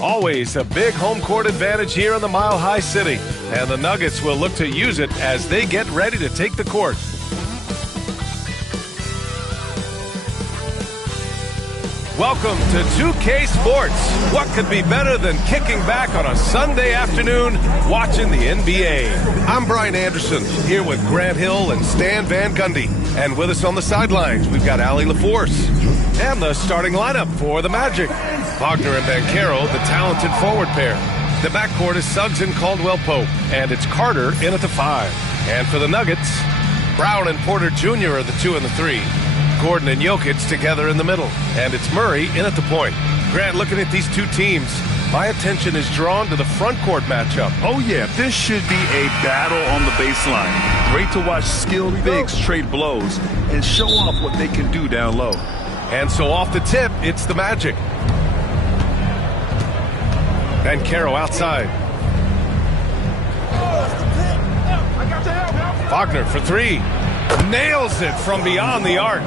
Always a big home court advantage here in the Mile High City, and the Nuggets will look to use it as they get ready to take the court. Welcome to 2K Sports. What could be better than kicking back on a Sunday afternoon watching the NBA? I'm Brian Anderson, here with Grant Hill and Stan Van Gundy. And with us on the sidelines, we've got Allie LaForce. And the starting lineup for the Magic. Wagner and Banchero, the talented forward pair. The backcourt is Suggs and Caldwell-Pope, and it's Carter in at the 5. And for the Nuggets, Brown and Porter Jr. are the 2 and the 3. Gordon and Jokic together in the middle, and it's Murray in at the point. Grant, looking at these two teams, my attention is drawn to the front court matchup. Oh yeah, this should be a battle on the baseline. Great to watch skilled bigs trade blows and show off what they can do down low. And so off the tip, it's the Magic. Banchero outside. Wagner for 3. Nails it from beyond the arc.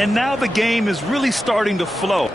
And now the game is really starting to flow.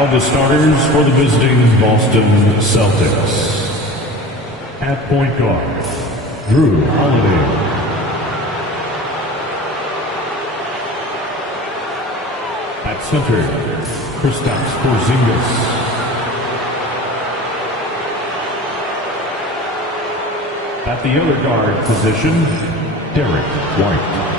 Now the starters for the visiting Boston Celtics. At point guard, Drew Holiday. At center, Kristaps Porzingis. At the other guard position, Derek White.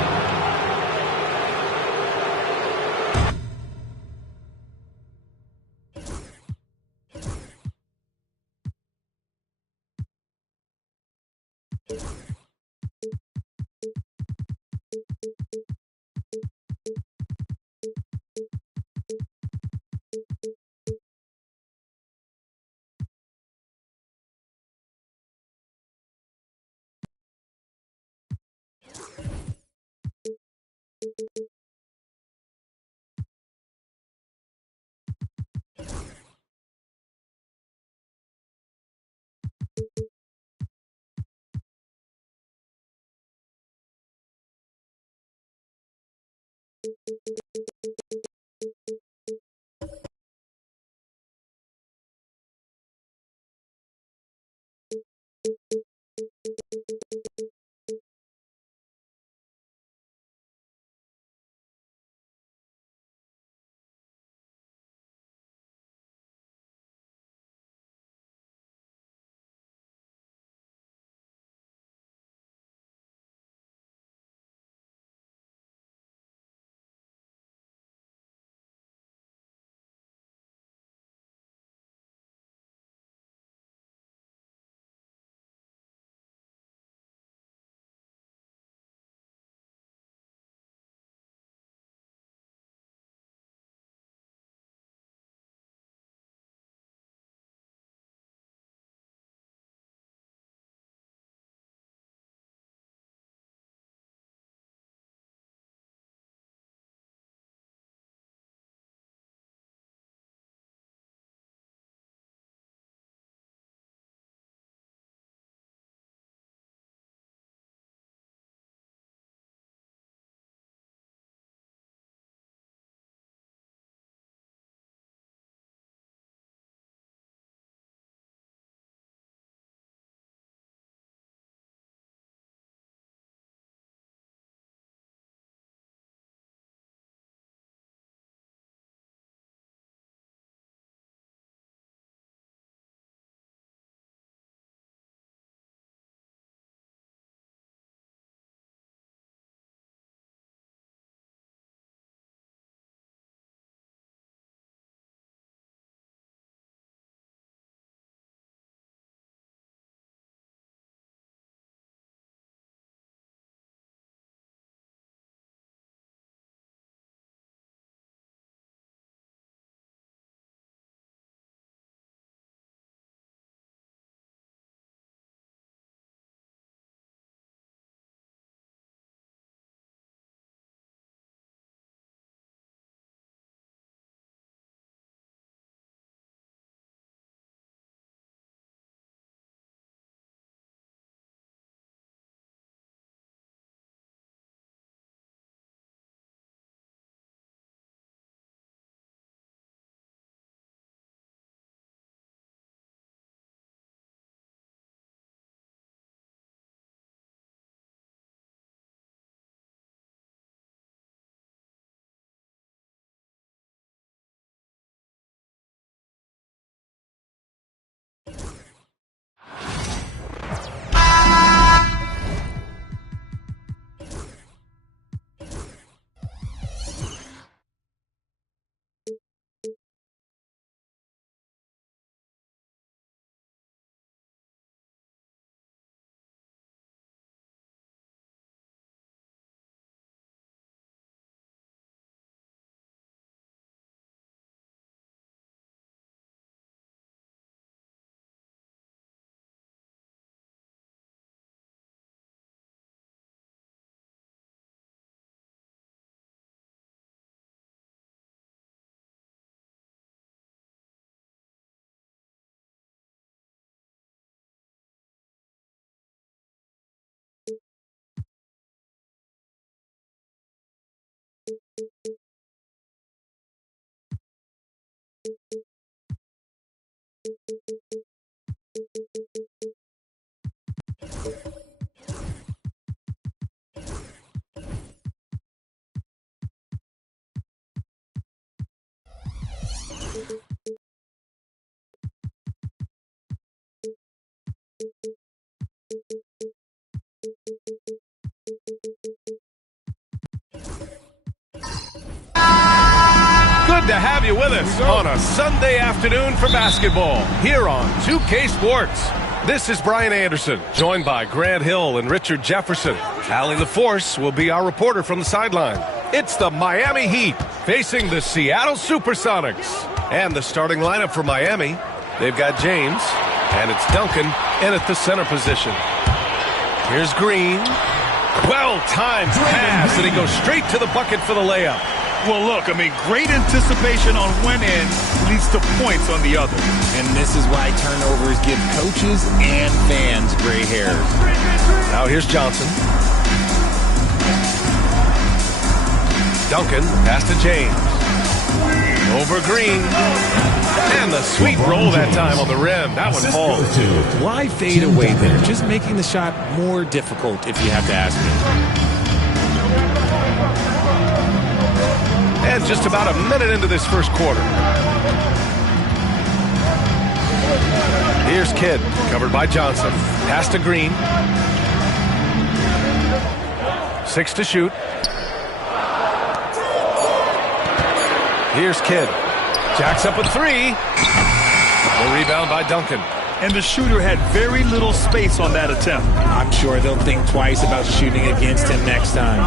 Good to have you with us on a Sunday afternoon for basketball here on 2K Sports. This is Brian Anderson, joined by Grant Hill and Richard Jefferson. Allie LaForce will be our reporter from the sideline. It's the Miami Heat facing the Seattle Supersonics. And the starting lineup for Miami, they've got James, and it's Duncan in at the center position. Here's Green. Well-timed pass, and he goes straight to the bucket for the layup. Well, look, I mean, great anticipation on one end leads to points on the other. And this is why turnovers give coaches and fans gray hairs. Now here's Johnson. Duncan, pass to James. Over Green. And the sweet roll that time on the rim. That one falls. Why fade away there? Just making the shot more difficult, if you have to ask me. And just about a minute into this first quarter. Here's Kidd, covered by Johnson. Pass to Green. 6 to shoot. Here's Kidd. Jacks up a 3. The rebound by Duncan. And the shooter had very little space on that attempt. I'm sure they'll think twice about shooting against him next time.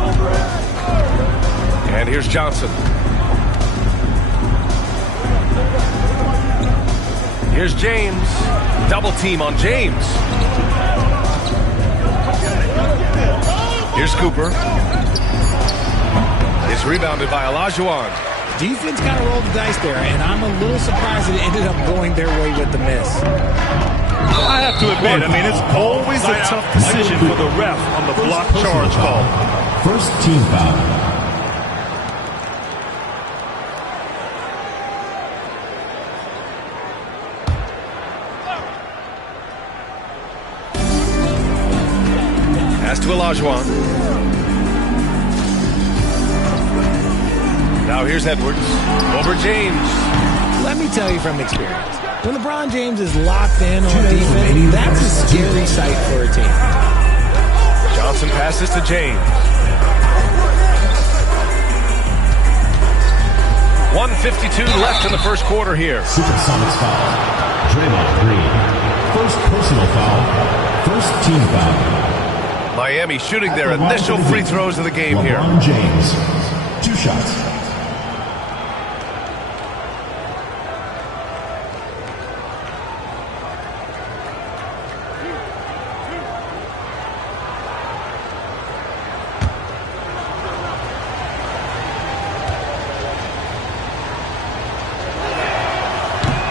And here's Johnson. Here's James. Double team on James. Here's Cooper. It's rebounded by Olajuwon. Defense kind of rolled the dice there, and I'm a little surprised it ended up going their way with the miss. I have to admit, I mean, it's always a tough decision for the ref on the block charge call. First team foul. Pass to Olajuwon. Now here's Edwards. Over James. Let me tell you from experience, when LeBron James is locked in on defense, that's a scary sight for a team. Johnson passes to James. 1:52 left in the first quarter here. Supersonics foul. Draymond Green. First personal foul. First team foul. Miami shooting their initial free throws of the game here. LeBron James. 2 shots.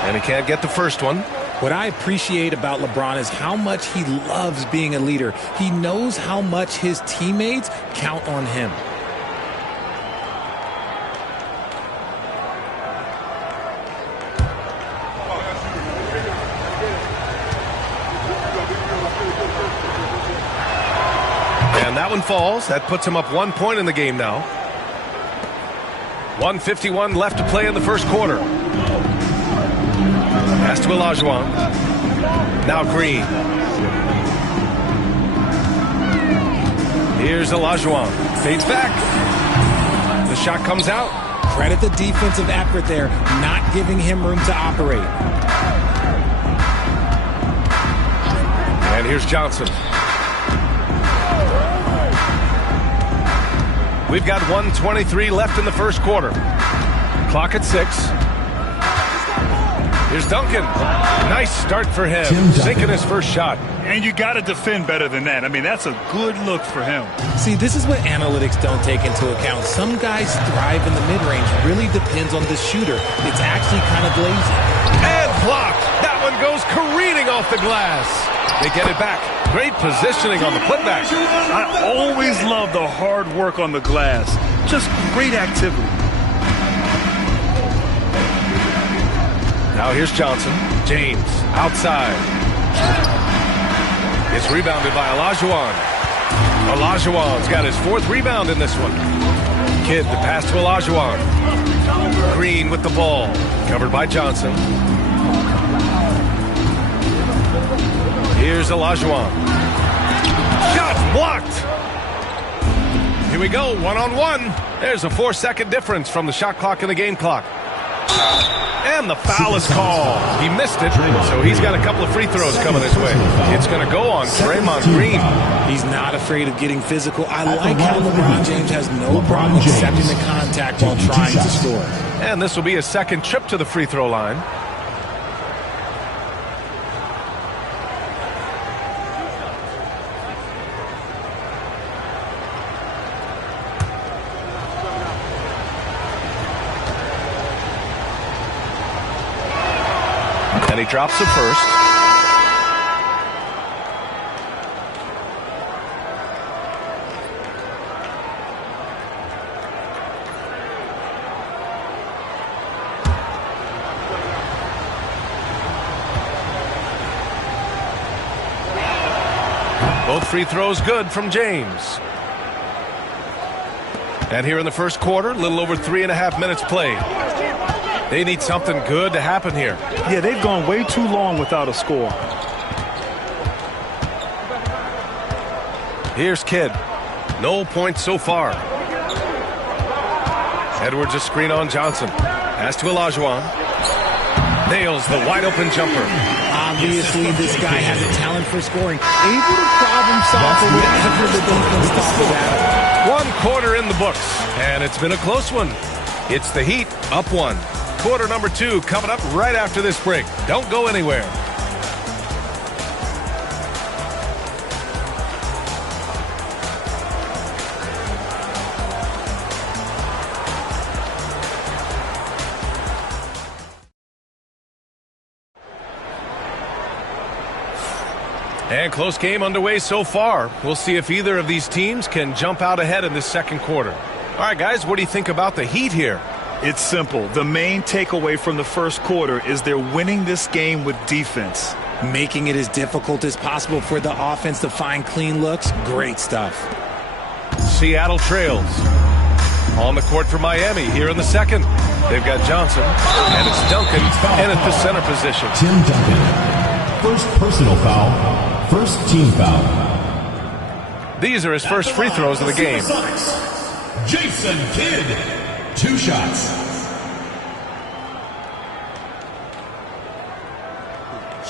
And he can't get the first one. What I appreciate about LeBron is how much he loves being a leader. He knows how much his teammates count on him. And that one falls. That puts him up 1 point in the game now. 1:51 left to play in the first quarter. Pass to Olajuwon. Now Green. Here's Olajuwon. Fades back. The shot comes out. Credit the defensive effort there, not giving him room to operate. And here's Johnson. We've got 1:23 left in the first quarter. Clock at 6. Here's Duncan. Nice start for him. Sinking his first shot. And you got to defend better than that. I mean, that's a good look for him. See, this is what analytics don't take into account. Some guys thrive in the mid-range. Really depends on the shooter. It's actually kind of lazy. And blocked. That one goes careening off the glass. They get it back. Great positioning on the putback. I always love the hard work on the glass. Just great activity. Now here's Johnson. James outside. It's rebounded by Olajuwon. Olajuwon's got his 4th rebound in this one. Kidd the pass to Olajuwon. Green with the ball. Covered by Johnson. Here's Olajuwon. Shot blocked. Here we go, 1-on-1. There's a 4-second difference from the shot clock and the game clock. And the foul is called. He missed it, so he's got a couple of free throws coming his way. It's going to go on Draymond Green. He's not afraid of getting physical. I like how LeBron James has no problem accepting the contact while trying to score. And this will be his second trip to the free throw line. And he drops it first. Both free throws good from James. And here in the first quarter, a little over 3.5 minutes played. They need something good to happen here. Yeah, they've gone way too long without a score. Here's Kidd. No points so far. Edwards a screen on Johnson. Pass to Olajuwon. Nails the wide-open jumper. Obviously, this guy has a talent for scoring. Able to problem solve for whatever the defense tosses at him. 1 quarter in the books, and it's been a close one. It's the Heat up 1. Quarter number 2 coming up right after this break. Don't go anywhere. And close game underway so far. We'll see if either of these teams can jump out ahead in this second quarter. All right, guys, what do you think about the Heat here? It's simple. The main takeaway from the first quarter is they're winning this game with defense. Making it as difficult as possible for the offense to find clean looks. Great stuff. Seattle trails. On the court for Miami here in the second. They've got Johnson, and it's Duncan in at the center position. Tim Duncan. First personal foul. First team foul. These are his first free throws of the game. Jason Kidd. 2 shots.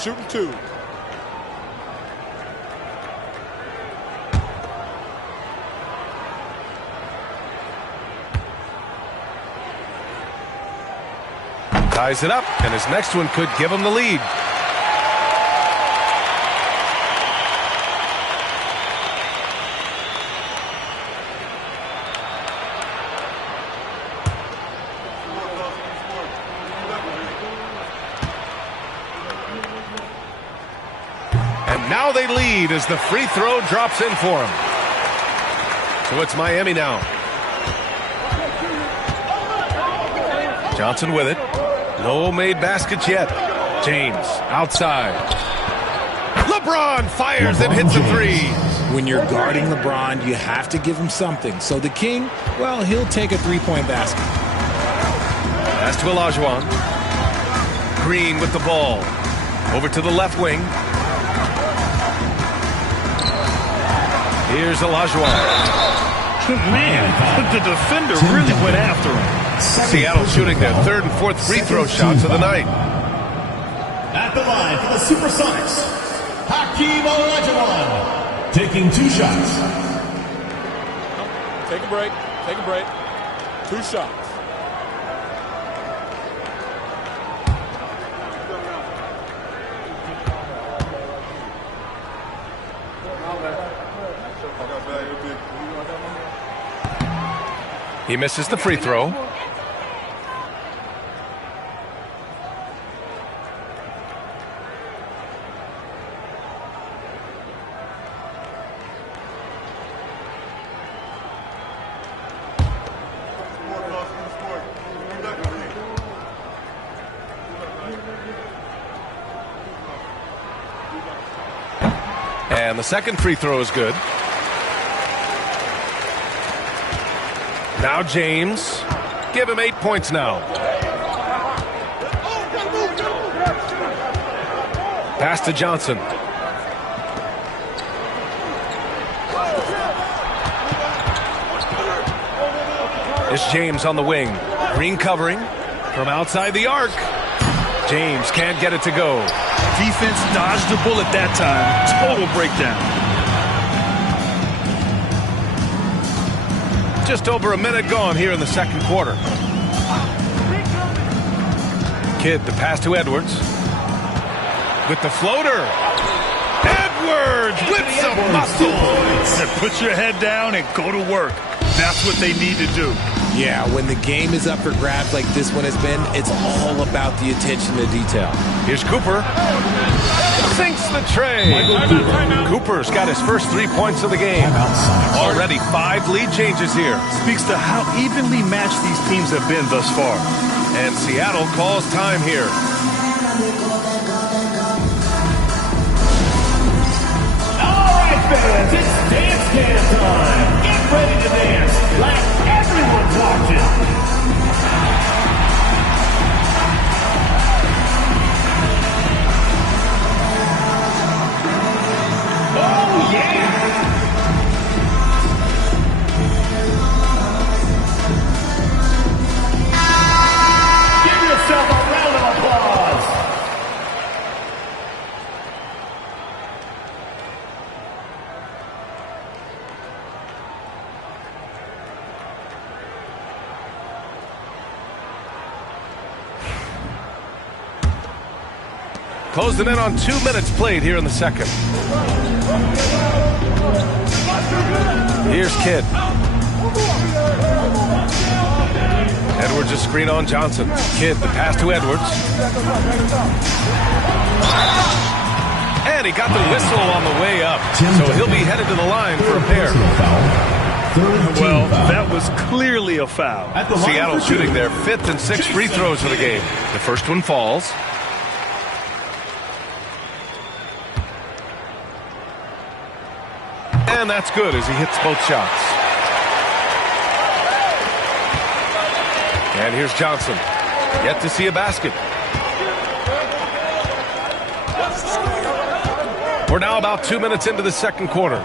Shooting 2. Ties it up, and his next one could give him the lead. Now they lead as the free throw drops in for him. So it's Miami now. Johnson with it. No made baskets yet. James outside. LeBron fires and hits a 3. When you're guarding LeBron, you have to give him something. So the King, well, he'll take a 3-point basket. Pass to Olajuwon. Green with the ball. Over to the left wing. Here's Olajuwon. Man, the defender really went after him. Seattle shooting their 3rd and 4th free throw shots of the night. At the line for the Supersonics, Hakeem Olajuwon. Taking 2 shots. Take a break. Take a break. 2 shots. He misses the free throw. And the second free throw is good. Now James. Give him 8 points now. Pass to Johnson. It's James on the wing. Green covering. From outside the arc. James can't get it to go. Defense dodged the bullet that time. Total breakdown. Just over a minute gone here in the second quarter. Kidd, the pass to Edwards. With the floater. Edwards with some muscle. Put your head down and go to work. That's what they need to do. Yeah, when the game is up for grabs like this one has been, it's all about the attention to detail. Here's Cooper. Sinks the tray. Cooper's got his first 3 points of the game. Already 5 lead changes here. Speaks to how evenly matched these teams have been thus far. And Seattle calls time here. All right, fans, it's dance can time. Get ready to dance like everyone's watching. Oh, yeah! Give yourself a round of applause. Closing in on 2 minutes played here in the second. Here's Kidd. Edwards a screen on Johnson. Kidd, the pass to Edwards. And he got the whistle on the way up. So he'll be headed to the line for a pair. Well, that was clearly a foul. Seattle shooting their 5th and 6th free throws of the game. The first one falls. And that's good as he hits both shots. And here's Johnson. Yet to see a basket. We're now about 2 minutes into the second quarter. 2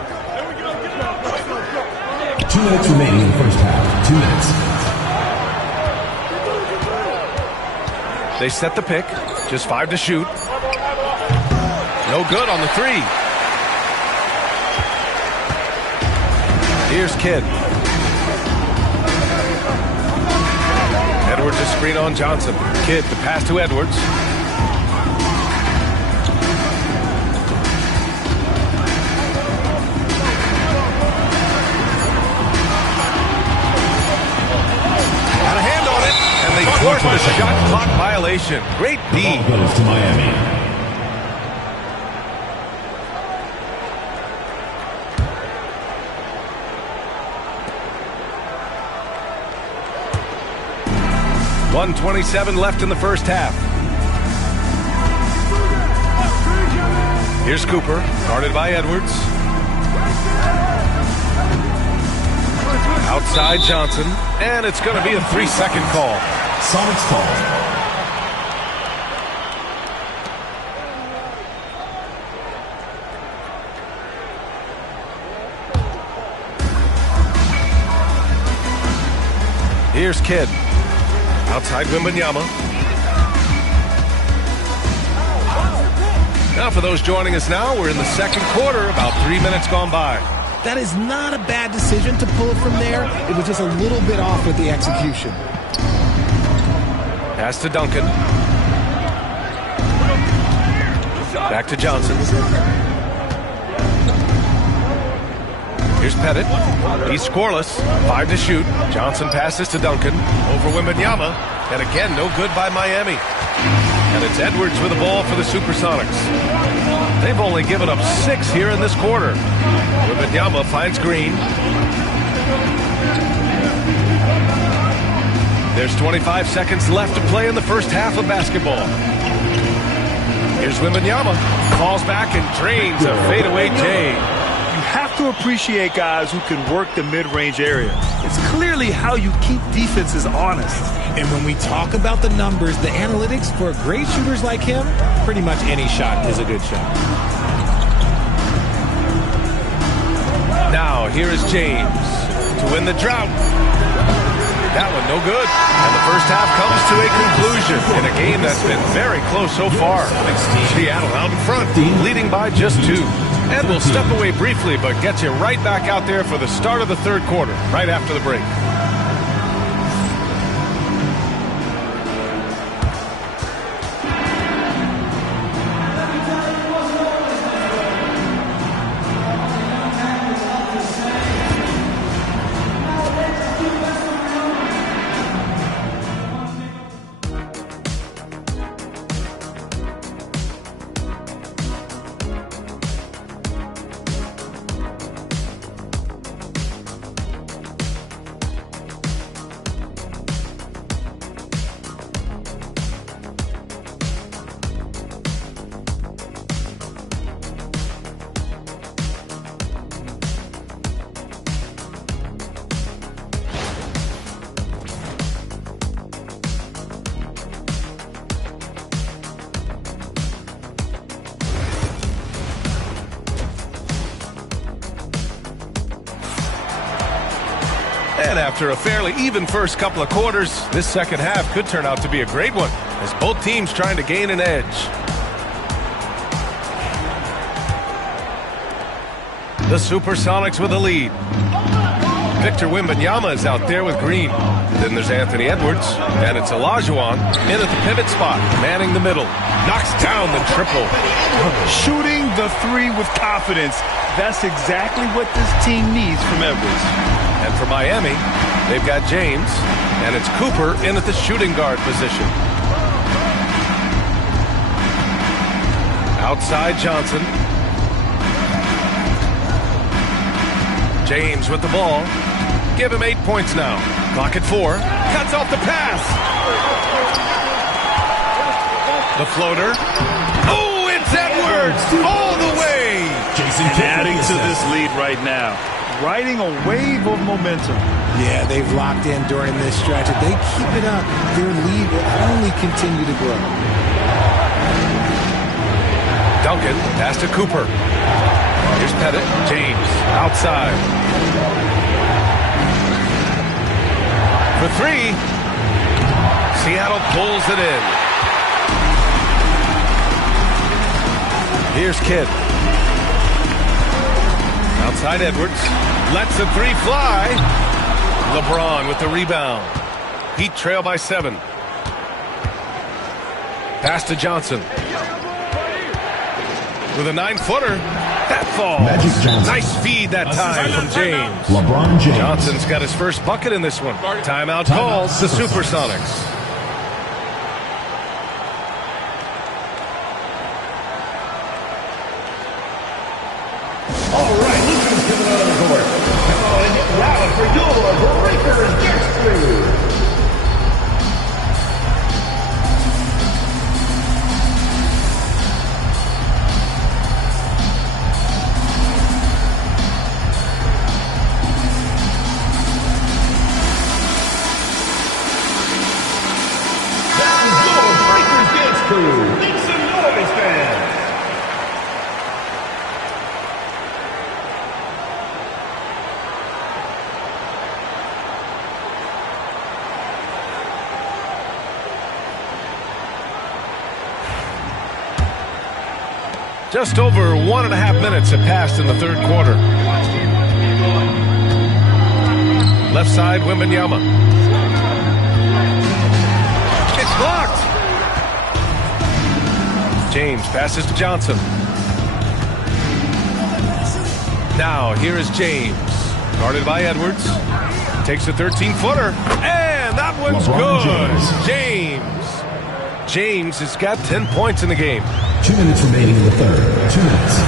minutes remaining in the first half. 2 minutes. They set the pick. Just 5 to shoot. No good on the 3. Here's Kidd. Edwards a screen on Johnson. Kidd, the pass to Edwards. Got a hand on it, and they force the shot clock violation. Great D. Ball goes to Miami. .127 left in the first half. Here's Cooper, guarded by Edwards. Outside Johnson, and it's going to be a 3-second call. Sonics call. Here's Kidd. Outside Wembanyama. Now for those joining us now, we're in the second quarter, about 3 minutes gone by. That is not a bad decision to pull it from there. It was just a little bit off with the execution. Pass to Duncan. Back to Johnson. Here's Pettit. He's scoreless. 5 to shoot. Johnson passes to Duncan. Over Wembanyama. And again, no good by Miami. And it's Edwards with the ball for the Supersonics. They've only given up 6 here in this quarter. Wembanyama finds Green. There's 25 seconds left to play in the first half of basketball. Here's Wembanyama. Calls back and drains a fadeaway J. You have to appreciate guys who can work the mid-range area. It's clearly how you keep defenses honest. And when we talk about the numbers, the analytics for great shooters like him, pretty much any shot is a good shot. Now, here is James to win the drought. That one no good. And the first half comes to a conclusion in a game that's been very close so far. Seattle out in front, leading by just 2. And we'll step away briefly, but get you right back out there for the start of the third quarter, right after the break. And after a fairly even first couple of quarters, this second half could turn out to be a great one, as both teams trying to gain an edge. The Supersonics with a lead. Victor Wembanyama is out there with Green. Then there's Anthony Edwards, and it's Olajuwon in at the pivot spot, manning the middle. Knocks down the triple. Shooting the 3 with confidence. That's exactly what this team needs from Edwards. And for Miami, they've got James, and it's Cooper in at the shooting guard position. Outside Johnson. James with the ball. Give him 8 points now. Clock at 4. Cuts off the pass. The floater. Oh, it's Edwards all the way. Adding to this lead right now. Riding a wave of momentum. Yeah, they've locked in during this stretch. If they keep it up, their lead will only continue to grow. Duncan, pass to Cooper. Here's Pettit. James, outside. For 3. Seattle pulls it in. Here's Kidd. Outside Edwards. Lets the 3 fly. LeBron with the rebound. Heat trail by 7. Pass to Johnson. With a 9-footer. That falls. Nice feed that time from James. LeBron James. Johnson's got his first bucket in this one. Timeout called the Supersonics. All right, Luka's coming out of the court. And now for your Breakers Guest Crew. That is your Breakers Guest Crew. Make some noise, fans. Just over 1.5 minutes have passed in the third quarter. Left side, Wembanyama. It's blocked. James passes to Johnson. Now, here is James. Guarded by Edwards. Takes a 13-footer. And that one's good. James has got 10 points in the game. 2 minutes remaining in the third. 2 minutes.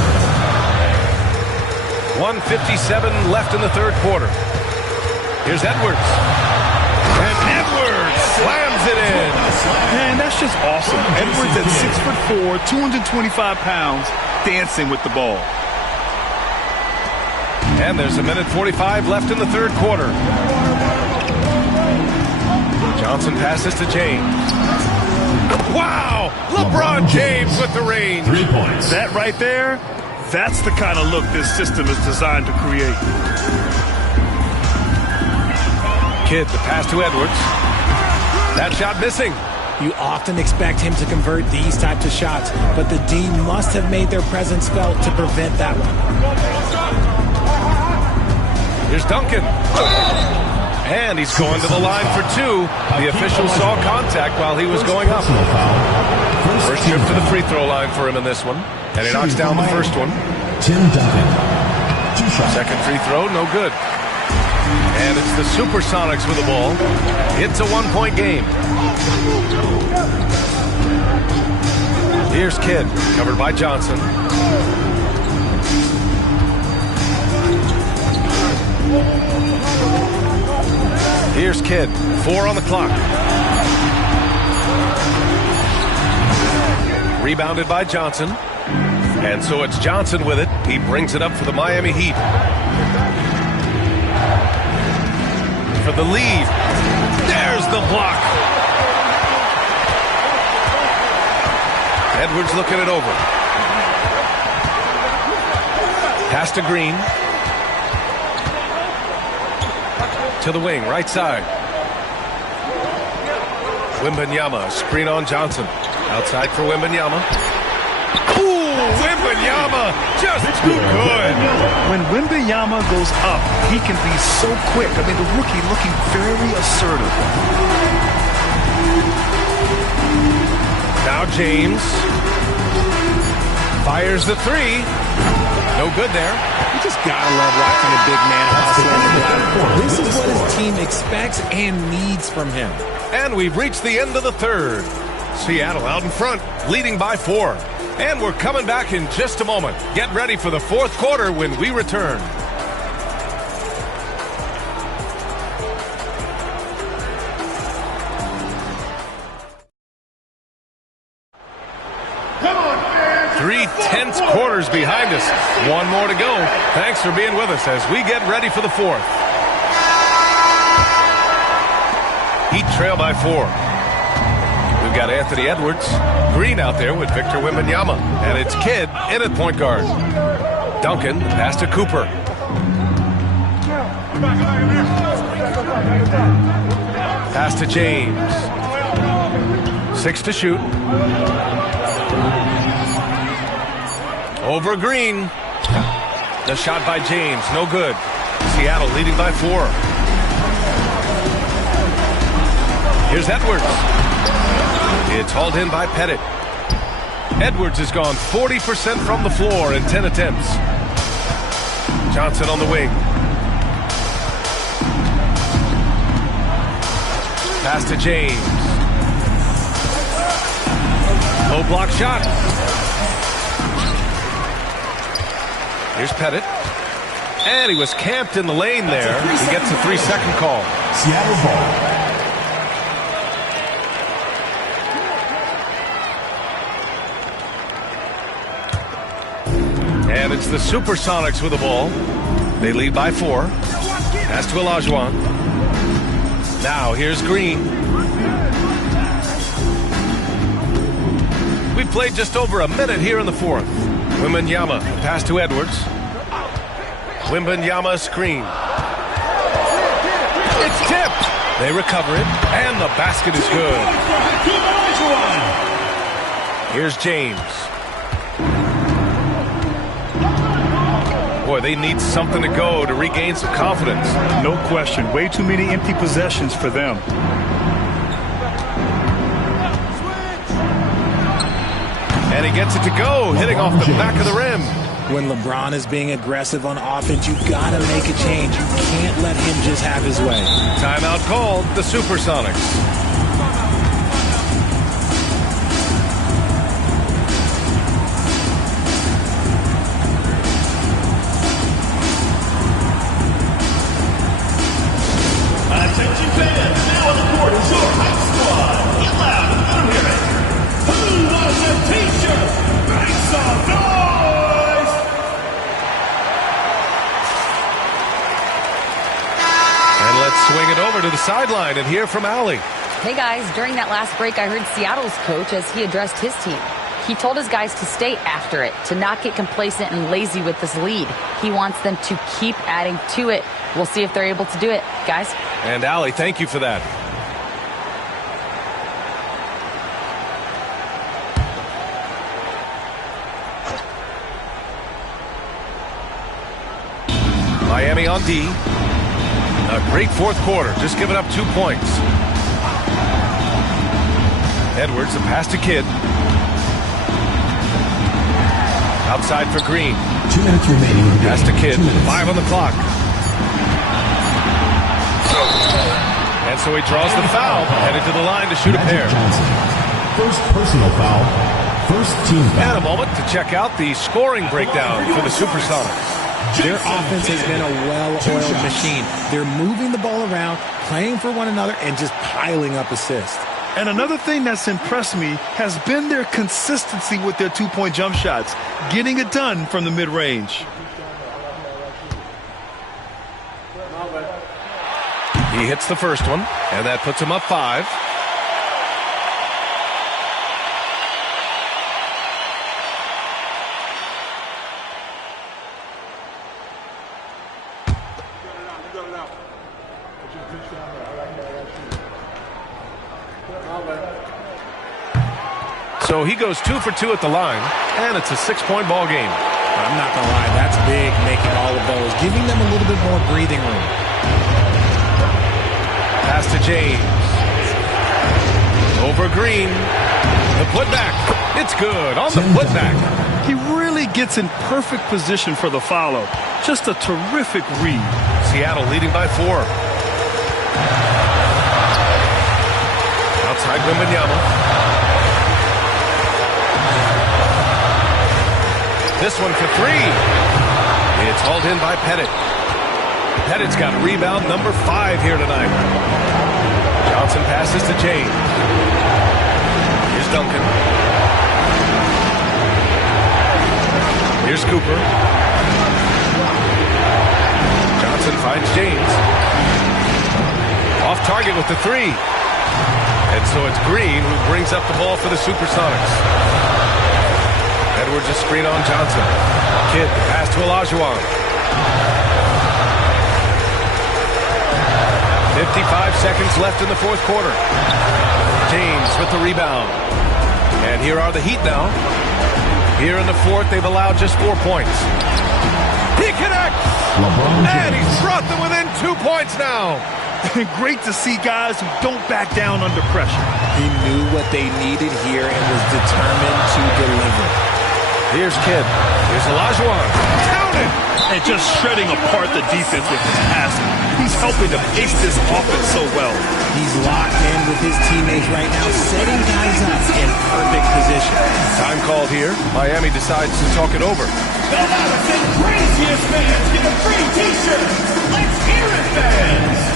1:57 left in the third quarter. Here's Edwards. And Edwards slams it in. Man, that's just awesome. Edwards at 6'4", 225 pounds, dancing with the ball. And there's 1:45 left in the third quarter. Johnson passes to James. Wow! LeBron James with the range. 3 points. That right there, that's the kind of look this system is designed to create. Kidd, the pass to Edwards. That shot missing. You often expect him to convert these types of shots, but the D must have made their presence felt to prevent that one. Here's Duncan. And he's going to the line for two. The official saw contact while he was going up. First trip to the free throw line for him in this one. And he knocks down the first one. Tim Duncan. Second free throw, no good. And it's the Supersonics with the ball. It's a one-point game. Here's Kidd, covered by Johnson. Here's Kidd, 4 on the clock. Rebounded by Johnson. And so it's Johnson with it. He brings it up for the Miami Heat. For the lead. There's the block. Edwards looking it over. Pass to Green. To the wing, right side. Wembanyama, screen on Johnson. Outside for Wembanyama. Ooh, Wembanyama, just too good. When Wembanyama goes up, he can be so quick. I mean, the rookie looking very assertive. Now James fires the three. No good there. You just gotta love watching a big man hustle on the glass. This is what his team expects and needs from him. And we've reached the end of the third. Seattle out in front, leading by 4. And we're coming back in just a moment. Get ready for the fourth quarter when we return. Come on, fans. 3 tense quarters behind us. One more to go. Thanks for being with us as we get ready for the fourth. Heat trail by 4. We've got Anthony Edwards, Green out there with Victor Wembanyama, and it's Kidd in at point guard. Duncan, pass to Cooper. Pass to James. 6 to shoot. Over Green. The shot by James, no good. Seattle leading by 4. Here's Edwards. It's hauled in by Pettit. Edwards has gone 40% from the floor in 10 attempts. Johnson on the wing. Pass to James. Low block shot. Here's Pettit. And he was camped in the lane there. He gets a 3-second call. Seattle ball. And it's the Supersonics with the ball. They lead by 4. Pass to Olajuwon. Now here's Green. We've played just over a minute here in the fourth. Wembanyama, pass to Edwards. Wembanyama screen. It's tipped. They recover it, and the basket is good. Here's James. Boy, they need something to go to regain some confidence. No question. Way too many empty possessions for them. And he gets it to go, hitting off the back of the rim. When LeBron is being aggressive on offense, you gotta make a change. You can't let him just have his way. Timeout called, the Supersonics. Attention fans, now on the court is your hype squad. Get loud, let them hear it. Who wants a t-shirt? Make some noise! And let's swing it over to the sideline and hear from Allie. Hey guys, during that last break I heard Seattle's coach as he addressed his team. He told his guys to stay after it, to not get complacent and lazy with this lead. He wants them to keep adding to it We'll see if they're able to do it, guys. And Allie, thank you for that. Miami on D. A great fourth quarter, just giving up 2 points. Edwards, a pass to Kidd. Outside for Green. 2 minutes remaining. Pass to Kidd. 5 on the clock. And so he draws the foul, headed to the line to shoot a pair. Johnson. First personal foul. First team foul. And a moment to check out the scoring breakdown for the Supersonics. Their offense has been a well-oiled machine. They're moving the ball around, playing for one another, and just piling up assists. And another thing that's impressed me has been their consistency with their two-point jump shots, getting it done from the mid-range. He hits the first one, and that puts him up 5. So he goes 2 for 2 at the line, and it's a 6-point ball game. I'm not going to lie, that's big, making all of those, giving them a little bit more breathing room. Pass to James. Over Green. The putback. It's good on the putback. He really gets in perfect position for the follow. Just a terrific read. Seattle leading by 4. Outside Wembanyama. This one for 3. It's hauled in by Pettit. Pettit's got rebound number 5 here tonight. Johnson passes to James. Here's Duncan. Here's Cooper. Johnson finds James. Off target with the 3. And so it's Green who brings up the ball for the Supersonics. Edwards a screen on Johnson. Kidd, the pass to Olajuwon. 55 seconds left in the fourth quarter. James with the rebound. And here are the Heat now. Here in the fourth, they've allowed just 4 points. He connects! And he's brought them within 2 points now. Great to see guys who don't back down under pressure. He knew what they needed here and was determined to deliver. Here's Kidd. Here's Olajuwon. Counted! And just shredding apart the defense with his passing. He's helping to pace this offense so well. He's locked in with his teammates right now, setting guys up in perfect position. Time called here. Miami decides to talk it over. The loudest and craziest fans get a free t-shirt. Let's hear it, fans!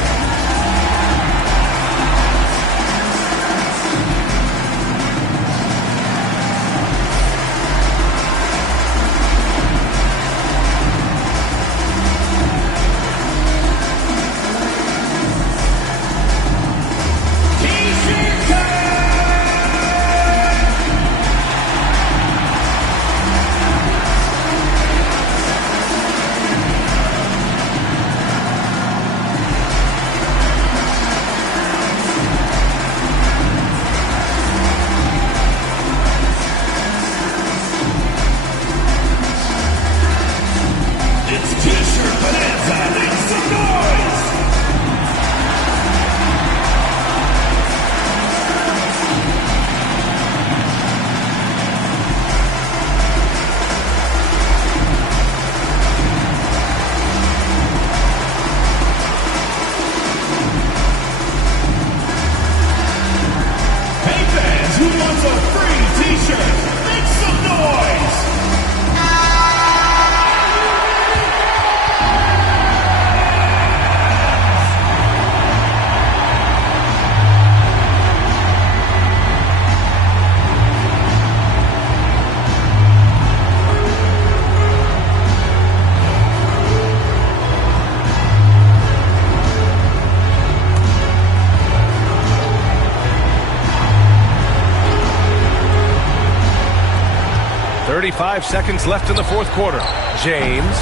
Seconds left in the fourth quarter. James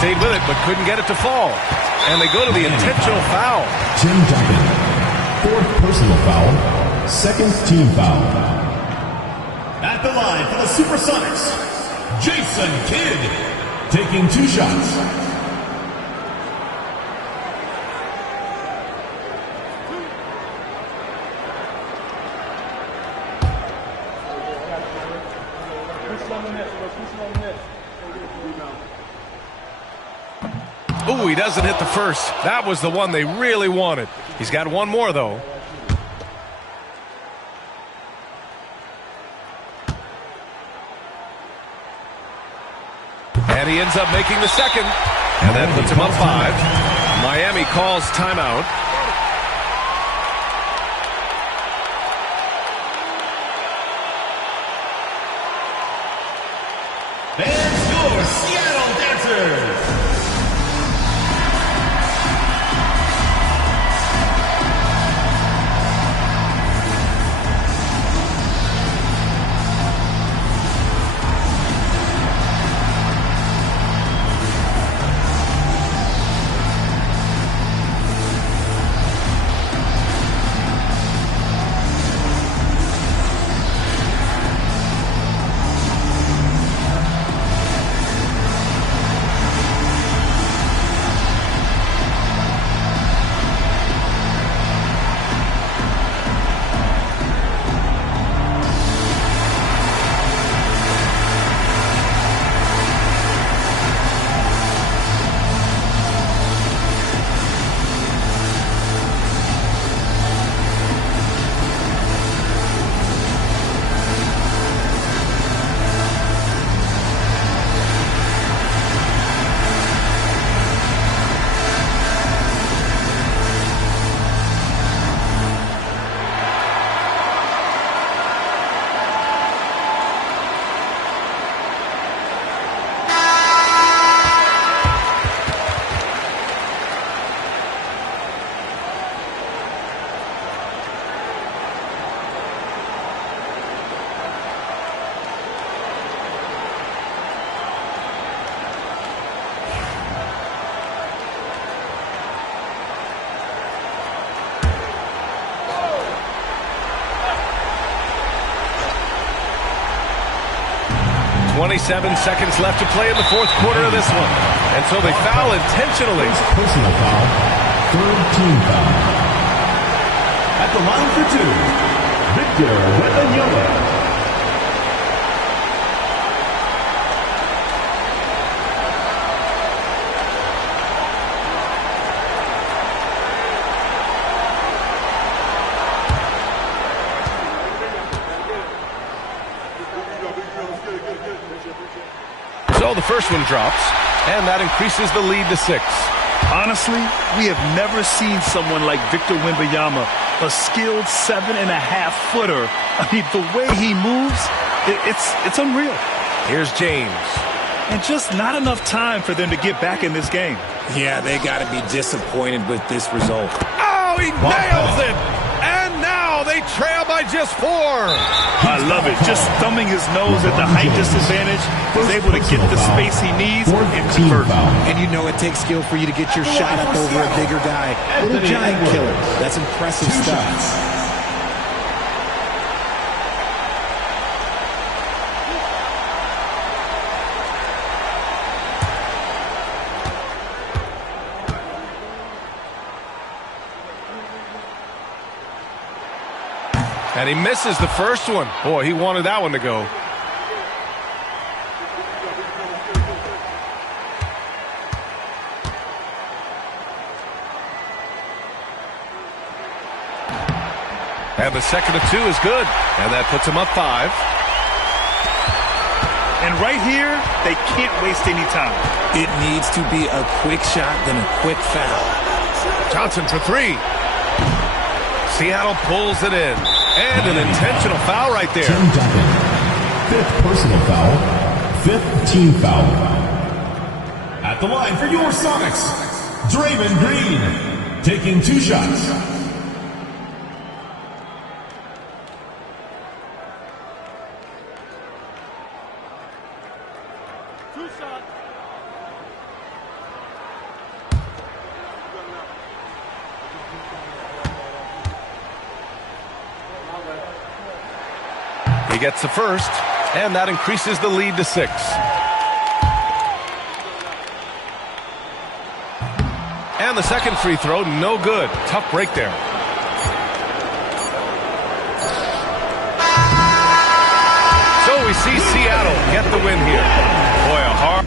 stayed with it, but couldn't get it to fall. And they go to the intentional foul. Tim Duncan. Fourth personal foul. Second team foul. At the line for the Supersonics, Jason Kidd. Taking 2 shots. Ooh, he doesn't hit the first. That was the one they really wanted. He's got one more, though. And he ends up making the second. And that puts him up 5. Miami calls timeout. And your Seattle Dancers. .27 seconds left to play in the fourth quarter of this one. And so they foul intentionally. Personal foul. Third team foul. At the line for 2, Victor Wembanyama. So the first one drops, and that increases the lead to 6. Honestly, we have never seen someone like Victor Wembanyama, a skilled 7.5-footer. I mean, the way he moves, it's unreal. Here's James. And just not enough time for them to get back in this game. Yeah, they got to be disappointed with this result. Oh, he nails it! And now they trail by just 4. I love it. Just thumbing his nose at the height disadvantage. He's able to get the space he needs and convert. And you know it takes skill for you to get your shot up over a bigger guy. Little giant killer. That's impressive stuff. And he misses the first one. Boy, he wanted that one to go. And the second of 2 is good. And that puts him up 5. And right here, they can't waste any time. It needs to be a quick shot, then a quick foul. Johnson for 3. Seattle pulls it in. And an intentional foul right there. Tim Duncan. Fifth personal foul. Fifth team foul. At the line for your Sonics, Draymond Green. Taking 2 shots. He gets the first, and that increases the lead to 6. And the second free throw, no good. Tough break there. So we see Seattle get the win here. Boy, a hard...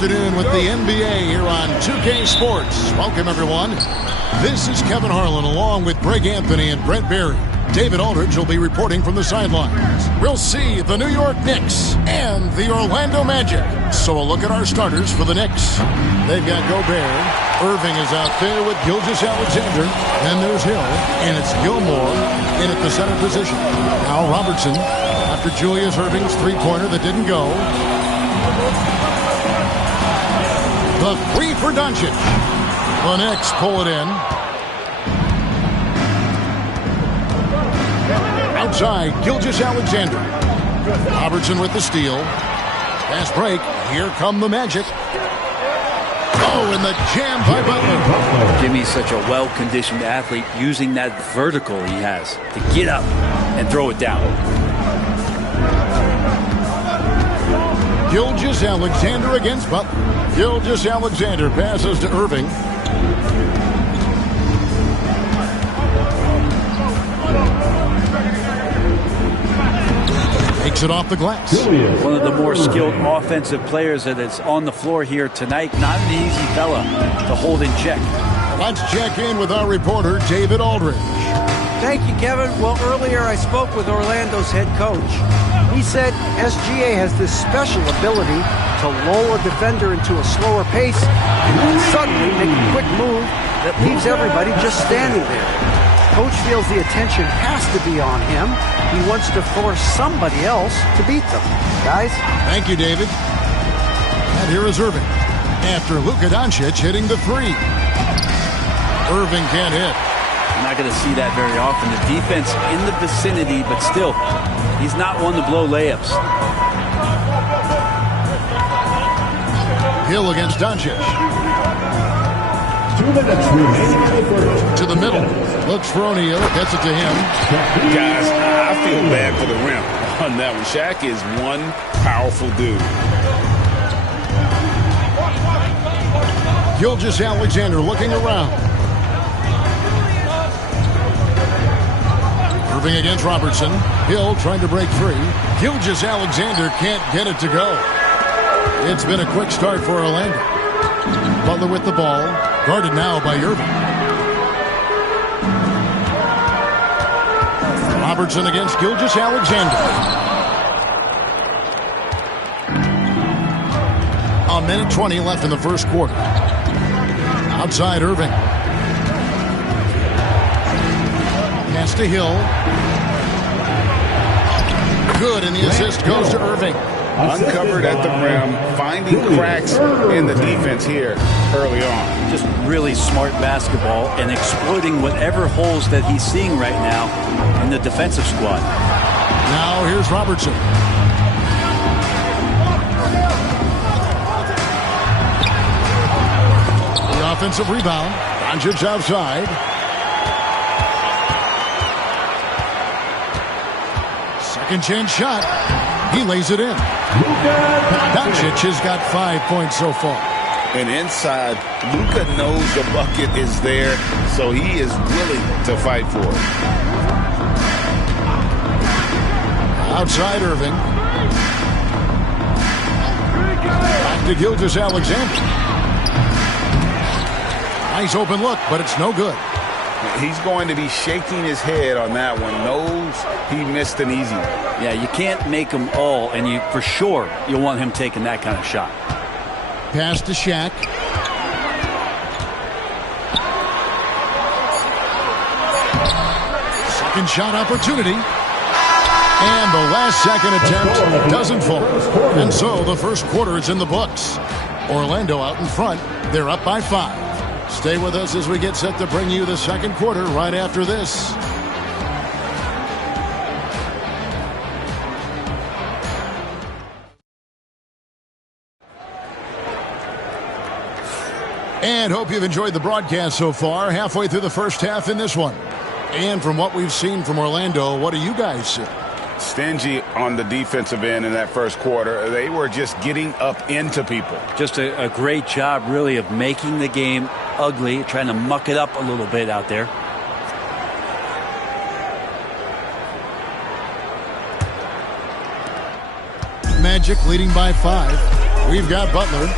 afternoon with the NBA here on 2K Sports. Welcome, everyone. This is Kevin Harlan along with Greg Anthony and Brent Barry. David Aldridge will be reporting from the sidelines. We'll see the New York Knicks and the Orlando Magic. So a look at our starters for the Knicks. They've got Gobert. Irving is out there with Gilgeous-Alexander. Then there's Hill, and it's Gilmore in at the center position. Now Robertson after Julius Irving's three-pointer that didn't go. The three for Doncic. The Knicks pull it in. Outside, Gilgeous-Alexander. Robertson with the steal. Fast break. Here come the Magic. Oh, and the jam by Butler. Jimmy's such a well-conditioned athlete, using that vertical he has to get up and throw it down. Gilgeous-Alexander against Butler. Gilgeous-Alexander passes to Irving. Takes it off the glass. One of the more skilled offensive players that is on the floor here tonight. Not an easy fella to hold in check. Let's check in with our reporter, David Aldridge. Thank you, Kevin. Well, earlier I spoke with Orlando's head coach. He said SGA has this special ability to lull a defender into a slower pace and then suddenly make a quick move that leaves everybody just standing there. Coach feels the attention has to be on him. He wants to force somebody else to beat them. Guys? Thank you, David. And here is Irving after Luka Doncic hitting the three. Irving can't hit. You're not going to see that very often. The defense in the vicinity, but still, he's not one to blow layups. Hill against Doncic. 2 minutes remaining. To the middle. Looks for O'Neal. Gets it to him. Guys, I feel bad for the rim on that one. Shaq is one powerful dude. Gilgeous-Alexander looking around. Irving against Robertson. Hill trying to break free. Gilgeous-Alexander can't get it to go. It's been a quick start for Orlando. Butler with the ball. Guarded now by Irving. Robertson against Gilgeous-Alexander. A minute 20 left in the first quarter. Outside Irving. Pass to Hill. Good, and the assist goes to Irving. Uncovered at the rim, finding cracks in the defense here early on. Just really smart basketball and exploiting whatever holes that he's seeing right now in the defensive squad. Now here's Robertson. The offensive rebound. Doncic outside. Second chance shot. He lays it in. Doncic has got 5 points so far. And inside, Luka knows the bucket is there, so he is willing to fight for it. Outside Irving. Back to Gilgeous-Alexander. Nice open look, but it's no good. He's going to be shaking his head on that one. Knows he missed an easy one. Yeah, you can't make them all, and you for sure you'll want him taking that kind of shot. Pass to Shaq. Second shot opportunity. And the last second attempt doesn't fall. And so the first quarter is in the books. Orlando out in front. They're up by 5. Stay with us as we get set to bring you the second quarter right after this. And hope you've enjoyed the broadcast so far. Halfway through the first half in this one. And from what we've seen from Orlando, what do you guys see? Stingy on the defensive end in that first quarter. They were just getting up into people. Just a great job, really, of making the game ugly, trying to muck it up a little bit out there. Magic leading by 5. We've got Butler.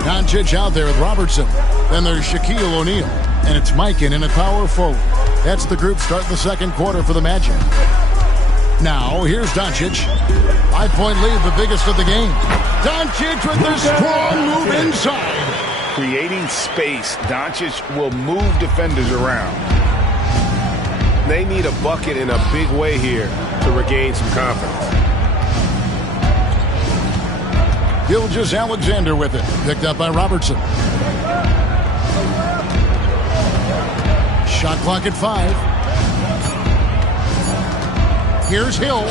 Doncic out there with Robertson. Then there's Shaquille O'Neal. And it's Mikan in at power forward. That's the group starting the second quarter for the Magic. Now, here's Doncic. 5-point lead, the biggest of the game. Doncic with the strong move inside. Creating space, Doncic will move defenders around. They need a bucket in a big way here to regain some confidence. Gilgeous-Alexander with it. Picked up by Robertson. Shot clock at 5. Here's Hill.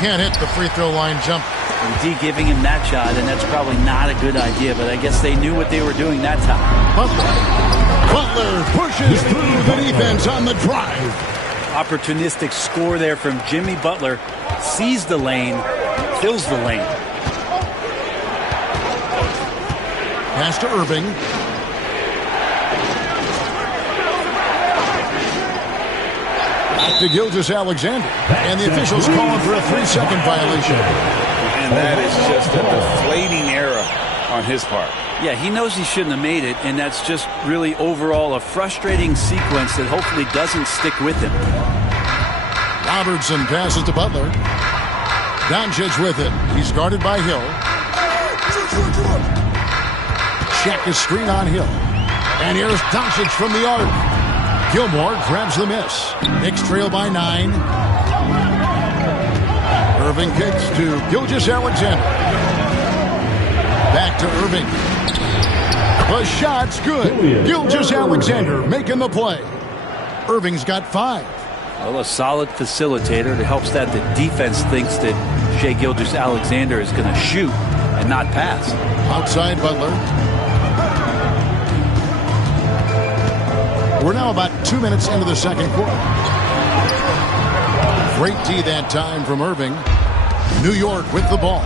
Can't hit the free throw line jump. And D giving him that shot, and that's probably not a good idea, but I guess they knew what they were doing that time. Butler pushes through the defense on the drive. Opportunistic score there from Jimmy Butler. Sees the lane, fills the lane. Pass to Irving. Back to Gilgeous-Alexander. And the officials calling for a 3-second violation. And that is just a deflating error on his part. Yeah, he knows he shouldn't have made it, and that's just really overall a frustrating sequence that hopefully doesn't stick with him. Robertson passes to Butler. Doncic with it. He's guarded by Hill. Check his screen on Hill. And here's Doncic from the arc. Gilmore grabs the miss. Knicks trail by 9. Irving kicks to Gilgeous-Alexander. Back to Irving. The shot's good. Gilgeous-Alexander making the play. Irving's got 5. Well, a solid facilitator that helps that the defense thinks that Shai Gilgeous-Alexander is going to shoot and not pass. Outside Butler. We're now about 2 minutes into the second quarter. Great D that time from Irving. New York with the ball.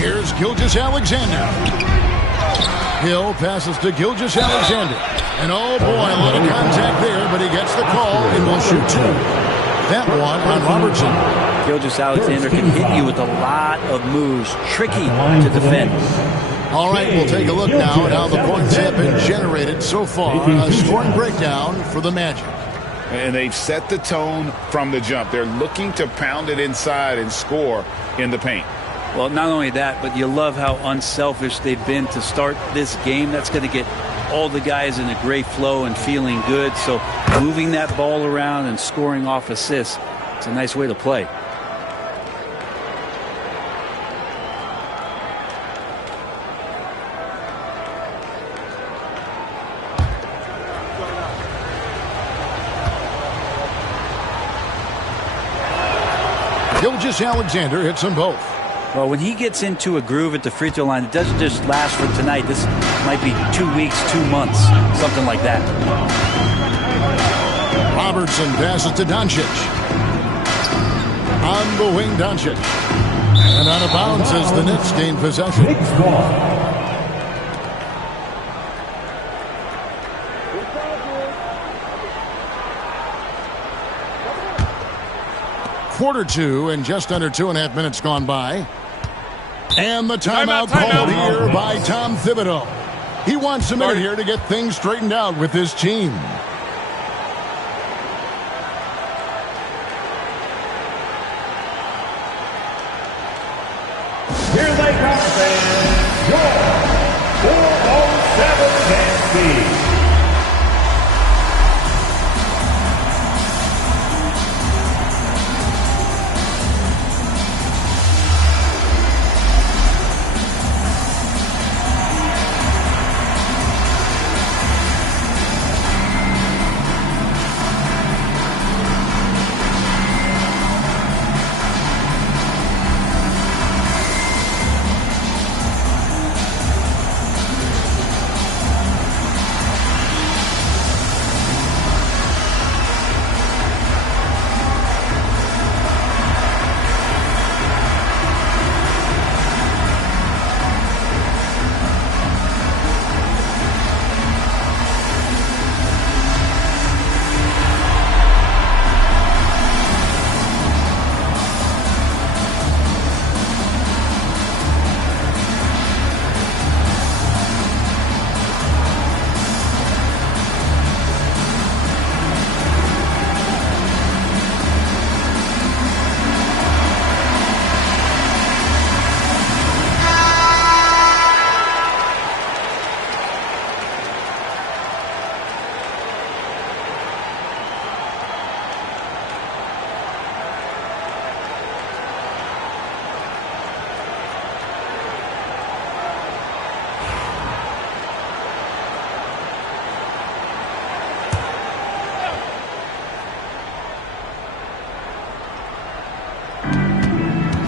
Here's Gilgeous-Alexander. Hill passes to Gilgeous-Alexander. And oh boy, a lot of contact there, but he gets the call and will shoot 2. That one on Robertson. Gilgeous-Alexander can hit you with a lot of moves. Tricky to defend. All right, we'll take a look now at how the points have been generated so far. A scoring breakdown for the Magic. And they've set the tone from the jump. They're looking to pound it inside and score in the paint. Well, not only that, but you love how unselfish they've been to start this game. That's going to get all the guys in a great flow and feeling good. So moving that ball around and scoring off assists, it's a nice way to play. Gilgeous-Alexander hits them both. Well, when he gets into a groove at the free throw line, it doesn't just last for tonight. This might be 2 weeks, 2 months, something like that. Robertson passes to Doncic. On the wing, Doncic. And out of bounds as the Knicks gain possession. Quarter 2 and just under 2.5 minutes gone by. And the timeout called here by Tom Thibodeau. He wants a minute here to get things straightened out with his team. Here they come, fans. Your 407 Tennessee.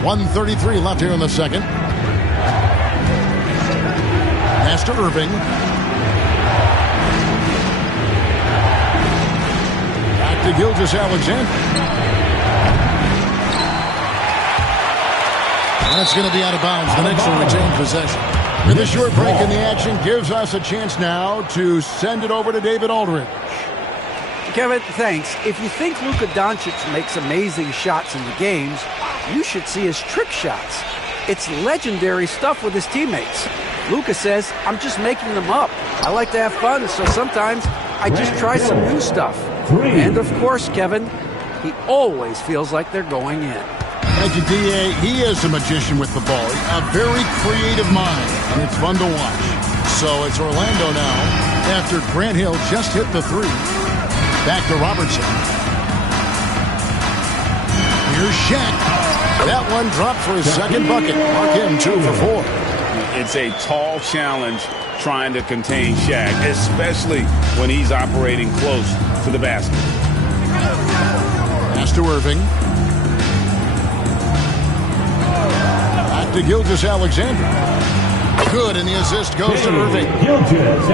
1:33 left here in the second. Pass to Irving. Back to Gilgeous-Alexander. That's going to be out of bounds. The Knicks will retain possession. And this short break in the action gives us a chance now to send it over to David Aldridge. Kevin, thanks. If you think Luka Doncic makes amazing shots in the games, you should see his trick shots. It's legendary stuff with his teammates. Luka says, I'm just making them up. I like to have fun, so sometimes I just try some new stuff. And of course, Kevin, he always feels like they're going in. Thank you, D.A. He is a magician with the ball. A very creative mind, and it's fun to watch. So it's Orlando now after Grant Hill just hit the three. Back to Robertson. Here's Shaq. That one dropped for his second bucket. Mark him 2 for 4. It's a tall challenge trying to contain Shaq, especially when he's operating close to the basket. Pass to Irving. Back to Gilgeous-Alexander. Good, and the assist goes to Irving.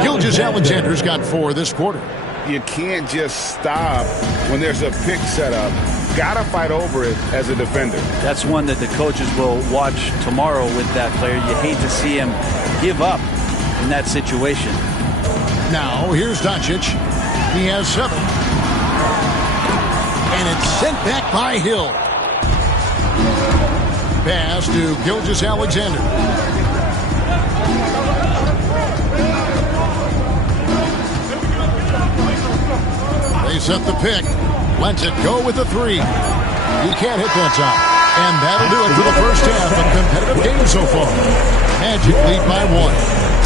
Gilgeous-Alexander's got 4 this quarter. You can't just stop when there's a pick set up. Gotta fight over it as a defender. That's one that the coaches will watch tomorrow with that player. You hate to see him give up in that situation. Now, here's Doncic. He has 7. And it's sent back by Hill. Pass to Gilgeous-Alexander. They set the pick. Lets it go with the 3. He can't hit that time. And that'll do it for the first half of competitive game so far. Magic lead by 1.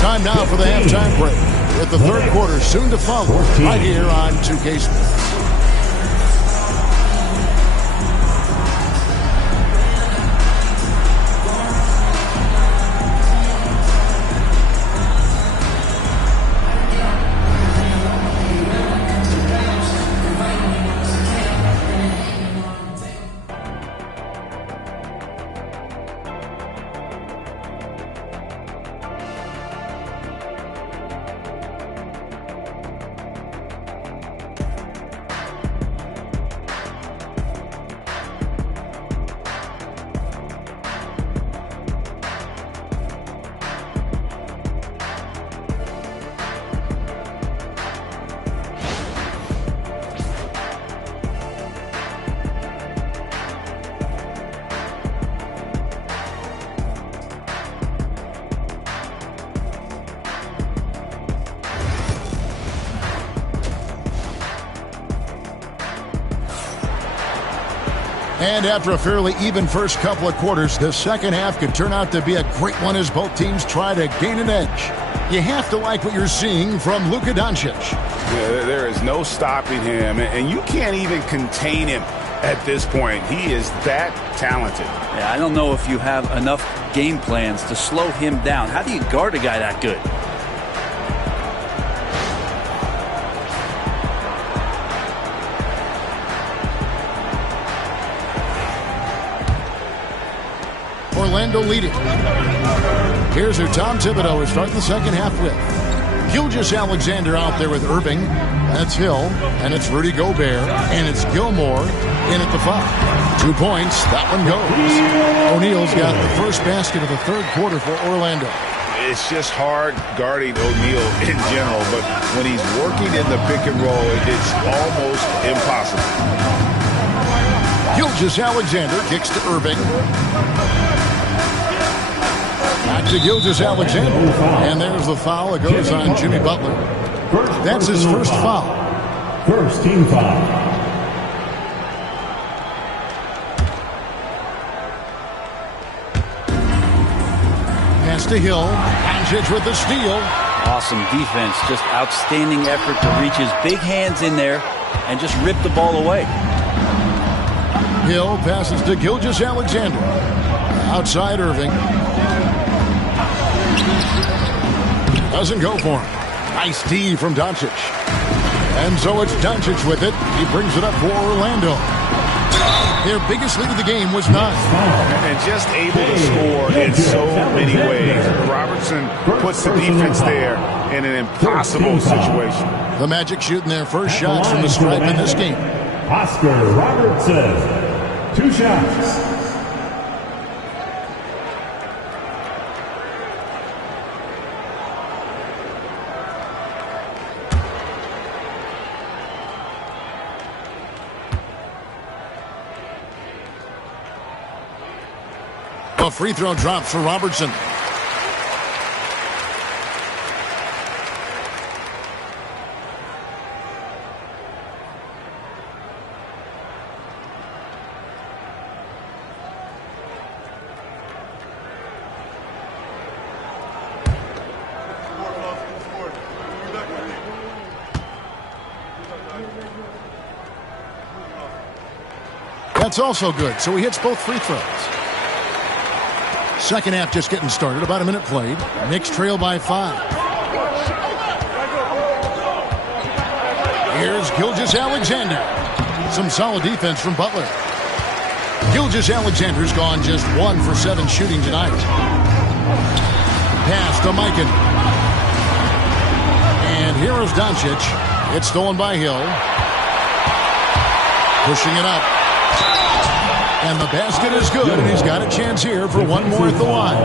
Time now for the halftime break. With the third quarter soon to follow right here on 2K Sports. And after a fairly even first couple of quarters, the second half could turn out to be a great one as both teams try to gain an edge. You have to like what you're seeing from Luka Doncic. Yeah, there is no stopping him, and you can't even contain him at this point. He is that talented. Yeah, I don't know if you have enough game plans to slow him down. How do you guard a guy that good? Orlando leading. Here's who Tom Thibodeau is starting the second half with. Gilgeous-Alexander out there with Irving. That's Hill. And it's Rudy Gobert. And it's Gilmore in at the 5. 2 points. That one goes. O'Neal's got the first basket of the third quarter for Orlando. It's just hard guarding O'Neal in general, but when he's working in the pick and roll, it's almost impossible. Gilgeous-Alexander kicks to Irving. Back to Gilgeous-Alexander. And there's the foul. It goes on Jimmy Butler. That's his first foul. First team foul. Pass to Hill. Doncic with the steal. Awesome defense. Just outstanding effort to reach his big hands in there and just rip the ball away. Hill passes to Gilgeous-Alexander. Outside Irving. Doesn't go for him. Nice D from Doncic. And so it's Doncic with it. He brings it up for Orlando. Their biggest lead of the game was 9. And just able to score in so many ways. Robertson puts the defense there in an impossible situation. The Magic shooting their first shots from the stripe in this game. Oscar Robertson, 2 shots. A free throw drops for Robertson. That's also good, so he hits both free throws. Second half just getting started, about a minute played. Knicks trail by 5. Here's Gilgeous-Alexander. Some solid defense from Butler. Gilgeous-Alexander's gone just 1 for 7 shooting tonight. Pass to Mikan. And here is Doncic. It's stolen by Hill. Pushing it up. And the basket is good, and he's got a chance here for one more at the line.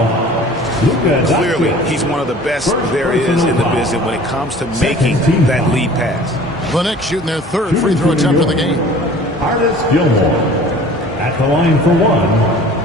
Clearly, he's one of the best there is in the business when it comes to making that lead pass. The Knicks shooting their third free throw attempt of the game. Artis Gilmore at the line for 1.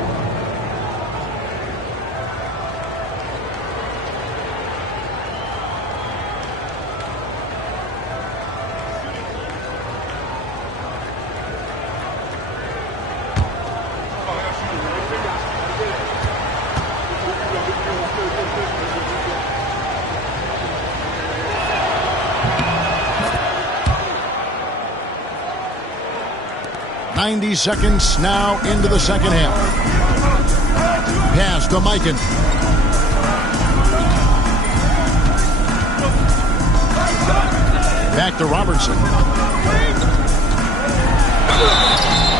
Seconds now into the second half. Pass to Mikan. Back to Robertson.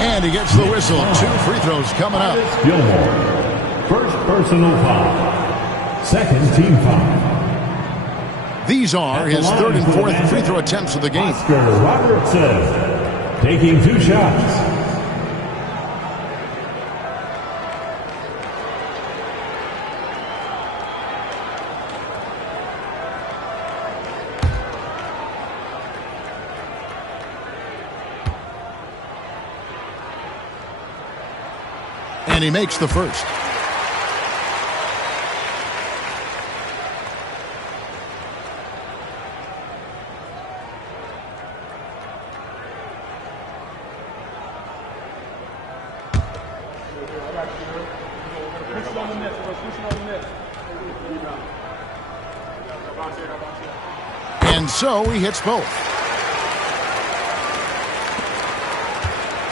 And he gets the whistle. 2 free throws coming up. Gilmore, first personal foul. Second team foul. These are his third and fourth free throw attempts of the game. Oscar Robertson taking 2 shots. And he makes the first. And so he hits both.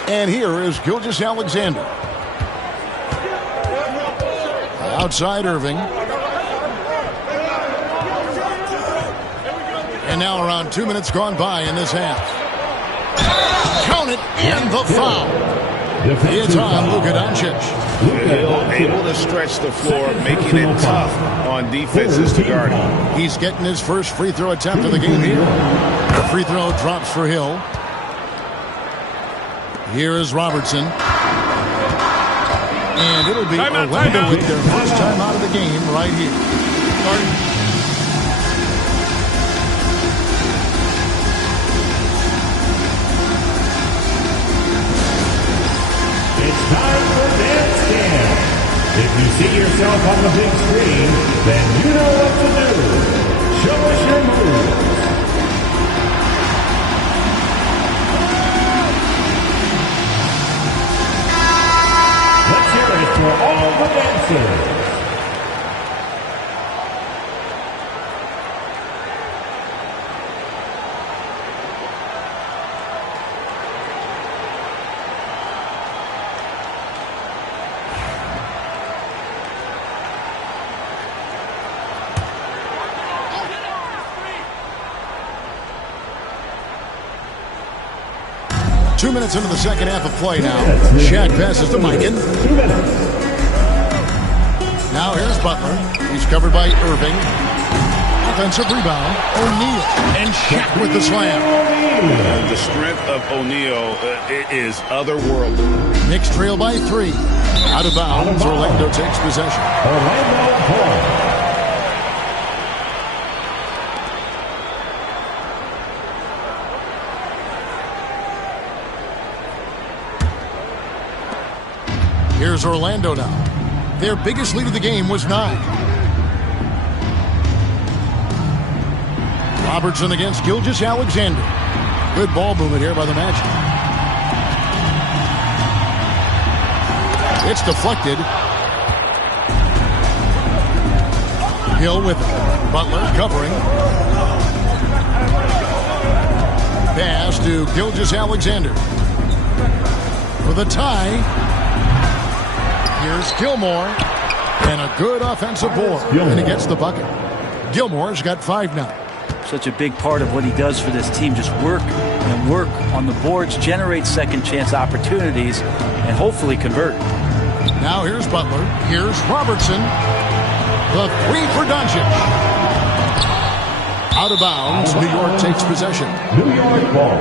And here is Gilgeous-Alexander. Outside Irving. And now around 2 minutes gone by in this half. Count it, and the foul. It's on Luka Doncic. Able to stretch the floor, making it tough on defenses to guard him. He's getting his first free throw attempt of the game here. The free throw drops for Hill. Here is Robertson. And it'll be Orlando with their first time out of the game right here. It's time for Dance Cam. If you see yourself on the big screen, then you know what to do. Show us your moves. Let's hear it for all the dancers. 2 minutes into the second half of play now. Shaq passes to Mikan. 2 minutes. Now here's Butler. He's covered by Irving. Offensive rebound. O'Neal. And Shaq with the slam. The strength of O'Neal is otherworldly. Knicks trail by 3. Out of bounds. Orlando takes possession. Orlando ball. Here's Orlando now. Their biggest lead of the game was 9. Robertson against Gilgeous-Alexander. Good ball movement here by the Magic. It's deflected. Hill with it. Butler covering. Pass to Gilgeous-Alexander. For the tie. Here's Gilmore, and a good offensive board, and he gets the bucket. Gilmore's got 5 now. Such a big part of what he does for this team, just work and work on the boards, generate second chance opportunities, and hopefully convert. Now here's Butler, here's Robertson. The 3 for Doncic. Out of bounds, New York takes possession. New York ball.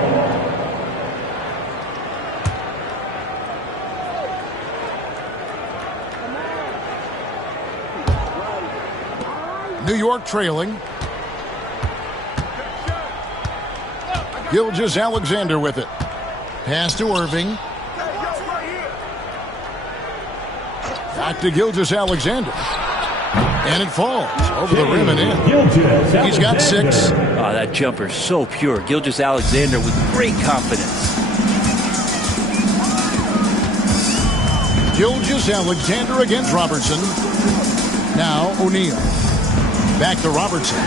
New York trailing. Gilgeous-Alexander with it. Pass to Irving. Back to Gilgeous-Alexander. And it falls over the rim and in. He's got 6. Oh, that jumper so pure. Gilgeous-Alexander with great confidence. Gilgeous-Alexander against Robertson. Now O'Neal. Back to Robertson.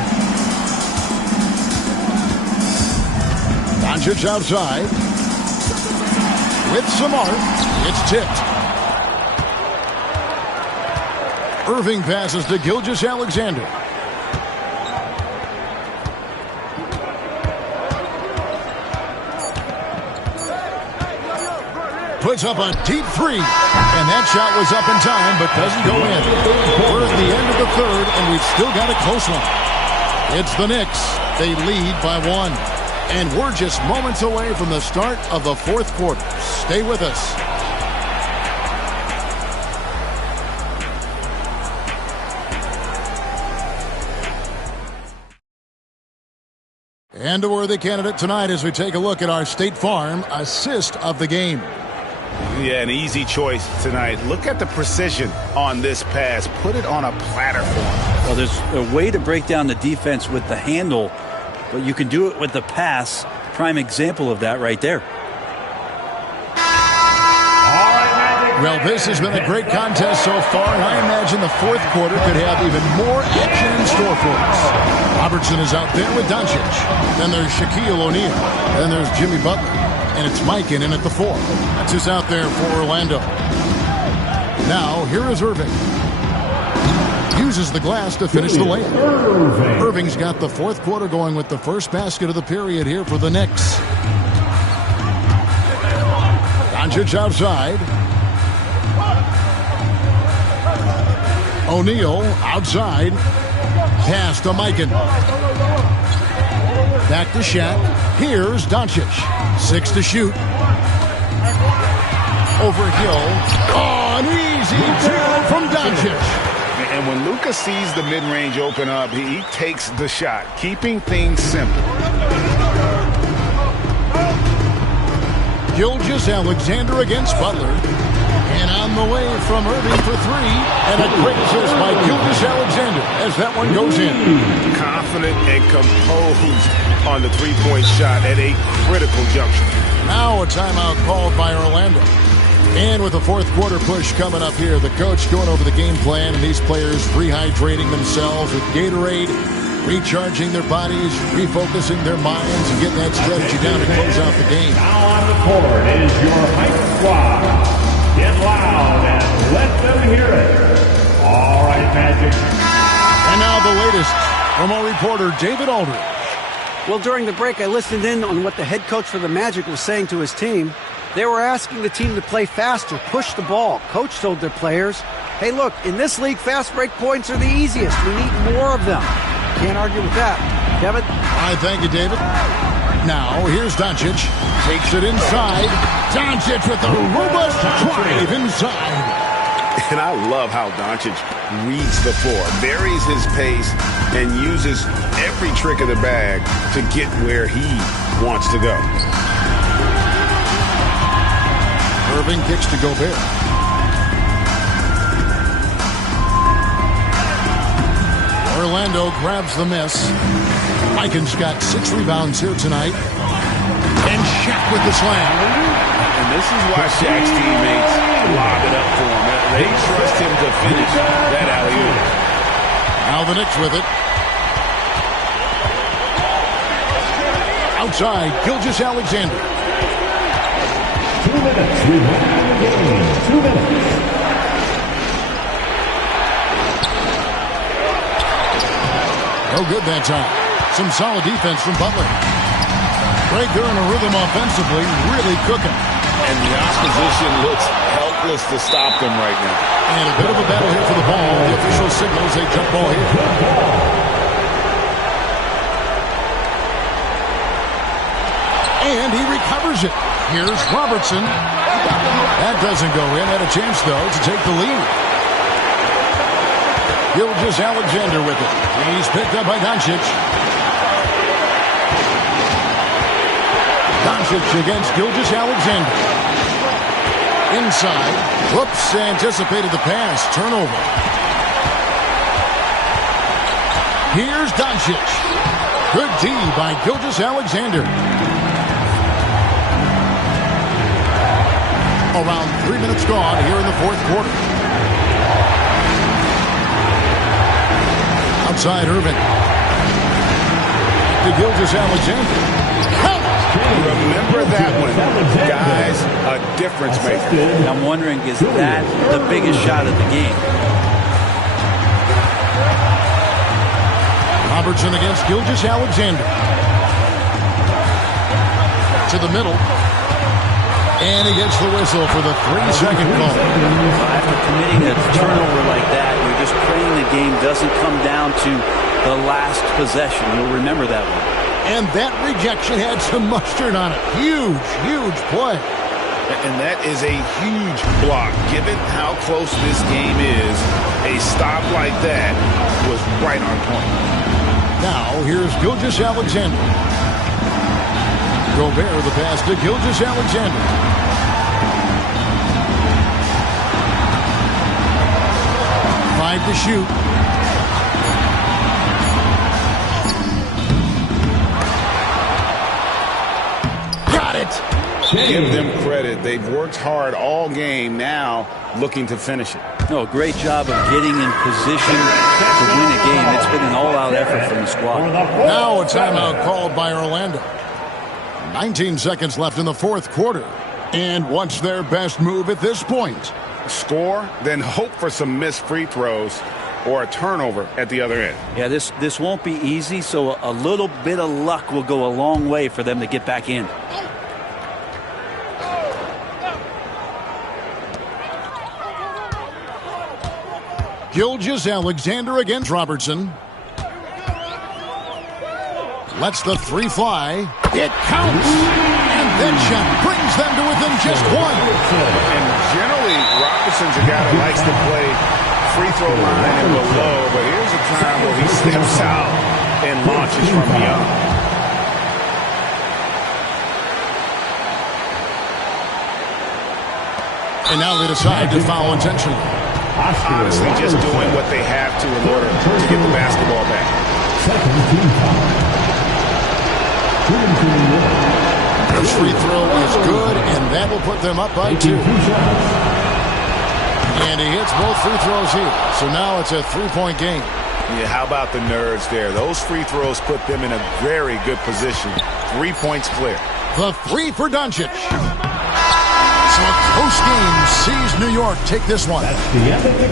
Doncic outside. With some art. It's tipped. Irving passes to Gilgeous-Alexander. Puts up a deep 3. And that shot was up in time, but doesn't go in. We're at the end of the third, and we've still got a close one. It's the Knicks. They lead by 1. And we're just moments away from the start of the fourth quarter. Stay with us. And a worthy candidate tonight as we take a look at our State Farm assist of the game. Yeah, an easy choice tonight. Look at the precision on this pass. Put it on a platter for him. Well, there's a way to break down the defense with the handle, but you can do it with the pass. Prime example of that right there. Well, this has been a great contest so far, and I imagine the fourth quarter could have even more action in store for us. Robertson is out there with Doncic. Then there's Shaquille O'Neal. Then there's Jimmy Butler. And it's Mikan in at the 4. That's who's out there for Orlando. Now, here is Irving. Uses the glass to finish the layup. Irving's got the fourth quarter going with the first basket of the period here for the Knicks. Doncic outside. O'Neal outside. Pass to Mikan. Back to Shaq. Here's Doncic. 6 to shoot. Over Hill. Oh, an easy 2 from Doncic. And when Luka sees the mid-range open up, he takes the shot, keeping things simple. Gilgeous-Alexander against Butler. And on the way from Irving for 3. And a great assist by Gilgeous-Alexander as that one goes in. Confident and composed on the three-point shot at a critical juncture. Now a timeout called by Orlando. And with the fourth quarter push coming up here, the coach going over the game plan and these players rehydrating themselves with Gatorade, recharging their bodies, refocusing their minds, and getting that strategy down to close out the game. Now on the court is your hype squad. Get loud and let them hear it. All right, Magic. And now the latest from our reporter, David Aldridge. Well, during the break, I listened in on what the head coach for the Magic was saying to his team. They were asking the team to play faster, push the ball. Coach told their players, hey, look, in this league, fast break points are the easiest. We need more of them. Can't argue with that. Kevin? I thank you, David. Now, here's Doncic. Takes it inside. Doncic with a robust drive inside. And I love how Doncic reads the floor, varies his pace, and uses every trick of the bag to get where he wants to go. Irving kicks to Gobert. Orlando grabs the miss. Mikan's got 6 rebounds here tonight. And Shaq with the slam. And this is why Shaq's teammates lob it up for him. They trust him to finish that alley-oop. Now the Knicks with it. Outside, Gilgeous-Alexander. 2 minutes remaining in the game. 2 minutes. No good that time. Some solid defense from Butler. Greg, they're in a rhythm offensively, really cooking. And the opposition looks helpless to stop them right now. And a bit of a battle here for the ball. The official signals a jump ball here. And he recovers it. Here's Robertson. That doesn't go in. Had a chance, though, to take the lead. Gilgeous-Alexander with it. He's picked up by Doncic. Doncic against Gilgeous-Alexander. Inside. Whoops, anticipated the pass. Turnover. Here's Doncic. Good D by Gilgeous-Alexander. Around 3 minutes gone here in the fourth quarter. Outside Irving. To Gilgeous-Alexander. Remember that one, guys, a difference maker. I'm wondering, is that the biggest shot of the game? Robertson against Gilgeous-Alexander. To the middle. And he gets the whistle for the 3-second call. After committing a turnover like that, you're just praying the game doesn't come down to the last possession. You'll remember that one. And that rejection had some mustard on it. Huge, huge play. And that is a huge block. Given how close this game is, a stop like that was right on point. Now, here's Gilgeous-Alexander. Gobert the pass to Gilgeous-Alexander. Five to shoot. Give them credit. They've worked hard all game, now looking to finish it. No, great job of getting in position to win a game. It's been an all-out effort from the squad. Now a timeout called by Orlando. 19 seconds left in the fourth quarter. And what's their best move at this point? Score, then hope for some missed free throws or a turnover at the other end. Yeah, this won't be easy, so a little bit of luck will go a long way for them to get back in. Gilgeous-Alexander against Robertson. Lets the three fly. It counts. And that shot brings them to within just one. And generally, Robertson's a guy that likes to play free throw line and below, but here's a time where he steps out and launches from beyond. And now they decide to foul intentionally. Honestly, just doing what they have to in order to get the basketball back. First free throw is good, and that will put them up by 2. And he hits both free throws here. So now it's a 3-point game. Yeah, how about the nerves there? Those free throws put them in a very good position. 3 points clear. The 3 for Doncic. So a close game sees New York take this one.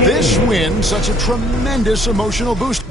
This win, such a tremendous emotional boost.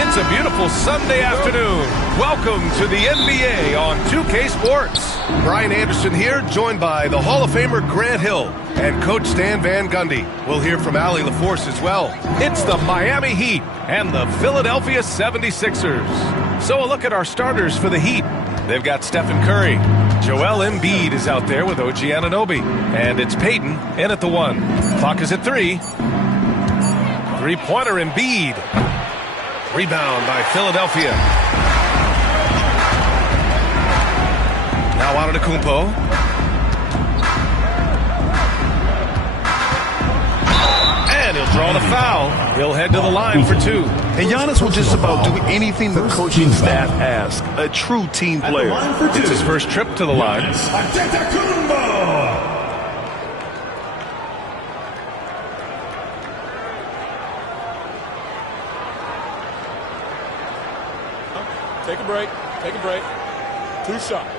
It's a beautiful Sunday afternoon. Welcome to the NBA on 2K Sports. Brian Anderson here, joined by the Hall of Famer Grant Hill and Coach Stan Van Gundy. We'll hear from Allie LaForce as well. It's the Miami Heat and the Philadelphia 76ers. So a look at our starters for the Heat. They've got Stephen Curry. Joel Embiid is out there with OG Anunoby. And it's Peyton in at the 1. Clock is at 3. Three-pointer Embiid. Rebound by Philadelphia. Now Antetokounmpo. And he'll draw the foul. He'll head to the line for 2. And Giannis will just about do anything the coaching staff asks. A true team player. It's his first trip to the line. Take a break. Take a break. 2 shots.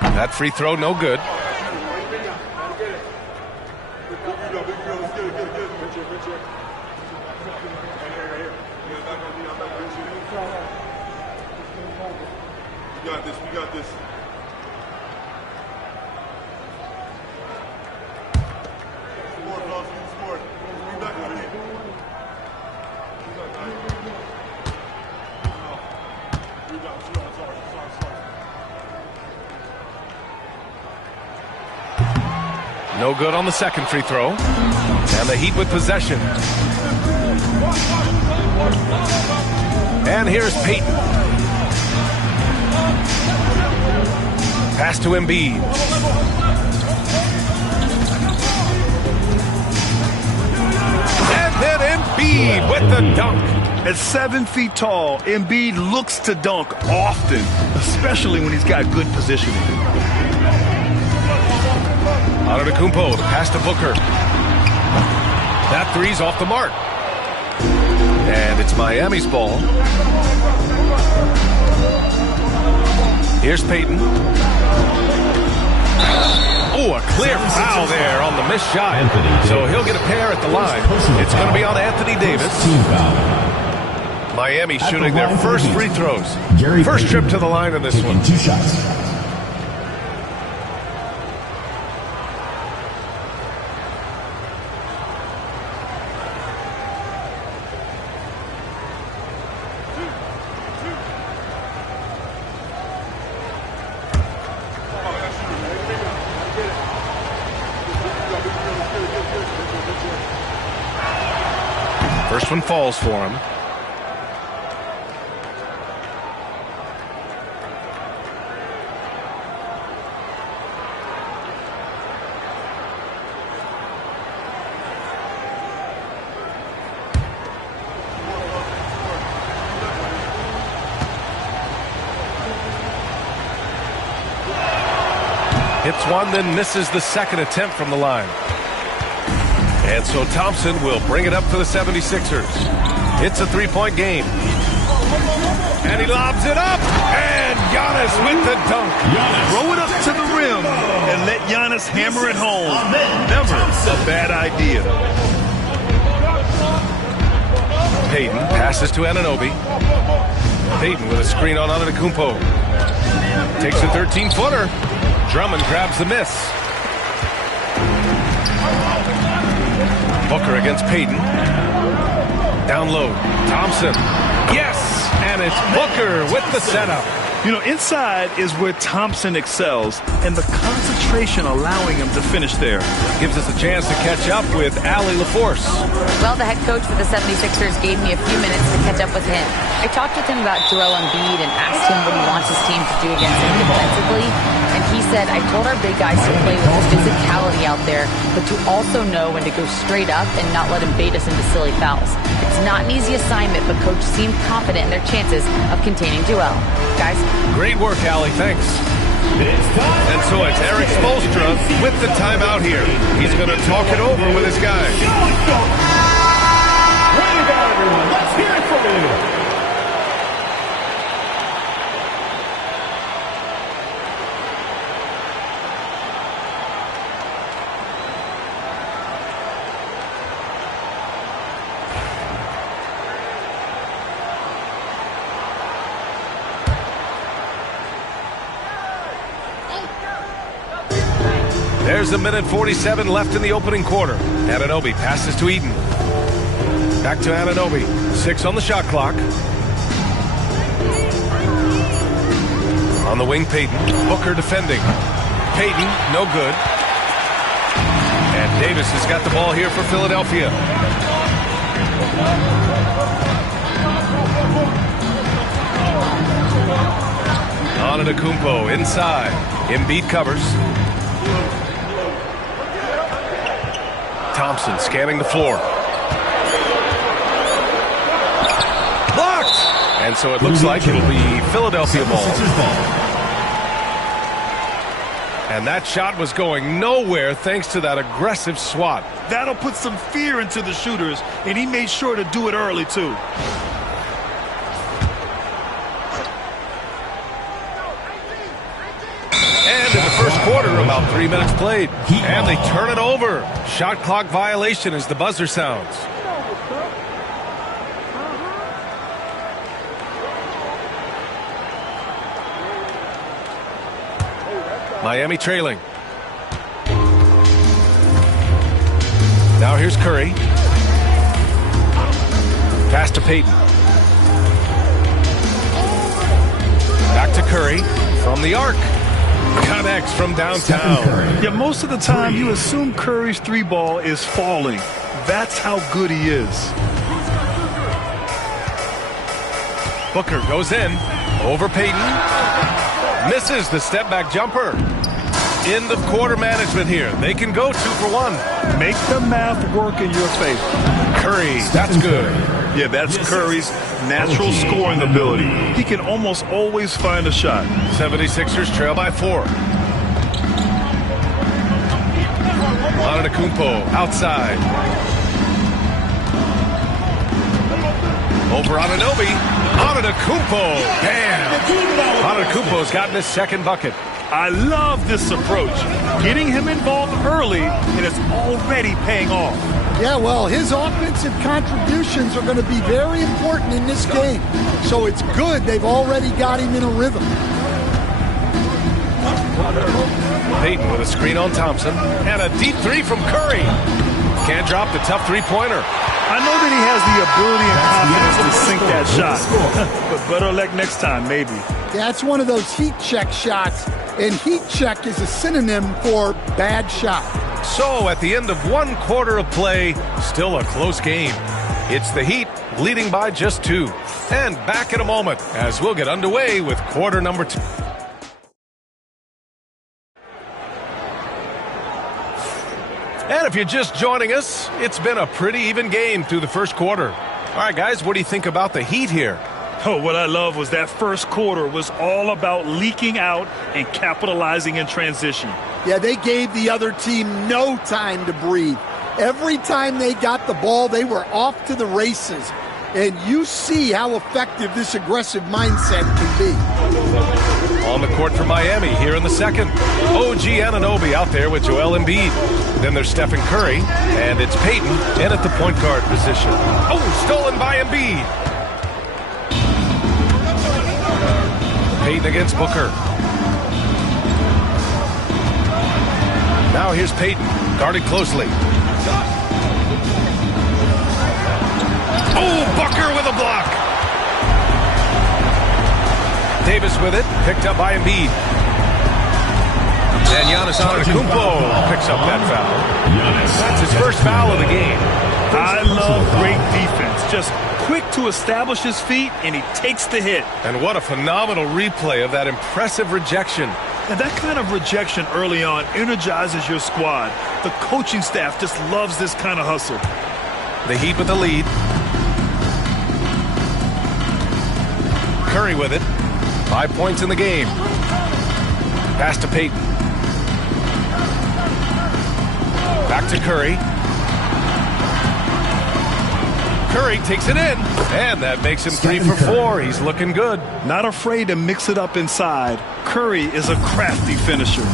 That free throw, no good. We got this. No good on the second free throw. And the Heat with possession. And here's Peyton. Pass to Embiid. And then Embiid with the dunk. At 7 feet tall, Embiid looks to dunk often, especially when he's got good positioning. Antetokounmpo, the pass to Booker. That three's off the mark. And it's Miami's ball. Here's Peyton. Oh, a clear foul there on the missed shot. So he'll get a pair at the line. It's going to be on Anthony Davis. Miami shooting their first free throws. First trip to the line in this one. 2 shots. First one falls for him. Hits one, then misses the second attempt from the line. And so Thompson will bring it up for the 76ers. It's a 3-point game. And he lobs it up. And Giannis with the dunk. Throw it up to the rim and let Giannis hammer it home. Never a bad idea. Peyton passes to Anunoby. Peyton with a screen on Antetokounmpo. Takes a 13-footer. Drummond grabs the miss. Booker against Peyton. Down low. Thompson. Yes! And it's Booker with the setup. You know, inside is where Thompson excels, and the concentration allowing him to finish there. Gives us a chance to catch up with Allie LaForce. Well, the head coach for the 76ers gave me a few minutes to catch up with him. I talked with him about Joel Embiid and asked him what he wants his team to do against him defensively. And he said, I told our big guys to play with physicality out there, but to also know when to go straight up and not let him bait us into silly fouls. It's not an easy assignment, but coach seemed confident in their chances of containing Joel. Guys? Great work, Allie. Thanks. And so it's Eric Spoelstra with the timeout here. He's going to talk it over with his guys. Ready, everyone. Let's hear it from you. There's a minute 47 left in the opening quarter. Anunoby passes to Eaton. Back to Anunoby. 6 on the shot clock. On the wing, Payton. Booker defending. Payton, no good. And Davis has got the ball here for Philadelphia. Antetokounmpo inside. Embiid covers. Thompson scanning the floor. Blocked! And so it looks like it'll be Philadelphia ball. And that shot was going nowhere thanks to that aggressive swat. That'll put some fear into the shooters, and he made sure to do it early, too. And in the first quarter, about 3 minutes played. And they turn it over. Shot clock violation as the buzzer sounds. Miami trailing. Now here's Curry. Pass to Payton. Back to Curry from the arc. Connects from downtown. Yeah, most of the time you assume Curry's three ball is falling. That's how good he is. Booker goes in. Over Payton. Misses the step back jumper. End of quarter management here. They can go 2 for 1. Make the math work in your favor. Curry, that's good. Yeah, that's Curry's natural scoring ability. He can almost always find a shot. 76ers trail by 4. Antetokounmpo outside. Over Anunoby. Antetokounmpo. Bam! Antetokounmpo's gotten his second bucket. I love this approach. Getting him involved early, and it's already paying off. Yeah, well, his offensive contributions are going to be very important in this game. So it's good they've already got him in a rhythm. Payton with a screen on Thompson. And a deep three from Curry. Can't drop the tough three-pointer. I know that he has the ability and confidence to sink that shot. But better luck next time, maybe. That's one of those heat check shots. And heat check is a synonym for bad shot. So at the end of 1 quarter of play, still a close game. It's the Heat leading by just 2. And back in a moment as we'll get underway with quarter number 2. And if you're just joining us, it's been a pretty even game through the first quarter. All right, guys, what do you think about the Heat here? Oh, what I love was that first quarter was all about leaking out and capitalizing in transition. Yeah, they gave the other team no time to breathe. Every time they got the ball, they were off to the races. And you see how effective this aggressive mindset can be. On the court for Miami here in the second. OG Anunoby out there with Joel Embiid. Then there's Stephen Curry, and it's Payton in at the point guard position. Oh, stolen by Embiid. Payton against Booker. Now here's Payton, guarded closely. Oh, Booker with a block. Davis with it, picked up by Embiid. And Giannis Antetokounmpo picks up that foul. That's his first foul of the game. I love great defense. Just quick to establish his feet, and he takes the hit. And what a phenomenal replay of that impressive rejection. And that kind of rejection early on energizes your squad. The coaching staff just loves this kind of hustle. The Heat with the lead. Curry with it. 5 points in the game. Pass to Payton. Back to Curry. Curry takes it in, and that makes him 3 for 4. He's looking good. Not afraid to mix it up inside. Curry is a crafty finisher.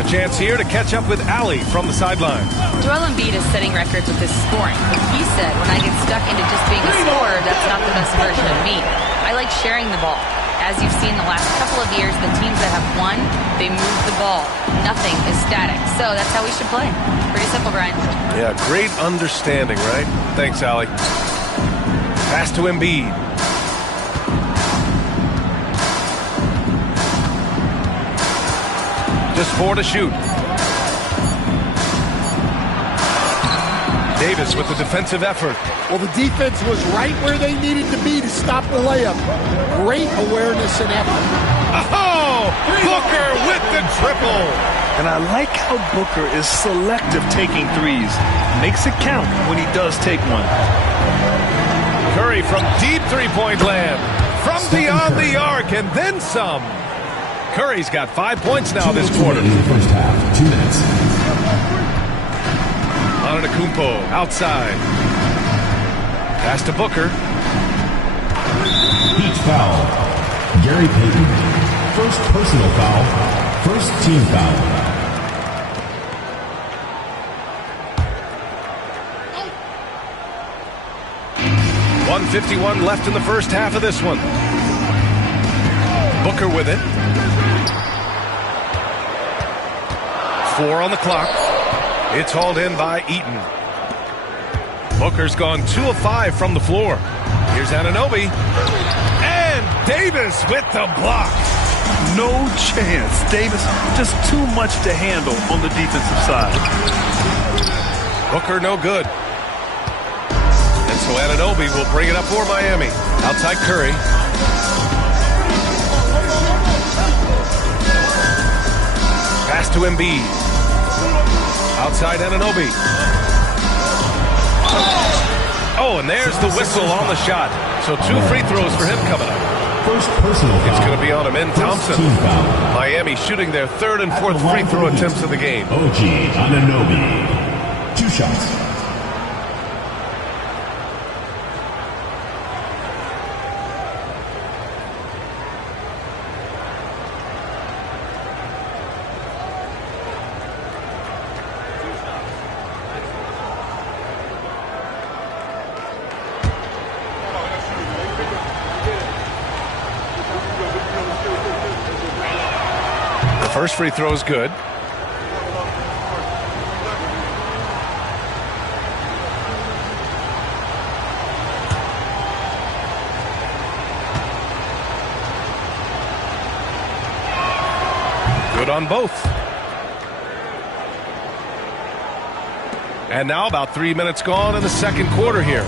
A chance here to catch up with Allie from the sideline. Joel Embiid is setting records with his scoring. He said, when I get stuck into just being a scorer, that's not the best version of me. I like sharing the ball. As you've seen the last couple of years, the teams that have won, they move the ball. Nothing is static. So that's how we should play. Pretty simple, Brian. Yeah, great understanding, right? Thanks, Allie. Pass to Embiid. Just 4 to shoot. Davis with the defensive effort. Well, the defense was right where they needed to be to stop the layup. Great awareness and effort. Oh, Booker with the triple. And I like how Booker is selective taking threes. Makes it count when he does take one. Curry from deep three-point land. From beyond the arc and then some. Curry's got 5 points now this quarter. In the first half, 2 minutes. Antetokounmpo outside. Pass to Booker. Each foul. Gary Payton. First personal foul. First team foul. .151 left in the first half of this one. Booker with it. 4 on the clock. It's hauled in by Eaton. Booker's gone 2 of 5 from the floor. Here's Anunoby. And Davis with the block. No chance. Davis just too much to handle on the defensive side. Booker no good. And so Anunoby will bring it up for Miami. Outside Curry. Pass to Embiid. Outside Anunoby. Oh, and there's the whistle on the shot. So 2 free throws for him coming up. First personal foul. It's going to be on Amin Thompson. Miami shooting their 3rd and 4th free throw attempts of the game. OG Anunoby. 2 shots. First free throw is good. Good on both. And now about 3 minutes gone in the second quarter here.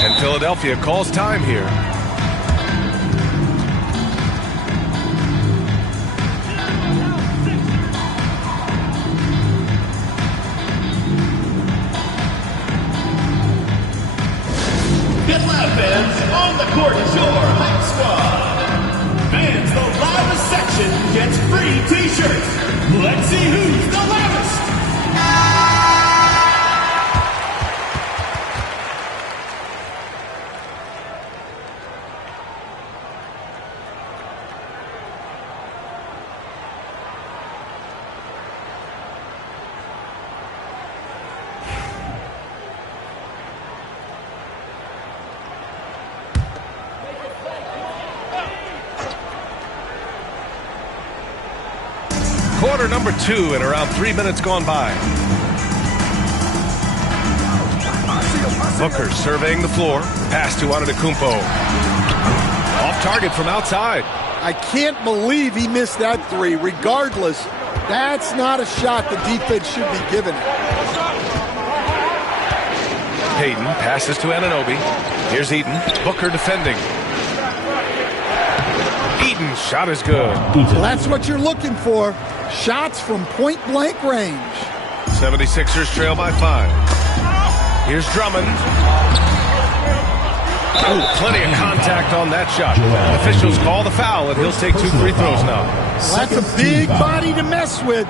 And Philadelphia calls time here. Fans, on the court is your hype squad. Fans, the loudest section gets free t-shirts. Let's see who's the loudest. Quarter number 2 and around 3 minutes gone by. Booker surveying the floor. Pass to Antetokounmpo. target from outside. I can't believe he missed that three. Regardless, that's not a shot the defense should be giving it. Payton passes to Anunoby. Here's Eaton. Booker defending. Eaton's shot is good. Well, that's what you're looking for. Shots from point-blank range. 76ers trail by 5. Here's Drummond. Oh, plenty of contact on that shot. Officials call the foul, and he'll take 2 free throws now. Well, that's a big body to mess with.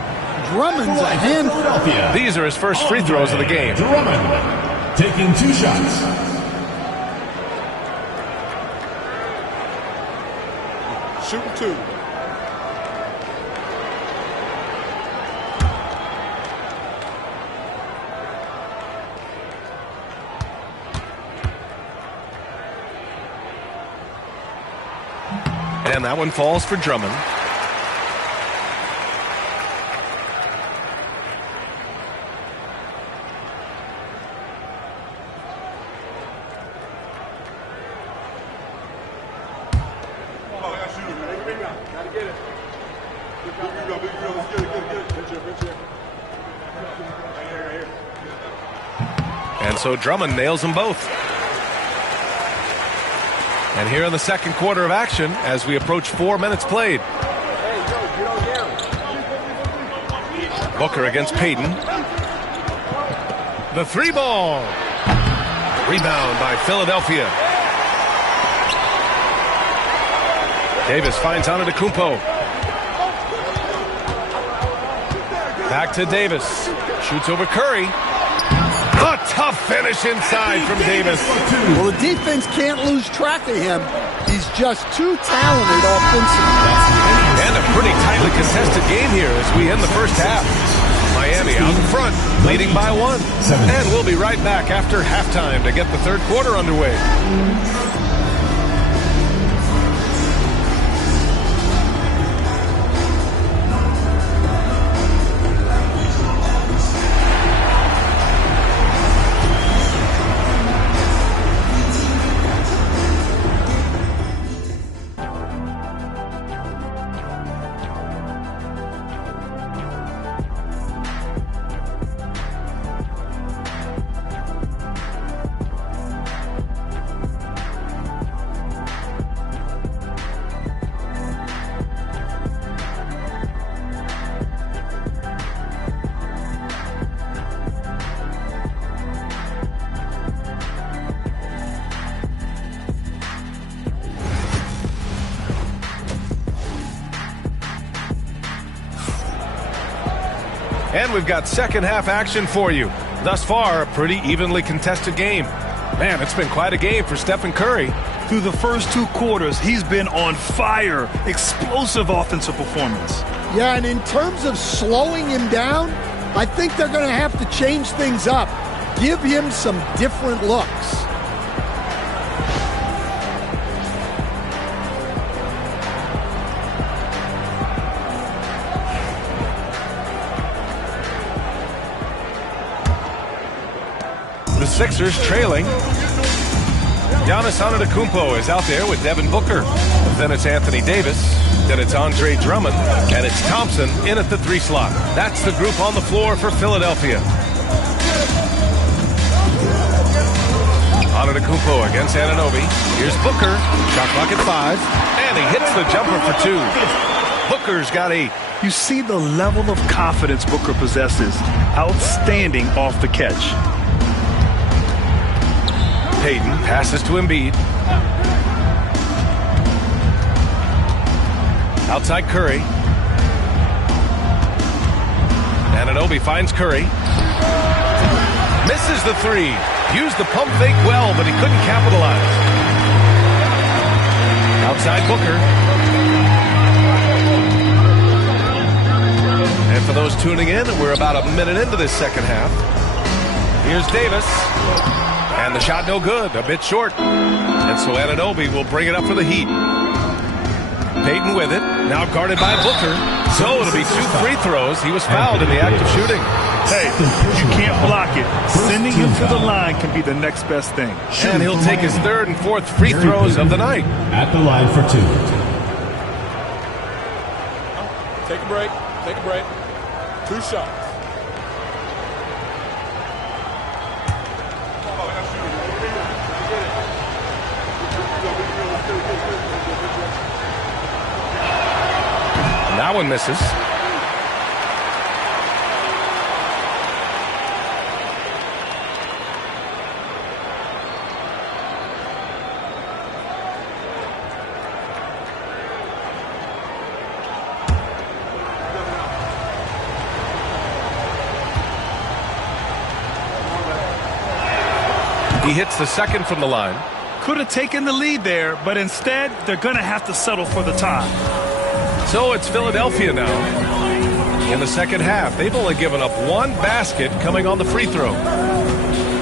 Drummond's a handful. These are his first free throws of the game. Drummond taking 2 shots. Shooting 2. And that one falls for Drummond. And so Drummond nails them both. And here in the second quarter of action as we approach 4 minutes played. Booker against Payton. The 3-ball. Rebound by Philadelphia. Davis finds Antetokounmpo. Back to Davis. Shoots over Curry. A tough finish inside from Davis. Well, the defense can't lose track of him. He's just too talented offensively. And a pretty tightly contested game here as we end the first half. Miami out in front, leading by 1. And we'll be right back after halftime to get the third quarter underway. And we've got second half action for you. Thus far, a pretty evenly contested game. Man, it's been quite a game for Stephen Curry. Through the first 2 quarters, he's been on fire. Explosive offensive performance. Yeah, and in terms of slowing him down, I think they're going to have to change things up. Give him some different looks. The Sixers trailing. Giannis Antetokounmpo is out there with Devin Booker. Then it's Anthony Davis. Then it's Andre Drummond. And it's Thompson in at the 3 slot. That's the group on the floor for Philadelphia. Antetokounmpo against Anunoby. Here's Booker. Shot clock at 5. And he hits the jumper for 2. Booker's got 8. You see the level of confidence Booker possesses. Outstanding off the catch. Payton passes to Embiid. Outside Curry. Anunoby finds Curry. Misses the 3. Used the pump fake well, but he couldn't capitalize. Outside Booker. And for those tuning in, we're about a minute into this second half. Here's Davis. And the shot no good, a bit short. And so Anunoby will bring it up for the Heat. Payton with it. Now guarded by Booker. So it'll be 2 free throws. He was fouled in the act of shooting. Hey, you can't block it. Sending him to the line can be the next best thing. And he'll take his 3rd and 4th free throws of the night. At the line for 2. Take a break. Take a break. 2 shots. That one misses. He hits the 2nd from the line. Could have taken the lead there, but instead, they're going to have to settle for the tie. So it's Philadelphia now. In the second half, they've only given up 1 basket coming on the free throw.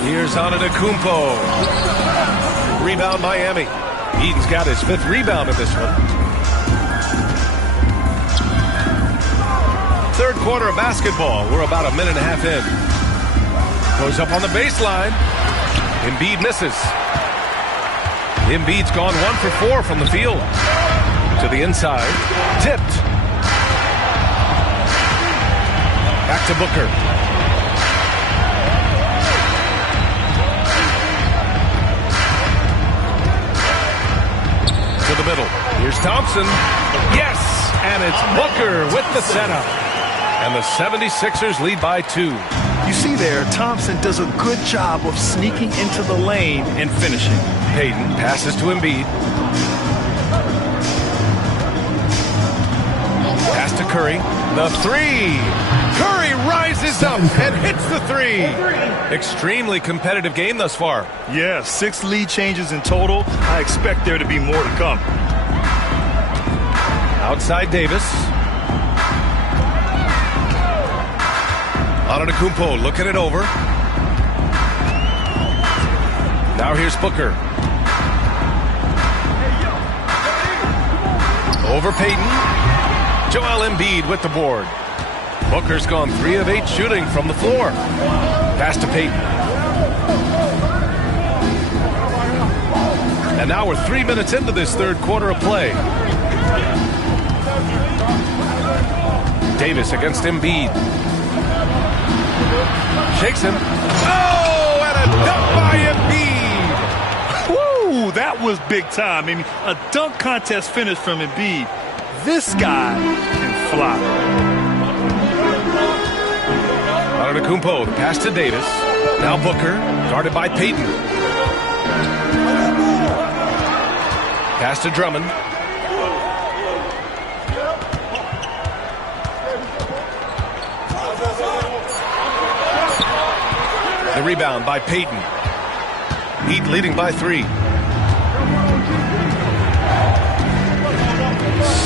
Here's Antetokounmpo. Rebound Miami. Eden's got his 5th rebound in this one. 3rd quarter of basketball. We're about a minute and a half in. Goes up on the baseline. Embiid misses. Embiid's gone 1 for 4 from the field. To the inside. Tipped. Back to Booker. To the middle. Here's Thompson. Yes! And it's Booker with the setup. And the 76ers lead by 2. You see there, Thompson does a good job of sneaking into the lane and finishing. Payton passes to Embiid. Pass to Curry. The 3. Curry rises up and hits the 3. Extremely competitive game thus far. Yeah, 6 lead changes in total. I expect there to be more to come. Outside Davis. Antetokounmpo looking it over. Now here's Booker. Over Payton. Joel Embiid with the board. Booker's gone 3 of 8 shooting from the floor. Pass to Payton. And now we're 3 minutes into this 3rd quarter of play. Davis against Embiid. Shakes him. Oh, and a dunk by Embiid. Woo, that was big time. I mean, a dunk contest finish from Embiid. This guy can fly. Antetokounmpo, the pass to Davis. Now Booker, guarded by Payton. Pass to Drummond. The rebound by Payton. Heat leading by 3.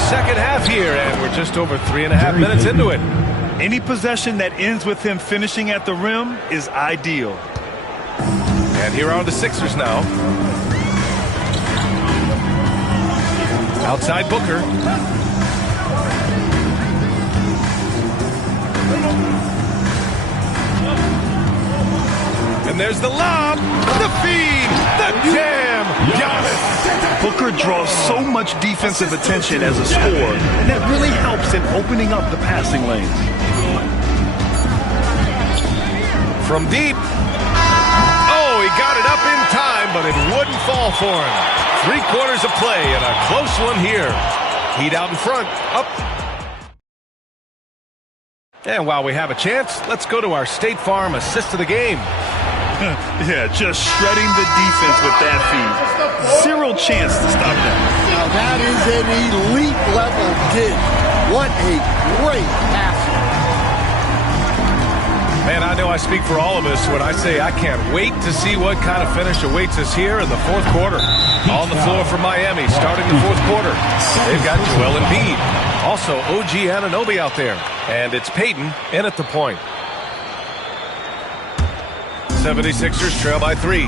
Second half here, and we're just over 3.5 minutes into it. Any possession that ends with him finishing at the rim is ideal. And here are the Sixers now. Outside Booker. And there's the lob, the feed, the jam. Giannis. Booker draws so much defensive attention as a scorer, and that really helps in opening up the passing lanes. From deep. Oh, he got it up in time, but it wouldn't fall for him. 3 quarters of play and a close one here. Heat out in front. Up. And while we have a chance, let's go to our State Farm assist of the game. Yeah, just shredding the defense with that feed. 0 chance to stop that. Now that is an elite level dig. What a great pass. Man, I know I speak for all of us when I say I can't wait to see what kind of finish awaits us here in the 4th quarter. On the floor for Miami, starting the 4th quarter. They've got Joel Embiid. Also, OG Anunoby out there. And it's Payton in at the point. 76ers trail by 3.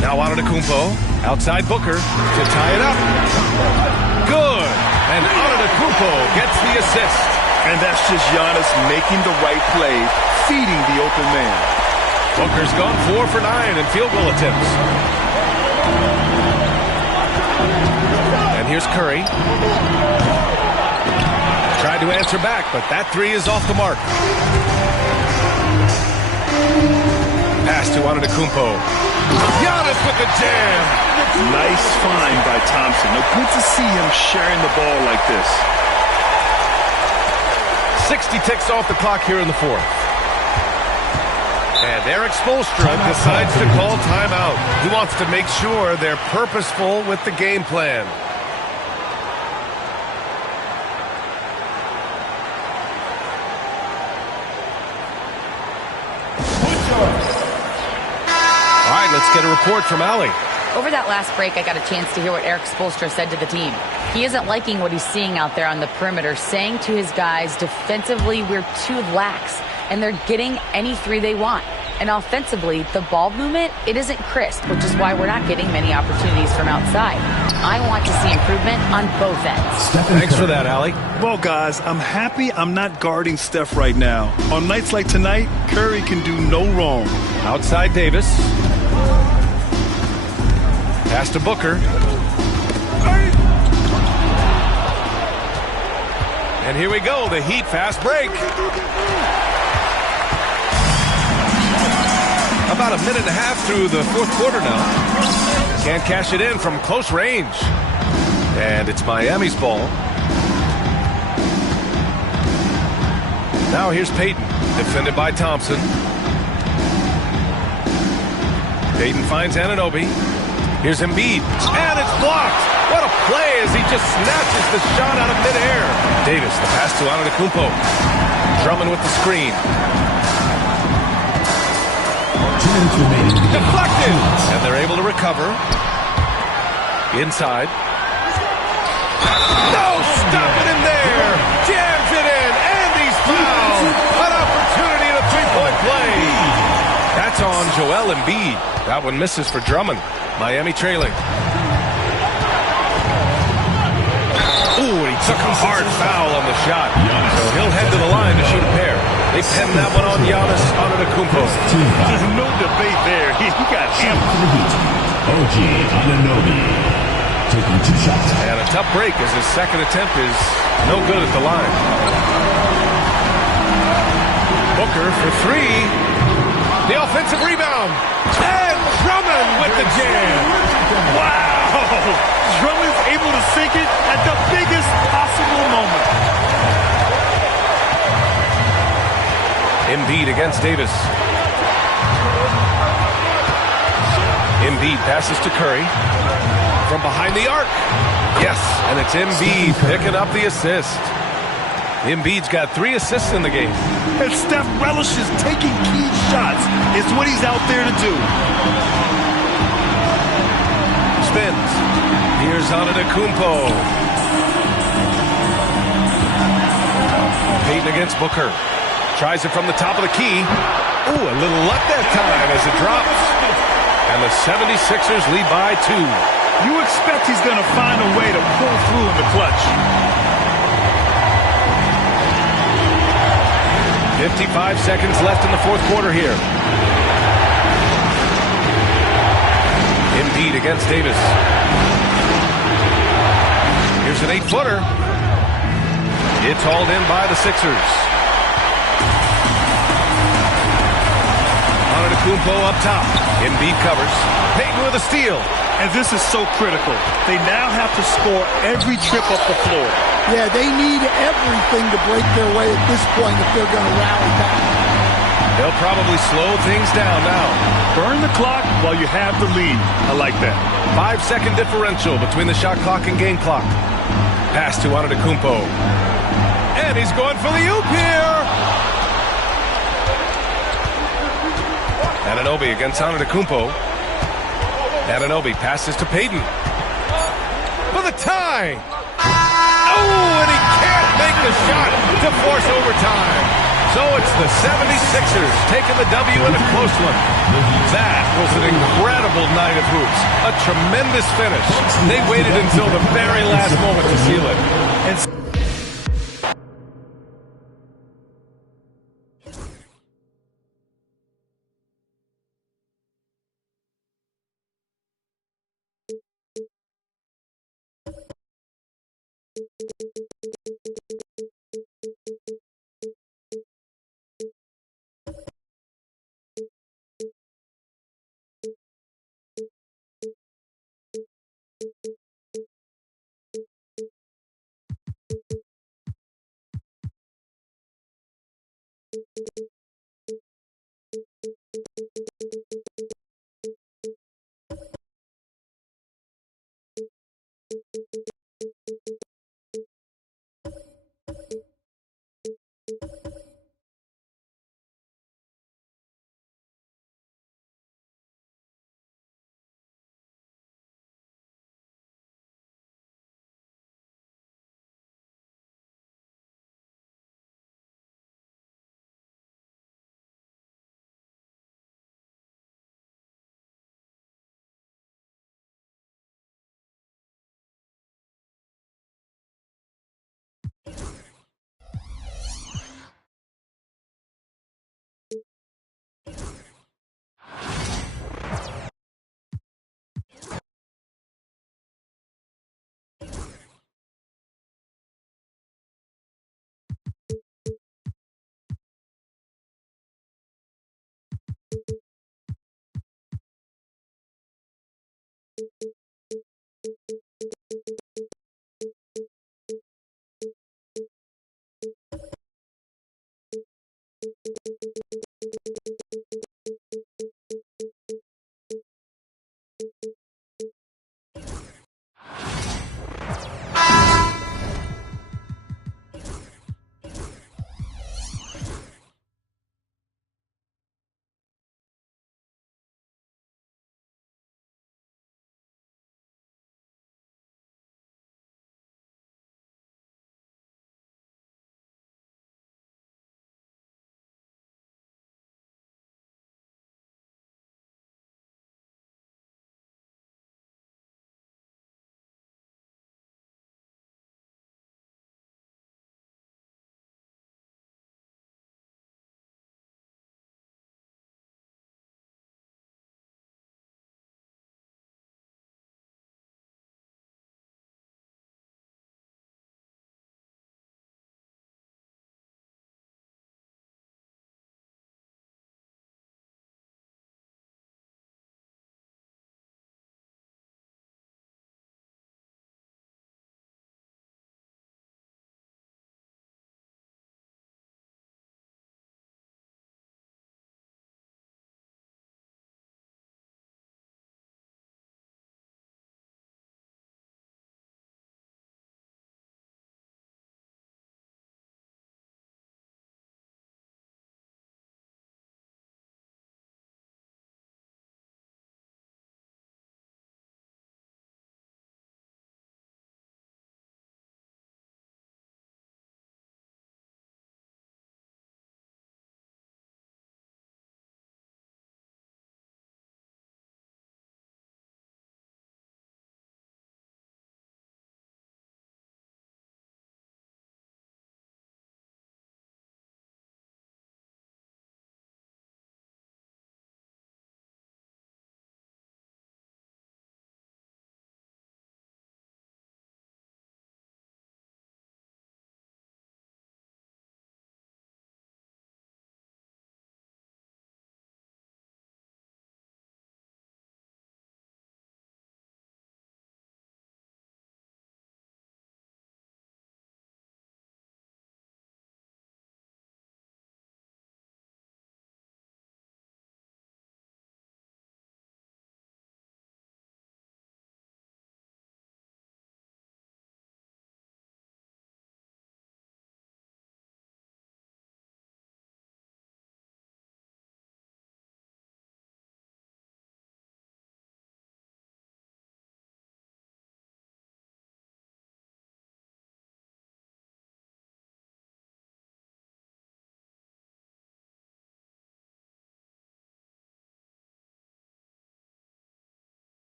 Now Antetokounmpo. Outside Booker to tie it up. Good. And Antetokounmpo gets the assist. And that's just Giannis making the right play, feeding the open man. Booker's gone 4 for 9 in field goal attempts. And here's Curry. Tried to answer back, but that three is off the mark. Pass to Antetokounmpo. Giannis with the jam. Nice find by Thompson. Good to see him sharing the ball like this. 60 ticks off the clock here in the fourth. And Eric Spoelstra decides to call timeout. He wants to make sure they're purposeful with the game plan. All right, let's get a report from Allie. Over that last break, I got a chance to hear what Eric Spoelstra said to the team. He isn't liking what he's seeing out there on the perimeter, saying to his guys, defensively, we're too lax, and they're getting any three they want. And offensively, the ball movement, it isn't crisp, which is why we're not getting many opportunities from outside. I want to see improvement on both ends. Thanks for that, Allie. Well, guys, I'm happy I'm not guarding Steph right now. On nights like tonight, Curry can do no wrong. Outside Davis. Pass to Booker. And here we go, the Heat fast break. About a minute and a half through the fourth quarter now. Can't cash it in from close range. And it's Miami's ball. Now here's Payton, defended by Thompson. Payton finds Anunoby. Here's Embiid, and it's blocked. What a play as he just snatches the shot out of midair. Davis, the pass to Antetokounmpo. Drummond with the screen. Deflected, and they're able to recover. Inside. No, stop it in there. Jams it in, and he's fouled. An opportunity and a three-point play. That's on Joel Embiid. That one misses for Drummond. Miami trailing. Ooh, and he took a hard foul on the shot. So he'll head to the line to shoot a pair. They pinned that one on Giannis Antetokounmpo. There's no debate there. He got hammered. OG Anunoby taking 2 shots. And a tough break as his second attempt is no good at the line. Booker for 3. The offensive rebound. And Drummond with the jam. Wow! Drummond's able to sink it at the biggest possible moment. Embiid against Davis. Embiid passes to Curry. From behind the arc. Yes, and it's Embiid picking up the assist. Embiid's got 3 assists in the game. And Steph relishes taking key shots. It's what he's out there to do. Spins. Here's Antetokounmpo. Payton against Booker. Tries it from the top of the key. Ooh, a little luck that time as it drops. And the 76ers lead by 2. You expect he's going to find a way to pull through in the clutch. 55 seconds left in the fourth quarter here. Embiid against Davis. Here's an 8-footer. It's hauled in by the Sixers. Antetokounmpo up top. Embiid covers. Payton with a steal. And this is so critical. They now have to score every trip up the floor. Yeah, they need everything to break their way at this point if they're going to rally back. They'll probably slow things down now. Burn the clock while you have the lead. I like that. 5-second differential between the shot clock and game clock. Pass to Antetokounmpo. And he's going for the oop here. Anunoby against Antetokounmpo. Anunoby passes to Payton. For the tie. Oh, and he can't make the shot to force overtime. So it's the 76ers taking the W in a close one. That was an incredible night of hoops. A tremendous finish. They waited until the very last moment to seal it.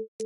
Thanks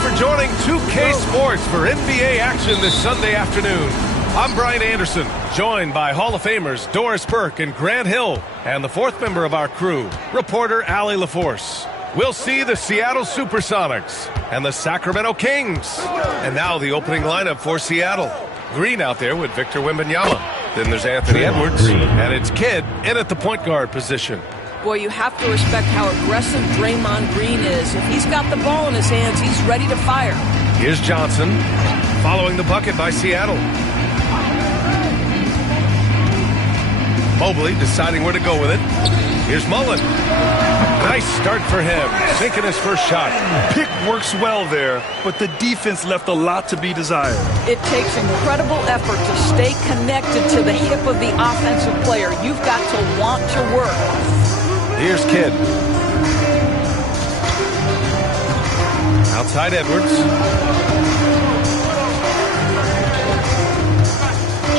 for joining 2K Sports for NBA action this Sunday afternoon. I'm Brian Anderson, joined by Hall of Famers Doris Burke and Grant Hill, and the fourth member of our crew, reporter Allie LaForce. We'll see the Seattle Supersonics and the Sacramento Kings. And now the opening lineup for Seattle. Green out there with Victor Wembanyama. Then there's Anthony Edwards, and it's Kidd in at the point guard position. Boy, you have to respect how aggressive Draymond Green is. If he's got the ball in his hands, he's ready to fire. Here's Johnson, following the bucket by Seattle. Mobley deciding where to go with it. Here's Mullen. Nice start for him, sinking his first shot. Pick works well there, but the defense left a lot to be desired. It takes incredible effort to stay connected to the hip of the offensive player. You've got to want to work. Here's Kidd. Outside Edwards.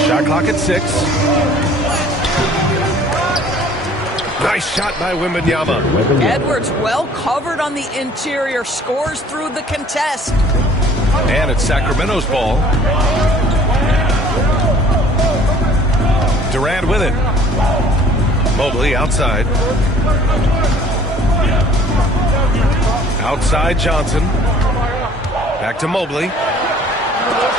Shot clock at 6. Nice shot by Wembanyama. Edwards well covered on the interior, scores through the contest. And it's Sacramento's ball. Durant with it. Mobley outside. Outside Johnson. Back to Mobley.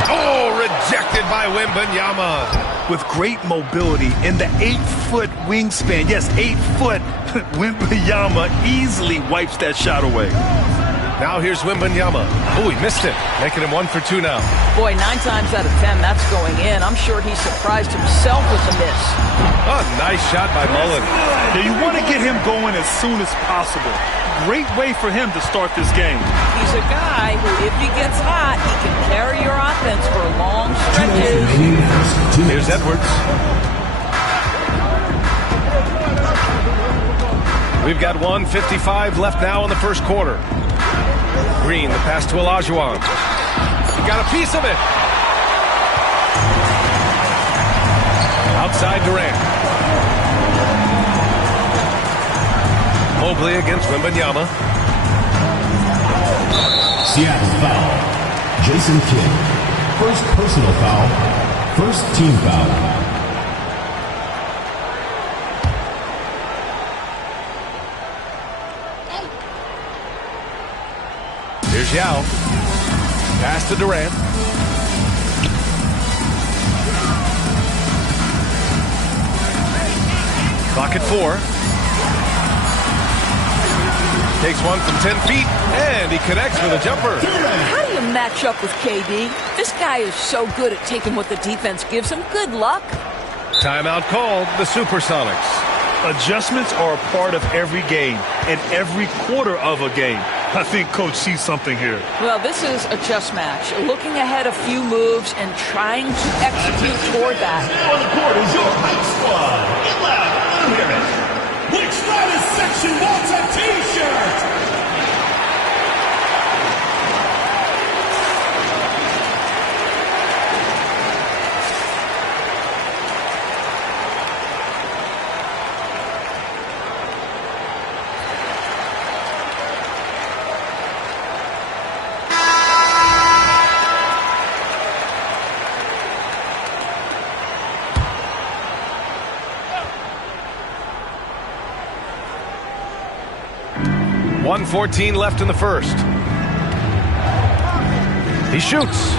Oh, rejected by Wembanyama. With great mobility in the 8-foot wingspan, yes, 8 foot, Wembanyama easily wipes that shot away. Now here's Wembanyama. Oh, he missed it, making him 1 for 2 now. Boy, 9 times out of 10, that's going in. I'm sure he surprised himself with the miss. Oh, nice shot by Mullen. Now you want to get him going as soon as possible. Great way for him to start this game. He's a guy who, if he gets hot, he can carry your offense for long stretches. Here's Edwards. We've got 1:55 left now in the first quarter. Green, the pass to Olajuwon. He got a piece of it. Outside Durant. Mobley against Wembanyama. Seattle foul. Jason Kidd. First personal foul. First team foul. Here's Yao. Pass to Durant. Clock at 4. Takes one from 10 feet, and he connects with a jumper. How do you match up with KD? This guy is so good at taking what the defense gives him. Good luck. Timeout called, the Supersonics. Adjustments are a part of every game and every quarter of a game. I think Coach sees something here. Well, this is a chess match. Looking ahead a few moves and trying to execute toward that. Now on the court is your hype squad. Get loud. I don't hear it. Which side of section wants a T-shirt? .14 left in the first. He shoots.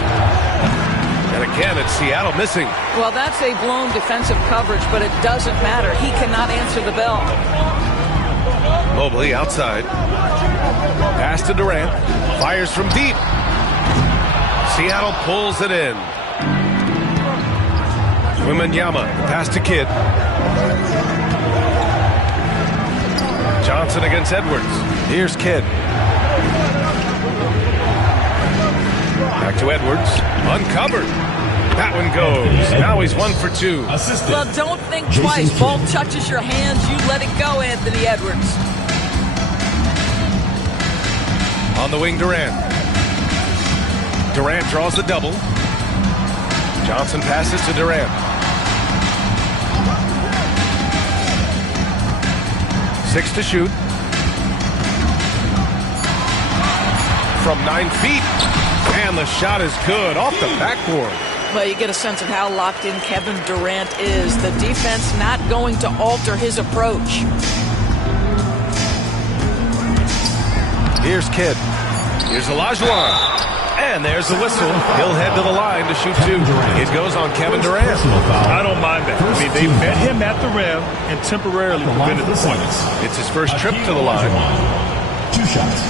And again, it's Seattle missing. Well, that's a blown defensive coverage, but it doesn't matter. He cannot answer the bell. Mobley outside. Pass to Durant. Fires from deep. Seattle pulls it in. Wembanyama. Pass to Kidd. Johnson against Edwards. Here's Kidd. Back to Edwards. Uncovered. That one goes. Now he's 1 for 2. Well, don't think twice. Ball touches your hands. You let it go, Anthony Edwards. On the wing, Durant. Durant draws the double. Johnson passes to Durant. 6 to shoot. From 9 feet. And the shot is good off the backboard. Well, you get a sense of how locked in Kevin Durant is. The defense not going to alter his approach. Here's Kidd. Here's Olajuwon. And there's the whistle. He'll head to the line to shoot 2. It goes on Kevin Durant. I don't mind that. I mean, they met him at the rim and temporarily prevented the points. It's his first trip to the line. 2 shots.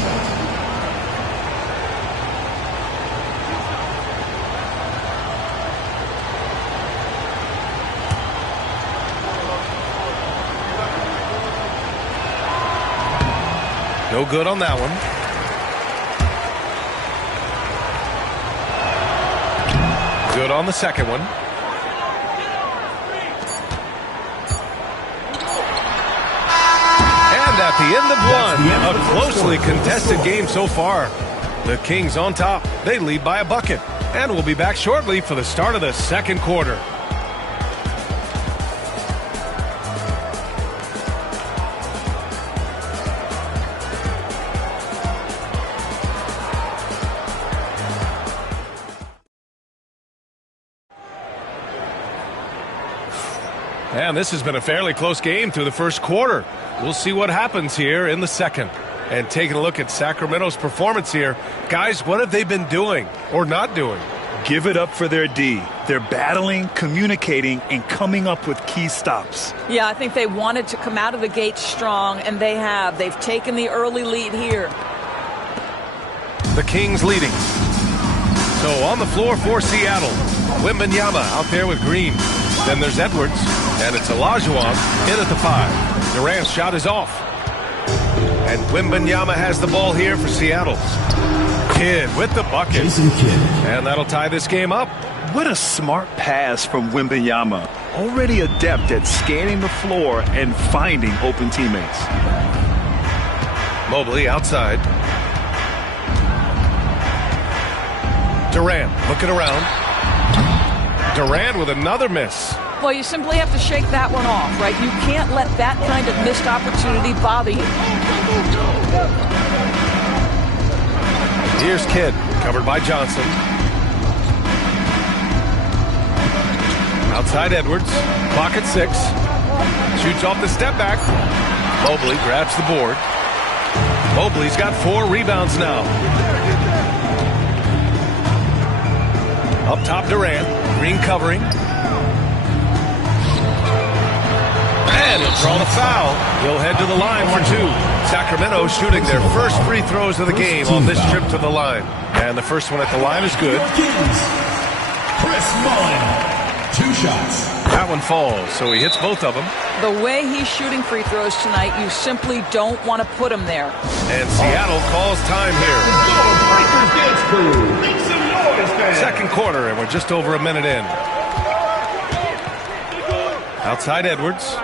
No good on that one. Good on the second one. And at the end of one, a closely contested game so far. The Kings on top. They lead by a bucket. And we'll be back shortly for the start of the second quarter. And this has been a fairly close game through the first quarter. We'll see what happens here in the second. And taking a look at Sacramento's performance here. Guys, what have they been doing or not doing? Give it up for their D. They're battling, communicating, and coming up with key stops. Yeah, I think they wanted to come out of the gate strong, and they have. They've taken the early lead here. The Kings leading. So on the floor for Seattle, Wembanyama out there with Green. Then there's Edwards, and it's Olajuwon in at the 5. Durant's shot is off. And Wembanyama has the ball here for Seattle. Kidd with the bucket. Jason Kidd. And that'll tie this game up. What a smart pass from Wembanyama. Already adept at scanning the floor and finding open teammates. Mobley outside. Durant looking around. Durant with another miss. Well, you simply have to shake that one off, right? You can't let that kind of missed opportunity bother you. Here's Kidd, covered by Johnson. Outside Edwards, clock at 6. Shoots off the step back. Mobley grabs the board. Mobley's got 4 rebounds now. Up top Durant, Green covering. And he'll draw the foul. He'll head to the line for 2. Sacramento shooting their first free throws of the game on this trip to the line. And the first one at the line is good. Chris Mullin, 2 shots. That one falls, so he hits both of them. The way he's shooting free throws tonight, you simply don't want to put him there. And Seattle calls time here. Second quarter, and we're just over a minute in. Outside Edwards.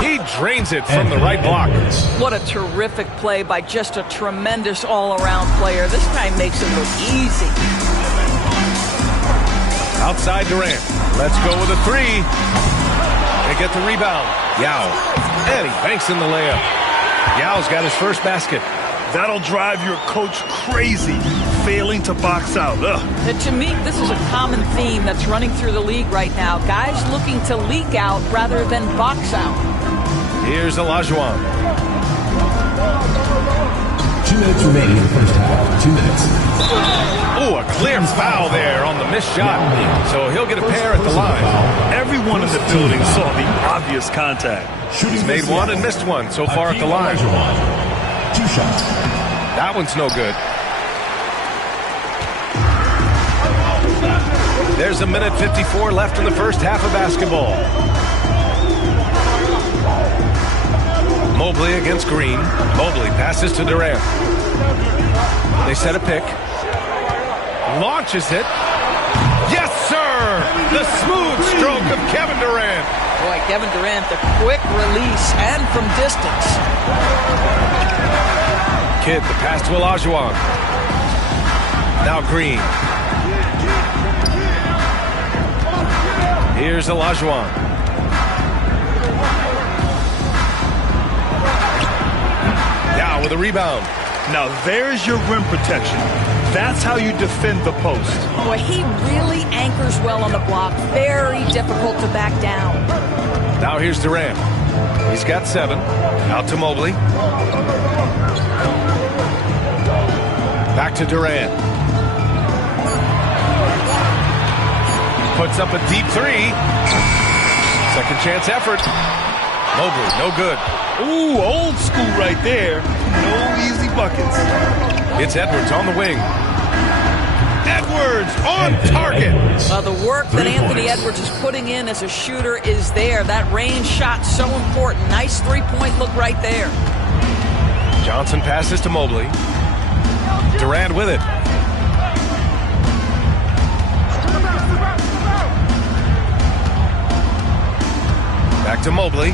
He drains it from the right block. What a terrific play by just a tremendous all-around player. This guy makes it look easy. Outside Durant. Let's go with a 3. They get the rebound. Yao. And he banks in the layup. Yao's got his first basket. That'll drive your coach crazy, failing to box out. To me, this is a common theme that's running through the league right now. Guys looking to leak out rather than box out. Here's Olajuwon. 2 minutes remaining in the first half. 2 minutes. Oh, a clear foul there on the missed shot. So he'll get a pair at the line. Everyone in the building saw the obvious contact. He's made one and missed one so far at the line. 2 shots. That one's no good. There's a minute 54 left in the first half of basketball. Mobley against Green. Mobley passes to Durant. They set a pick. Launches it. Yes, sir! The smooth stroke of Kevin Durant. Boy, Kevin Durant, the quick release and from distance. Kidd, the pass to Olajuwon. Now Green. Here's Olajuwon. Now with a rebound. Now there's your rim protection. That's how you defend the post. Boy, he really anchors well on the block. Very difficult to back down. Now here's Durant. He's got 7. Out to Mobley. Back to Durant. Puts up a deep 3. Second chance effort. Mobley, no good. Ooh, old school right there. No easy buckets. It's Edwards on the wing. Edwards on target. The work that Anthony Edwards is putting in as a shooter is there. That range shot so important. Nice three-point look right there. Johnson passes to Mobley. Durant with it. Back to Mobley.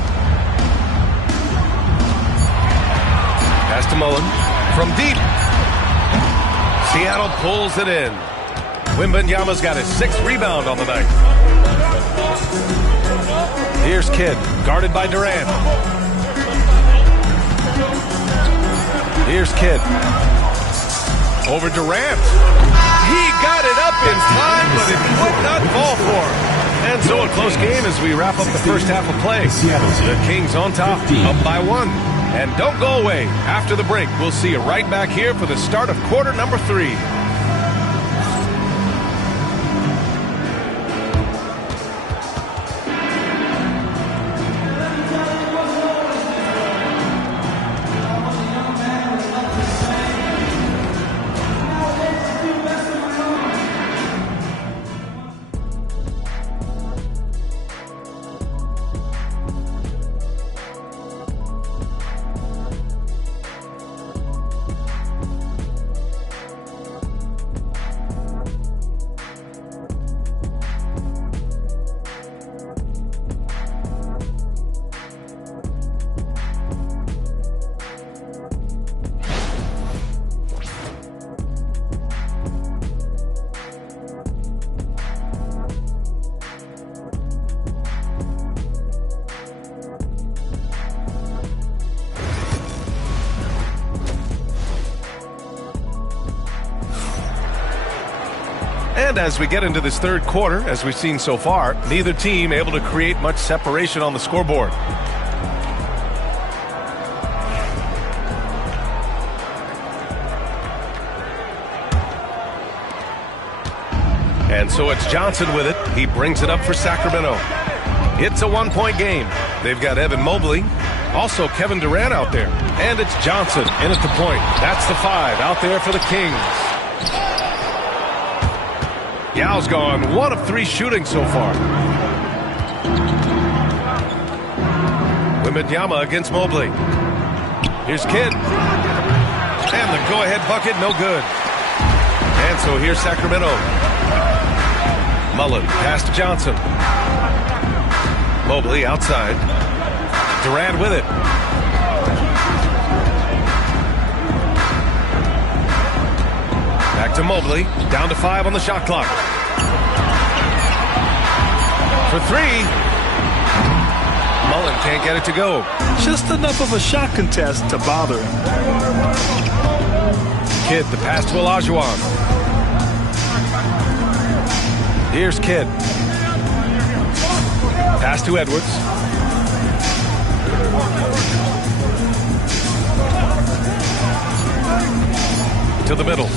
Pass to Mullen. From deep. Seattle pulls it in. Wembanyama's got his 6th rebound on the night. Here's Kidd, guarded by Durant. Here's Kidd. Over Durant. He got it up in time, but it would not fall for him. And so a close game as we wrap up the first half of play. The Kings on top, up by 1. And don't go away. After the break, we'll see you right back here for the start of quarter number 3. And as we get into this third quarter, as we've seen so far, neither team able to create much separation on the scoreboard. And so it's Johnson with it. He brings it up for Sacramento. It's a 1-point game. They've got Evan Mobley, also Kevin Durant out there. And it's Johnson in at the point. That's the 5 out there for the Kings. Yao's gone 1 of 3 shooting so far. Wembanyama against Mobley. Here's Kidd. And the go-ahead bucket, no good. And so here's Sacramento. Mullen, pass to Johnson. Mobley outside. Durant with it. Back to Mobley. Down to 5 on the shot clock. For 3. Mullen can't get it to go. Just enough of a shot contest to bother him. Kidd, the pass to Olajuwon. Here's Kidd. Pass to Edwards. To the middle.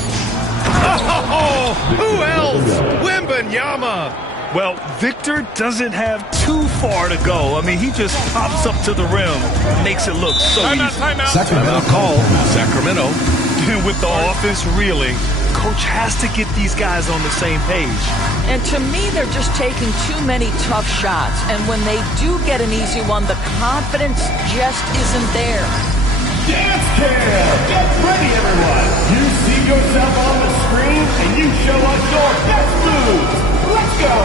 Oh, who else? Wembanyama. Well, Victor doesn't have too far to go. I mean, he just pops up to the rim, makes it look so easy. Timeout. Sacramento call. Sacramento. With the offense reeling, coach has to get these guys on the same page. And to me, they're just taking too many tough shots. And when they do get an easy one, the confidence just isn't there. Dance Cam! Get ready, everyone! You see yourself on the screen, and you show us your best moves. Let's go!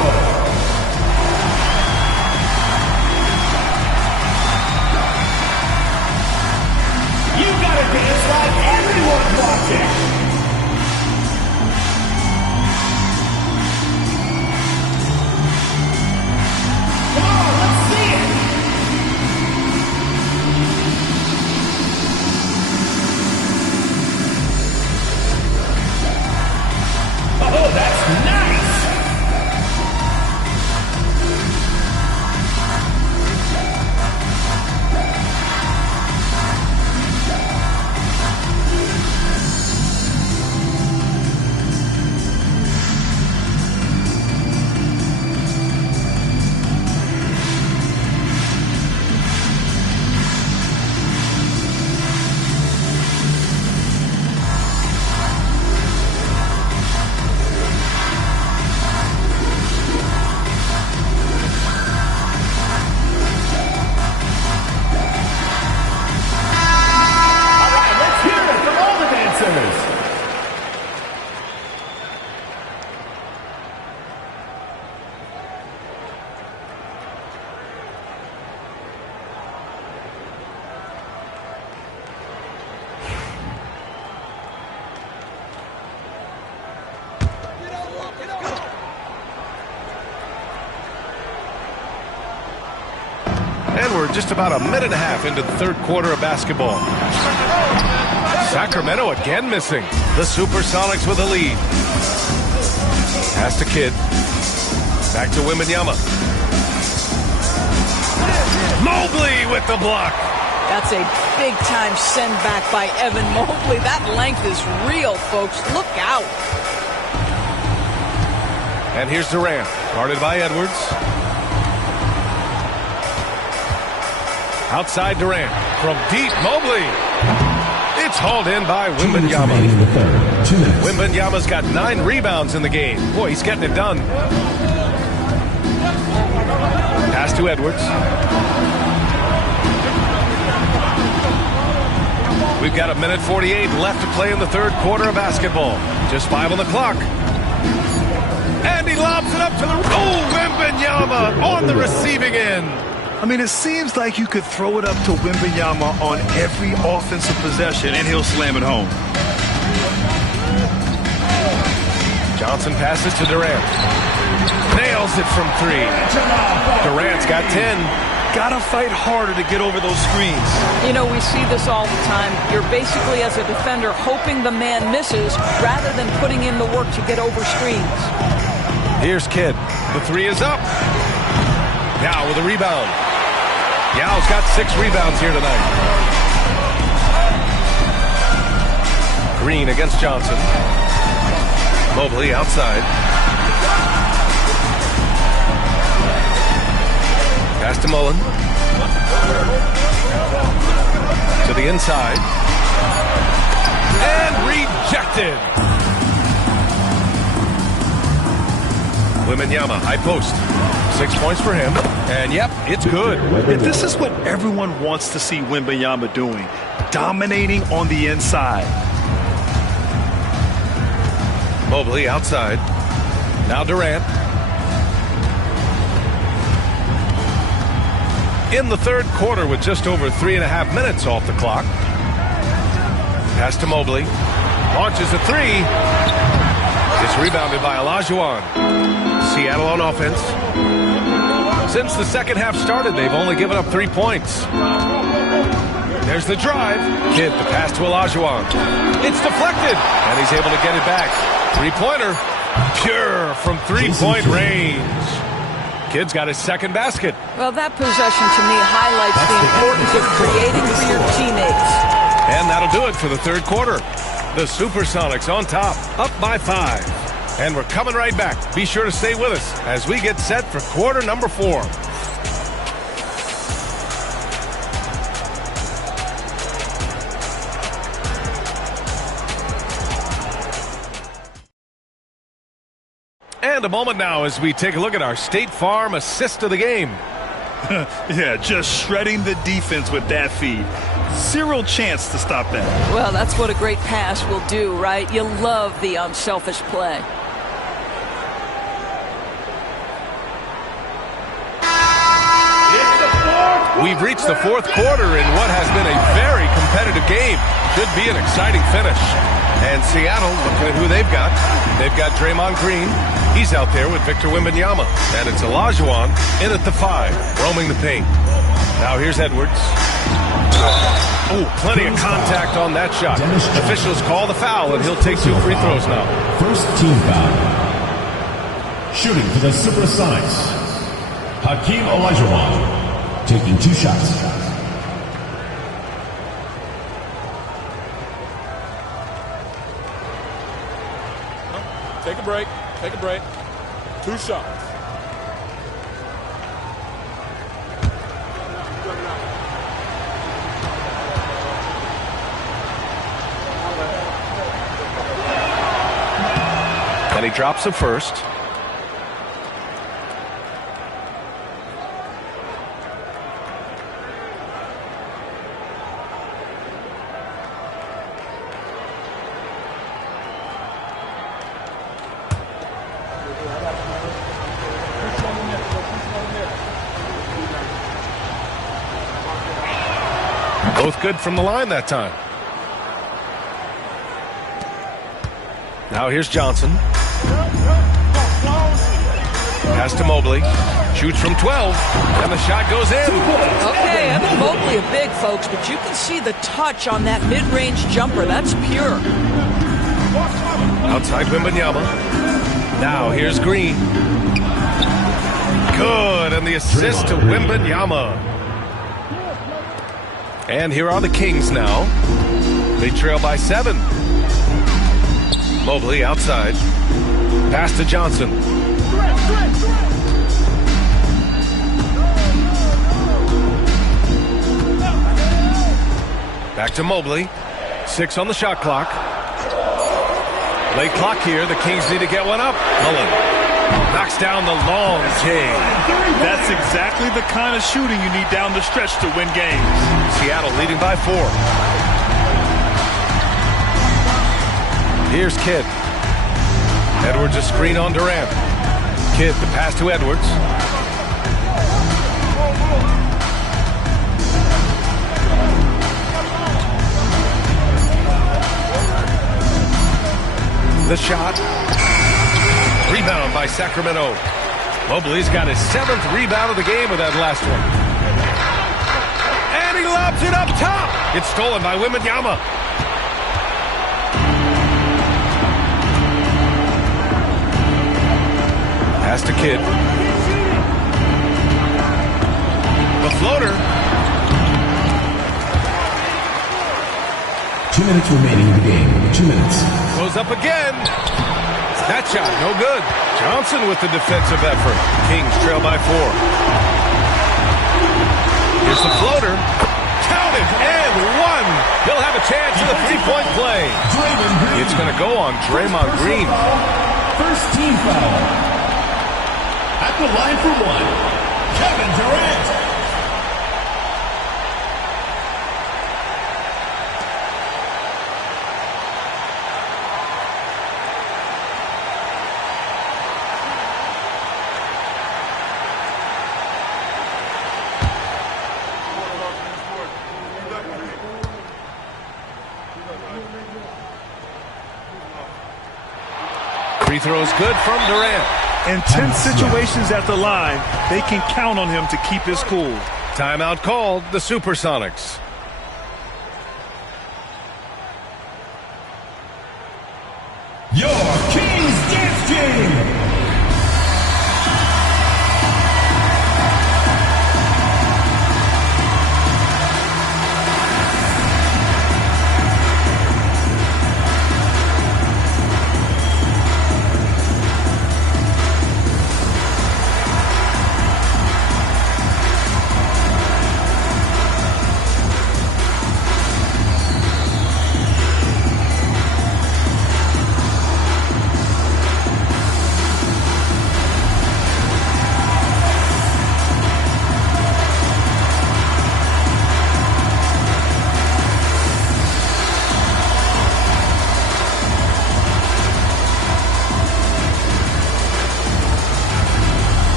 just about a minute and a half into the third quarter of basketball. Sacramento again missing. The Supersonics with a lead. Pass to Kidd. Back to Wembanyama. Mobley with the block. That's a big-time send back by Evan Mobley. That length is real, folks. Look out. And here's Durant, guarded by Edwards. Outside Durant, from deep, Mobley. It's hauled in by Wembanyama. Wembanyama's got 9 rebounds in the game. Boy, he's getting it done. Pass to Edwards. We've got a minute 48 left to play in the third quarter of basketball. Just 5 on the clock. And he lobs it up to the... Oh, Wembanyama on the receiving end. I mean, it seems like you could throw it up to Wembanyama on every offensive possession, and he'll slam it home. Johnson passes to Durant. Nails it from 3. Durant's got 10. Gotta fight harder to get over those screens. You know, we see this all the time. You're basically, as a defender, hoping the man misses rather than putting in the work to get over screens. Here's Kidd. The 3 is up. Yao with a rebound. Yao's got 6 rebounds here tonight. Green against Johnson. Mobley outside. Pass to Mullen. To the inside. And rejected. Wembanyama, high post. 6 points for him. And yep, it's good. And this is what everyone wants to see Wembanyama doing. Dominating on the inside. Mobley outside. Now Durant. In the third quarter with just over 3.5 minutes off the clock. Pass to Mobley. Launches a 3. It's rebounded by Olajuwon. Seattle on offense. Since the second half started, they've only given up 3 points. There's the drive. Kidd, the pass to Olajuwon. It's deflected, and he's able to get it back. 3-pointer. Pure from 3-point range. Kidd's got his second basket. Well, that possession to me highlights the importance of creating for your teammates. And that'll do it for the third quarter. The Supersonics on top, up by 5. And we're coming right back. Be sure to stay with us as we get set for quarter number 4. And a moment now as we take a look at our State Farm assist of the game. Yeah, just shredding the defense with that feed. Zero chance to stop that. Well, that's what a great pass will do, right? You love the unselfish play. We've reached the fourth quarter in what has been a very competitive game. Should be an exciting finish. And Seattle, looking at who they've got. They've got Draymond Green. He's out there with Victor Wembanyama. And it's Olajuwon in at the 5, roaming the paint. Now here's Edwards. Oh, plenty of contact on that shot. Officials call the foul, and he'll take 2 free throws now. First team foul. Shooting for the Supersonics, Hakeem Olajuwon, taking 2 shots. Take a break. Take a break. 2 shots. And he drops the first. Both good from the line that time. Now here's Johnson. Pass to Mobley. Shoots from 12, and the shot goes in. Okay, Evan Mobley a big, folks, but you can see the touch on that mid-range jumper. That's pure. Outside Wembanyama. Now here's Green. Good, and the assist to Wembanyama. And here are the Kings now. They trail by 7. Mobley outside. Pass to Johnson. Back to Mobley. 6 on the shot clock. Late clock here. The Kings need to get one up. Mullen knocks down the long J. That's exactly the kind of shooting you need down the stretch to win games. Seattle leading by 4. Here's Kidd. Edwards a screen on Durant. Kidd the pass to Edwards. The shot. Rebound by Sacramento. Mobley's got his 7th rebound of the game with that last one. And he lobs it up top. It's stolen by Wembanyama. Pass to Kidd. The floater. 2 minutes remaining in the game. 2 minutes. Goes up again. That shot, no good. Johnson with the defensive effort. Kings trail by 4. Here's the floater. Counted and 1. He'll have a chance at a 3-point play. It's going to go on Draymond Green. First team foul. At the line for 1, Kevin Durant. Free throws good from Durant. In tense situations at the line, they can count on him to keep his cool. Timeout called, the Supersonics. Your Kings Dance Team.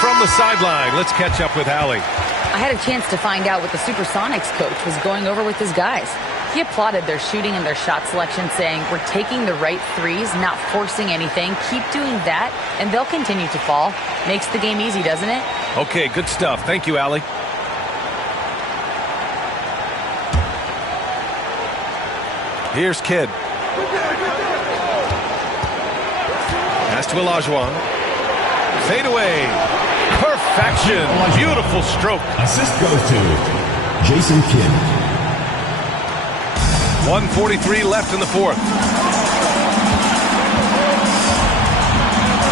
From the sideline, let's catch up with Allie. I had a chance to find out what the Supersonics coach was going over with his guys. He applauded their shooting and their shot selection, saying, "We're taking the right threes, not forcing anything. Keep doing that, and they'll continue to fall." Makes the game easy, doesn't it? Okay, good stuff. Thank you, Allie. Here's Kidd. Pass to Olajuwon. Fade away. Perfection. Beautiful stroke. Assist goes to Jason Kidd. 1:43 left in the 4th.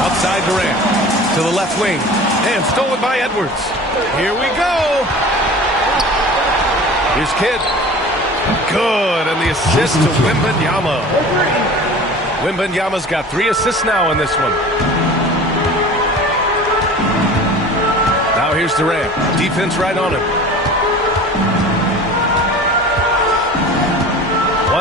Outside Durant. To the left wing. And stolen by Edwards. Here we go. Here's Kidd. Good. And the assist to Wembanyama. Wembanyama's got 3 assists now in this one. Now here's Durant. Defense right on him.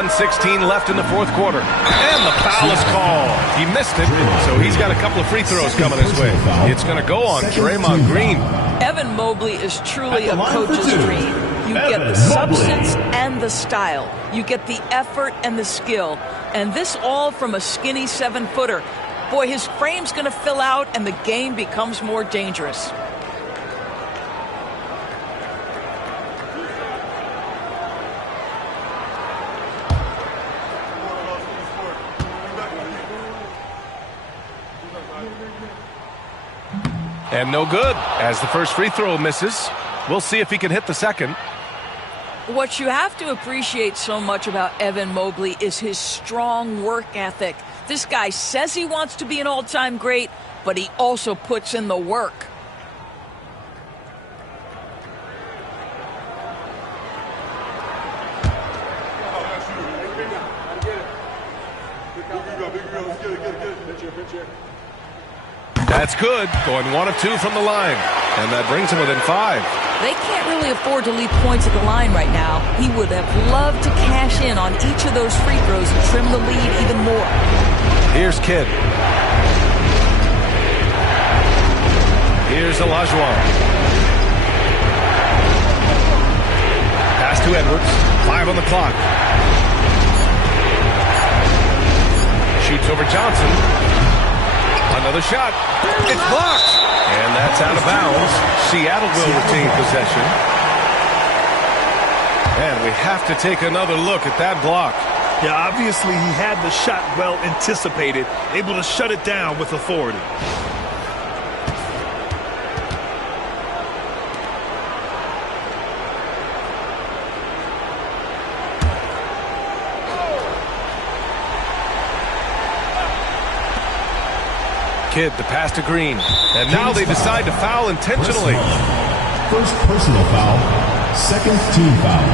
1:16 left in the fourth quarter. And the foul is called. He missed it, so he's got a couple of free throws coming his way. It's going to go on Draymond Green. Evan Mobley is truly a coach's dream. You get the substance and the style. You get the effort and the skill. And this all from a skinny 7-footer. Boy, his frame's going to fill out and the game becomes more dangerous. And no good, as the first free throw misses. We'll see if he can hit the second. What you have to appreciate so much about Evan Mobley is his strong work ethic. This guy says he wants to be an all-time great, but he also puts in the work. That's good. Going 1 of 2 from the line. And that brings him within 5. They can't really afford to leave points at the line right now. He would have loved to cash in on each of those free throws and trim the lead even more. Here's Kidd. Here's Olajuwon. Pass to Edwards. 5 on the clock. Shoots over Johnson. Another shot. It's blocked. And that's out of bounds. Seattle will retain possession. And we have to take another look at that block. Yeah, obviously he had the shot well anticipated, able to shut it down with authority. Kidd, the pass to Green. And now they decide to foul intentionally. First personal foul, second team foul.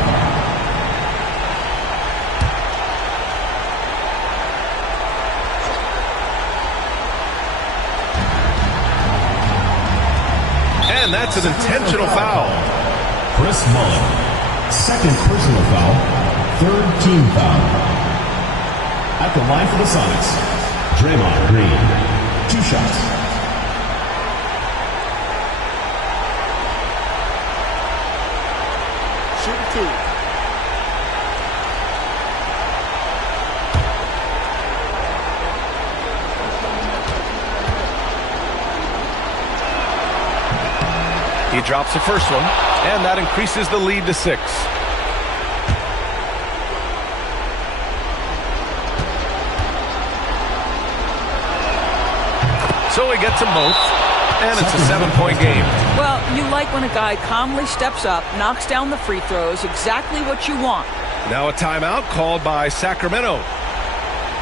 And that's an intentional foul. Chris Mullin, second personal foul, third team foul. At the line for the Sonics, Draymond Green. 2 shots. Shoot 2. He drops the first one, and that increases the lead to 6. So he gets them both, and it's a 7-point game. Well, you like when a guy calmly steps up, knocks down the free throws, exactly what you want. Now a timeout called by Sacramento.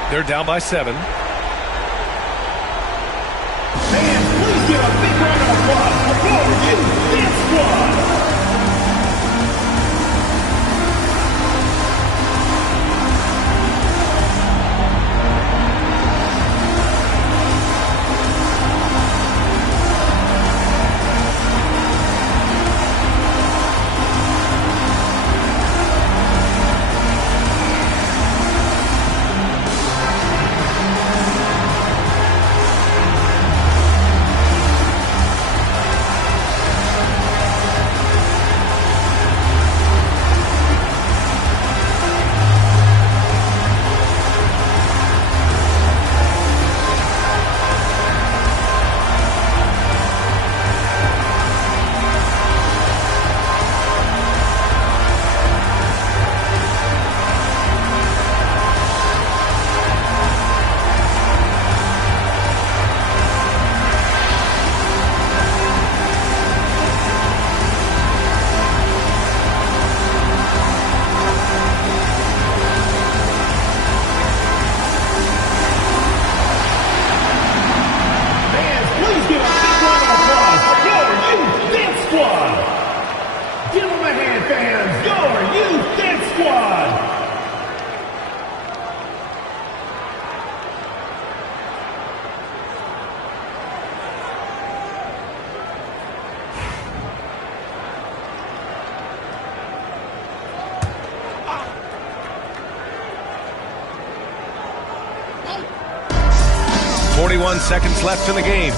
They're down by 7. Fans, please give a big round of applause for Oregon Dance Squad. 21 seconds left in the game.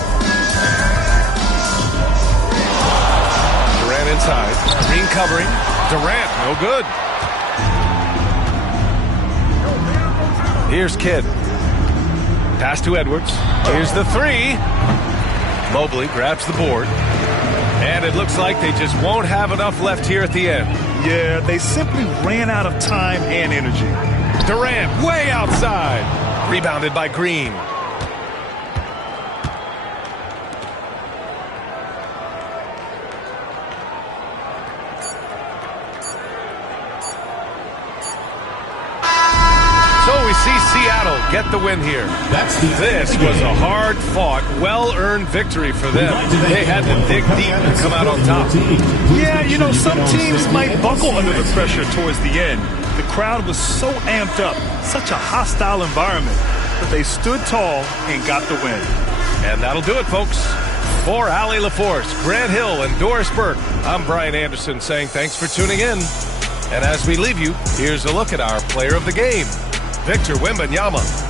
Durant inside. Green covering. Durant, no good. Here's Kidd. Pass to Edwards. Here's the three. Mobley grabs the board. And it looks like they just won't have enough left here at the end. Yeah, they simply ran out of time and energy. Durant way outside. Rebounded by Green. So we see Seattle get the win here. This was a hard-fought, well-earned victory for them. They had to dig deep to come out on top. Yeah, you know, some teams might buckle under the pressure towards the end. The crowd was so amped up, such a hostile environment, but they stood tall and got the win. And that'll do it, folks. For Allie LaForce, Grant Hill, and Doris Burke, I'm Brian Anderson saying thanks for tuning in. And as we leave you, here's a look at our player of the game, Victor Wembanyama.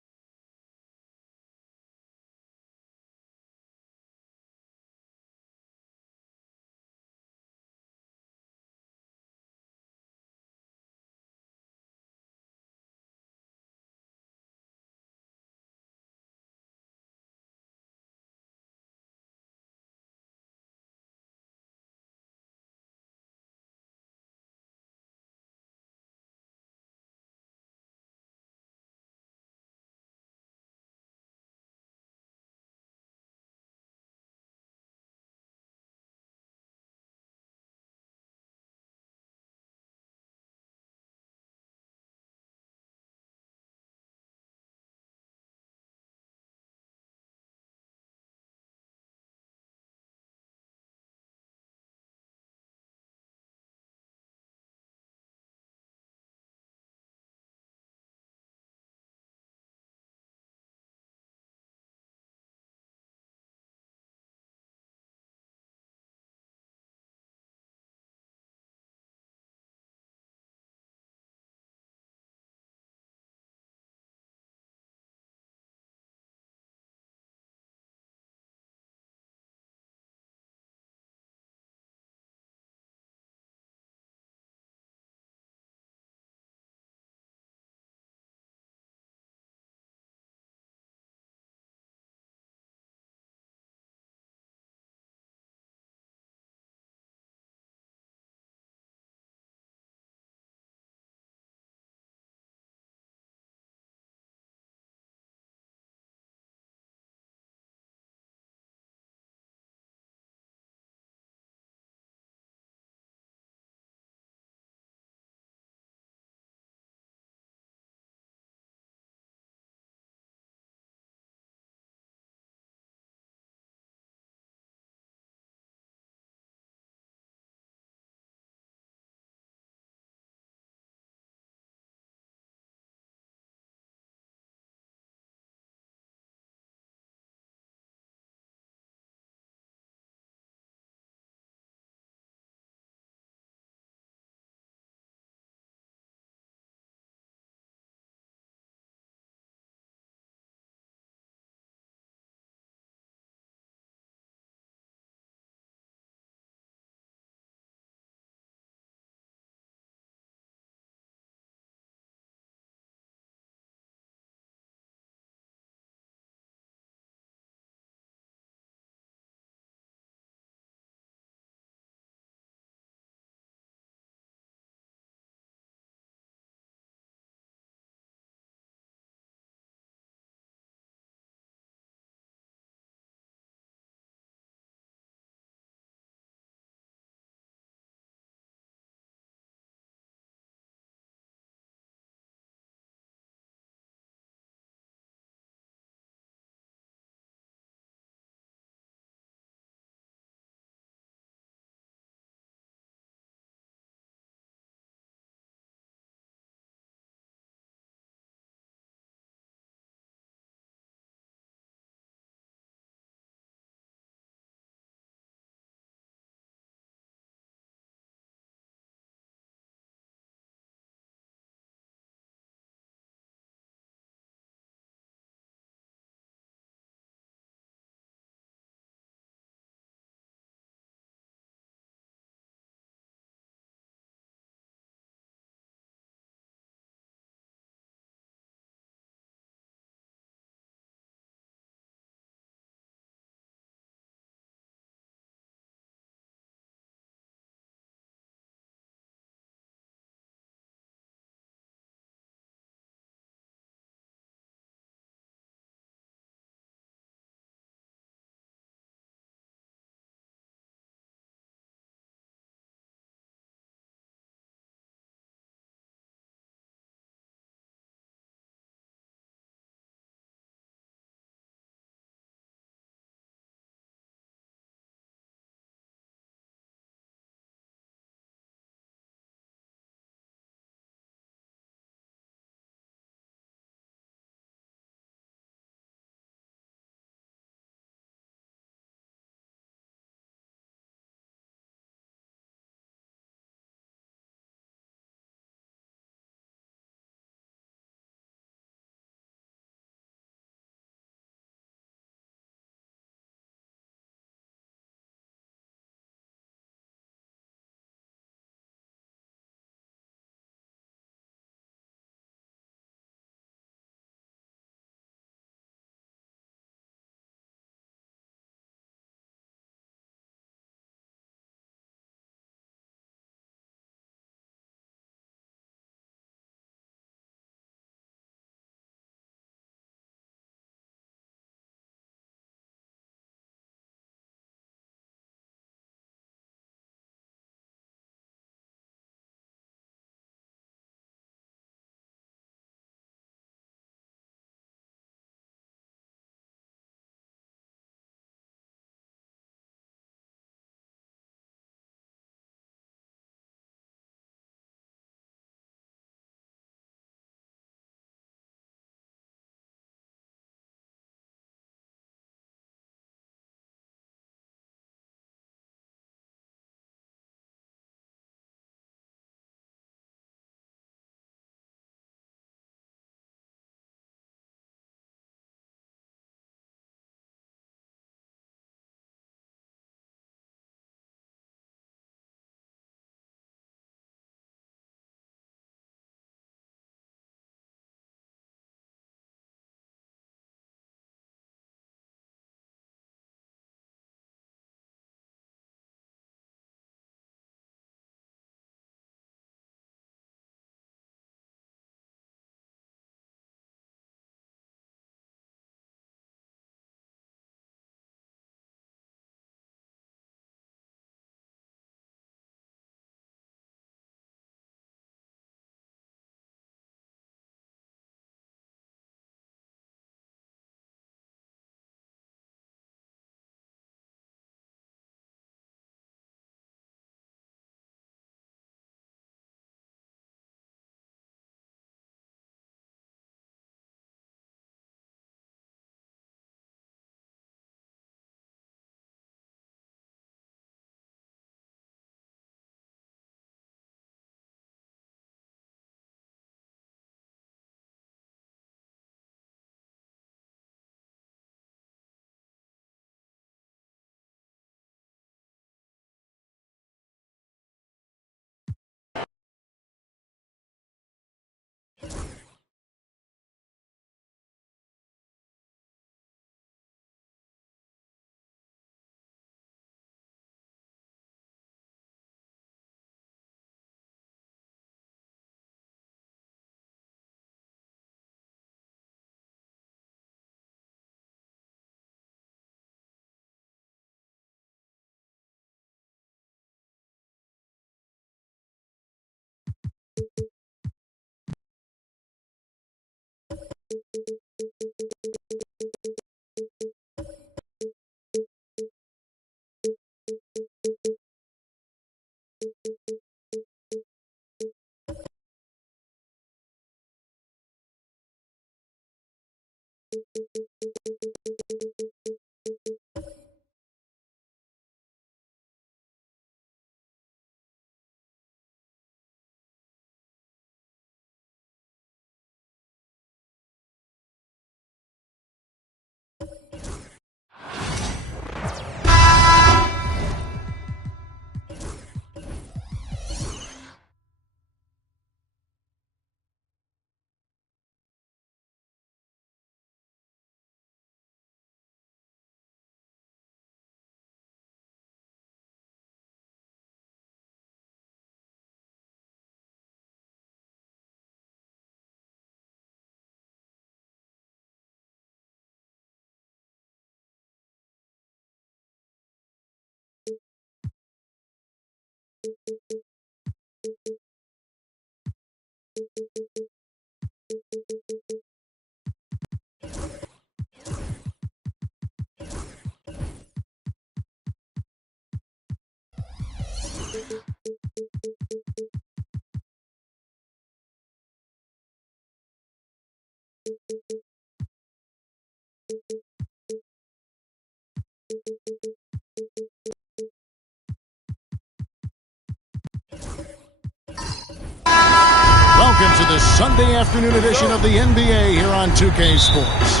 Welcome to the Sunday afternoon edition of the NBA here on 2K Sports.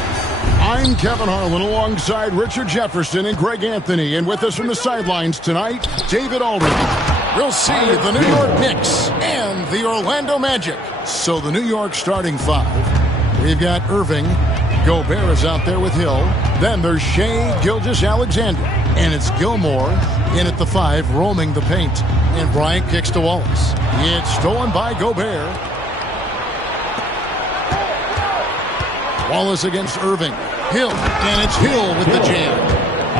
I'm Kevin Harlan alongside Richard Jefferson and Greg Anthony. And with us from the sidelines tonight, David Aldridge. We'll see the New York Knicks and the Orlando Magic. So the New York starting five. We've got Irving. Gobert is out there with Hill. Then there's Shai Gilgeous-Alexander. And it's Gilmore in at the five, roaming the paint. And Bryant kicks to Wallace. It's stolen by Gobert. Wallace against Irving. Hill, and it's Hill with the jam.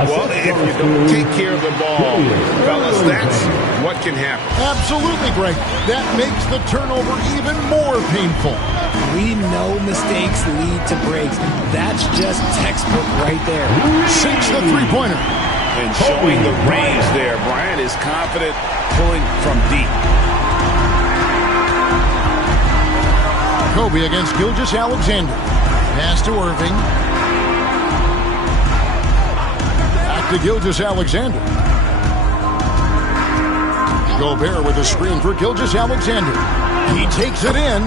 Well, if you don't take care of the ball, fellas, that's what can happen. Absolutely, Greg. That makes the turnover even more painful. We know mistakes lead to breaks. That's just textbook right there. Sinks the three-pointer. And showing the range there. Bryant is confident pulling from deep. Kobe against Gilgeous-Alexander. Pass to Irving. Back to Gilgeous-Alexander. Gobert with a screen for Gilgeous-Alexander. He takes it in.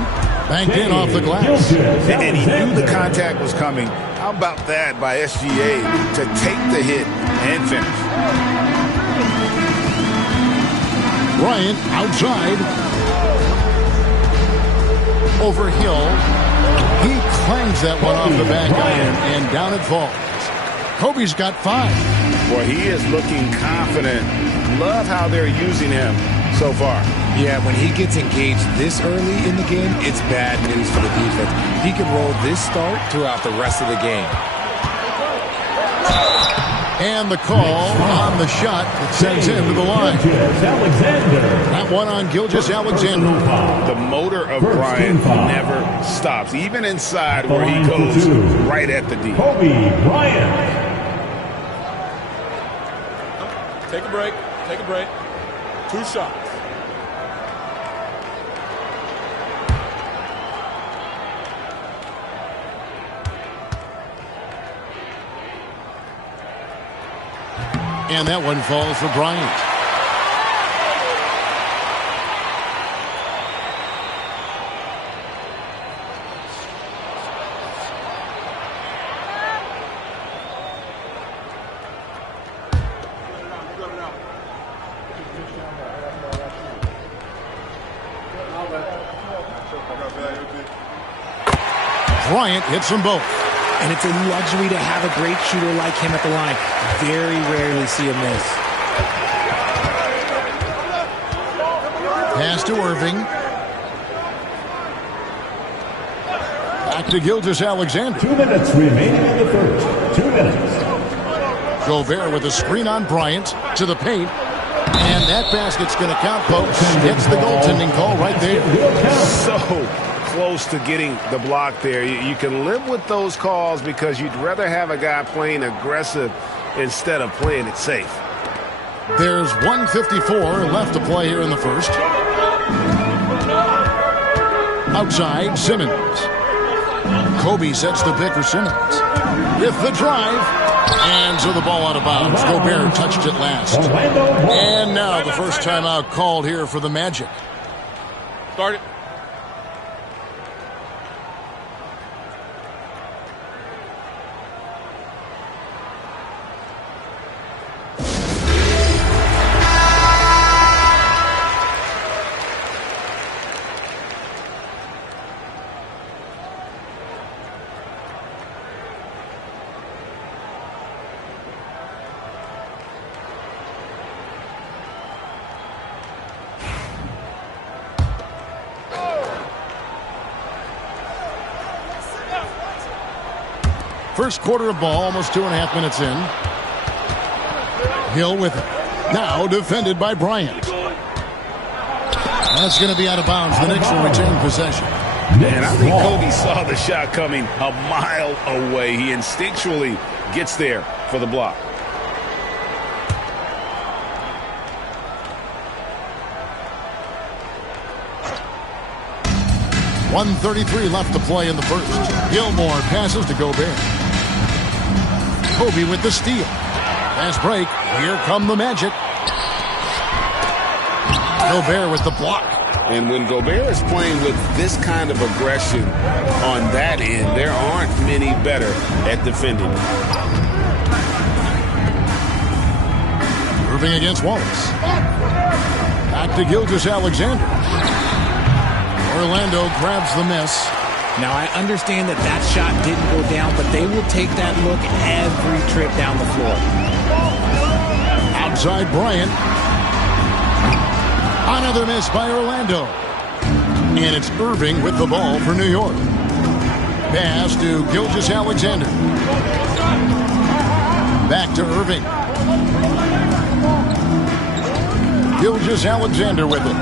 Banked in off the glass. And he knew the contact was coming. How about that by SGA to take the hit and finish? Bryant outside. Over Hill. He clangs that one off the back iron, and down it falls. Kobe's got 5. Well, he is looking confident. Love how they're using him so far. Yeah, when he gets engaged this early in the game, it's bad news for the defense. He can roll this start throughout the rest of the game. And the call on the shot that sends him to the line. That one on Gilgeous-Alexander. The motor of Bryant never stops, even inside where he goes right at the D. Kobe Bryant. Take a break. Take a break. 2 shots. And that one falls for Bryant. Bryant hits them both. And it's a luxury to have a great shooter like him at the line. Very rarely see him miss. Pass to Irving. Back to Gilgeous-Alexander. 2 minutes remaining in the first. 2 minutes. Gobert with a screen on Bryant to the paint. And that basket's going to count, folks. Gets the goaltending call right there. So close to getting the block there. You can live with those calls because you'd rather have a guy playing aggressive instead of playing it safe. There's 1:54 left to play here in the first. Outside, Simmons. Kobe sets the pick for Simmons. With the drive. And so the ball out of bounds. Gobert touched it last. And now the first timeout called here for the Magic. Start it. First quarter of ball, almost 2.5 minutes in. Hill with it. Now defended by Bryant. That's going to be out of bounds. The Knicks will retain possession. Man, I think Kobe saw the shot coming a mile away. He instinctually gets there for the block. .133 left to play in the first. Gilmore passes to Gobert. Kobe with the steal. Fast break. Here come the Magic. Gobert with the block. And when Gobert is playing with this kind of aggression on that end, there aren't many better at defending. Irving against Wallace. Back to Gilgeous-Alexander. Orlando grabs the miss. Now, I understand that that shot didn't go down, but they will take that look every trip down the floor. Outside Bryant. Another miss by Orlando. And it's Irving with the ball for New York. Pass to Gilgeous-Alexander. Back to Irving. Gilgeous-Alexander with it.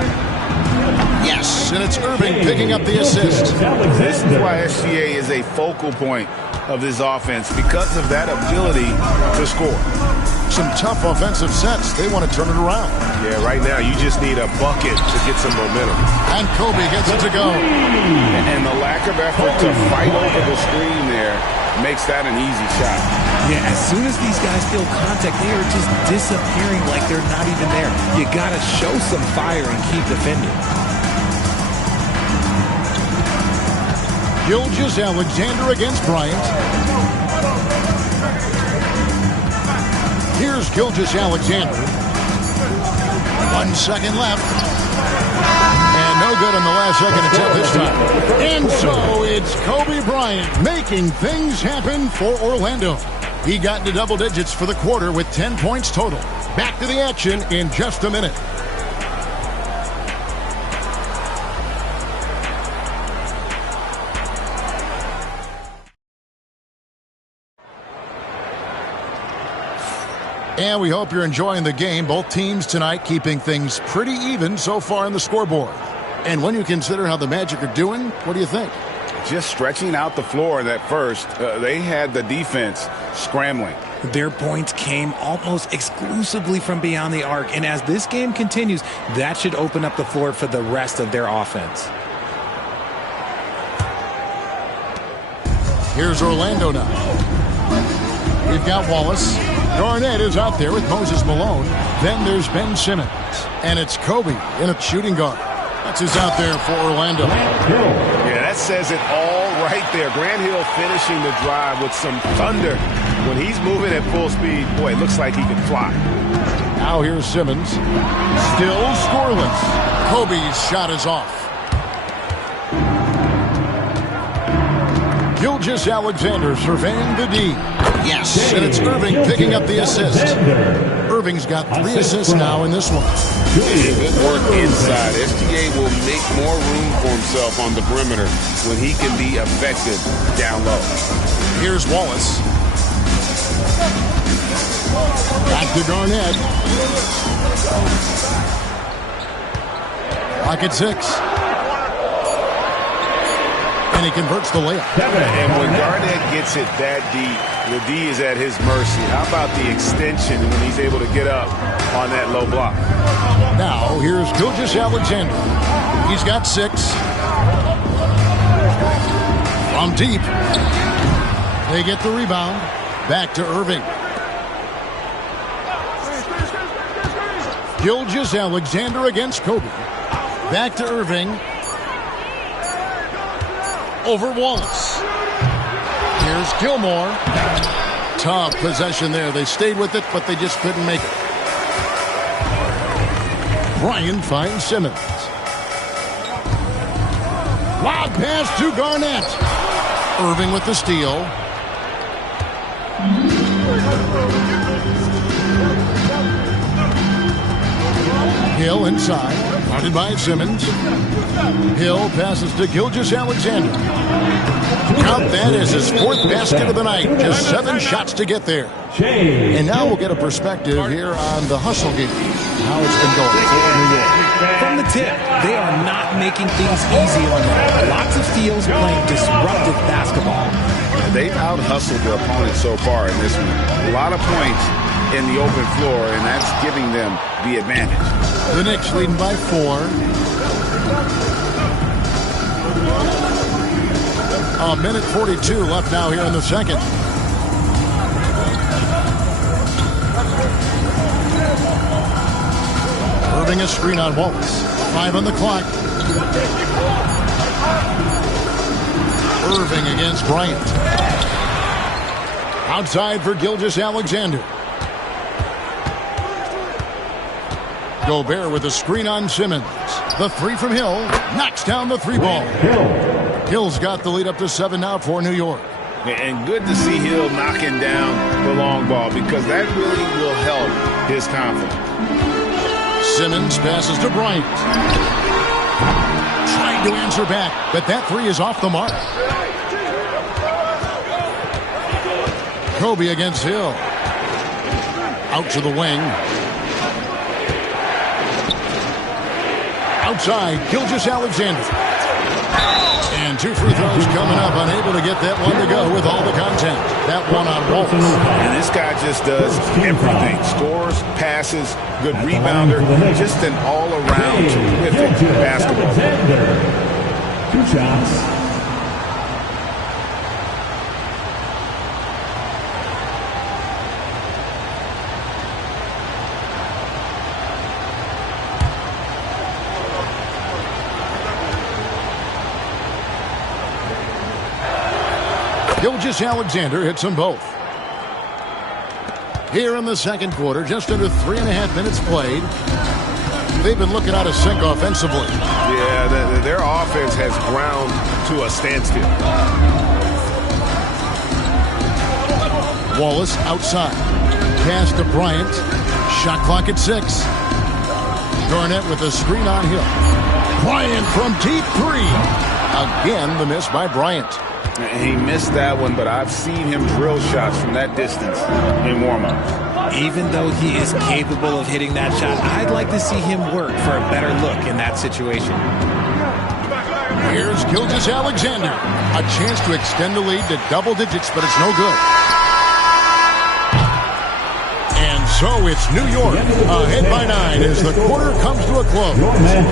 Yes, and it's Irving picking up the assist. This is why SGA is a focal point of this offense, because of that ability to score. Some tough offensive sets. They want to turn it around. Yeah, right now you just need a bucket to get some momentum. And Kobe gets it to go. And the lack of effort to fight over the screen there makes that an easy shot. Yeah, as soon as these guys feel contact, they are just disappearing like they're not even there. You got to show some fire and keep defending. Gilgeous-Alexander against Bryant. Here's Gilgeous-Alexander. 1 second left. And no good on the last second attempt this time. And so it's Kobe Bryant making things happen for Orlando. He got into double digits for the quarter with 10 points total. Back to the action in just a minute. And we hope you're enjoying the game. Both teams tonight keeping things pretty even so far on the scoreboard. And when you consider how the Magic are doing, what do you think? Just stretching out the floor that first. They had the defense scrambling. Their points came almost exclusively from beyond the arc. And as this game continues, that should open up the floor for the rest of their offense. Here's Orlando now. We've got Wallace. Garnett is out there with Moses Malone. Then there's Ben Simmons. And it's Kobe in a shooting guard. That's who's out there for Orlando. Yeah, that says it all right there. Grant Hill finishing the drive with some thunder. When he's moving at full speed, boy, it looks like he can fly. Now here's Simmons. Still scoreless. Kobe's shot is off. Gilgeous-Alexander surveying the D. Yes, and it's Irving picking up the assist. Irving's got 3 assists now in this one. Good work inside. SGA will make more room for himself on the perimeter when he can be effective down low. Here's Wallace. Back to Garnett. Pocket 6. And he converts the layup. And when Garnett gets it that deep, the D is at his mercy. How about the extension when he's able to get up on that low block? Now, here's Gilgeous-Alexander. He's got 6. From deep. They get the rebound. Back to Irving. Gilgeous-Alexander against Kobe. Back to Irving. Over Wallace. Here's Gilmore. Tough possession there. They stayed with it, but they just couldn't make it. Bryant finds Simmons. Lob pass to Garnett. Irving with the steal. Hill inside. Guarded by Simmons. Hill passes to Gilgeous-Alexander. Count that as his 4th basket of the night. Just 7 shots to get there. And now we'll get a perspective here on the hustle game. how it's been going for New York. From the tip, they are not making things easy on them. Lots of steals, playing disruptive basketball. They've out-hustled their opponents so far in this one. A lot of points in the open floor, and that's giving them the advantage. The Knicks leading by 4. A minute 42 left now here in the second. Irving a screen on Wallace. 5 on the clock. Irving against Bryant. Outside for Gilgeous-Alexander. Gobert with a screen on Simmons. The 3 from Hill. Knocks down the 3 ball. Hill's got the lead up to 7 now for New York. And good to see Hill knocking down the long ball because that really will help his confidence. Simmons passes to Bryant. Trying to answer back, but that 3 is off the mark. Kobe against Hill. Out to the wing. Outside, Gilgeous-Alexander. And 2 free throws coming up, unable to get that one to go with all the content. That one on Wallace. And this guy just does everything. Scores, passes, good rebounder, just an all-around terrific basketball player. 2 shots. Gilgeous-Alexander hits them both. Here in the second quarter, just under 3.5 minutes played. They've been looking out of sync offensively. Yeah, their offense has ground to a standstill. Wallace outside. Pass to Bryant. Shot clock at 6. Garnett with a screen on Hill. Bryant from deep 3. Again, the miss by Bryant. He missed that one, but I've seen him drill shots from that distance in warm-ups. Even though he is capable of hitting that shot, I'd like to see him work for a better look in that situation. Here's Gilgeous-Alexander. A chance to extend the lead to double digits, but it's no good. And so it's New York ahead by 9 as the quarter comes to a close.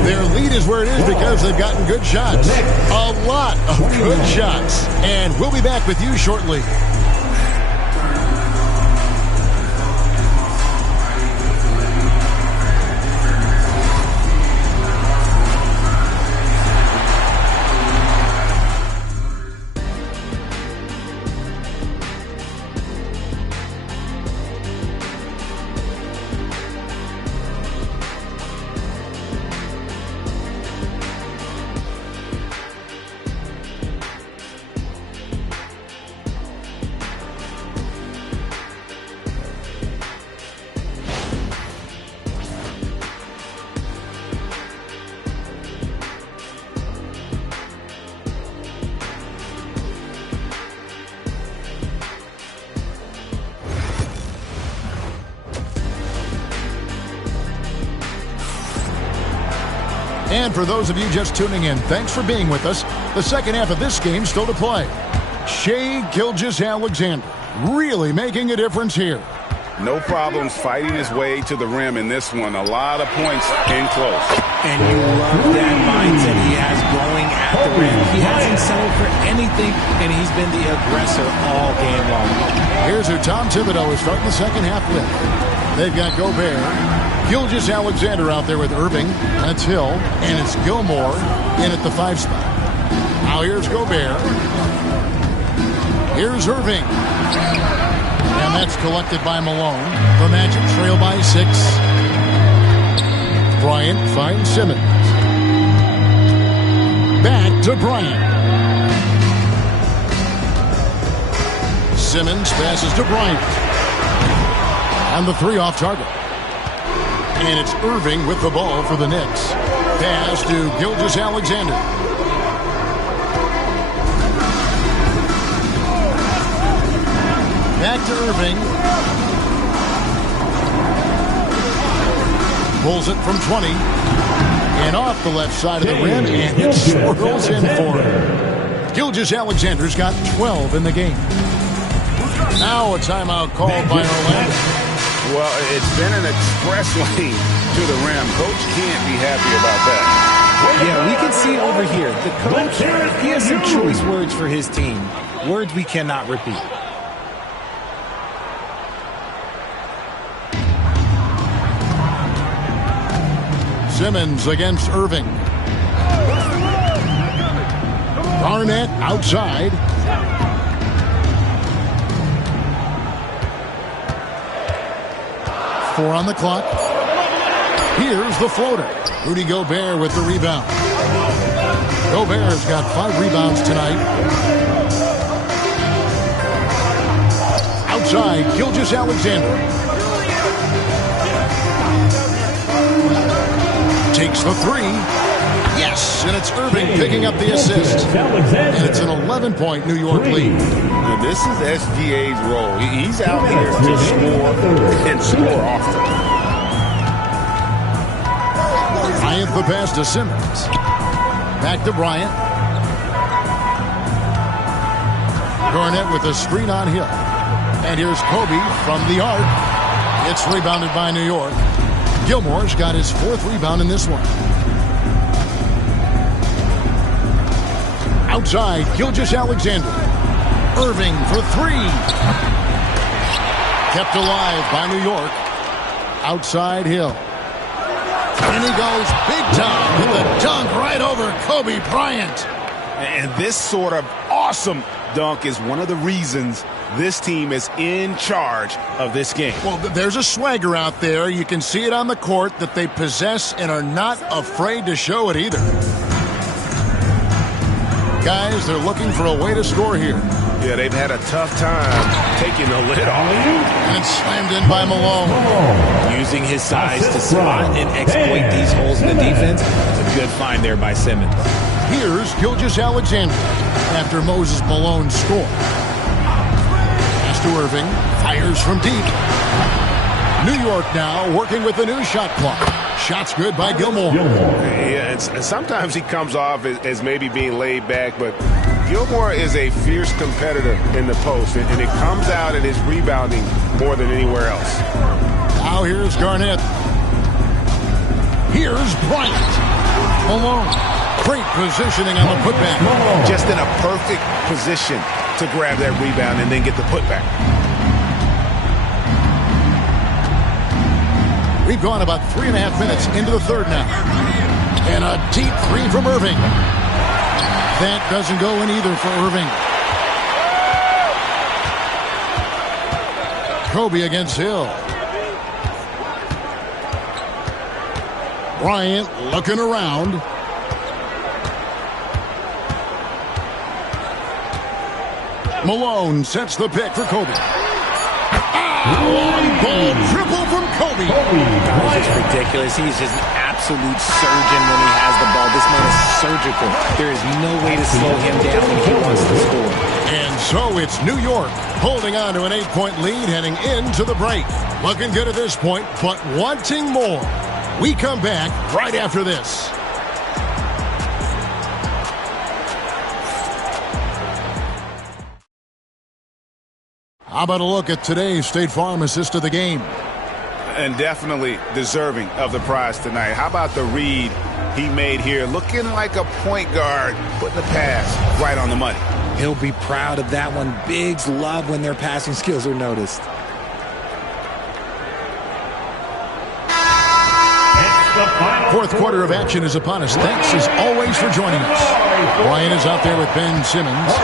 Their lead is where it is because they've gotten good shots. A lot of good shots. And we'll be back with you shortly. And for those of you just tuning in, thanks for being with us. The second half of this game still to play. Shai Gilgeous-Alexander really making a difference here. No problems fighting his way to the rim in this one. A lot of points in close. And you love that mindset he has going at the rim. He hasn't settled for anything, and he's been the aggressor all game long. Here's who Tom Thibodeau is starting the second half with. They've got Gobert, Gilgeous-Alexander out there with Irving. That's Hill, and it's Gilmore in at the 5 spot. Now here's Gobert. Here's Irving. And that's collected by Malone. The Magic trail by 6. Bryant finds Simmons. Back to Bryant. Simmons passes to Bryant. And the 3 off target. And it's Irving with the ball for the Knicks. Pass to Gilgeous-Alexander. Back to Irving. Pulls it from 20. And off the left side of the rim, and it swirls in for him. Gilgeous-Alexander's got 12 in the game. Now a timeout called by Orlando. Well, it's been an express lane to the rim. Coach can't be happy about that. Yeah, we can see over here. The coach, he has some choice words for his team. Words we cannot repeat. Simmons against Irving. Garnett outside. Four on the clock. Here's the floater. Rudy Gobert with the rebound. Gobert's got 5 rebounds tonight. Outside, Gilgeous-Alexander. Takes the 3. Yes, and it's Irving picking up the assist. And it's an 11-point New York lead. Now, this is SGA's role. He's out here to score and score often. Bryant the pass to Simmons. Back to Bryant. Garnett with a screen on Hill. And here's Kobe from the arc. It's rebounded by New York. Gilmore's got his 4th rebound in this one. Outside, Gilgeous-Alexander. Irving for 3. Kept alive by New York. Outside Hill. And he goes big time with a dunk right over Kobe Bryant. And this sort of awesome dunk is one of the reasons this team is in charge of this game. Well, there's a swagger out there. You can see it on the court that they possess and are not afraid to show it either. Guys, they're looking for a way to score here. Yeah, they've had a tough time taking the lid off. And slammed in by Malone. Using his size to spot and exploit these holes in the defense. It's a good find there by Simmons. Here's Gilgeous-Alexander after Moses Malone scored. Pass to Irving. Fires from deep. New York now working with the new shot clock. Shots good by Gilmore. Yeah, and sometimes he comes off as maybe being laid back, but Gilmore is a fierce competitor in the post, and it comes out in his rebounding more than anywhere else. Now here's Garnett. Here's Bryant. Malone. Great positioning on the putback. Just in a perfect position to grab that rebound and then get the putback. We've gone about 3.5 minutes into the third now. And a deep 3 from Irving. That doesn't go in either for Irving. Kobe against Hill. Bryant looking around. Malone sets the pick for Kobe. Long ball triple from Kobe. It's just ridiculous. He's just an absolute surgeon when he has the ball. This man is surgical. There is no way to slow him down when he wants to score. And so it's New York holding on to an 8-point lead heading into the break. Looking good at this point, but wanting more. We come back right after this. How about a look at today's State Farm assist of the game? And definitely deserving of the prize tonight. How about the read he made here? Looking like a point guard, putting the pass right on the money. He'll be proud of that one. Bigs love when their passing skills are noticed. Fourth quarter of action is upon us. Thanks as always for joining us. Bryant is out there with Ben Simmons.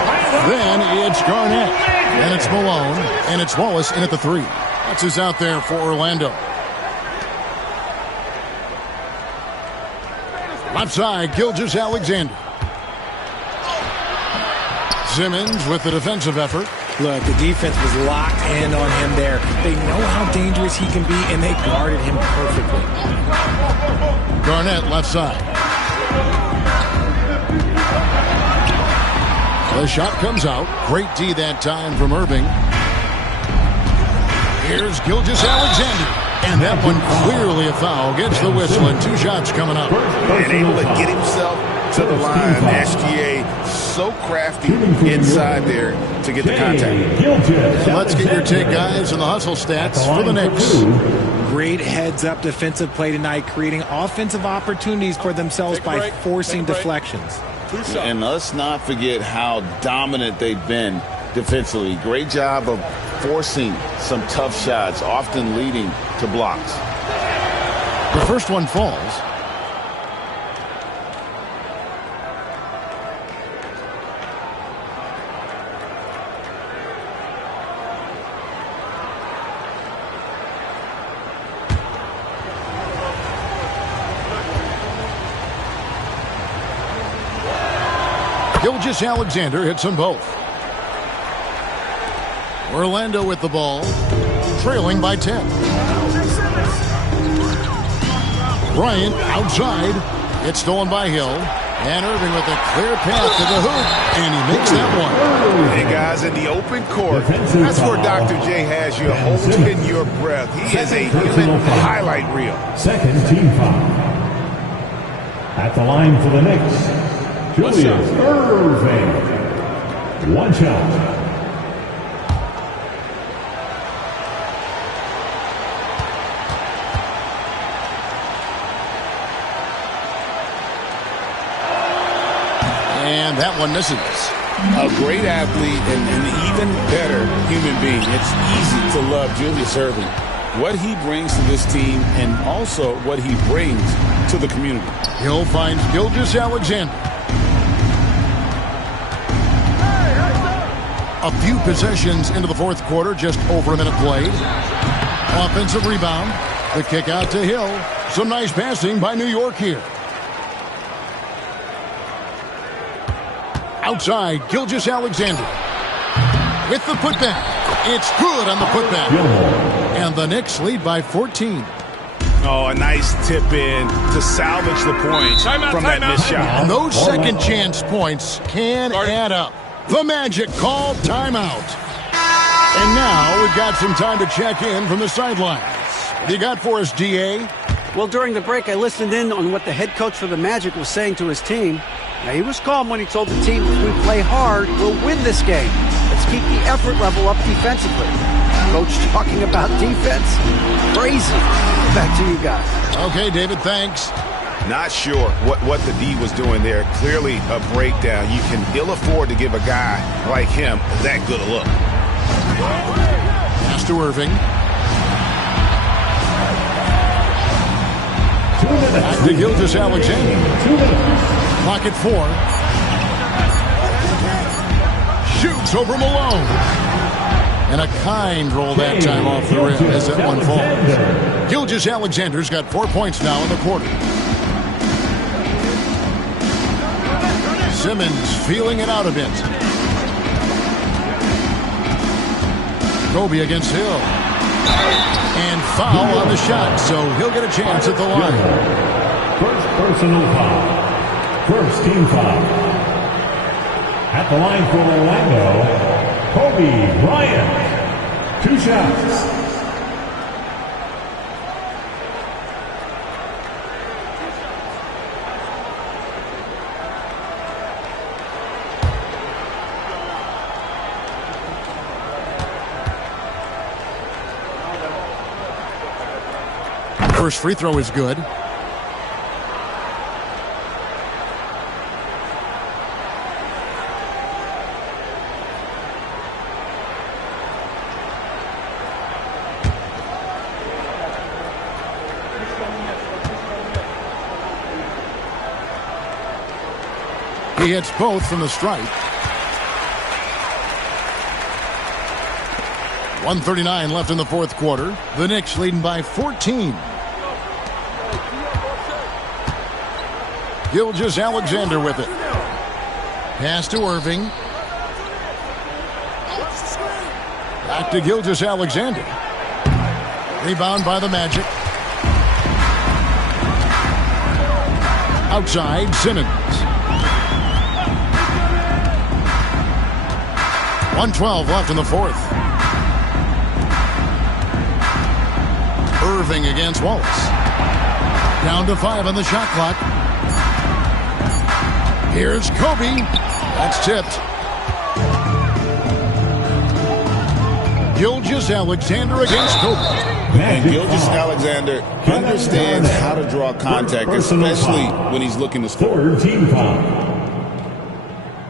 Then it's Garnett. And it's Malone. And it's Wallace in at the 3. That's who's out there for Orlando. Left side, Gilgeous-Alexander. Simmons with the defensive effort. Look, the defense was locked in on him there. They know how dangerous he can be, and they guarded him perfectly. Garnett left side. The shot comes out. Great D that time from Irving. Here's Gilgeous-Alexander. And that one clearly a foul. Gets the whistle and 2 shots coming up. And able to get himself to the line. SGA so crafty inside there to get the contact. Let's get your take, guys, on the hustle stats for the Knicks. Great heads-up defensive play tonight, creating offensive opportunities for themselves by forcing deflections. And let's not forget how dominant they've been defensively. Great job of forcing some tough shots, often leading to blocks. The first one falls. Gilgeous-Alexander hits them both. Orlando with the ball, trailing by 10. Bryant outside. It's stolen by Hill. And Irving with a clear path to the hoop. And he makes that one. Hey, guys, in the open court, that's where Dr. J has you holding your breath. He is a human highlight reel. Second team foul. At the line for the Knicks, Julius Irving. 1 shot. And that one misses. A great athlete and an even better human being. It's easy to love Julius Irving. What he brings to this team and also what he brings to the community. Hill finds Gilgeous-Alexander. A few possessions into the fourth quarter, just over a minute played. Offensive rebound. The kick out to Hill. Some nice passing by New York here. Outside, Gilgeous-Alexander. With the putback. It's good on the putback. And the Knicks lead by 14. Oh, a nice tip in to salvage the points from that missed shot. And those second chance points can add up. The Magic call timeout. And now we've got some time to check in from the sidelines. What do you got for us, GA? Well, during the break, I listened in on what the head coach for the Magic was saying to his team. Now, he was calm when he told the team, if we play hard, we'll win this game. Let's keep the effort level up defensively. Coach talking about defense? Crazy. Back to you guys. Okay, David, thanks. Not sure what the D was doing there. Clearly a breakdown. You can ill afford to give a guy like him that good a look. Pass to Irving. Back to Gilgeous-Alexander. Clock at 4. Shoots over Malone. And a kind roll that time off the rim as that one falls. Gilgeous-Alexander's got 4 points now in the quarter. Simmons feeling it out a bit. Kobe against Hill. And foul on the shot, so he'll get a chance at the line. First personal foul. First team foul. At the line for Orlando, Kobe Bryant. 2 shots. First free throw is good. He hits both from the stripe. 1:39 left in the fourth quarter. The Knicks leading by 14. Gilgeous-Alexander with it. Pass to Irving. Back to Gilgeous-Alexander. Rebound by the Magic. Outside, Simmons. 1:12 left in the fourth. Irving against Wallace. Down to 5 on the shot clock. Here's Kobe. That's tipped. Gilgeous-Alexander against Kobe. And Gilgeous-Alexander understands how to draw contact, especially when he's looking to score. Third team foul.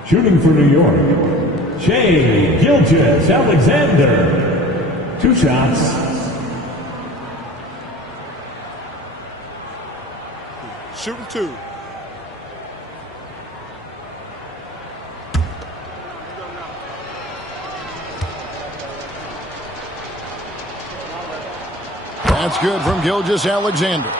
Shooting for New York, Shai Gilgeous-Alexander. 2 shots. Shooting 2. That's good from Gilgeous-Alexander.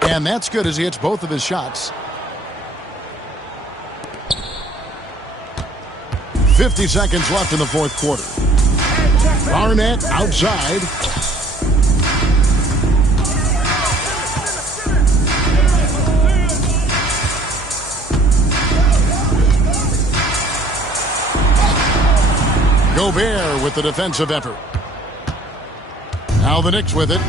And that's good as he hits both of his shots. 50 seconds left in the fourth quarter. Garnett outside. Gobert with the defensive effort. Now the Knicks with it.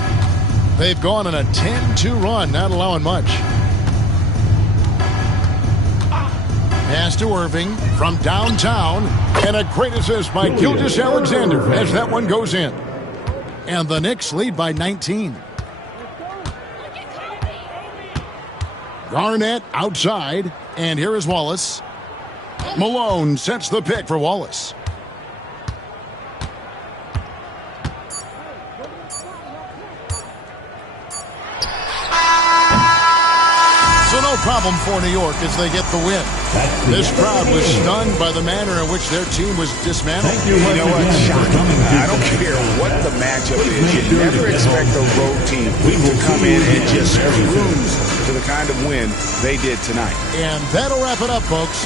They've gone on a 10-2 run, not allowing much. Pass to Irving from downtown, and a great assist by Gilgeous-Alexander as that one goes in. And the Knicks lead by 19. Garnett outside, and here is Wallace. Malone sets the pick for Wallace. So no problem for New York as they get the win. This crowd was stunned by the manner in which their team was dismantled. You know what? Shocking. I don't care what the matchup is. You never expect a road team to come in and just cruise to the kind of win they did tonight. And that'll wrap it up, folks.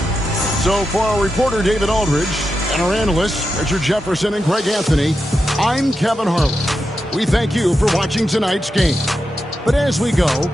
So for our reporter, David Aldridge, and our analysts, Richard Jefferson and Greg Anthony, I'm Kevin Harlan. We thank you for watching tonight's game. But as we go...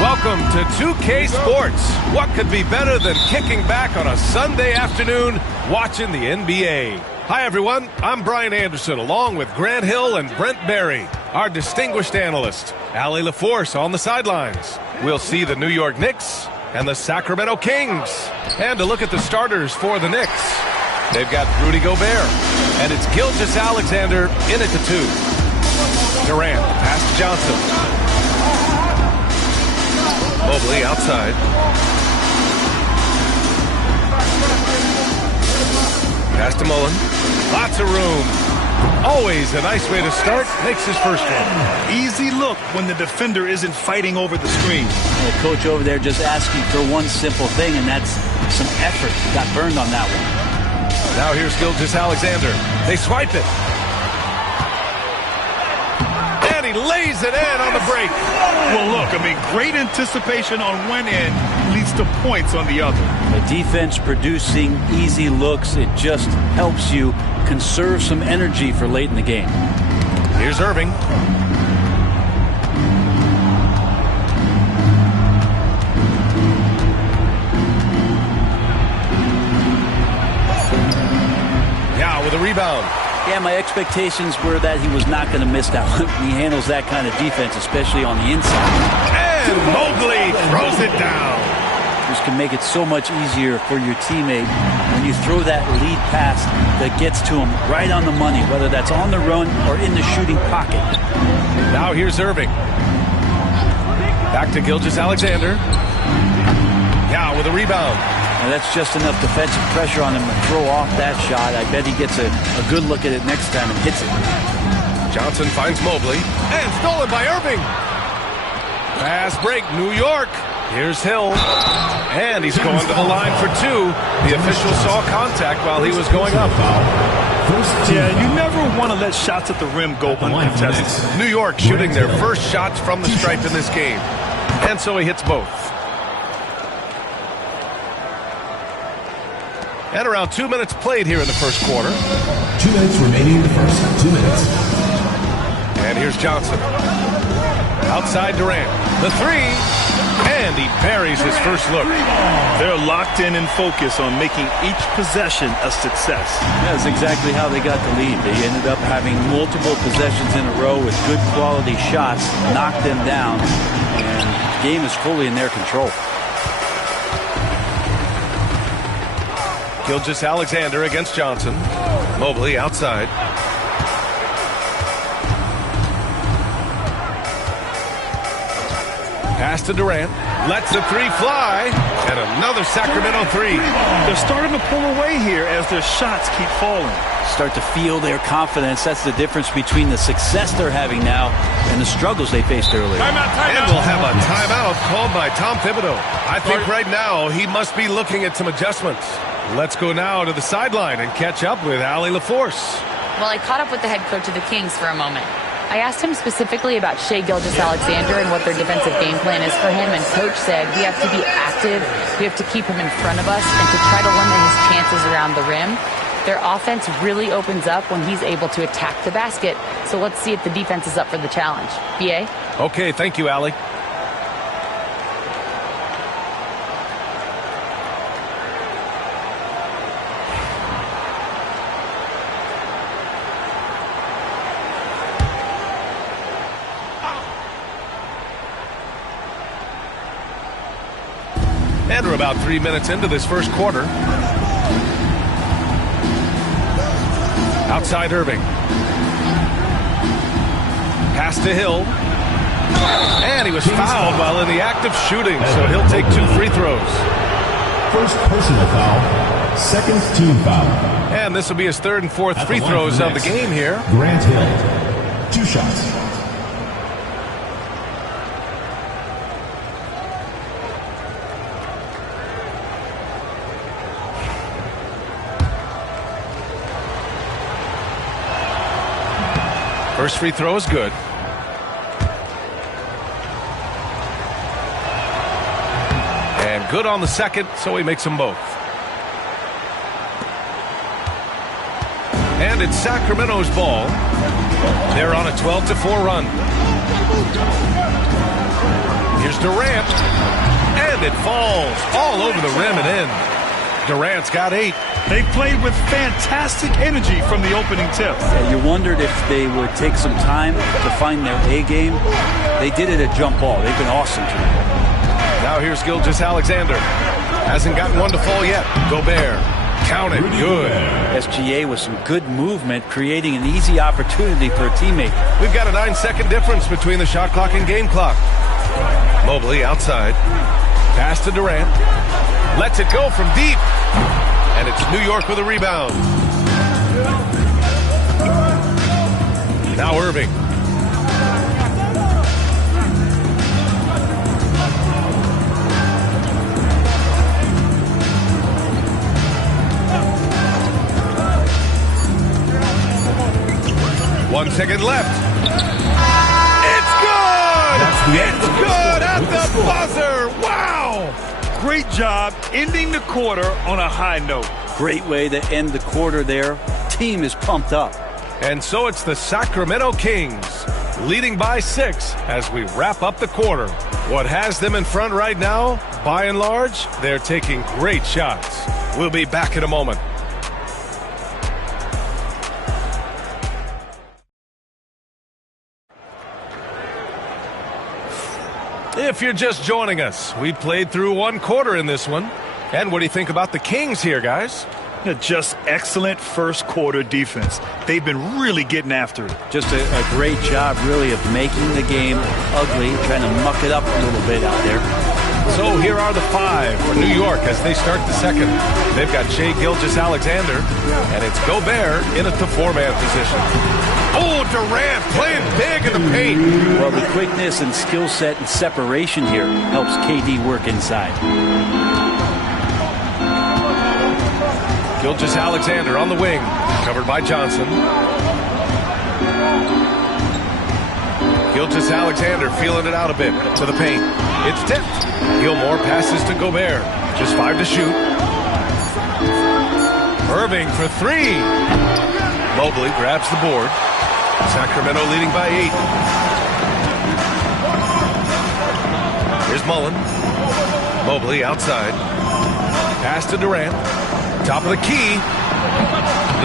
Welcome to 2K Sports. What could be better than kicking back on a Sunday afternoon watching the NBA? Hi, everyone. I'm Brian Anderson, along with Grant Hill and Brent Barry, our distinguished analyst. Allie LaForce on the sidelines. We'll see the New York Knicks and the Sacramento Kings. And to look at the starters for the Knicks. They've got Rudy Gobert, and it's Gilgeous-Alexander in at the 2. Durant, pass to Johnson. Mobley outside. Pass to Mullen. Lots of room. Always a nice way to start. Makes his first one. Easy look when the defender isn't fighting over the screen. The coach over there just asking for one simple thing, and that's some effort. Got burned on that one. Now here's Gilgeous-Alexander. They swipe it. And he lays it in on the break. Well, look, great anticipation on one end leads to points on the other. The defense producing easy looks. It just helps you conserve some energy for late in the game. Here's Irving. Yeah, with a rebound. Yeah, my expectations were that he was not going to miss that one. He handles that kind of defense, especially on the inside. And Mobley throws it down. This can make it so much easier for your teammate when you throw that lead pass that gets to him right on the money, whether that's on the run or in the shooting pocket. Now here's Irving. Back to Gilgeous-Alexander. Yeah, with a rebound. And that's just enough defensive pressure on him to throw off that shot. I bet he gets a good look at it next time and hits it. Johnson finds Mobley. And stolen by Irving. Fast break, New York. Here's Hill. And he's going to the line for 2. The official saw contact while he was going up. Yeah, you never want to let shots at the rim go uncontested. New York shooting their first shots from the stripe in this game. And so he hits both. And around 2 minutes played here in the first quarter. 2 minutes remaining in the first. 2 minutes. And here's Johnson. Outside Durant. The 3. And he buries his first look. They're locked in and focused on making each possession a success. That's exactly how they got the lead. They ended up having multiple possessions in a row with good quality shots, knocked them down, and the game is fully in their control. Gilgeous-Alexander against Johnson. Mobley outside. Pass to Durant. Lets the 3 fly. And another Sacramento 3. They're starting to pull away here as their shots keep falling. Start to feel their confidence. That's the difference between the success they're having now and the struggles they faced earlier. And we'll have a timeout called by Tom Thibodeau. I think right now he must be looking at some adjustments. Let's go now to the sideline and catch up with Allie LaForce. Well, I caught up with the head coach of the Kings for a moment. I asked him specifically about Shai Gilgeous-Alexander and what their defensive game plan is for him, and Coach said we have to be active, we have to keep him in front of us, and to try to limit his chances around the rim. Their offense really opens up when he's able to attack the basket, so let's see if the defense is up for the challenge. B.A.? Okay, thank you, Allie. And we're about 3 minutes into this first quarter. Outside Irving. Pass to Hill. And he was fouled while in the act of shooting, so he'll take 2 free throws. First personal foul, second team foul. And this will be his 3rd and 4th free throws of the game here. Grant Hill, 2 shots. First free throw is good. And good on the second, so he makes them both. And it's Sacramento's ball. They're on a 12-4 run. Here's Durant. And it falls all over the rim and in. Durant's got 8. They played with fantastic energy from the opening tip. Yeah, you wondered if they would take some time to find their A game. They did it at jump ball. They've been awesome tonight. Now here's Gilgeous-Alexander. Hasn't gotten one to fall yet. Gobert. Count it. Good. SGA with some good movement, creating an easy opportunity for a teammate. We've got a 9-second difference between the shot clock and game clock. Mobley outside. Pass to Durant. Lets it go from deep. And it's New York with a rebound. Now Irving. One second left. It's good! It's good at the buzzer! Wow! Great job ending the quarter on a high note. Great way to end the quarter there. Team is pumped up. And so it's the Sacramento Kings leading by 6 as we wrap up the quarter. What has them in front right now, by and large, they're taking great shots. We'll be back in a moment. If you're just joining us, we played through one quarter in this one. And what do you think about the Kings here, guys? Just excellent first quarter defense. They've been really getting after it. Just a great job, really, of making the game ugly, trying to muck it up a little bit out there. So here are the 5 for New York as they start the second. They've got Shai Gilgeous-Alexander, and it's Gobert in at the 4-man position. Oh, Durant playing big in the paint. Well, the quickness and skill set and separation here helps KD work inside. Gilgeous-Alexander on the wing, covered by Johnson. Gilgeous-Alexander feeling it out a bit to the paint. It's tipped. Gilmore passes to Gobert. Just 5 to shoot. Irving for 3. Mobley grabs the board. Sacramento leading by 8. Here's Mullen. Mobley outside. Pass to Durant. Top of the key.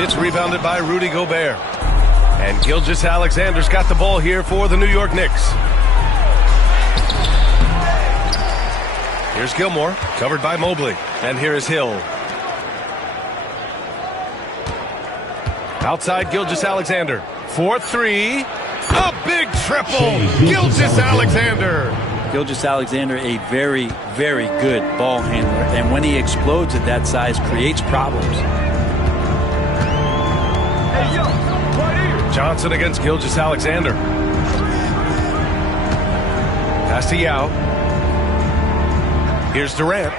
It's rebounded by Rudy Gobert. And Gilgeous-Alexander's got the ball here for the New York Knicks. Here's Gilmore, covered by Mobley. And here is Hill. Outside Gilgeous-Alexander. 4-3. A big triple. Gilgeous-Alexander. Gilgeous-Alexander, a very, very good ball handler. And when he explodes at that size, creates problems. Johnson against Gilgeous-Alexander. Pass to Yao. Here's Durant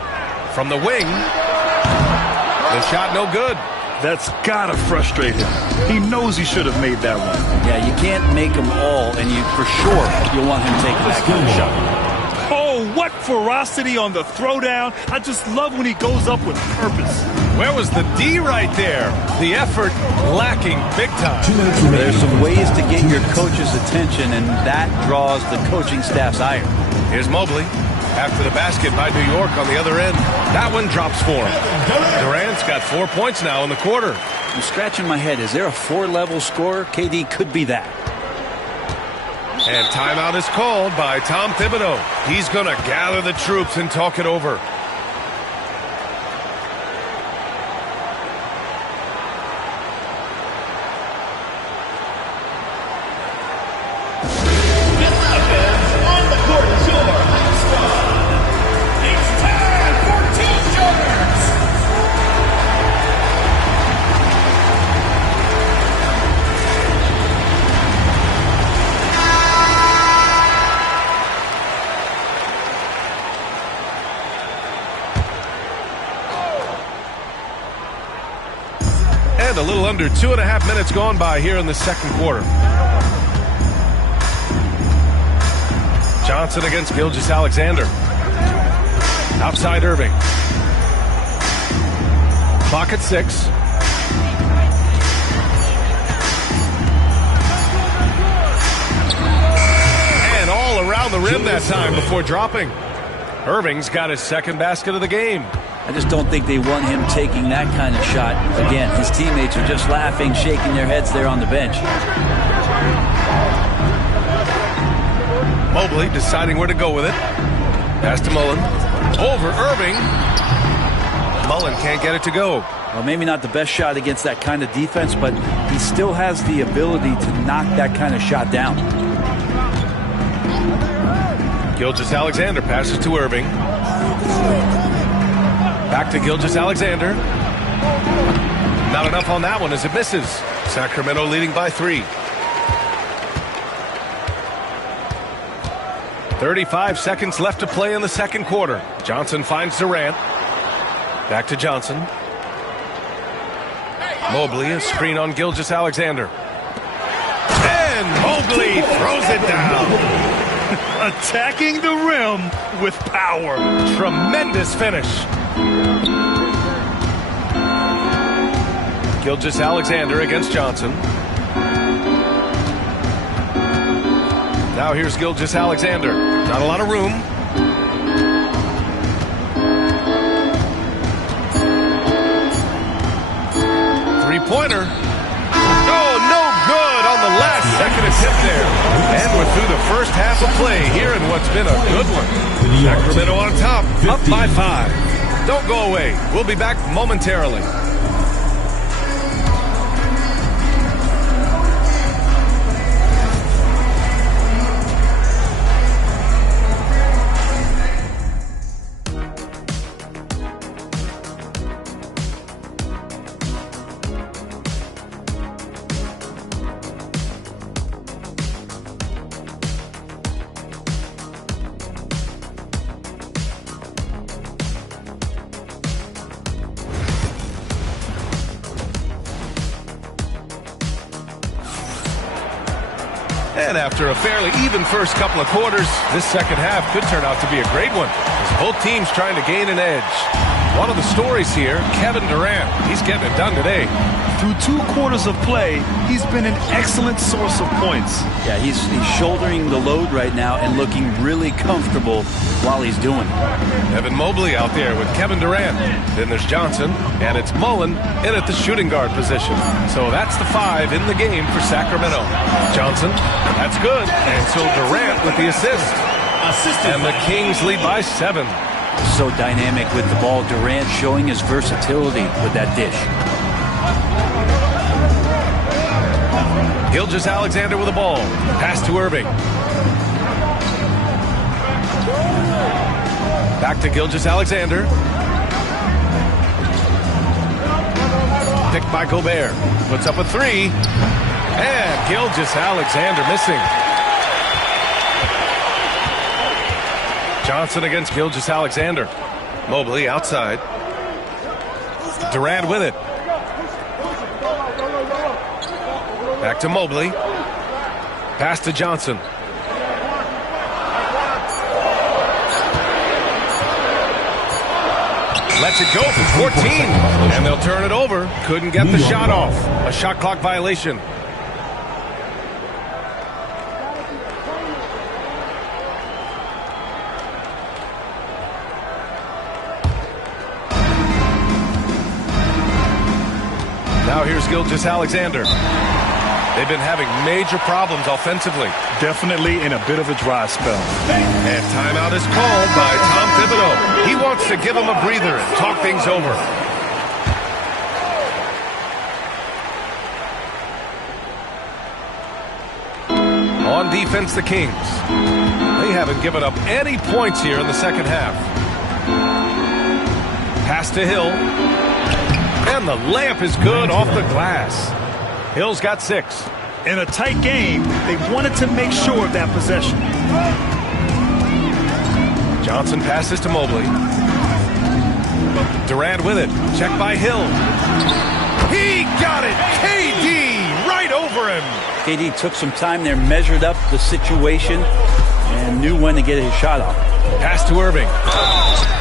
from the wing. The shot no good. That's gotta frustrate him. He knows he should have made that one. Yeah, you can't make them all, and you for sure you'll want him taking that kind of shot. Oh, what ferocity on the throwdown. I just love when he goes up with purpose. Where was the D right there? The effort lacking big time. There's some ways to get your coach's attention, and that draws the coaching staff's ire. Here's Mobley. After the basket by New York on the other end. That one drops for him. Durant's got 4 points now in the quarter. I'm scratching my head. Is there a 4-level scorer? KD could be that. And timeout is called by Tom Thibodeau. He's going to gather the troops and talk it over. A little under 2.5 minutes gone by here in the second quarter. Johnson against Gilgeous-Alexander. Outside Irving. Clock at 6. And all around the rim that time before dropping. Irving's got his second basket of the game. I just don't think they want him taking that kind of shot. Again, his teammates are just laughing, shaking their heads there on the bench. Mobley deciding where to go with it. Pass to Mullen. Over Irving. Mullen can't get it to go. Well, maybe not the best shot against that kind of defense, but he still has the ability to knock that kind of shot down. Gilgeous-Alexander passes to Irving. Back to Gilgeous-Alexander. Not enough on that one as it misses. Sacramento leading by 3. 35 seconds left to play in the second quarter. Johnson finds Durant. Back to Johnson. Mobley, a screen on Gilgeous-Alexander. And Mobley throws it down. Attacking the rim with power. Tremendous finish. Gilgeous-Alexander against Johnson. Now here's Gilgeous-Alexander. Not a lot of room. Three-pointer. Oh, no good on the last second attempt there. And we're through the first half of play here in what's been a good one. Sacramento on top, up by 5. Don't go away. We'll be back momentarily. And after a fairly even first couple of quarters, this second half could turn out to be a great one, as both teams trying to gain an edge. One of the stories here, Kevin Durant. He's getting it done today. Through 2 quarters of play, he's been an excellent source of points. Yeah, he's shouldering the load right now and looking really comfortable while he's doing it. Evan Mobley out there with Kevin Durant. Then there's Johnson, and it's Mullen in at the shooting guard position. So that's the 5 in the game for Sacramento. Johnson, that's good. And so Durant with the assist. And the Kings lead by 7. So dynamic with the ball. Durant showing his versatility with that dish. Gilgeous-Alexander with the ball. Pass to Irving. Back to Gilgeous-Alexander. Picked by Gobert. Puts up a 3. And Gilgeous-Alexander missing. Johnson against Gilgeous-Alexander. Mobley outside. Durant with it. Back to Mobley. Pass to Johnson. Lets it go for 14. And they'll turn it over. Couldn't get the shot off. A shot clock violation. Now here's Gilgeous-Alexander. They've been having major problems offensively. Definitely in a bit of a dry spell. And timeout is called by Tom Thibodeau. He wants to give them a breather and talk things over. On defense, the Kings. They haven't given up any points here in the second half. Pass to Hill. And the layup is good off the glass. Hill's got 6. In a tight game, they wanted to make sure of that possession. Johnson passes to Mobley. Durant with it. Checked by Hill. He got it. KD right over him. KD took some time there, measured up the situation, and knew when to get his shot off. Pass to Irving.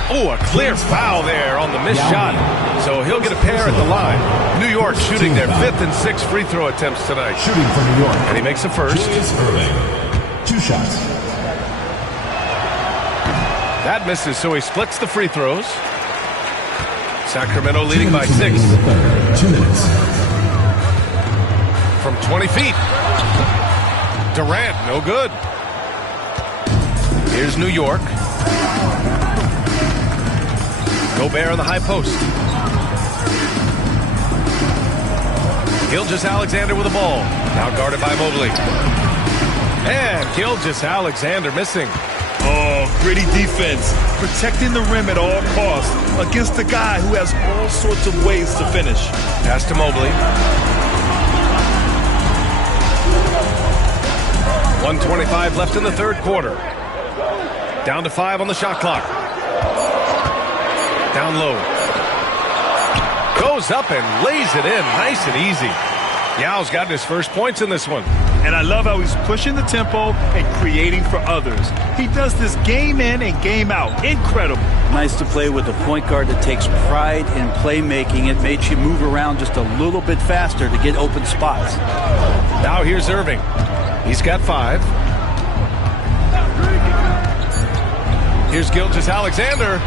Oh, a clear foul there on the missed shot. So he'll get a pair at the line. New York shooting their 5th and 6th free throw attempts tonight. Shooting for New York. And he makes the first. Julius Irving. 2 shots. That misses, so he splits the free throws. Sacramento leading by 6. 2 minutes. From 20 feet. Durant, no good. Here's New York. Gobert on the high post. Gilgeous-Alexander with the ball. Now guarded by Mobley. And Gilgeous-Alexander missing. Oh, gritty defense. Protecting the rim at all costs against a guy who has all sorts of ways to finish. Pass to Mobley. 1:25 left in the third quarter. Down to 5 on the shot clock. Down low. Goes up and lays it in nice and easy. Yao's gotten his first points in this one. And I love how he's pushing the tempo and creating for others. He does this game in and game out. Incredible. Nice to play with a point guard that takes pride in playmaking. It makes you move around just a little bit faster to get open spots. Now here's Irving. He's got 5. Here's Gilgeous-Alexander.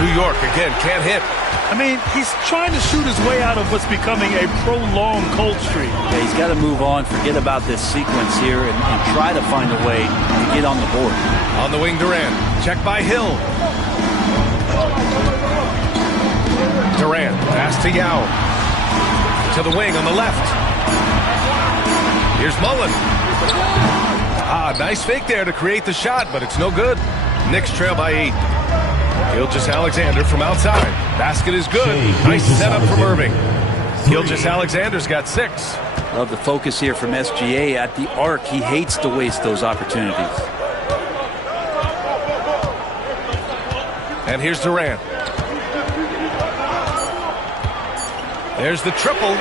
New York again can't hit. I mean, he's trying to shoot his way out of what's becoming a prolonged cold streak. Yeah, he's got to move on, forget about this sequence here, and try to find a way to get on the board. On the wing, Durant. Checked by Hill. Durant, pass to Yao. To the wing on the left. Here's Mullen. Nice fake there to create the shot, but it's no good. Knicks trail by 8. Gilgeous-Alexander from outside. Basket is good. Nice setup from Irving. Gilgeous-Alexander's got 6. Love the focus here from SGA at the arc. He hates to waste those opportunities. And here's Durant. There's the triple.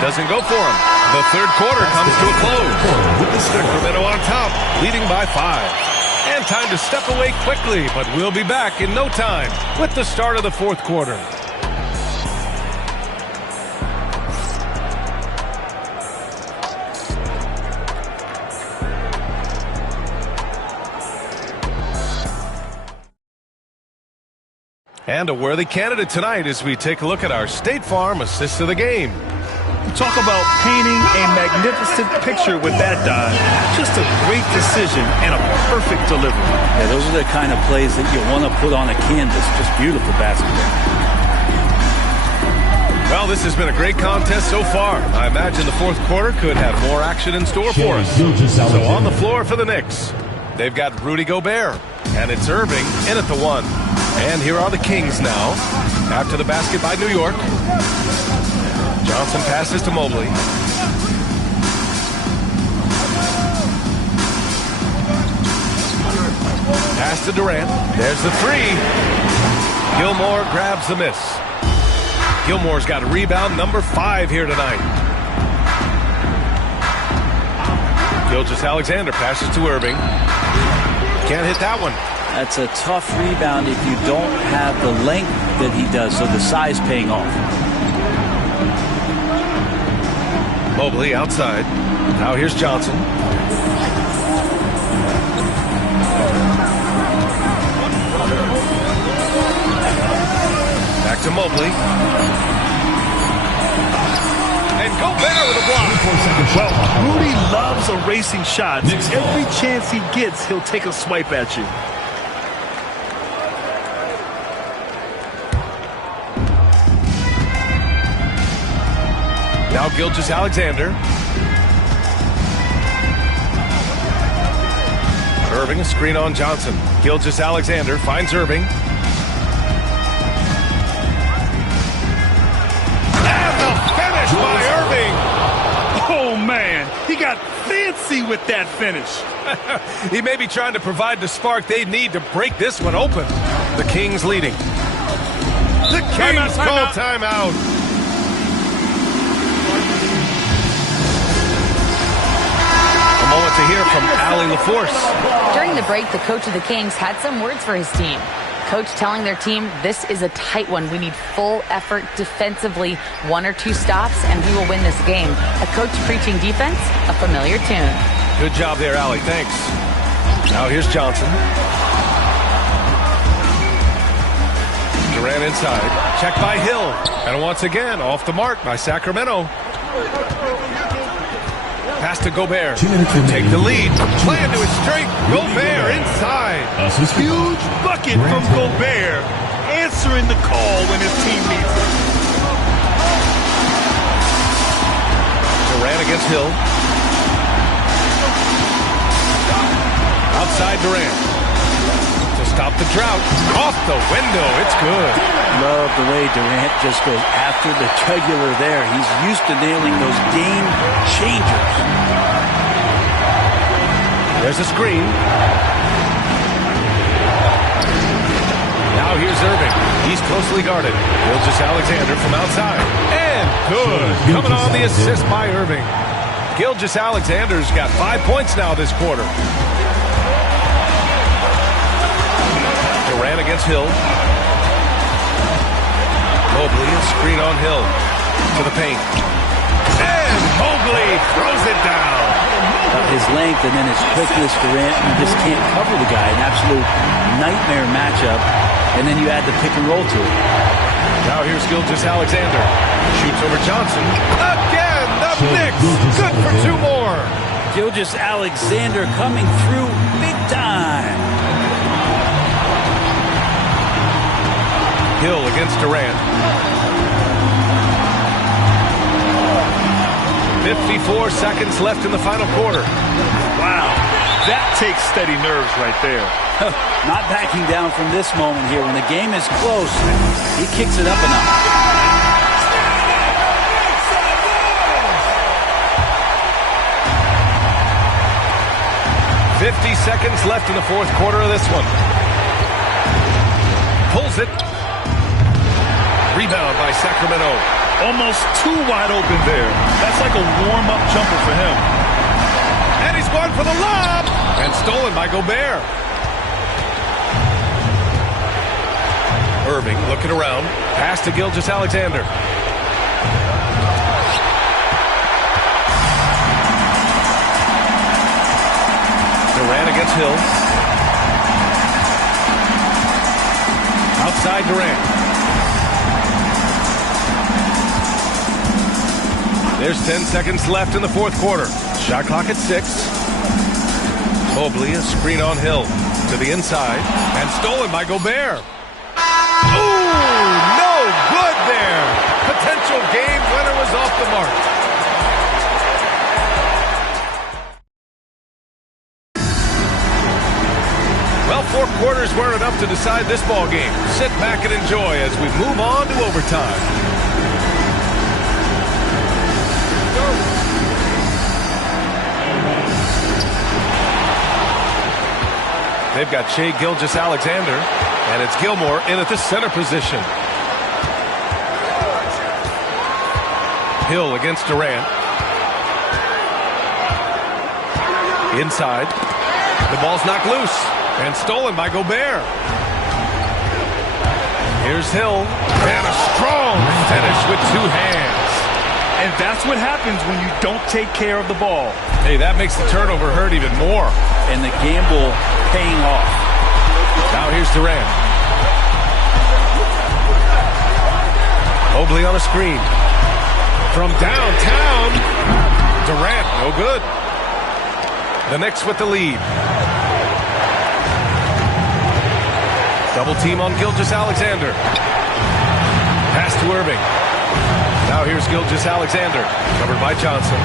Doesn't go for him. The third quarter comes to a close. Sacramento on top, leading by 5. And time to step away quickly, but we'll be back in no time with the start of the fourth quarter. And a worthy candidate tonight as we take a look at our State Farm assist of the game. Talk about painting a magnificent picture with that dive. Just a great decision and a perfect delivery. Yeah, those are the kind of plays that you want to put on a canvas. Just beautiful basketball. Well, this has been a great contest so far. I imagine the fourth quarter could have more action in store for us. So on the floor for the Knicks, they've got Rudy Gobert, and it's Irving in at the 1. And here are the Kings now. After the basket by New York. Johnson passes to Mobley. Pass to Durant. There's the 3. Gilmore grabs the miss. Gilmore's got a rebound, number 5 here tonight. Gilgeous-Alexander passes to Irving. Can't hit that one. That's a tough rebound if you don't have the length that he does, so the size paying off. Mobley outside. Now here's Johnson. Back to Mobley. And Gobert with a block. Well, Rudy loves erasing shots. Every chance he gets, he'll take a swipe at you. Now Gilgeous-Alexander. Irving, a screen on Johnson. Gilgeous-Alexander finds Irving. And the finish by Irving. Oh, man. He got fancy with that finish. He may be trying to provide the spark they need to break this one open. The Kings leading. The Kings call timeout. want to hear from Allie LaForce. During the break, the coach of the Kings had some words for his team. Coach telling their team, this is a tight one. We need full effort defensively, 1 or 2 stops, and we will win this game. A coach preaching defense, a familiar tune. Good job there, Allie. Thanks. Now here's Johnson. Durant inside. Check by Hill. And once again, off the mark by Sacramento. Pass to Gobert. Take the lead. Play into his strength. Gobert inside. Huge bucket from Gobert. Answering the call when his team needs it. Durant against Hill. Outside Durant. To stop the drought. Off the window. It's good. Love the way Durant just goes after the jugular there. He's used to nailing those game changers. There's a screen. Now here's Irving. He's closely guarded. Gilgeous-Alexander from outside. And good. Coming on the assist by Irving. Gilgeous-Alexander's got 5 points now this quarter. Durant against Hill. Mobley, a screen on Hill. To the paint. And Mobley throws it down. His length and then his quickness, Durant, you just can't cover the guy. An absolute nightmare matchup. And then you add the pick and roll to it. Now here's Gilgeous-Alexander. Shoots over Johnson. Again, the Knicks. Good for 2 more. Gilgeous-Alexander coming through big time. Hill against Durant. 54 seconds left in the final quarter. Wow, that takes steady nerves right there. Not backing down from this moment here. When the game is close, he kicks it up a notch. 50 seconds left in the fourth quarter of this one. Pulls it. Rebound by Sacramento. Almost too wide open there. That's like a warm-up jumper for him. And he's going for the lob. And stolen by Gobert. Irving looking around. Pass to Gilgeous-Alexander. Durant against Hill. Outside Durant. There's 10 seconds left in the fourth quarter. Shot clock at 6. Mobley, a screen on Hill. To the inside. And stolen by Gobert. Ooh, no good there. Potential game winner was off the mark. Well, 4 quarters weren't enough to decide this ball game. Sit back and enjoy as we move on to overtime. They've got Shai Gilgeous-Alexander, and it's Gilmore in at the center position. Hill against Durant. Inside. The ball's knocked loose and stolen by Gobert. Here's Hill, and a strong finish with 2 hands. And that's what happens when you don't take care of the ball. Hey, that makes the turnover hurt even more. And the gamble paying off. Now here's Durant. Mobley on a screen. From downtown. Durant, no good. The Knicks with the lead. Double team on Gilgeous-Alexander. Pass to Irving. Now here's Gilgeous-Alexander. Covered by Johnson.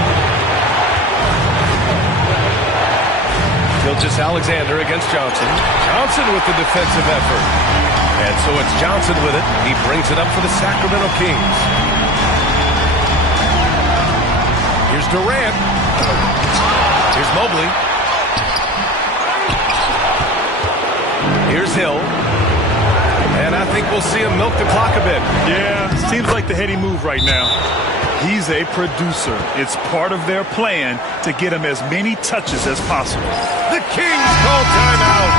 Gilgeous-Alexander against Johnson. Johnson with the defensive effort. And so it's Johnson with it. He brings it up for the Sacramento Kings. Here's Durant. Here's Mobley. Here's Hill. And I think we'll see him milk the clock a bit. Yeah, seems like the heady move right now. He's a producer. It's part of their plan to get him as many touches as possible. The Kings call timeout.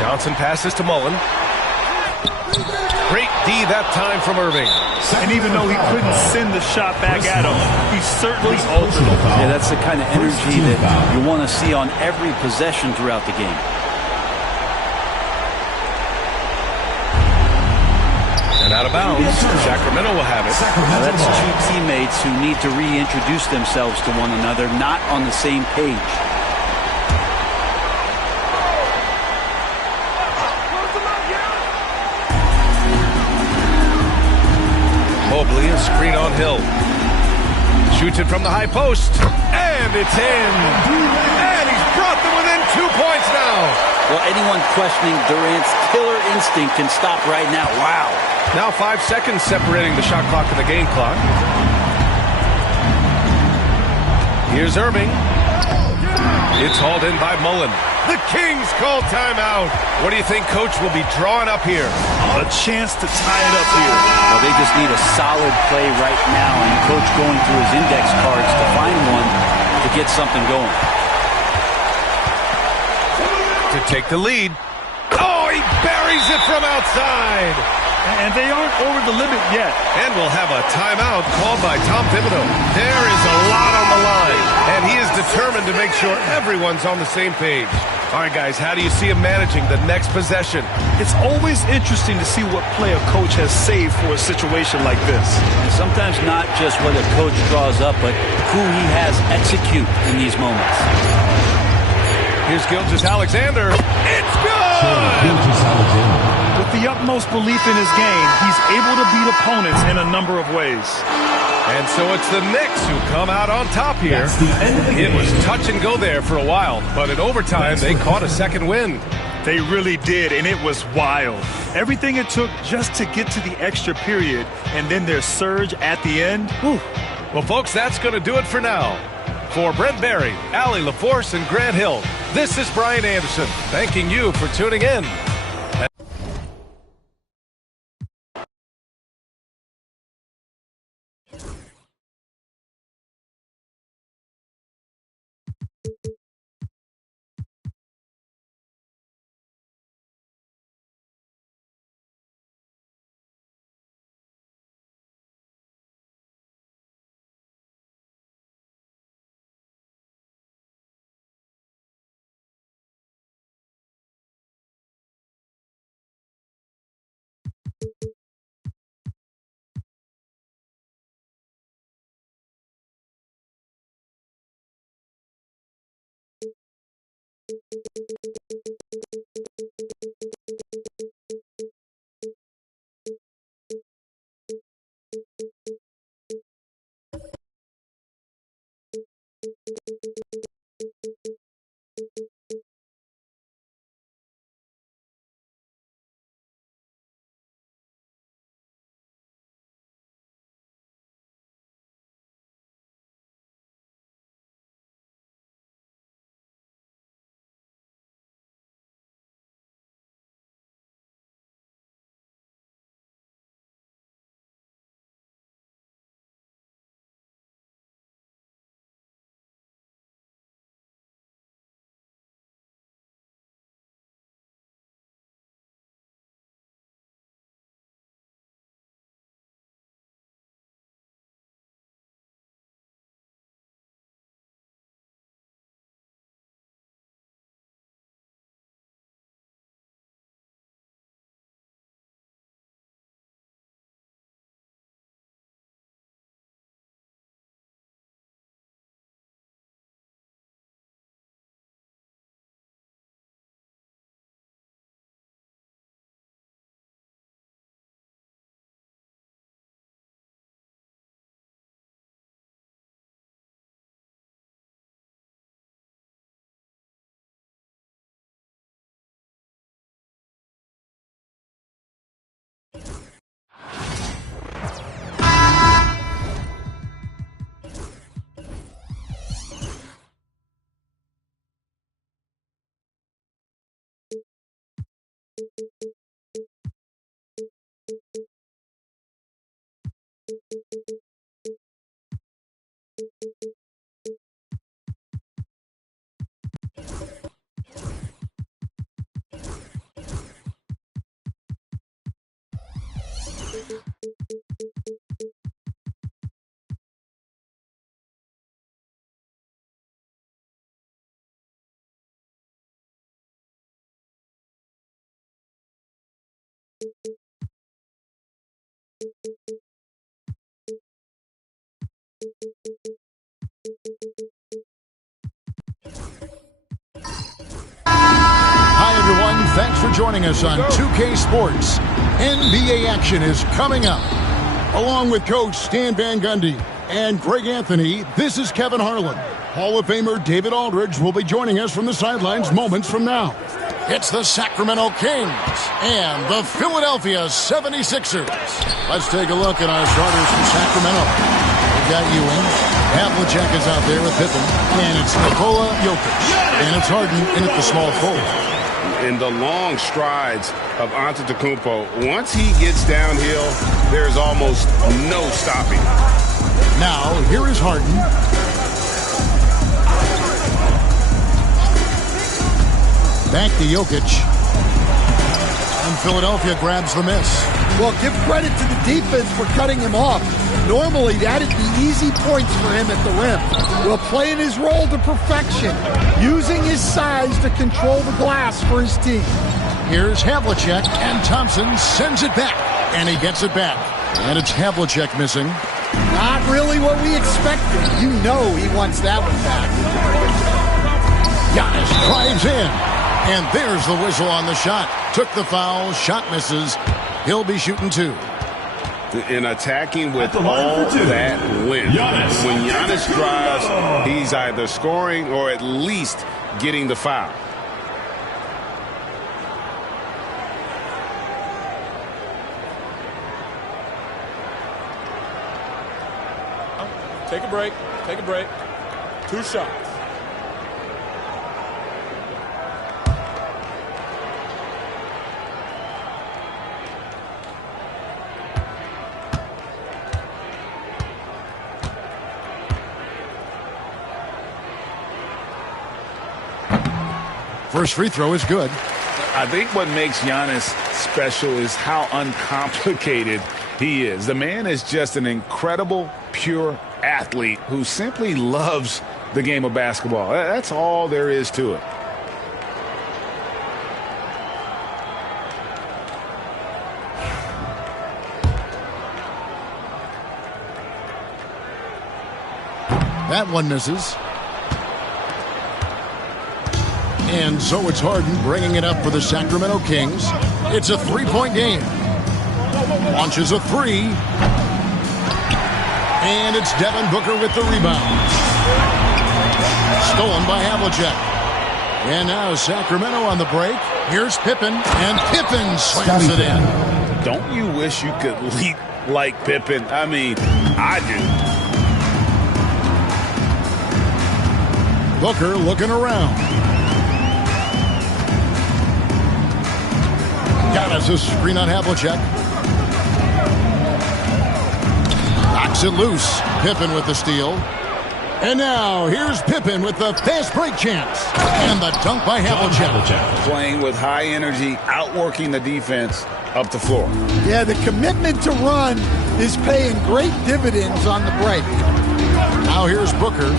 Johnson passes to Mullen. Great D that time from Irving. And even though he couldn't send the shot back at him, he certainly altered it. Yeah, that's the kind of energy that you want to see on every possession throughout the game. And out of bounds, Sacramento will have it. Now that's two teammates who need to reintroduce themselves to one another, not on the same page. Mobley, a screen on Hill. Shoots it from the high post. And it's in. And he's brought them within 2 points now. Well, anyone questioning Durant's killer instinct can stop right now. Wow. Now 5 seconds separating the shot clock and the game clock. Here's Irving. It's hauled in by Mullen. The Kings call timeout. What do you think Coach will be drawing up here? A chance to tie it up here. Well, they just need a solid play right now, and Coach going through his index cards to find one to get something going. To take the lead. Oh, he buries it from outside. And they aren't over the limit yet. And we'll have a timeout called by Tom Thibodeau. There is a lot on the line, and he is determined to make sure everyone's on the same page. All right, guys, how do you see him managing the next possession? It's always interesting to see what play a coach has saved for a situation like this. And sometimes not just what a coach draws up, but who he has execute in these moments. Here's Gilgeous-Alexander. It's good! With the utmost belief in his game, he's able to beat opponents in a number of ways. And so it's the Knicks who come out on top here. It was touch and go there for a while, but in overtime, they caught a second win. They really did, and it was wild. Everything it took just to get to the extra period, and then their surge at the end. Whew. Well, folks, that's going to do it for now. For Brent Barry, Allie LaForce, and Grant Hill, this is Brian Anderson, thanking you for tuning in. Hi, everyone. Thanks for joining us on 2K Sports. NBA action is coming up. Along with Coach Stan Van Gundy and Greg Anthony, this is Kevin Harlan. Hall of Famer David Aldridge will be joining us from the sidelines moments from now. It's the Sacramento Kings and the Philadelphia 76ers. Let's take a look at our starters from Sacramento. We've got Ewing. Havlicek is out there with Pippen. And it's Nikola Jokic. And it's Harden in at the small forward. In the long strides of Antetokounmpo, once he gets downhill, there's almost no stopping. Now, here is Harden. Back to Jokic. And Philadelphia grabs the miss. Well, give credit to the defense for cutting him off. Normally, that'd be easy points for him at the rim. Well, playing his role to perfection, using his size to control the glass for his team. Here's Havlicek, and Thompson sends it back. And he gets it back. And it's Havlicek missing. Not really what we expected. You know he wants that one back. Giannis drives in. And there's the whistle on the shot. Took the foul, shot misses. He'll be shooting two. In attacking with all that wind. When Giannis drives, he's either scoring or at least getting the foul. Take a break. Take a break. 2 shots. First free throw is good. I think what makes Giannis special is how uncomplicated he is. The man is just an incredible, pure athlete who simply loves the game of basketball. That's all there is to it. That one misses. And so it's Harden bringing it up for the Sacramento Kings. It's a three-point game. Launches a three. And it's Devin Booker with the rebound. Stolen by Havlicek. And now Sacramento on the break. Here's Pippen. And Pippen slams it in. Don't you wish you could leap like Pippen? I mean, I do. Booker looking around. Giannis a screen on Havlicek. Knocks it loose. Pippen with the steal. And now here's Pippen with the fast break chance. And the dunk by Havlicek. Playing with high energy, outworking the defense up the floor. Yeah, the commitment to run is paying great dividends on the break. Now here's Booker.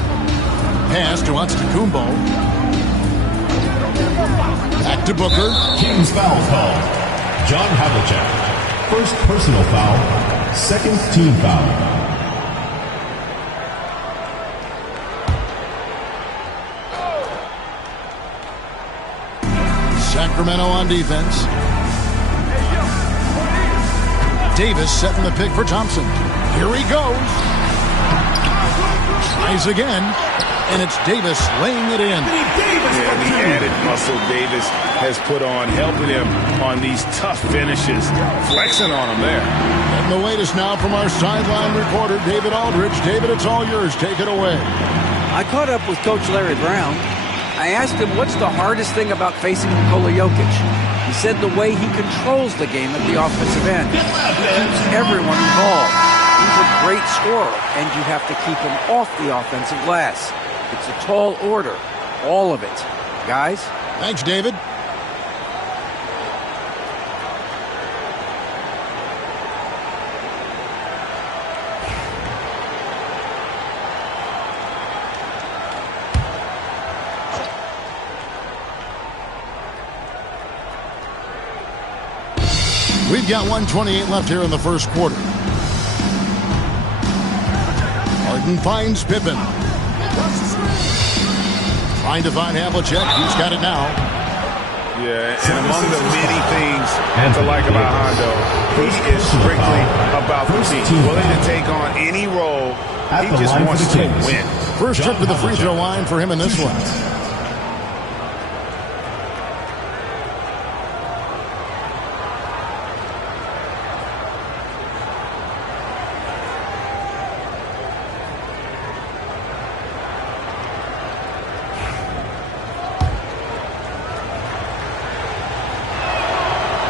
Pass to Antetokounmpo. Back to Booker. Kings foul call. John Havlicek. First personal foul. Second team foul. Sacramento on defense. Davis setting the pick for Thompson. Here he goes. Tries again. And it's Davis laying it in. Yeah, the added muscle Davis has put on, helping him on these tough finishes. Flexing on him there. And the latest now from our sideline reporter, David Aldridge. David, it's all yours. Take it away. I caught up with Coach Larry Brown. I asked him what's the hardest thing about facing Nikola Jokic. He said the way he controls the game at the offensive end. He keeps everyone involved. He's a great scorer, and you have to keep him off the offensive glass. It's a tall order, all of it. Guys? Thanks, David. We've got 1:28 left here in the first quarter. Harden finds Pippen. Trying to find Havlicek. He's got it now. Yeah, and among the many things to like about Hondo, he is strictly about the team. Willing to take on any role. He just wants to win. First trip to the free throw line for him in this one.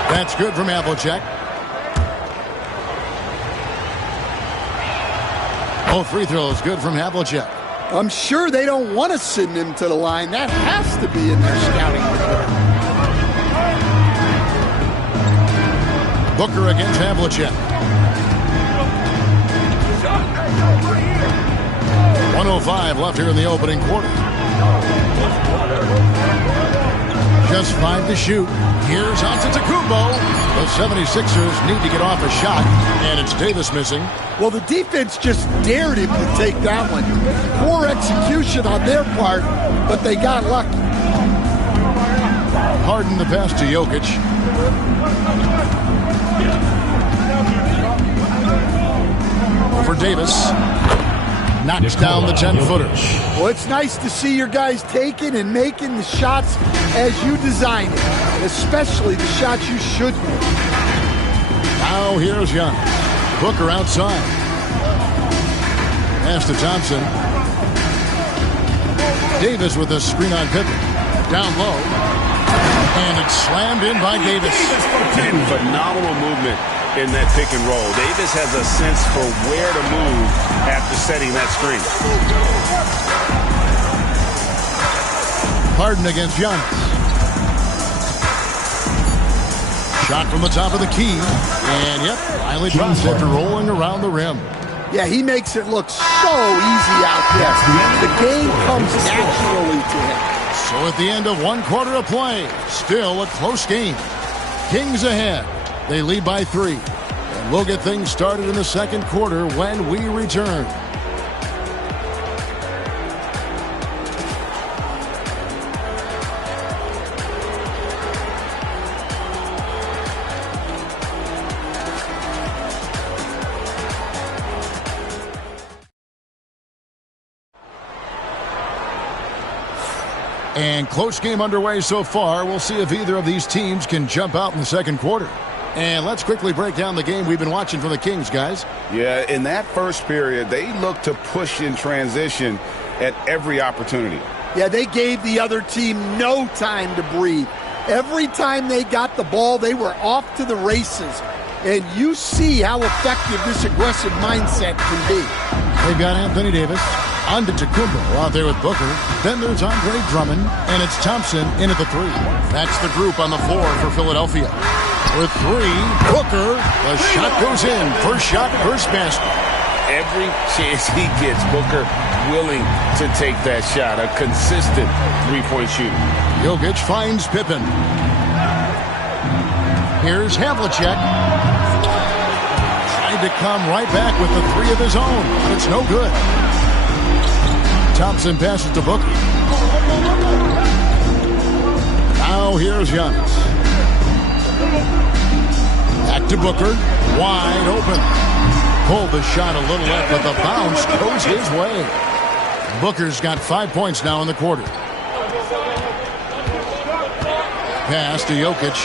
That's good from Havlicek. Both free throws good from Havlicek. I'm sure they don't want to send him to the line. That has to be in their scouting report. Booker against Havlicek. 1:05 left here in the opening quarter. Just 5 to shoot. Here's Antetokounmpo. The 76ers need to get off a shot, and it's Davis missing. Well, the defense just dared him to take that one. Poor execution on their part, but they got lucky. Harden the pass to Jokic. For Davis. Knocks down the 10-footer. Well, it's nice to see your guys taking and making the shots as you designed it, especially the shots you should make. Now here's Young. Booker outside. Pass to Thompson. Davis with a screen on Pippen. Down low. And it's slammed in by Davis. And phenomenal movement in that pick and roll. Davis has a sense for where to move after setting that screen. Harden against Giannis. Shot from the top of the key. And, yep, finally drops after rolling around the rim. Yeah, he makes it look so easy out there. The game comes naturally to him. So at the end of 1 quarter of play, still a close game. Kings ahead. They lead by 3. And we'll get things started in the second quarter when we return. And close game underway so far. We'll see if either of these teams can jump out in the second quarter. And let's quickly break down the game we've been watching from the Kings, guys. Yeah, in that first period, they looked to push in transition at every opportunity. Yeah, they gave the other team no time to breathe. Every time they got the ball, they were off to the races. And you see how effective this aggressive mindset can be. They've got Anthony Davis. Antetokounmpo out there with Booker. Then there's Andre Drummond, and it's Thompson in at the 3. That's the group on the floor for Philadelphia. With 3, Booker. The shot goes in. First shot, first basket. Every chance he gets, Booker willing to take that shot. A consistent three-point shooter. Jokic finds Pippen. Here's Havlicek. Tried to come right back with the 3 of his own, but it's no good. Thompson passes to Booker. Now here's Giannis. Back to Booker. Wide open. Pulled the shot a little left, but the bounce goes his way. Booker's got 5 points now in the quarter. Pass to Jokic.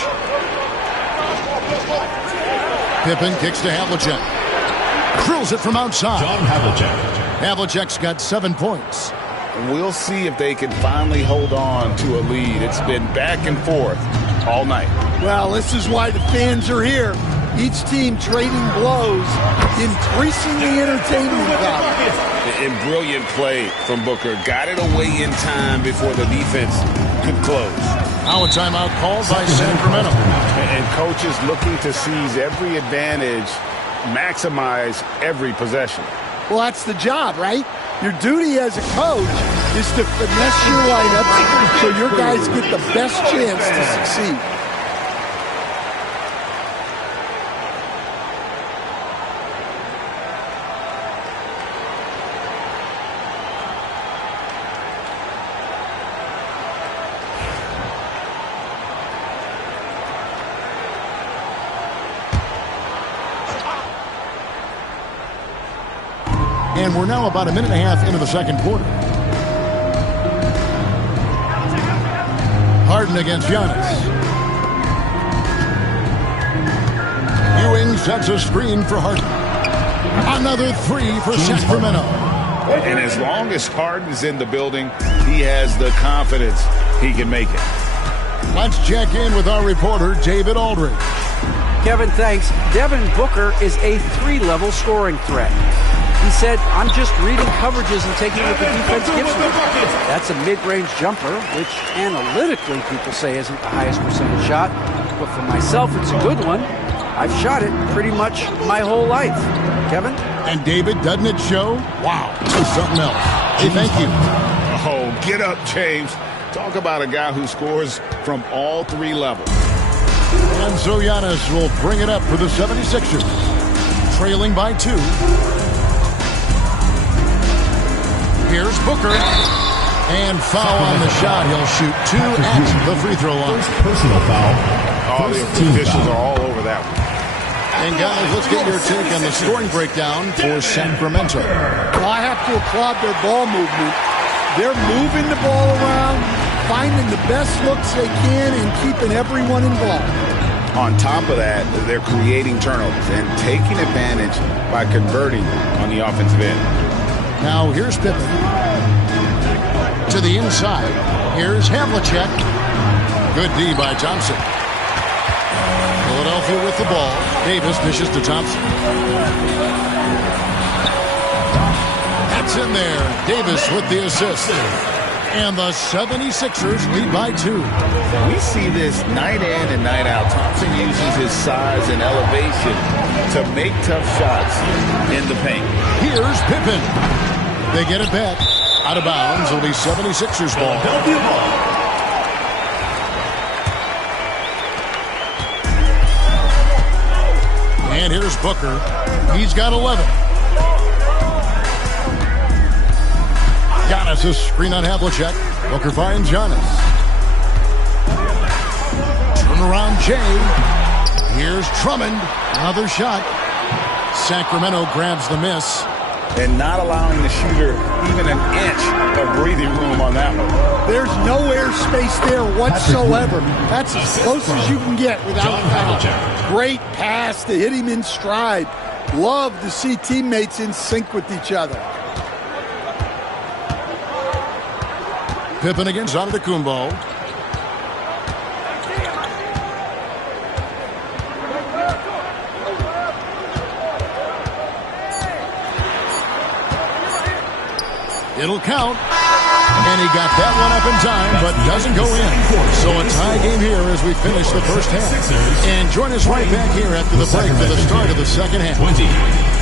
Pippen kicks to Havlicek. Drills it from outside. John Havlicek. Havlicek's got 7 points. we'll see if they can finally hold on to a lead. It's been back and forth all night. Well, this is why the fans are here. Each team trading blows, increasing the entertainment value. And brilliant play from Booker. Got it away in time before the defense could close. Now a timeout called by Sacramento. And coaches looking to seize every advantage, maximize every possession. Well, that's the job, right? Your duty as a coach is to finesse your lineups so your guys get the best chance to succeed. And we're now about a minute and a half into the second quarter. Harden against Giannis. Ewing sets a screen for Harden. Another three for Sacramento. And as long as Harden's in the building, he has the confidence he can make it. Let's check in with our reporter, David Aldridge. Kevin, thanks. Devin Booker is a 3-level scoring threat. He said, I'm just reading coverages and taking what the defense gives me. That's a mid-range jumper, which analytically people say isn't the highest percentage shot. But for myself, it's a good one. I've shot it pretty much my whole life. Kevin? And David, doesn't it show? Wow, it's something else. Hey, thank you. Oh, get up, James. Talk about a guy who scores from all three levels. And so Giannis will bring it up for the 76ers. Trailing by 2. Here's Booker. And foul on the shot. He'll shoot 2 at the free throw line. First personal foul. All the officials are all over that one. And guys, let's get your take on the scoring breakdown for Sacramento. Well, I have to applaud their ball movement. They're moving the ball around, finding the best looks they can, and keeping everyone involved. On top of that, they're creating turnovers and taking advantage by converting on the offensive end. Now here's Pippen. To the inside. Here's Havlicek. Good D by Thompson. Philadelphia with the ball. Davis dishes to Thompson. That's in there. Davis with the assist. And the 76ers lead by 2. We see this night in and night out. Thompson uses his size and elevation to make tough shots in the paint. Here's Pippen. They get it back. Out of bounds. It'll be 76ers ball. And here's Booker. He's got 11. Giannis, a screen on Havlicek. Booker finds Giannis. Turn around Jay. Here's Drummond. Another shot. Sacramento grabs the miss. And not allowing the shooter even an inch of breathing room on that one. There's no air space there whatsoever. That's as close as you can get without foul. Great pass to hit him in stride. Love to see teammates in sync with each other. Pippen against Antetokounmpo. It'll count. And he got that one up in time, but doesn't go in. So a tie game here as we finish the first half. And join us right back here after the break for the start of the second half. 20.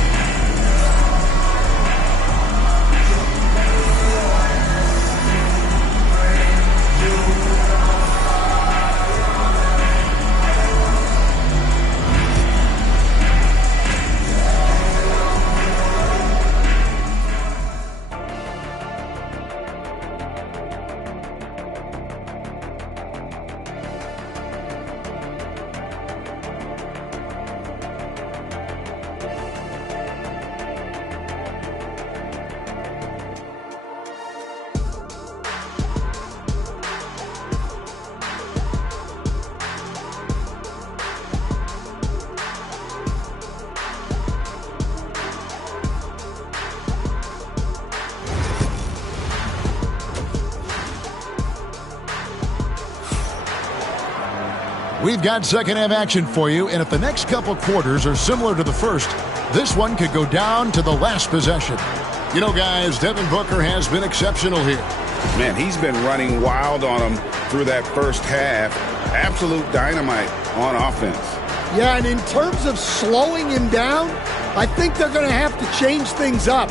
We've got second half action for you, and if the next couple quarters are similar to the first, this one could go down to the last possession. You know, guys, Devin Booker has been exceptional here. Man, he's been running wild on him through that first half. Absolute dynamite on offense. Yeah, and in terms of slowing him down, I think they're going to have to change things up.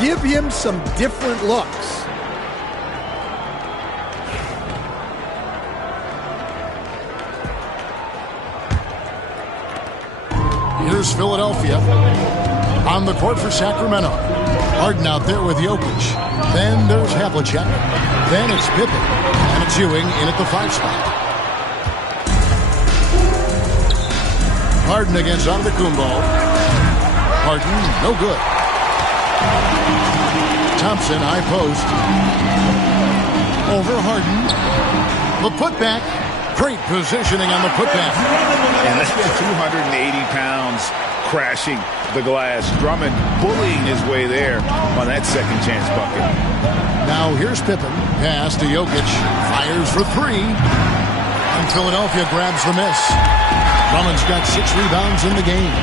Give him some different looks. Here's Philadelphia on the court for Sacramento. Harden out there with Jokic. Then there's Havlicek. Then it's Pippen. And it's Ewing in at the 5 spot. Harden against Antetokounmpo. Harden, no good. Thompson, high post. Over Harden. The putback. Great positioning on the putback. And that's 280 pounds crashing the glass. Drummond bullying his way there on that second chance bucket. Now here's Pippen. Pass to Jokic. Fires for 3. And Philadelphia grabs the miss. Drummond's got 6 rebounds in the game.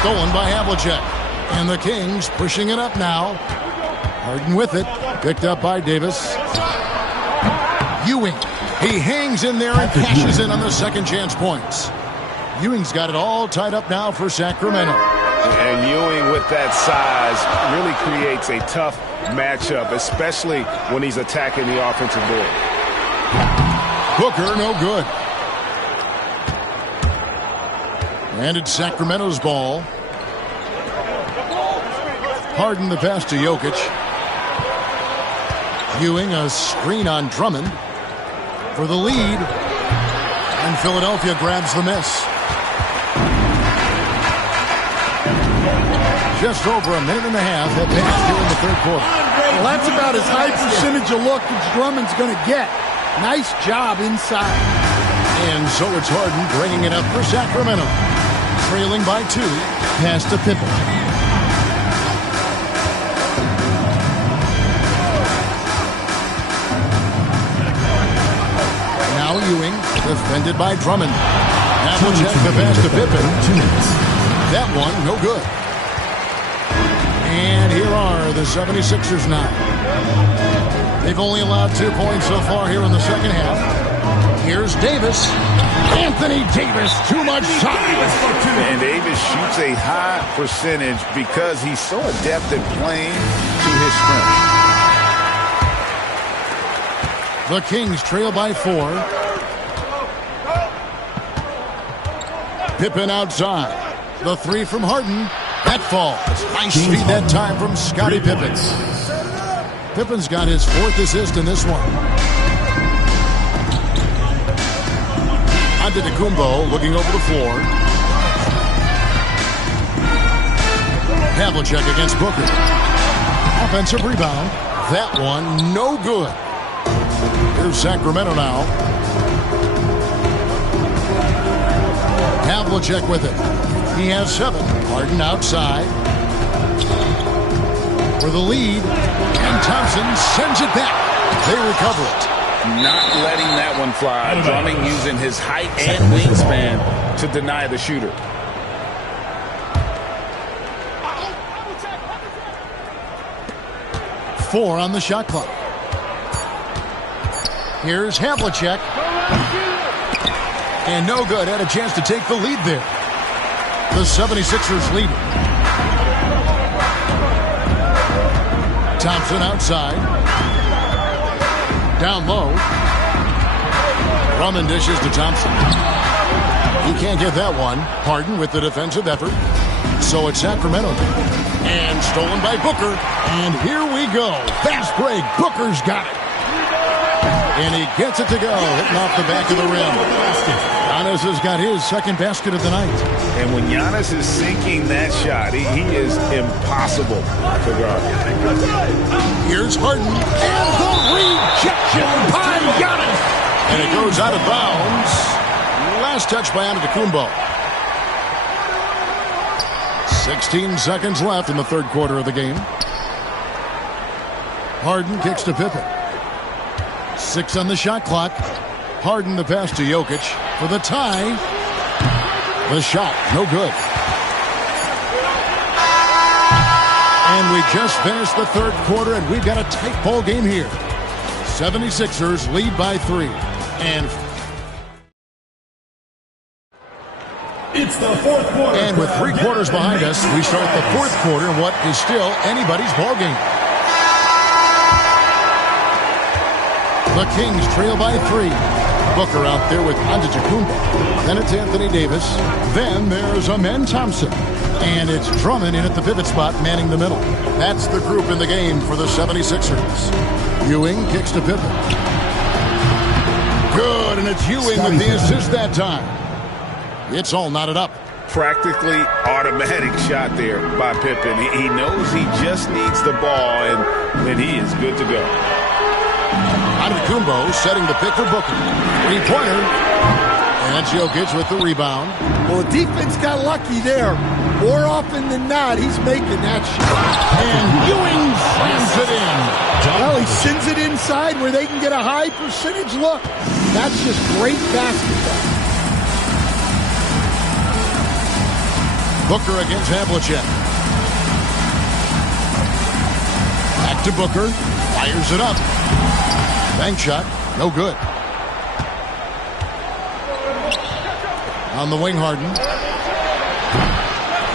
Stolen by Havlicek. And the Kings pushing it up now. Harden with it. Picked up by Davis. Ewing. He hangs in there and cashes in on the second chance points. Ewing's got it all tied up now for Sacramento. And Ewing with that size really creates a tough matchup, especially when he's attacking the offensive board. Booker, no good. And it's Sacramento's ball. Harden the pass to Jokic. Ewing a screen on Drummond for the lead. And Philadelphia grabs the miss. Just over a minute and a half have passed here in the third quarter. Well, that's about as high percentage of look as Drummond's going to get. Nice job inside. And so it's Harden bringing it up for Sacramento. Trailing by 2. Pass to Pippen. Now Ewing, defended by Drummond. Havlicek the pass to Pippen. That one, no good. And here are the 76ers now. They've only allowed 2 points so far here in the second half. Here's Davis. Anthony Davis, too much size. And Davis shoots a high percentage because he's so adept at playing to his strength. The Kings trail by 4. Pippen outside. The 3 from Harden. That falls. Nice speed that time from Scottie Pippen. Pippen's got his 4th assist in this one. Antetokounmpo looking over the floor. Havlicek against Booker. Offensive rebound. That one no good. Here's Sacramento now. Havlicek with it. He has 7. Harden outside. For the lead. And Thompson sends it back. They recover it. Not letting that one fly. Drummond using his height and wingspan to deny the shooter. Four on the shot clock. Here's Havlicek. And no good. Had a chance to take the lead there. The 76ers lead. Thompson outside. Down low. Drummond dishes to Thompson. He can't get that one. Harden with the defensive effort. So it's Sacramento. And stolen by Booker. And here we go. Fast break. Booker's got it. And he gets it to go. Hitting off the back of the rim. Giannis has got his second basket of the night. And when Giannis is sinking that shot, he is impossible to guard. Here's Harden. And the rejection by Giannis. And it goes out of bounds. Last touch by Antetokounmpo. 16 seconds left in the third quarter of the game. Harden kicks to Pippen. 6 on the shot clock. Harden the pass to Jokic for the tie. The shot, no good. And we just finished the third quarter, and we've got a tight ball game here. 76ers lead by 3. And it's the fourth quarter. And with 3 quarters behind us, we start the fourth quarter in what is still anybody's ball game. The Kings trail by 3. Booker out there with Antetokounmpo. Then it's Anthony Davis. Then there's Amen Thompson. And it's Drummond in at the pivot spot, manning the middle. That's the group in the game for the 76ers. Ewing kicks to Pippen. Good, and it's Ewing with the assist that time. It's all knotted up. Practically automatic shot there by Pippen. He knows he just needs the ball, and then he is good to go. Antetokounmpo setting the pick for Booker. 3-pointer. And that's Jokic with the rebound. Well, the defense got lucky there. More often than not, he's making that shot. And Ewing slams it in. Well, he sends it inside where they can get a high percentage look. That's just great basketball. Booker against Havlicek. Back to Booker. Fires it up. Bank shot. No good. On the wing, Harden.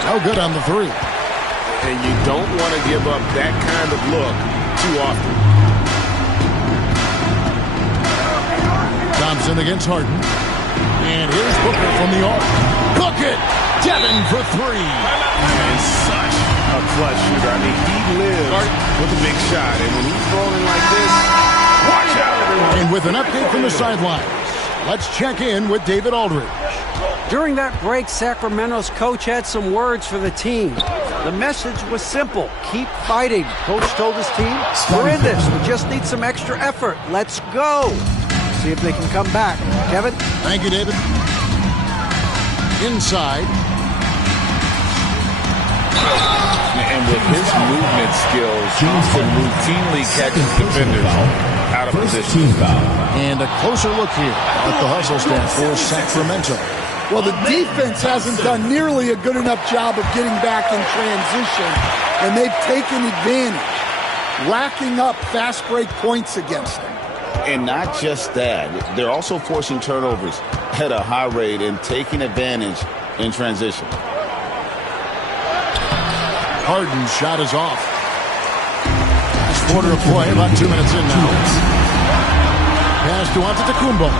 No good on the 3. And you don't want to give up that kind of look too often. Thompson against Harden. And here's Booker from the arc. Book it! Devin for 3. And such a clutch shooter. I mean, he lives with a big shot. And when he's rolling like this, watch out. And with an update from the sidelines, let's check in with David Aldridge. During that break, Sacramento's coach had some words for the team. The message was simple. Keep fighting. Coach told his team, we're in this. We just need some extra effort. Let's go. See if they can come back. Kevin? Thank you, David. Inside. And with his movement skills, Thompson routinely catches defenders out of position. And a closer look here at the hustle stat for Sacramento. Well, the defense hasn't done nearly a good enough job of getting back in transition, and they've taken advantage, racking up fast break points against them. And not just that, they're also forcing turnovers at a high rate and taking advantage in transition. Harden's shot is off. Last quarter of play, about 2 minutes in now. Pass to Antetokounmpo.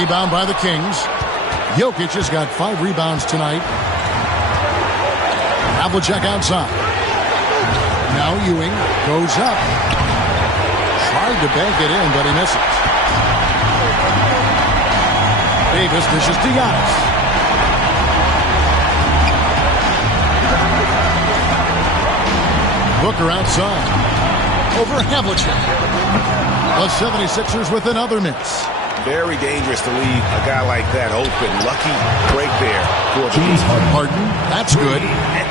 Rebound by the Kings. Jokic has got 5 rebounds tonight. Havlicek outside. Now Ewing goes up. Tried to bank it in, but he misses. Davis dishes to Giannis. Booker outside. Over Havlicek. The 76ers with another miss. Very dangerous to leave a guy like that open. Lucky break there for the Harden. That's good.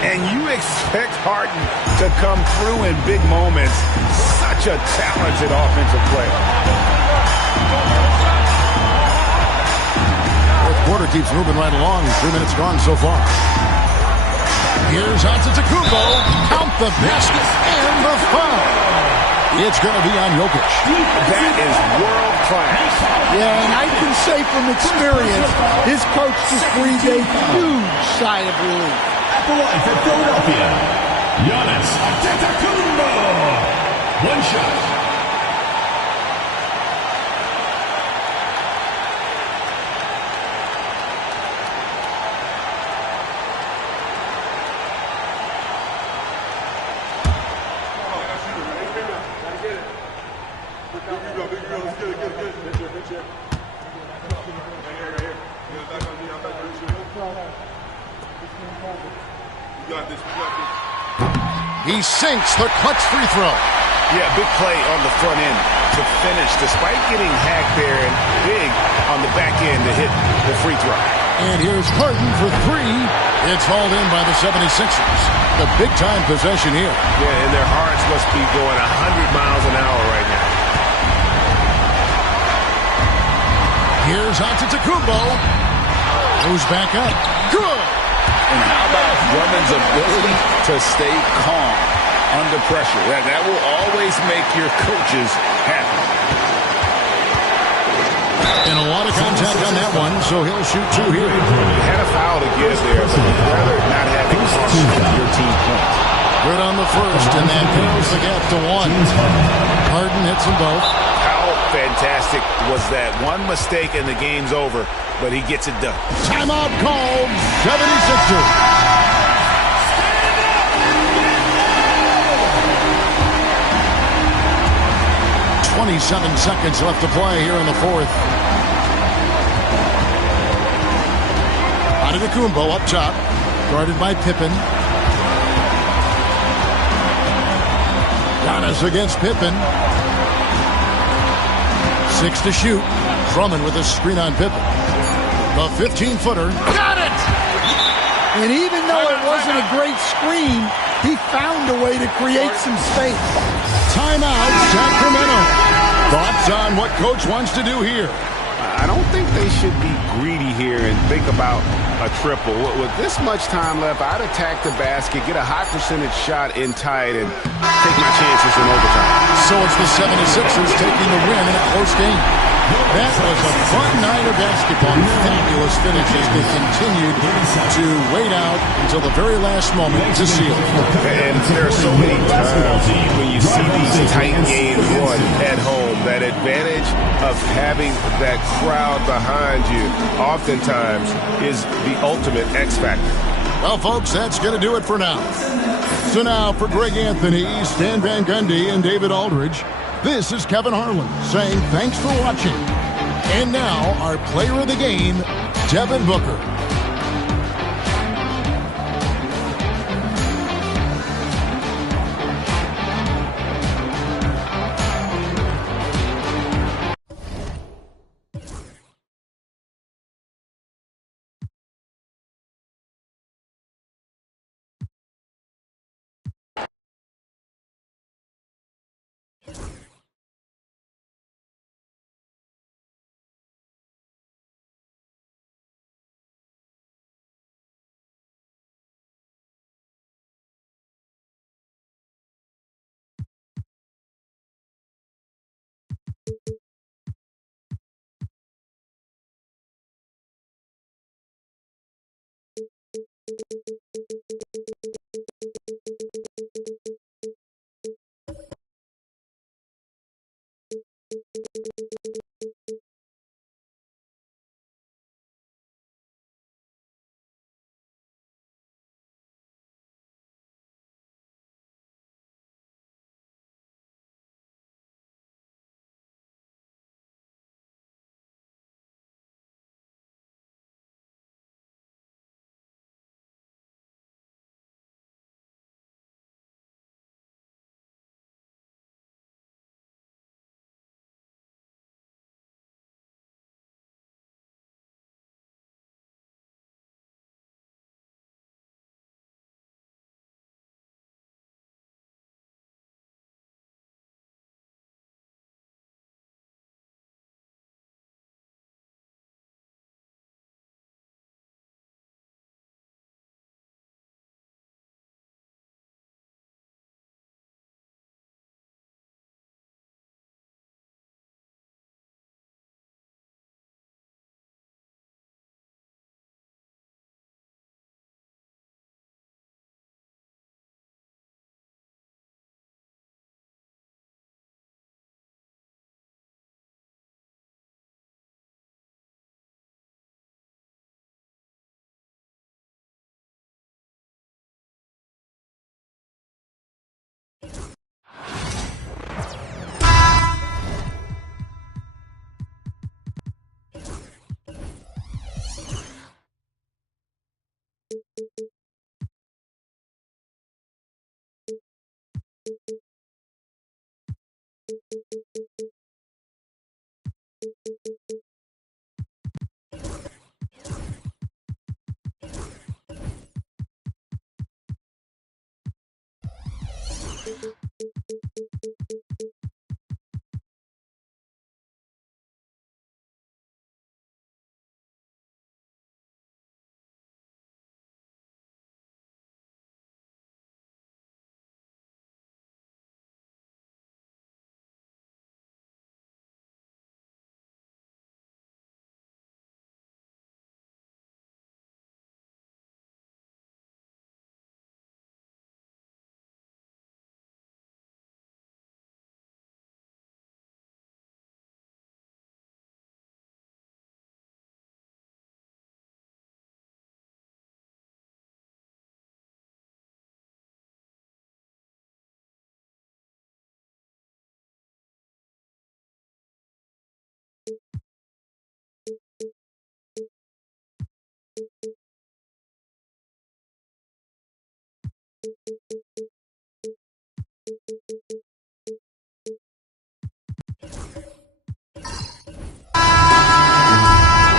And you expect Harden to come through in big moments. Such a talented offensive player. Fourth quarter keeps moving right along. 3 minutes gone so far. Here's Antetokounmpo. Count the basket and the foul. It's going to be on Jokic. That is world class. Yeah, and I can say from experience, his coach just breathed a huge sigh of relief. At the line for Philadelphia, Giannis Antetokounmpo. One shot. He sinks the clutch free throw. Yeah, big play on the front end to finish, despite getting hacked there and big on the back end to hit the free throw. And here's Carton for three. It's hauled in by the 76ers. The big-time possession here. Yeah, and their hearts must be going 100 miles an hour right now. Here's Antetokounmpo. Goes back up. Good. And how about Drummond's ability to stay calm under pressure? That will always make your coaches happy. And a lot of contact on that one, so he'll shoot two here. He had a foul to give there, but he'd rather not have it cost your team points. Good on the first, and that brings the gap to one. Harden hits them both. How fantastic was that? One mistake and the game's over, but he gets it done. Timeout called. 76ers. 27 seconds left to play here in the fourth. Antetokounmpo up top, guarded by Pippen. Giannis against Pippen. 6 to shoot. Drummond with a screen on Pippen. The 15-footer. Got it! And even though it wasn't a great screen, he found a way to create some space. Timeout, Sacramento. Thoughts on what Coach wants to do here? I don't think they should be greedy here and think about a triple. With this much time left, I'd attack the basket, get a high percentage shot in tight, and take my chances in overtime. So it's the 76ers taking the win in a close game. That was a fun night of basketball. Fabulous finishes that continued to wait out until the very last moment to seal. And there are so many times when you see these tight games won at home, that advantage of having that crowd behind you oftentimes is the ultimate X factor. Well, folks, that's going to do it for now. So now for Greg Anthony, Stan Van Gundy, and David Aldridge, this is Kevin Harlan saying thanks for watching. And now our player of the game, Devin Booker.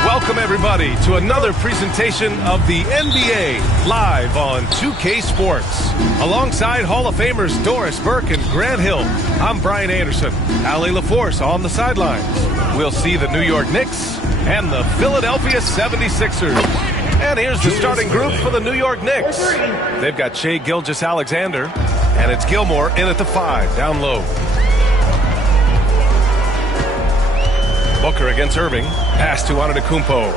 Welcome, everybody, to another presentation of the NBA live on 2K Sports. Alongside Hall of Famers Doris Burke and Grant Hill, I'm Brian Anderson. Allie LaForce on the sidelines. We'll see the New York Knicks and the Philadelphia 76ers. And here's the starting group for the New York Knicks. They've got Shai Gilgeous-Alexander, and it's Gilmore in at the 5, down low. Booker against Irving. Pass to Antetokounmpo.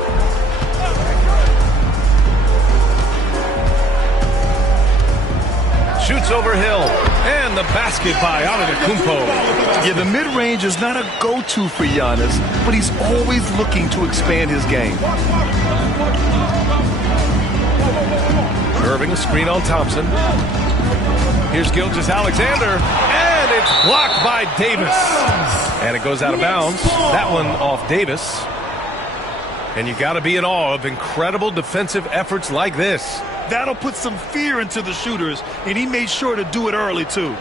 Shoots over Hill. And the basket by Antetokounmpo. Yeah, the mid-range is not a go-to for Giannis, but he's always looking to expand his game. Irving, a screen on Thompson. Here's Gilgeous-Alexander. And it's blocked by Davis. And it goes out of bounds. That one off Davis. And you got to be in awe of incredible defensive efforts like this. That'll put some fear into the shooters, and he made sure to do it early, too.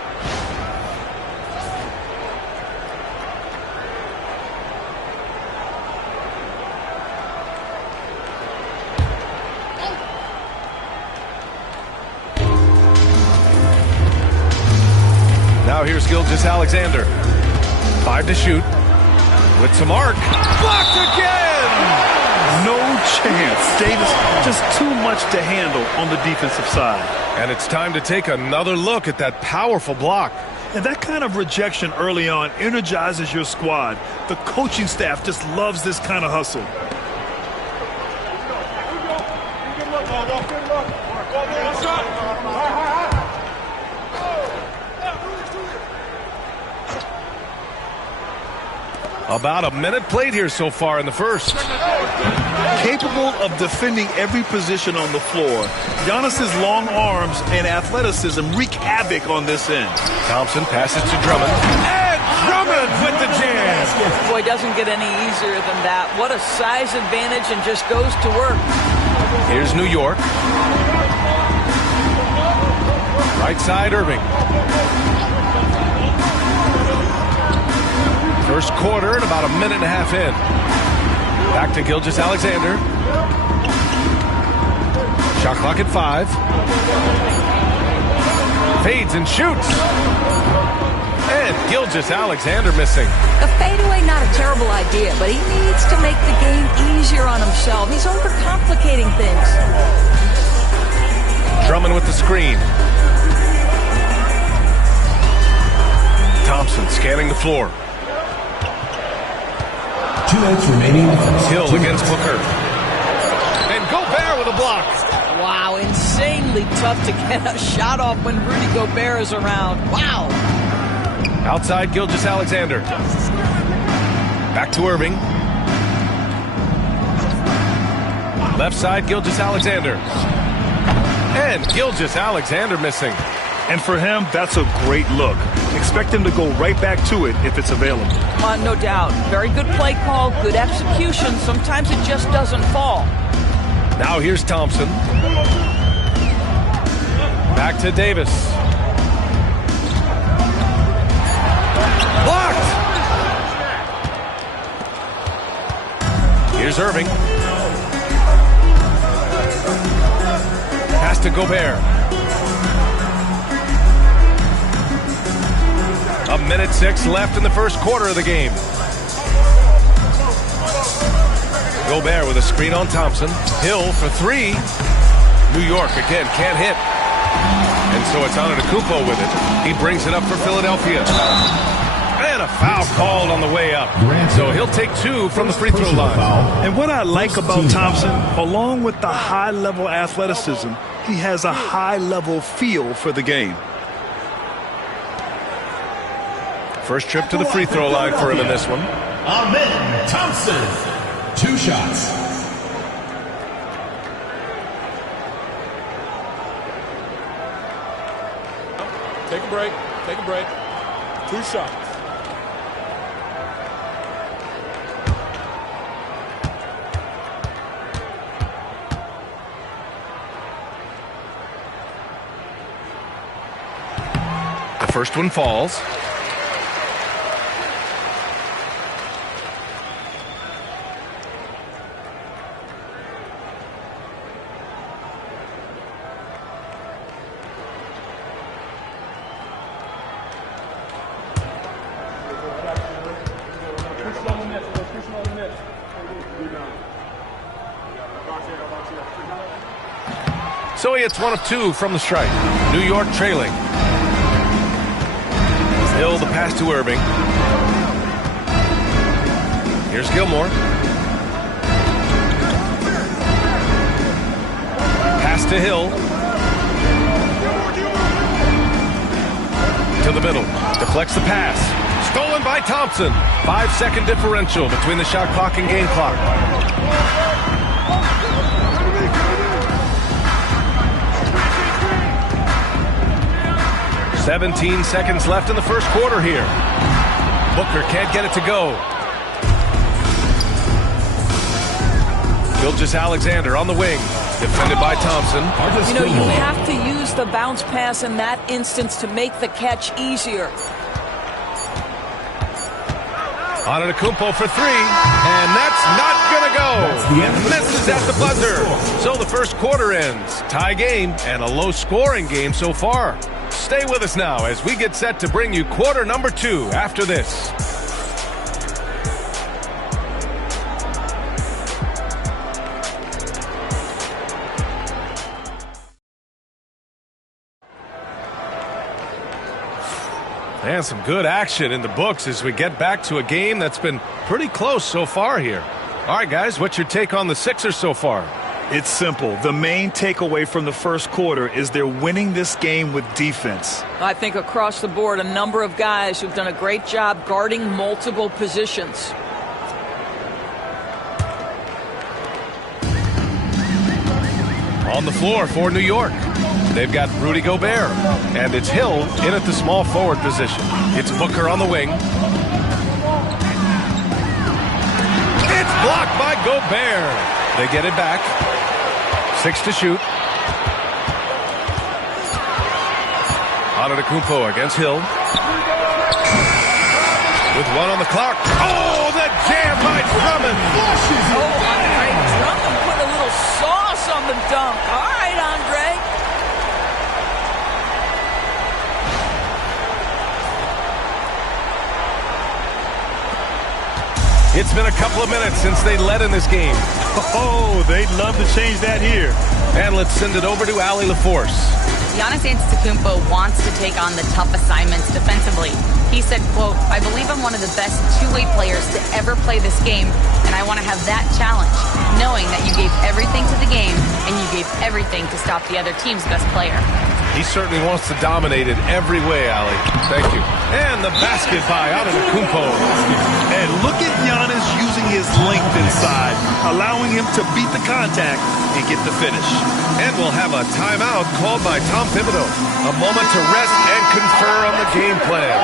Now here's Gilgeous-Alexander. 5 to shoot. With some arc. Blocked again! No chance. Davis just too much to handle on the defensive side. And it's time to take another look at that powerful block. And that kind of rejection early on energizes your squad. The coaching staff just loves this kind of hustle. About a minute played here so far in the first. Capable of defending every position on the floor, Giannis's long arms and athleticism wreak havoc on this end. Thompson passes to Drummond. And Drummond with the jam. Boy, doesn't get any easier than that. What a size advantage, and just goes to work. Here's New York. Right side, Irving. First quarter and about a minute and a half in. Back to Gilgeous-Alexander. Shot clock at 5. Fades and shoots. And Gilgeous-Alexander missing. A fadeaway, not a terrible idea, but he needs to make the game easier on himself. He's overcomplicating things. Drummond with the screen. Thompson scanning the floor. 2 minutes remaining. Hill against Booker. And Gobert with a block. Wow, insanely tough to get a shot off when Rudy Gobert is around. Wow. Outside Gilgeous-Alexander. Back to Irving. Left side Gilgeous-Alexander. And Gilgeous-Alexander missing. And for him, that's a great look. Expect him to go right back to it if it's available. No doubt. Very good play call, good execution. Sometimes it just doesn't fall. Now here's Thompson. Back to Davis. Blocked! Here's Irving. Pass to Gobert. 1:06 left in the first quarter of the game. Gobert with a screen on Thompson. Hill for three. New York again can't hit. And so it's Antetokounmpo with it. He brings it up for Philadelphia. And a foul called on the way up. So he'll take two from the free throw line. And what I like about Thompson, along with the high-level athleticism, he has a high-level feel for the game. First trip to the free throw line for him in this one. Amen Thompson. 2 shots. Take a break. Take a break. 2 shots. The first one falls. So he hits 1 of 2 from the strike. New York trailing. Hill the pass to Irving. Here's Gilmore. Pass to Hill. To the middle. Deflects the pass. Stolen by Thompson. 5-second differential between the shot clock and game clock. 17 seconds left in the first quarter here. Booker can't get it to go. Gilgeous-Alexander on the wing. Defended by Thompson. You know, you have to use the bounce pass in that instance to make the catch easier. Antetokounmpo for 3, and that's not going to go. Misses at the buzzer. So the first quarter ends. Tie game and a low-scoring game so far. Stay with us now as we get set to bring you quarter number 2 after this. And some good action in the books as we get back to a game that's been pretty close so far here. All right, guys, what's your take on the Sixers so far? It's simple. The main takeaway from the first quarter is they're winning this game with defense. I think across the board, a number of guys who've done a great job guarding multiple positions. On the floor for New York, they've got Rudy Gobert, and it's Hill in at the small forward position. It's Booker on the wing. It's blocked by Gobert. They get it back. 6 to shoot. Antetokounmpo against Hill. With 1 on the clock. Oh, the jam by Drummond. Oh, Andre Drummond put a little sauce on the dunk. All right, Andre. It's been a couple of minutes since they led in this game. Oh, they'd love to change that here. And let's send it over to Allie LaForce. Giannis Antetokounmpo wants to take on the tough assignments defensively. He said, quote, "I believe I'm one of the best two-way players to ever play this game, and I want to have that challenge, knowing that you gave everything to the game and you gave everything to stop the other team's best player." He certainly wants to dominate in every way, Allie. Thank you. And the basket by Antetokounmpo. And look at Giannis using his length inside, allowing him to beat the contact and get the finish. And we'll have a timeout called by Tom Thibodeau. A moment to rest and confer on the game plan.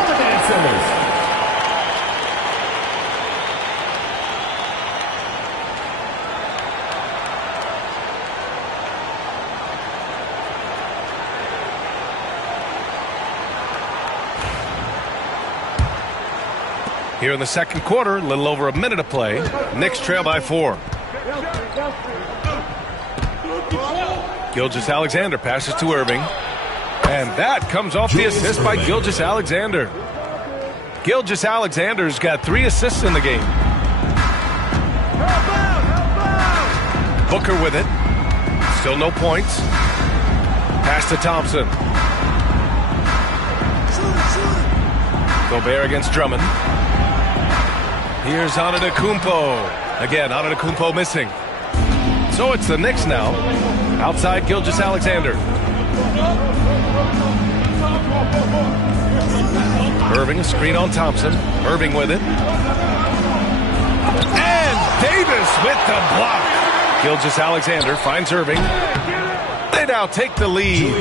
Here in the second quarter, a little over a minute to play. Knicks trail by 4. Gilgeous-Alexander passes to Irving. And that comes off the assist by Gilgeous-Alexander. Gilgeous-Alexander's got 3 assists in the game. Booker with it. Still no points. Pass to Thompson. Gobert against Drummond. Here's Antetokounmpo. Again, Antetokounmpo missing. So it's the Knicks now. Outside Gilgeous-Alexander. Irving, a screen on Thompson. Irving with it. And Davis with the block. Gilgeous-Alexander finds Irving. They now take the lead.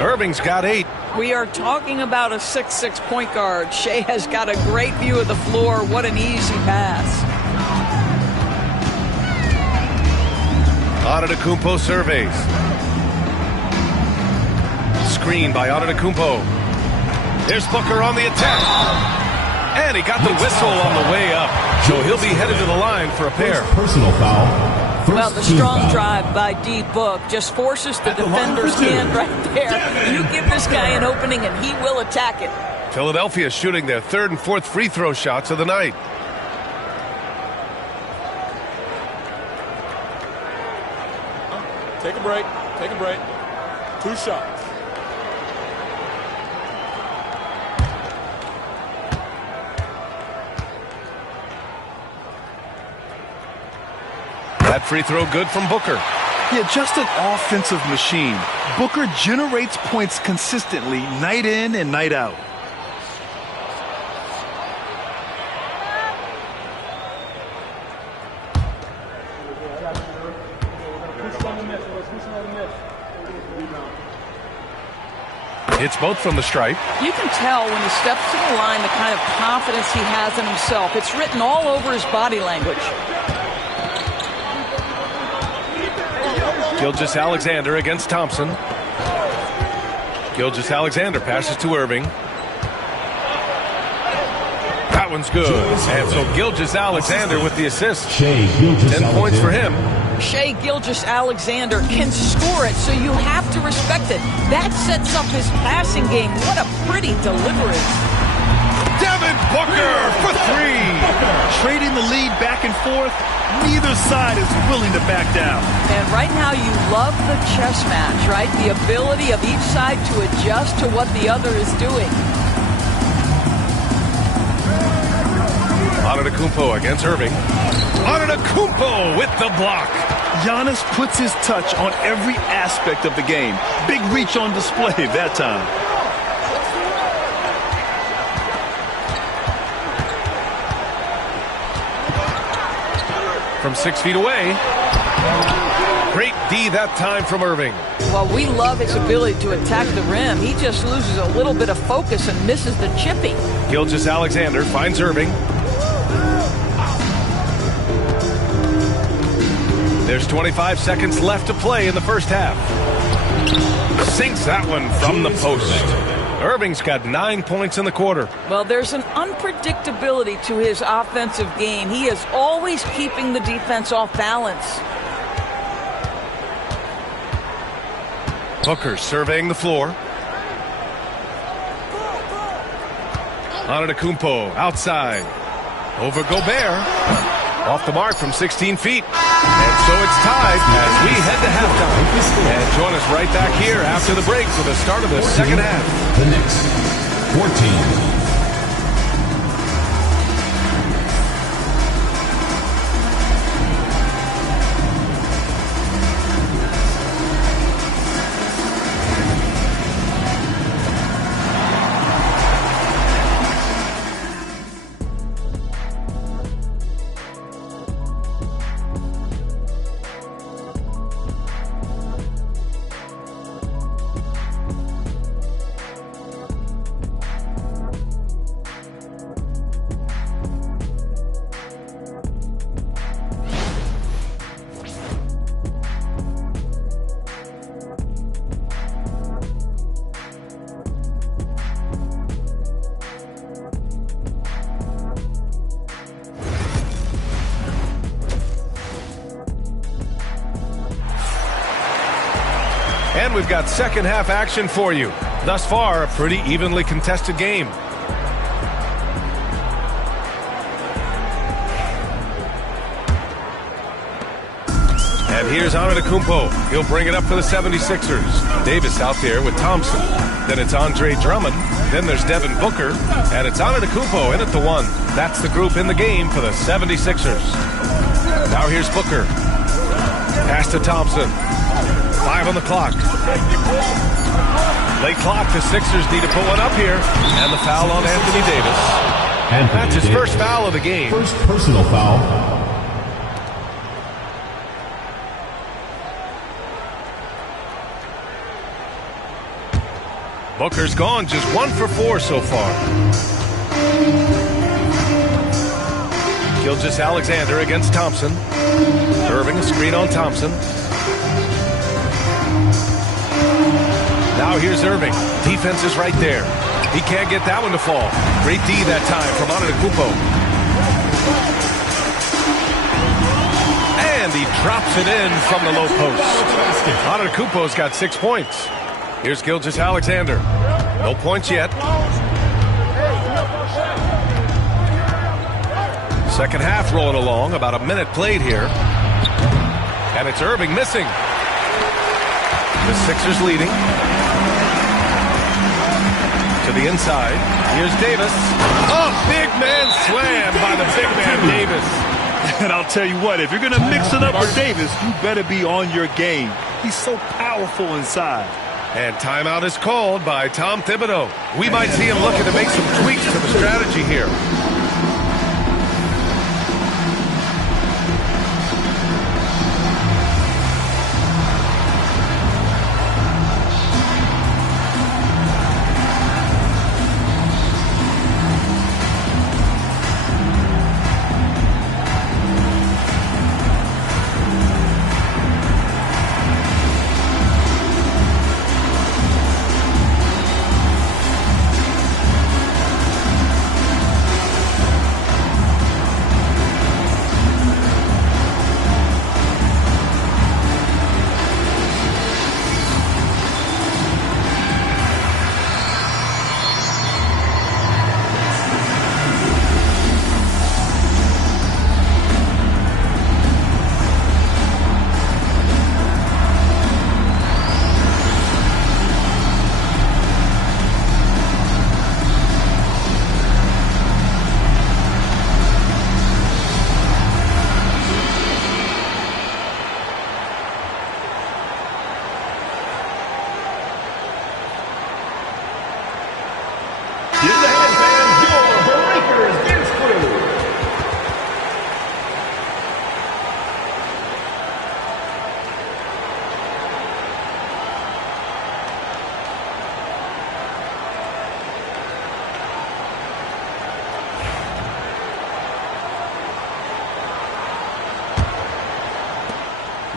Irving's got 8. We are talking about a 6'6" point guard. Shea has got a great view of the floor. What an easy pass. Antetokounmpo surveys. Screen by Antetokounmpo. There's Booker on the attack. And he got the whistle on the way up. So he'll be headed to the line for a pair. Personal foul. Well, the strong drive by D. Book just forces the defender's hand right there. You give this guy an opening and he will attack it. Philadelphia shooting their 3rd and 4th free throw shots of the night. Take a break. Take a break. 2 shots. That free throw good from Booker. Yeah, just an offensive machine. Booker generates points consistently, night in and night out. It's both from the stripe. You can tell when he steps to the line the kind of confidence he has in himself. It's written all over his body language. Gilgeous-Alexander against Thompson. Gilgeous-Alexander passes to Irving. That one's good. And so Gilgeous-Alexander with the assist. 10 points for him. Shea Gilgeous-Alexander can score it, so you have to respect it. That sets up his passing game. What a pretty delivery. Devin Booker for 3. Trading the lead back and forth. Neither side is willing to back down. And right now you love the chess match, right? The ability of each side to adjust to what the other is doing. Antetokounmpo against Irving. Antetokounmpo with the block. Giannis puts his touch on every aspect of the game. Big reach on display that time. From 6 feet away. Great D that time from Irving. Well, we love his ability to attack the rim. He just loses a little bit of focus and misses the chippy. Gilgeous-Alexander finds Irving. There's 25 seconds left to play in the first half. Sinks that one from the post. Irving's got 9 points in the quarter. Well, there's an unpredictability to his offensive game. He is always keeping the defense off balance. Booker surveying the floor. Antetokounmpo outside. Over Gobert. Off the mark from 16 feet. And so it's tied as we head to halftime. And join us right back here after the break for the start of the second half. The Knicks, 14. And we've got second half action for you. Thus far, a pretty evenly contested game. And here's Antetokounmpo. He'll bring it up for the 76ers. Davis out there with Thompson. Then it's Andre Drummond. Then there's Devin Booker. And it's Antetokounmpo in at the 1. That's the group in the game for the 76ers. Now here's Booker. Pass to Thompson. 5 on the clock. Late clock. The Sixers need to put one up here. And the foul on Anthony Davis. That's his first foul of the game. First personal foul. Booker's gone, just 1 for 4 so far. Gilgeous-Alexander against Thompson. Irving, a screen on Thompson. Now here's Irving. Defense is right there. He can't get that one to fall. Great D that time from Antetokounmpo. And he drops it in from the low post. Antetokounmpo's got 6 points. Here's Gilgeous-Alexander. No points yet. Second half rolling along. About a minute played here. And it's Irving missing. The Sixers leading. To the inside. Here's Davis. Oh, big man slam by the big man Davis. And I'll tell you what, if you're going to mix it up with Davis, you better be on your game. He's so powerful inside. And timeout is called by Tom Thibodeau. We might see him looking to make some tweaks to the strategy here.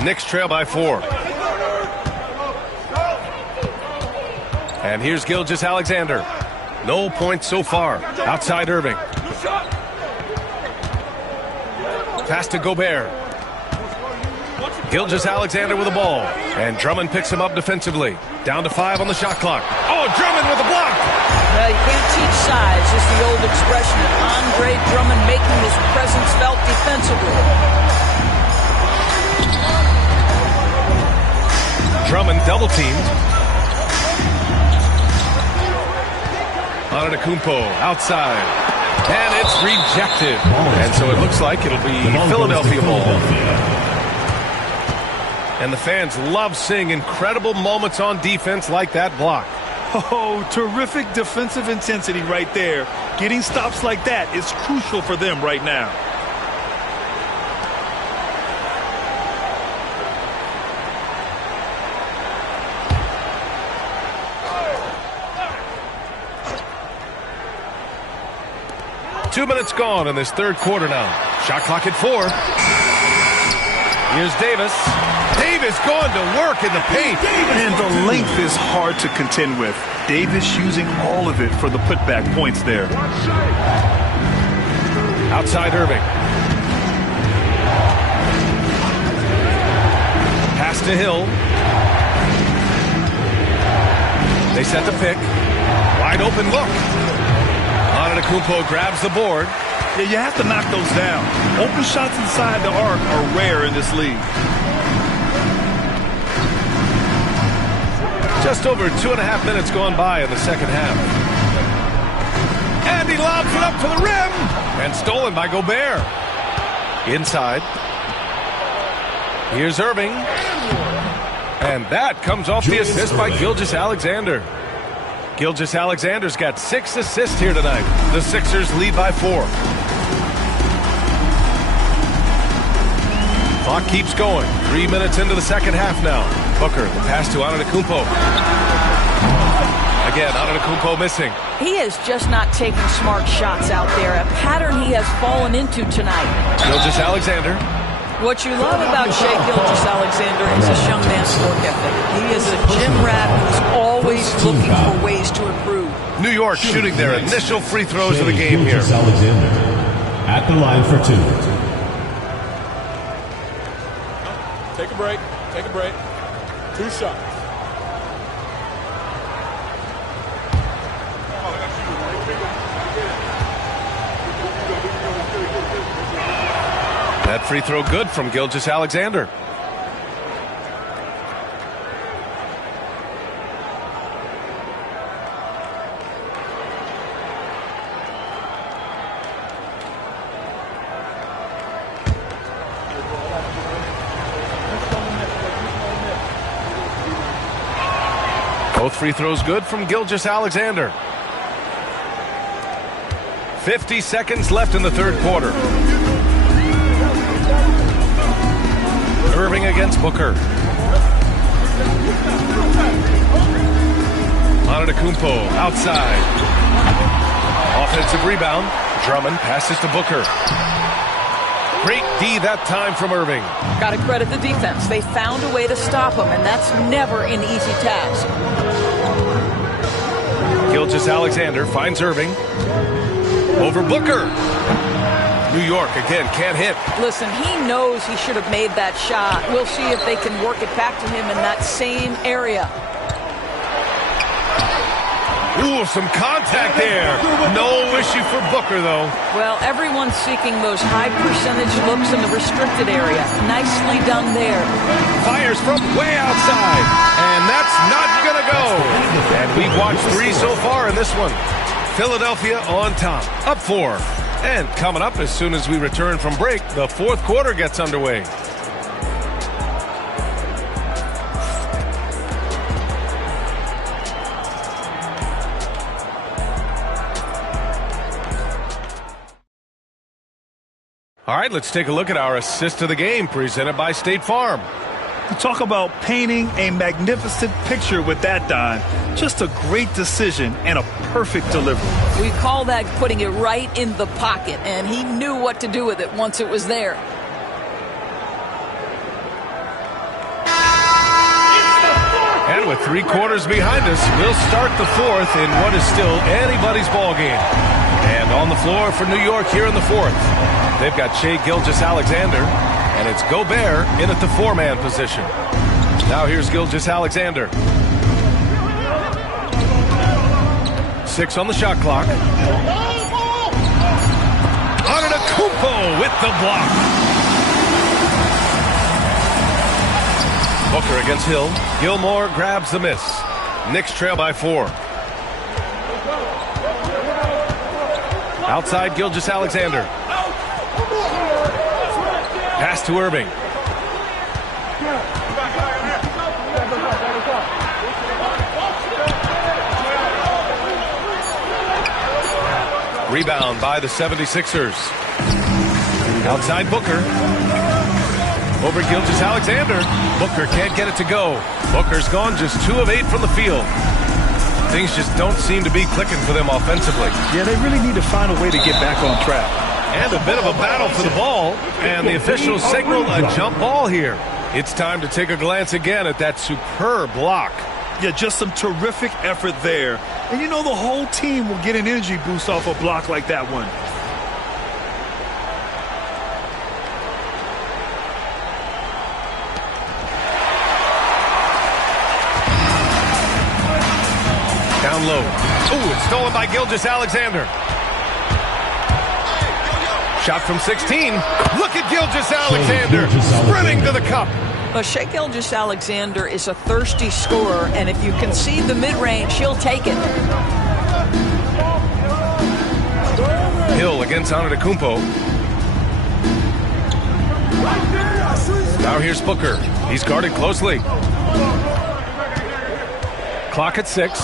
Knicks trail by 4. And here's Gilgeous-Alexander. No points so far. Outside Irving. Pass to Gobert. Gilgeous-Alexander with the ball. And Drummond picks him up defensively. Down to 5 on the shot clock. Oh, Drummond with the block. Well, you can't teach size. Just the old expression of Andre Drummond making his presence felt defensively. Drummond double teamed. Antetokounmpo outside. And it's rejected. And so it looks like it'll be Philadelphia ball. And the fans love seeing incredible moments on defense like that block. Oh, terrific defensive intensity right there. Getting stops like that is crucial for them right now. Two minutes gone in this third quarter now. Shot clock at 4. Here's Davis. Davis going to work in the paint. And the length is hard to contend with. Davis using all of it for the putback points there. Outside Irving. Pass to Hill. They set the pick. Wide open look. Antetokounmpo grabs the board. Yeah, you have to knock those down. Open shots inside the arc are rare in this league. Just over 2.5 minutes gone by in the second half. And he lobs it up to the rim. And stolen by Gobert. Inside. Here's Irving. And that comes off the assist by Gilgeous-Alexander. Gilgeous-Alexander's got 6 assists here tonight. The Sixers lead by 4. Clock keeps going. 3 minutes into the second half now. Booker, the pass to Antetokounmpo. Again, Antetokounmpo missing. He is just not taking smart shots out there, a pattern he has fallen into tonight. Gilgeous-Alexander. What you love about Shai Gilgeous-Alexander is his young man's work ethic. He is a gym rat who's always looking for ways to improve. New York shooting their initial free throws of the game here. Alexander at the line for 2. Take a break. Take a break. 2 shots. That free throw good from Gilgeous-Alexander. Both free throws good from Gilgeous-Alexander. 50 seconds left in the third quarter. Irving against Booker. Antetokounmpo outside. Offensive rebound. Drummond passes to Booker. Great D that time from Irving. Got to credit the defense. They found a way to stop him, and that's never an easy task. Gilgeous-Alexander finds Irving. Over Booker. New York again can't hit. Listen, he knows he should have made that shot. We'll see if they can work it back to him in that same area. Ooh, some contact there. No issue for Booker, though. Well, everyone's seeking those high percentage looks in the restricted area. Nicely done there. Fires from way outside. And that's not going to go. And we've watched 3 so far in this one. Philadelphia on top, up 4. And coming up as soon as we return from break, the fourth quarter gets underway. All right, let's take a look at our assist of the game presented by State Farm. You talk about painting a magnificent picture with that dime. Just a great decision and a perfect delivery. We call that putting it right in the pocket, and he knew what to do with it once it was there. And with 3 quarters behind us, we'll start the fourth in what is still anybody's ball game. And on the floor for New York here in the fourth, they've got Shai Gilgeous-Alexander, and it's Gobert in at the 4-man position. Now here's Gilgeous-Alexander. 6 on the shot clock. Antetokounmpo with the block. Booker against Hill. Gilmore grabs the miss. Knicks trail by 4. Outside Gilgeous-Alexander. Pass to Irving. Rebound by the 76ers. Outside Booker. Over Gilgeous-Alexander. Booker can't get it to go. Booker's gone just 2 of 8 from the field. Things just don't seem to be clicking for them offensively. Yeah, they really need to find a way to get back on track. And a bit of a battle for the ball. And the officials signal a jump ball here. It's time to take a glance again at that superb block. Yeah, just some terrific effort there. And you know the whole team will get an energy boost off a block like that one. down low. Ooh, it's stolen by Gilgeous-Alexander. Shot from 16. Look at Gilgeous-Alexander sprinting to the cup. Well, Shai Gilgeous-Alexander is a thirsty scorer, and if you concede the mid-range, he'll take it. Hill against Antetokounmpo. Now here's Booker. He's guarded closely. Clock at 6.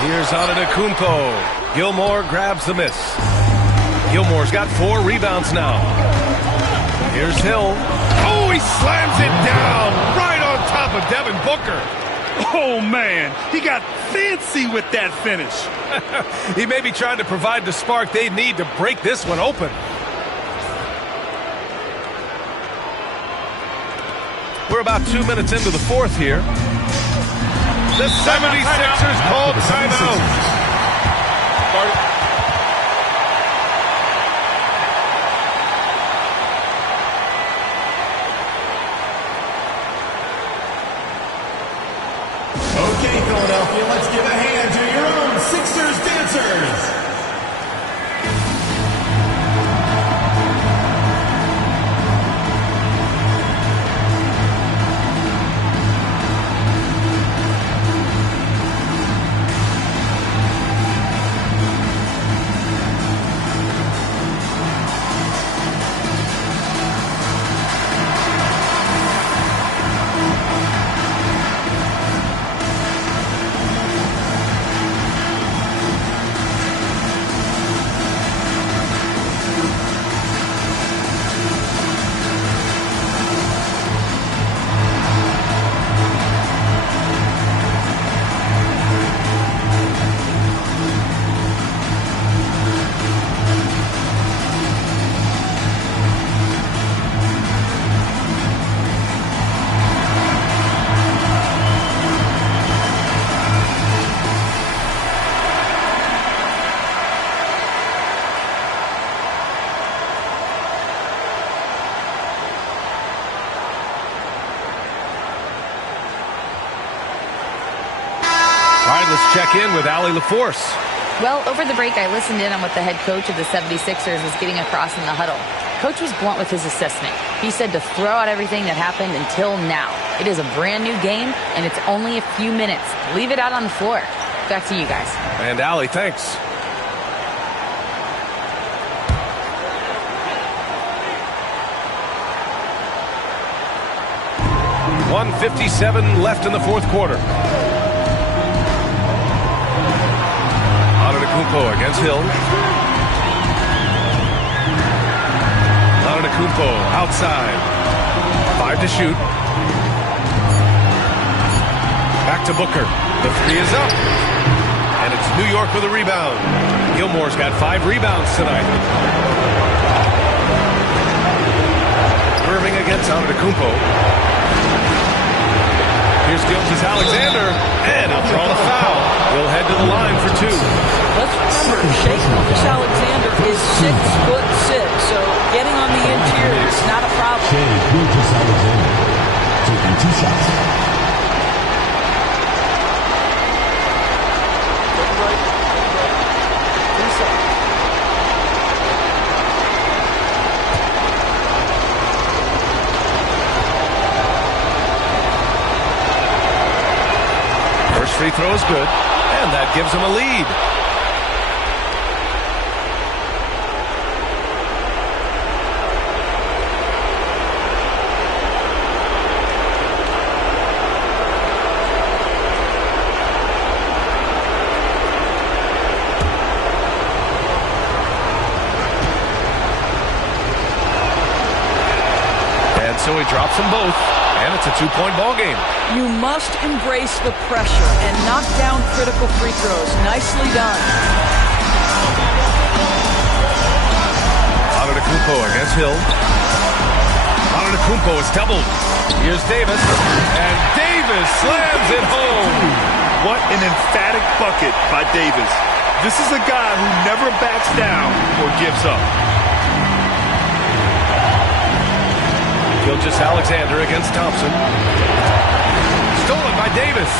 Here's Antetokounmpo. Gilmore grabs the miss. Gilmore's got 4 rebounds now. Here's Hill. Oh, he slams it down right on top of Devin Booker. Oh, man, he got fancy with that finish. He may be trying to provide the spark they need to break this one open. We're about 2 minutes into the fourth here. The 76ers called timeout. Okay, Philadelphia, let's give a hand to your own Sixers dancers. All right, let's check in with Allie LaForce. Well, over the break, I listened in on what the head coach of the 76ers was getting across in the huddle. Coach was blunt with his assessment. He said to throw out everything that happened until now. It is a brand new game, and it's only a few minutes. Leave it out on the floor. Back to you guys. And Allie, thanks. .157 left in the fourth quarter. Antetokounmpo against Hill. Antetokounmpo outside. 5 to shoot. Back to Booker. The 3 is up. And it's New York with a rebound. Gilmore's got 5 rebounds tonight. Irving against Antetokounmpo. Here's Gilgeous-Alexander, and he'll draw the foul. He'll head to the line for 2. Let's remember, Shai Gilgeous-Alexander is 6'6", so getting on the interior is not a problem. Shai Gilgeous-Alexander taking 2 shots. Free throw is good, and that gives him a lead. And so he drops them both. And it's a 2-point ball game. You must embrace the pressure and knock down critical free throws. Nicely done. Antetokounmpo against Hill. Antetokounmpo is doubled. Here's Davis. And Davis slams it home. What an emphatic bucket by Davis. This is a guy who never backs down or gives up. Gilgeous-Alexander against Thompson. Stolen by Davis. Davis.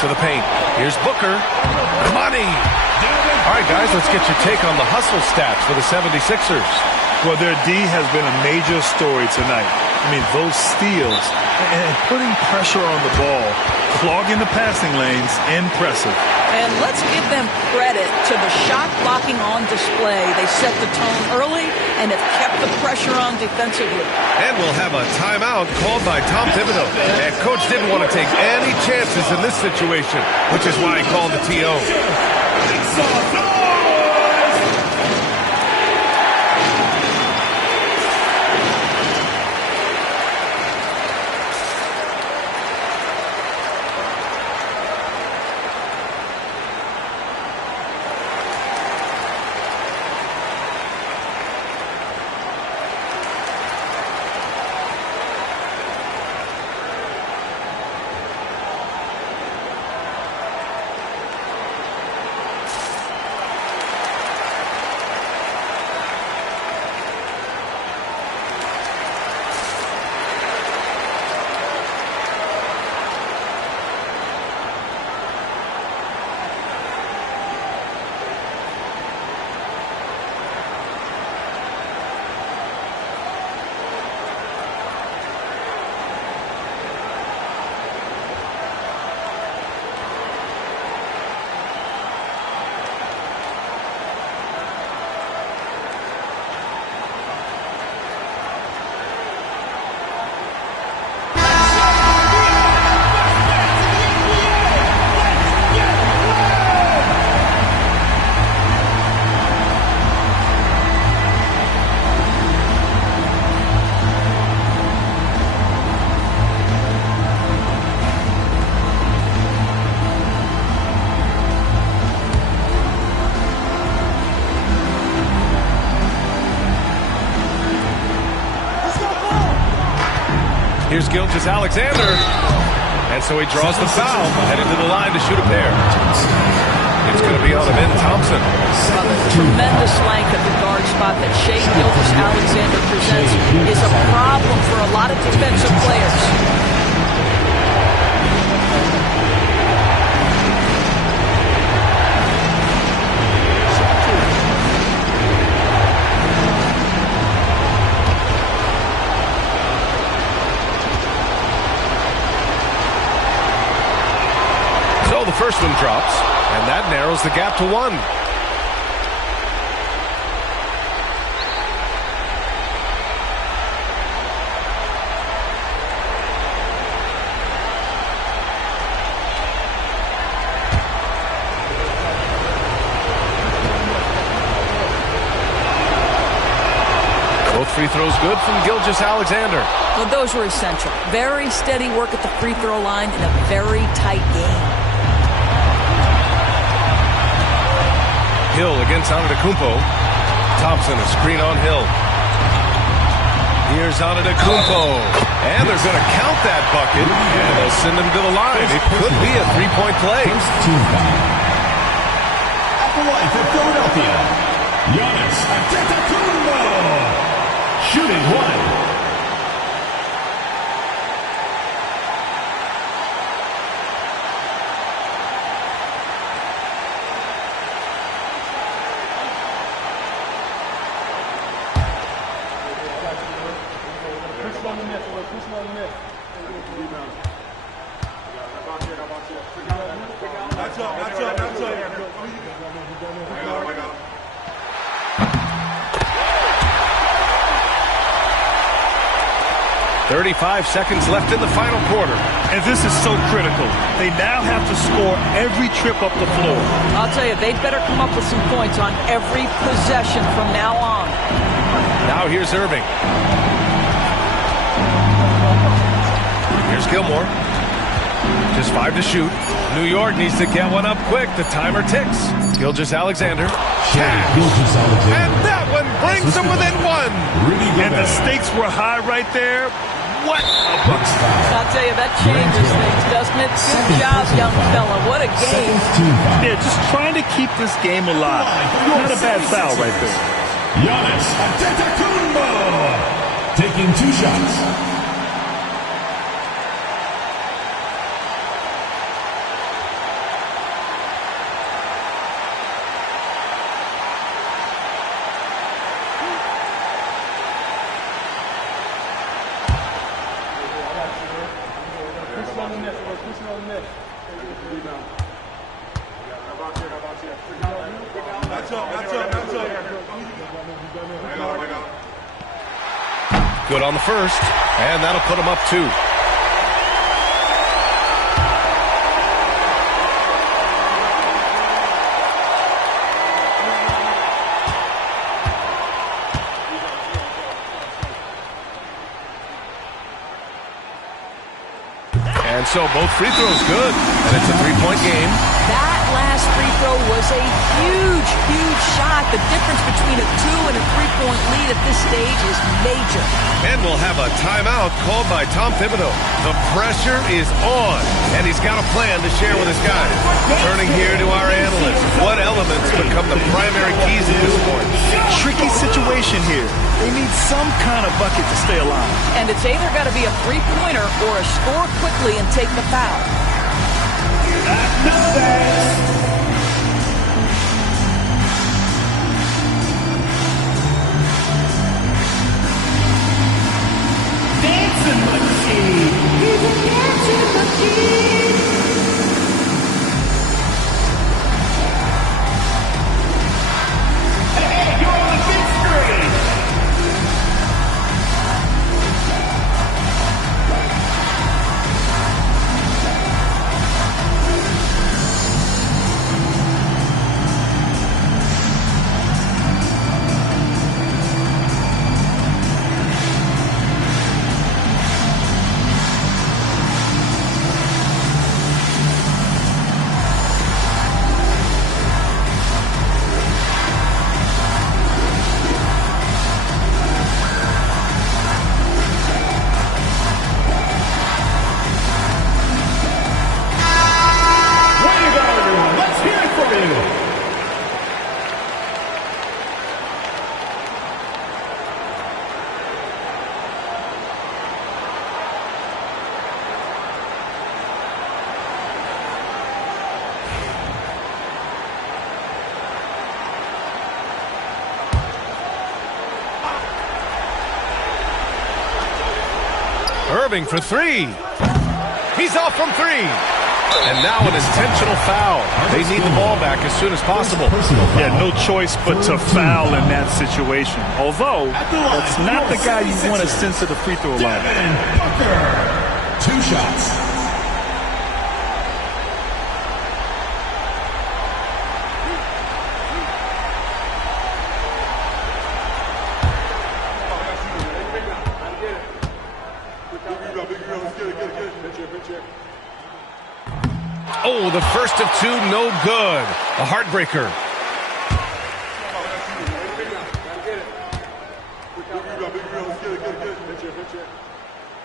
To the paint. Here's Booker. Money. All right, guys, let's get your take on the hustle stats for the 76ers. Well, their D has been a major story tonight. I mean, those steals and putting pressure on the ball, clogging the passing lanes, impressive. And let's give them credit to the shot blocking on display. They set the tone early and have kept the pressure on defensively. And we'll have a timeout called by Tom Thibodeau. And Coach didn't want to take any chances in this situation, which is why he called the TO. Here's Gilgeous-Alexander. And so he draws the foul, headed to the line to shoot a pair. It's going to be on Amen Thompson. Tremendous length at the guard spot that Shai Gilgeous-Alexander presents is a problem for a lot of defensive players. The first one drops, and that narrows the gap to 1. Both free throws good from Gilgeous-Alexander. Well, those were essential. Very steady work at the free throw line in a very tight game. Hill against Antetokounmpo. Thompson, a screen on Hill. Here's Antetokounmpo. And they're going to count that bucket. And they'll send him to the line. It could be a three-point play. At the line for Philadelphia, Giannis Antetokounmpo. Shooting 1. That's up. 35 seconds left in the final quarter. And this is so critical. They now have to score every trip up the floor. I'll tell you, they better come up with some points on every possession from now on. Now here's Irving. Here's Gilmore. Just 5 to shoot. New York needs to get one up quick. The timer ticks. Gilgeous-Alexander. And that one brings them within 1. And the stakes were high right there. What a bucket. I'll tell you, that changes things, doesn't it? Good job, young fella. What a game. They're just trying to keep this game alive. Not a bad foul right there. Giannis Antetokounmpo taking 2 shots. Good on the first, and that'll put him up 2. And so both free throws good, and it's a 3-point game. That last free throw was a huge, huge shot. The difference between a 2 and a 3-point lead at this stage is major. And we'll have a timeout called by Tom Thibodeau. The pressure is on, and he's got a plan to share with his guys. Turning here to our analysts, what elements become the primary keys at this point? Tricky situation here. They need some kind of bucket to stay alive. And it's either got to be a three-pointer or a score quickly and take the foul. Dancing machine. He's a dancing machine. Hey, you're on the big screen. Irving for 3. He's off from 3. And now an intentional foul. They need the ball back as soon as possible. Yeah, no choice but to foul in that situation. Although, that's not the guy you want to send to the free throw line. Booker. 2 shots. Oh, the first of 2, no good. A heartbreaker.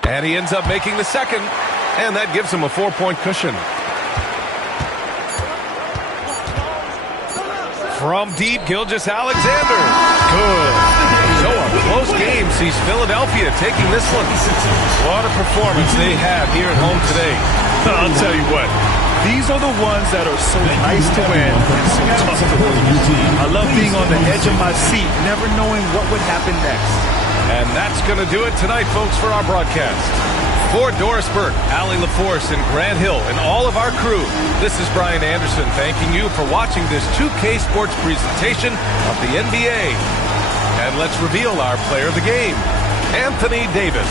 And he ends up making the second, and that gives him a 4-point cushion. From deep, Gilgeous-Alexander. Good. So a close game sees Philadelphia taking this one. What a performance they have here at home today. I'll tell you what. These are the ones that are so nice to win and so tough to lose. I love being on the edge of my seat, never knowing what would happen next. And that's going to do it tonight, folks, for our broadcast. For Doris Burke, Allie LaForce, and Grant Hill, and all of our crew, this is Brian Anderson thanking you for watching this 2K Sports presentation of the NBA. And let's reveal our player of the game, Anthony Davis.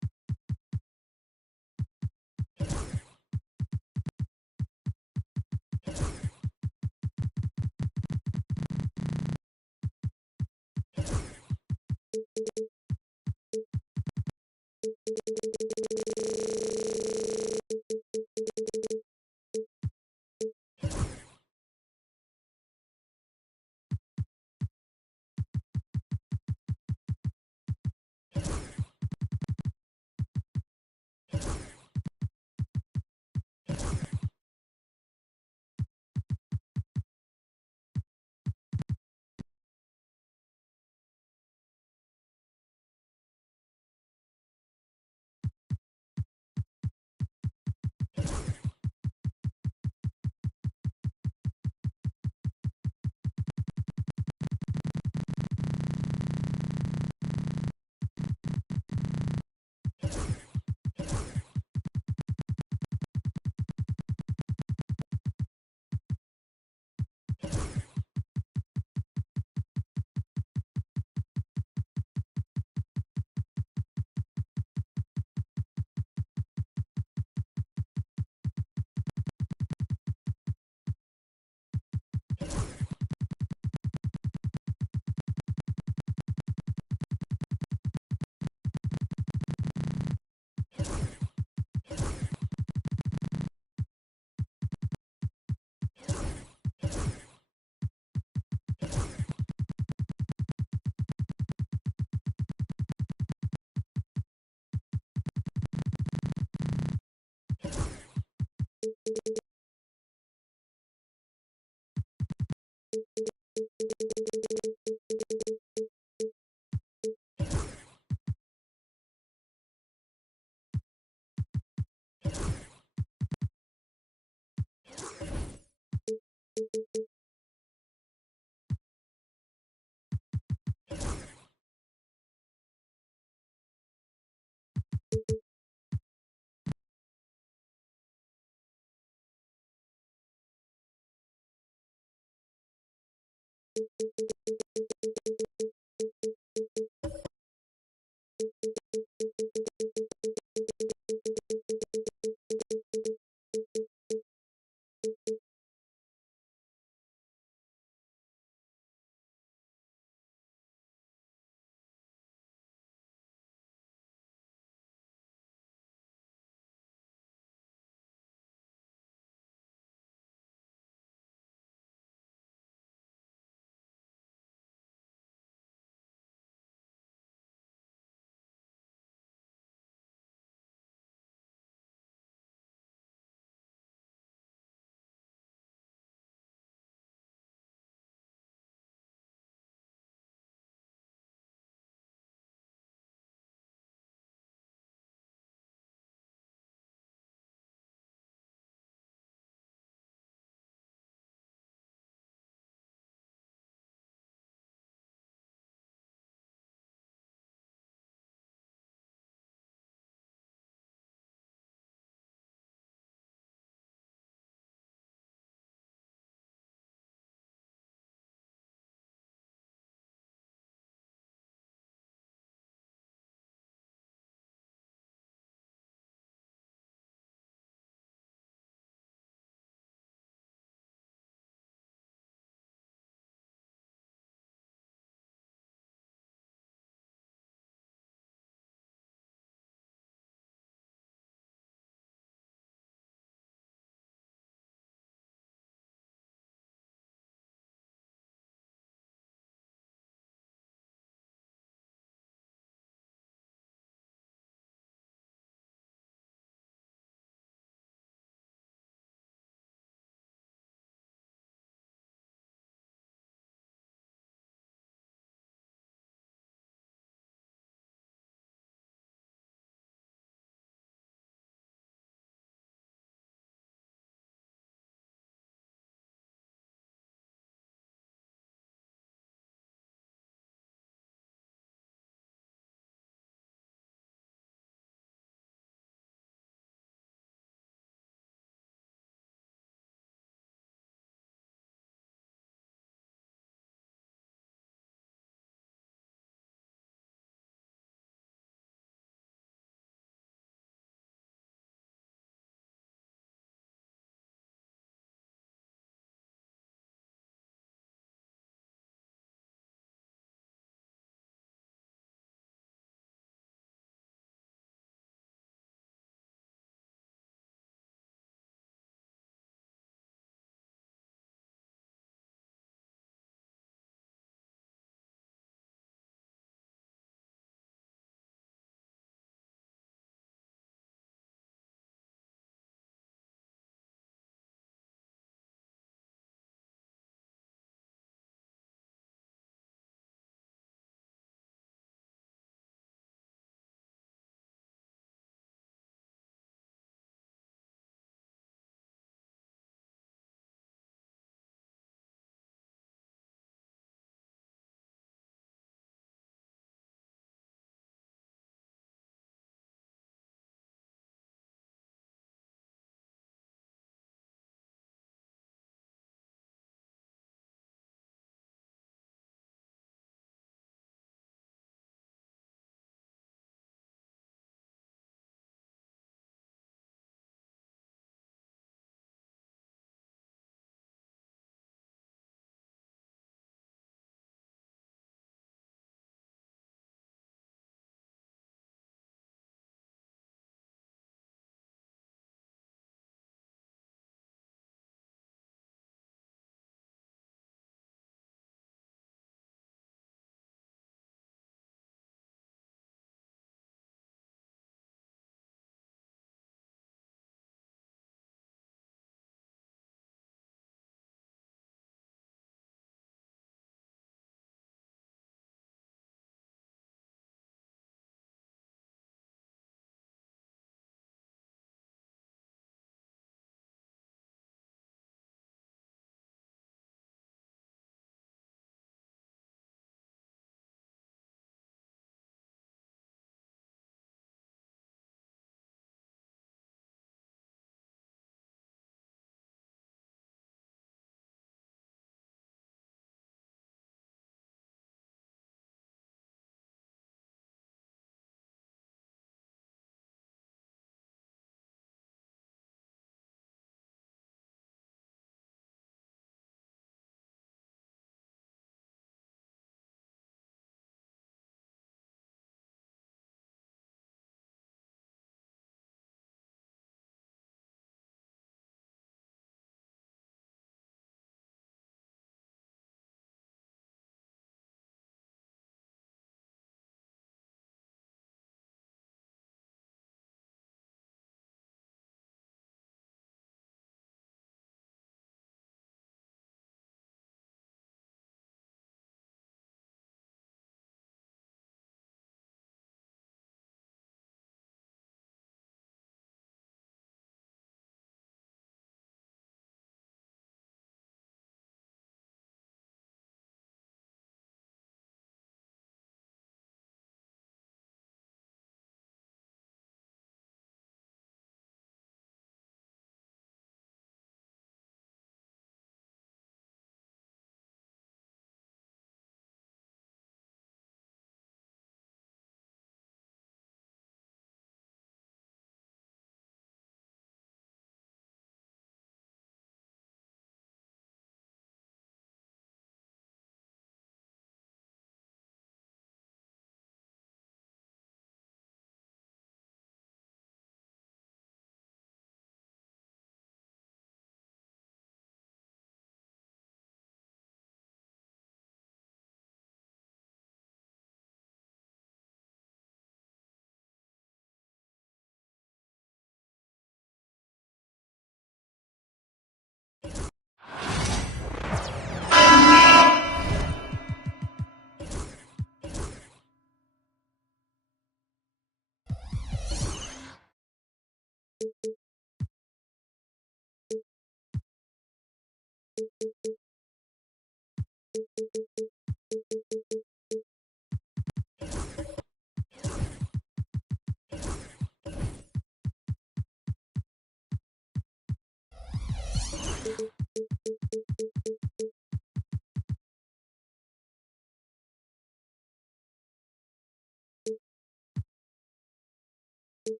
Welcome,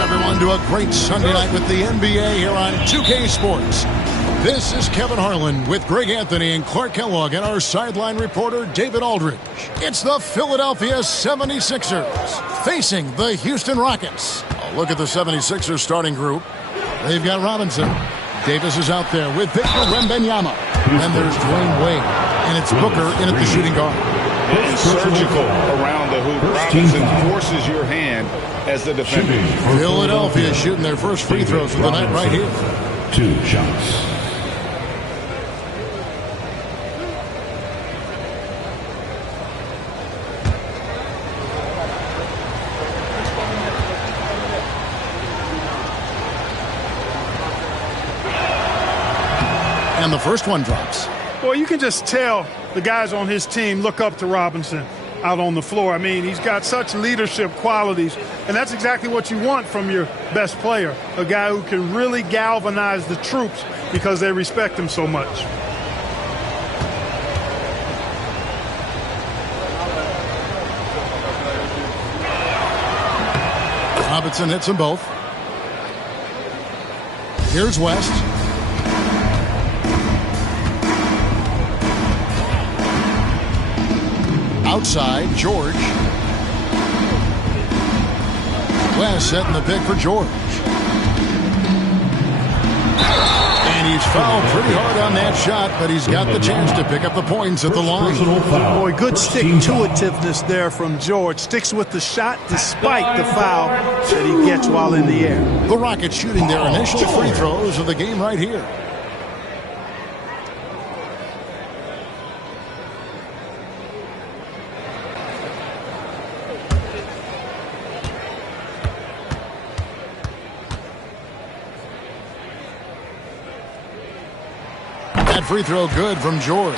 everyone, to a great Sunday night with the NBA here on 2K Sports. This is Kevin Harlan with Greg Anthony and Clark Kellogg and our sideline reporter, David Aldridge. It's the Philadelphia 76ers facing the Houston Rockets. A look at the 76ers starting group. They've got Robinson. Davis is out there with Victor Wembanyama. And there's Dwayne Wade. And it's Booker in at the shooting guard. And surgical around the hoop. Robinson forces your hand as the defender. Philadelphia shooting their first free throws of the night right here. 2 shots. And the first one drops. Well, you can just tell the guys on his team look up to Robinson out on the floor. I mean, he's got such leadership qualities, and that's exactly what you want from your best player, a guy who can really galvanize the troops because they respect him so much. Robinson hits them both. Here's West. Outside, George. West setting the pick for George. And he's fouled pretty hard on that shot, but he's got the chance to pick up the points at the line. Boy, good stick-to-itiveness there from George. Sticks with the shot despite the foul that he gets while in the air. The Rockets shooting their initial free throws of the game right here. Free throw good from George.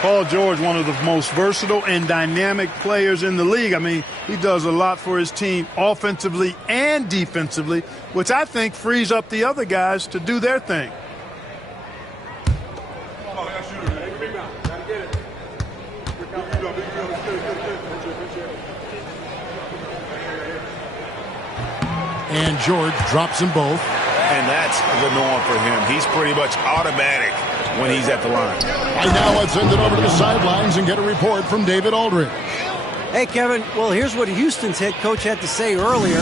Paul George, one of the most versatile and dynamic players in the league. I mean, he does a lot for his team offensively and defensively, which I think frees up the other guys to do their thing. And George drops them both. And that's the norm for him. He's pretty much automatic when he's at the line. And now let's send it over to the sidelines and get a report from David Aldridge. Hey, Kevin. Well, here's what Houston's head coach had to say earlier.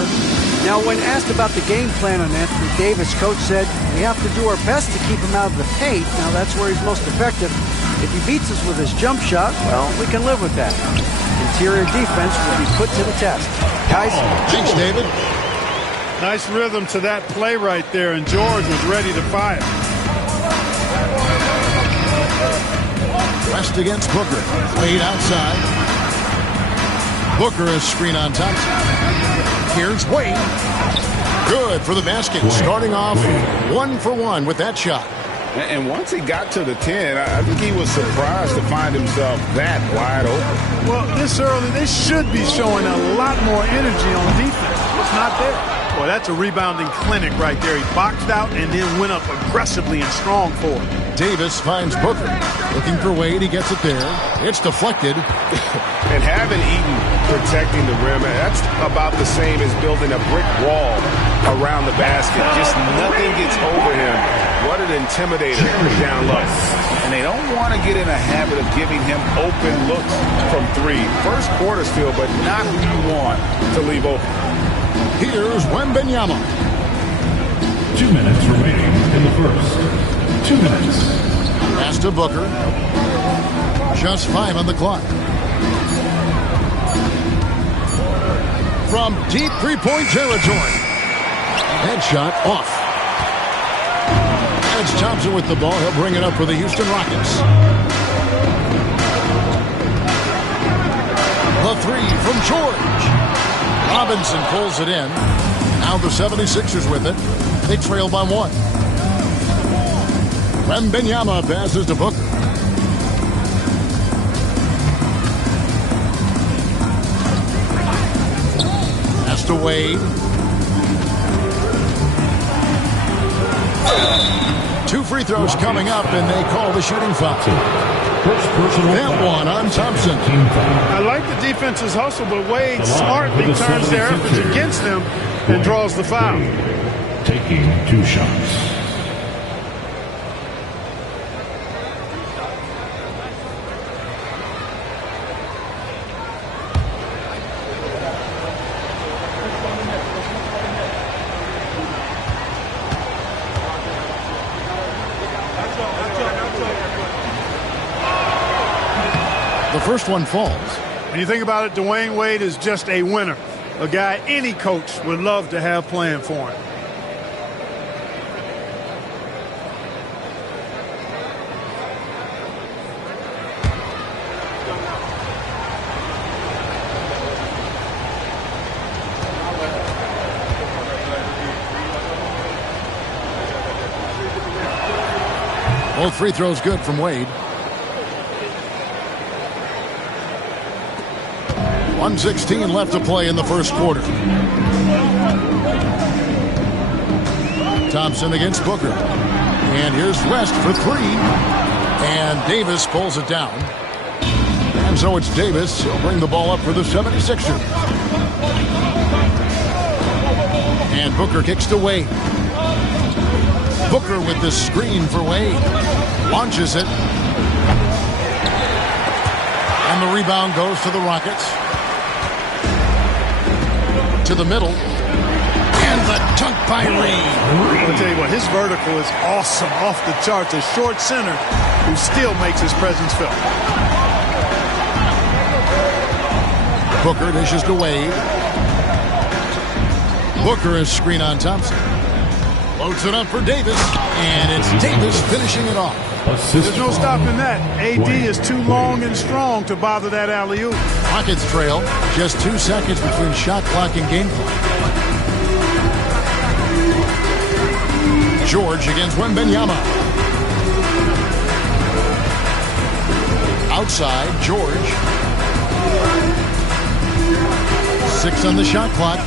Now, when asked about the game plan on Anthony Davis, coach said, we have to do our best to keep him out of the paint. Now, that's where he's most effective. If he beats us with his jump shot, well, we can live with that. Interior defense will be put to the test. Guys? Thanks, David. Nice rhythm to that play right there, and George was ready to fire. West against Booker. Wade outside. Booker is screen on Thompson. Here's Wade. Good for the basket. Starting off 1 for 1 with that shot. And once he got to the 10, I think he was surprised to find himself that wide open. Well, this early, they should be showing a lot more energy on defense. It's not there. Boy, that's a rebounding clinic right there. He boxed out and then went up aggressively and strong for it. Davis finds Booker. Looking for Wade. He gets it there. It's deflected. And having Eaton protecting the rim, that's about the same as building a brick wall around the basket. Just nothing gets over him. What an intimidator down low. And they don't want to get in a habit of giving him open looks from 3. First quarter still, but not who you want to leave open. Here's Wembanyama. 2 minutes remaining in the first. 2 minutes. Pass to Booker. Just 5 on the clock. From deep three-point territory. Headshot off. And it's Thompson with the ball. He'll bring it up for the Houston Rockets. The 3 from George. Robinson pulls it in. Now the 76ers with it. They trail by 1. Wembanyama passes to Booker. Pass to Wade. 2 free throws coming up, and they call the shooting foul. That one on Thompson. I like the defense's hustle, but Wade smartly turns their efforts against them and draws the foul. Taking 2 shots. The first one falls. When you think about it, Dwayne Wade is just a winner. A guy any coach would love to have playing for him. Both free throws good from Wade. 1:16 left to play in the first quarter. Thompson against Booker. And here's West for 3. And Davis pulls it down. And so it's Davis. He'll bring the ball up for the 76ers. And Booker kicks to Wade. Booker with the screen for Wade. Launches it. And the rebound goes to the Rockets. To the middle. And the dunk by Reed. I'll tell you what, his vertical is awesome, off the charts. A short center who still makes his presence felt. Booker dishes to Wade. Booker is screen on Thompson. Loads it up for Davis. And it's Davis finishing it off. There's no stopping that. AD is too long and strong to bother that alley-oop. Rockets trail. Just 2 seconds between shot clock and game clock. George against Wembanyama. Outside, George. 6 on the shot clock.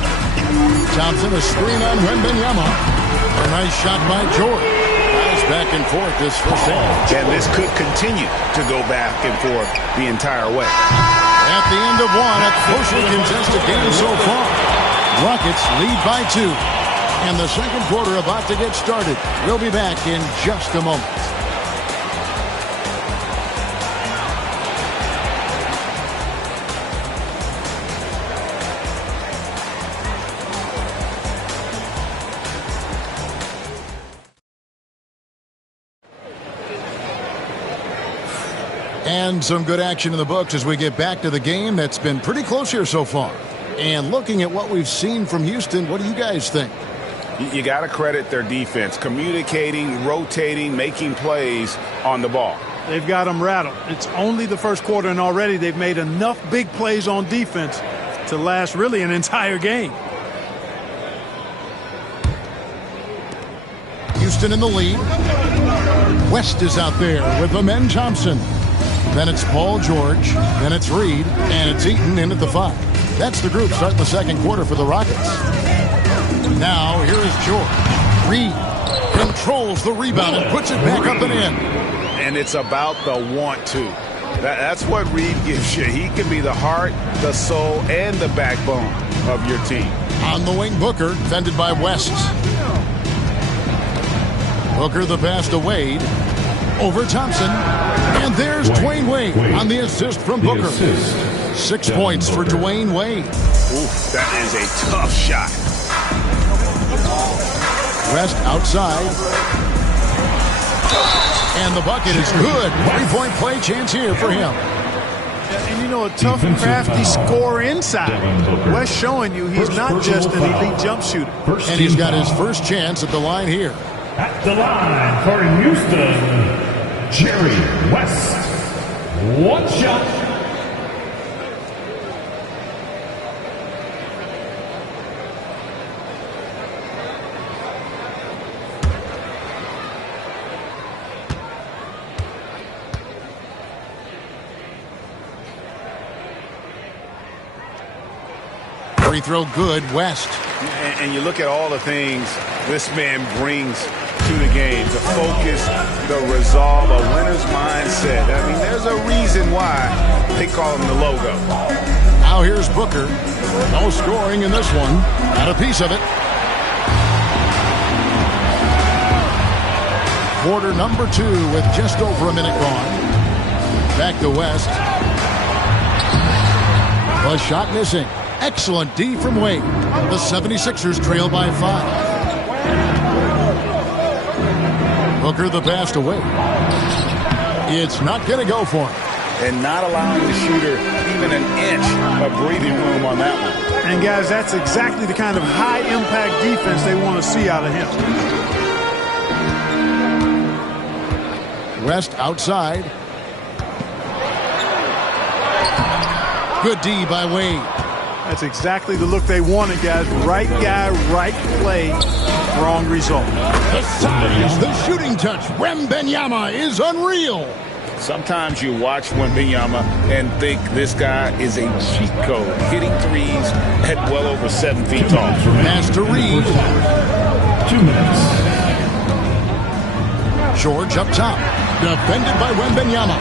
Thompson a screen on Wembanyama. A nice shot by George. Guys back and forth this first half. And this could continue to go back and forth the entire way. At the end of one, a closely contested game so far. Rockets lead by 2. And the second quarter about to get started. We'll be back in just a moment. And some good action in the books as we get back to the game that's been pretty close here so far. And looking at what we've seen from Houston, what do you guys think? You got to credit their defense, communicating, rotating, making plays on the ball. They've got them rattled. It's only the first quarter, and already they've made enough big plays on defense to last really an entire game. Houston in the lead. West is out there with Amen Thompson. Then it's Paul George. Then it's Reed. And it's Eaton in at the 5. That's the group starting the second quarter for the Rockets. Now, here is George. Reed controls the rebound and puts it back up and in. And it's about the want to. That's what Reed gives you. He can be the heart, the soul, and the backbone of your team. On the wing, Booker, defended by West. Booker the pass to Wade. Over Thompson. And there's Dwayne Wade on the assist from Booker. 6 points for Dwayne Wade. Oof, that is a tough shot. West outside. And the bucket is good. 3-point play chance here for him. And you know, a tough, crafty scorer inside. West showing you he's not just an elite jump shooter. And he's got his first chance at the line here. At the line for Houston, Jerry West. 1 shot. Free throw good, West. And you look at all the things this man brings to the game, the focus, the resolve, a winner's mindset. I mean, there's a reason why they call him the logo. Now here's Booker. No scoring in this one. Got a piece of it. Quarter number 2 with just over a minute gone. Back to West. The shot missing. Excellent D from Wade. The 76ers trail by 5. Booker the pass to Wade. It's not going to go for him. And not allowing the shooter even an inch of breathing room on that one. And guys, that's exactly the kind of high-impact defense they want to see out of him. West outside. Good D by Wade. That's exactly the look they wanted, guys. Right guy, right play, wrong result. The size, the shooting touch. Wembanyama is unreal. Sometimes you watch Wembanyama and think this guy is a cheat code, hitting threes at well over 7 feet tall. Pass to Reed. 2 minutes. George up top. Defended by Wembanyama.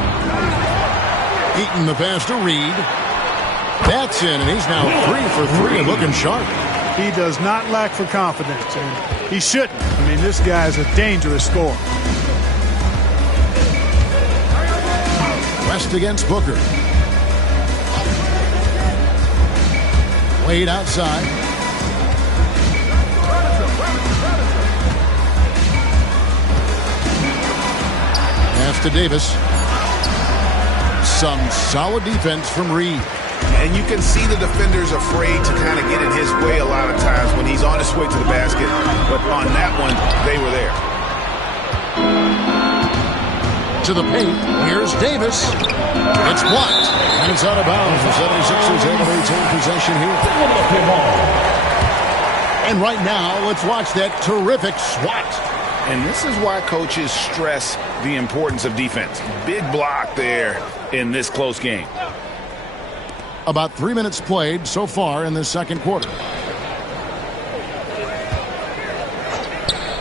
Eaton the pass to Reed. That's in, and he's now 3 for 3 and looking sharp. He does not lack for confidence, and he shouldn't. I mean, this guy is a dangerous scorer. West against Booker. Wade outside. Pass to Davis. Some solid defense from Reed. And you can see the defenders afraid to kind of get in his way a lot of times when he's on his way to the basket. But on that one, they were there. To the paint. Here's Davis. It's blocked. And it's out of bounds. The 76ers able to retain possession here. And right now, let's watch that terrific swat. And this is why coaches stress the importance of defense. Big block there in this close game. About 3 minutes played so far in the second quarter.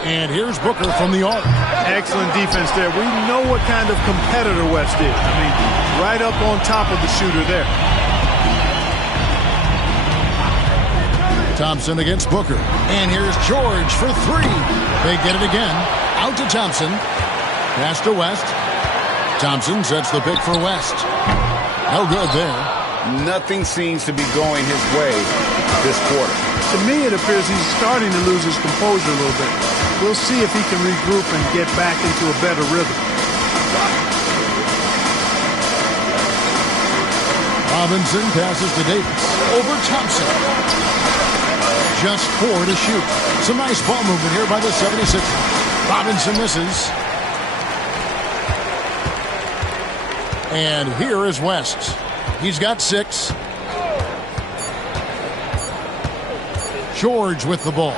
And here's Booker from the arc. Excellent defense there. We know what kind of competitor West is. I mean, right up on top of the shooter there. Thompson against Booker. And here's George for 3. They get it again. Out to Thompson. Pass to West. Thompson sets the pick for West. No good there. Nothing seems to be going his way this quarter. To me, it appears he's starting to lose his composure a little bit. We'll see if he can regroup and get back into a better rhythm. Robinson passes to Davis. Over Thompson. Just 4 to shoot. Some nice ball movement here by the 76ers. Robinson misses. And here is West. He's got 6. George with the ball.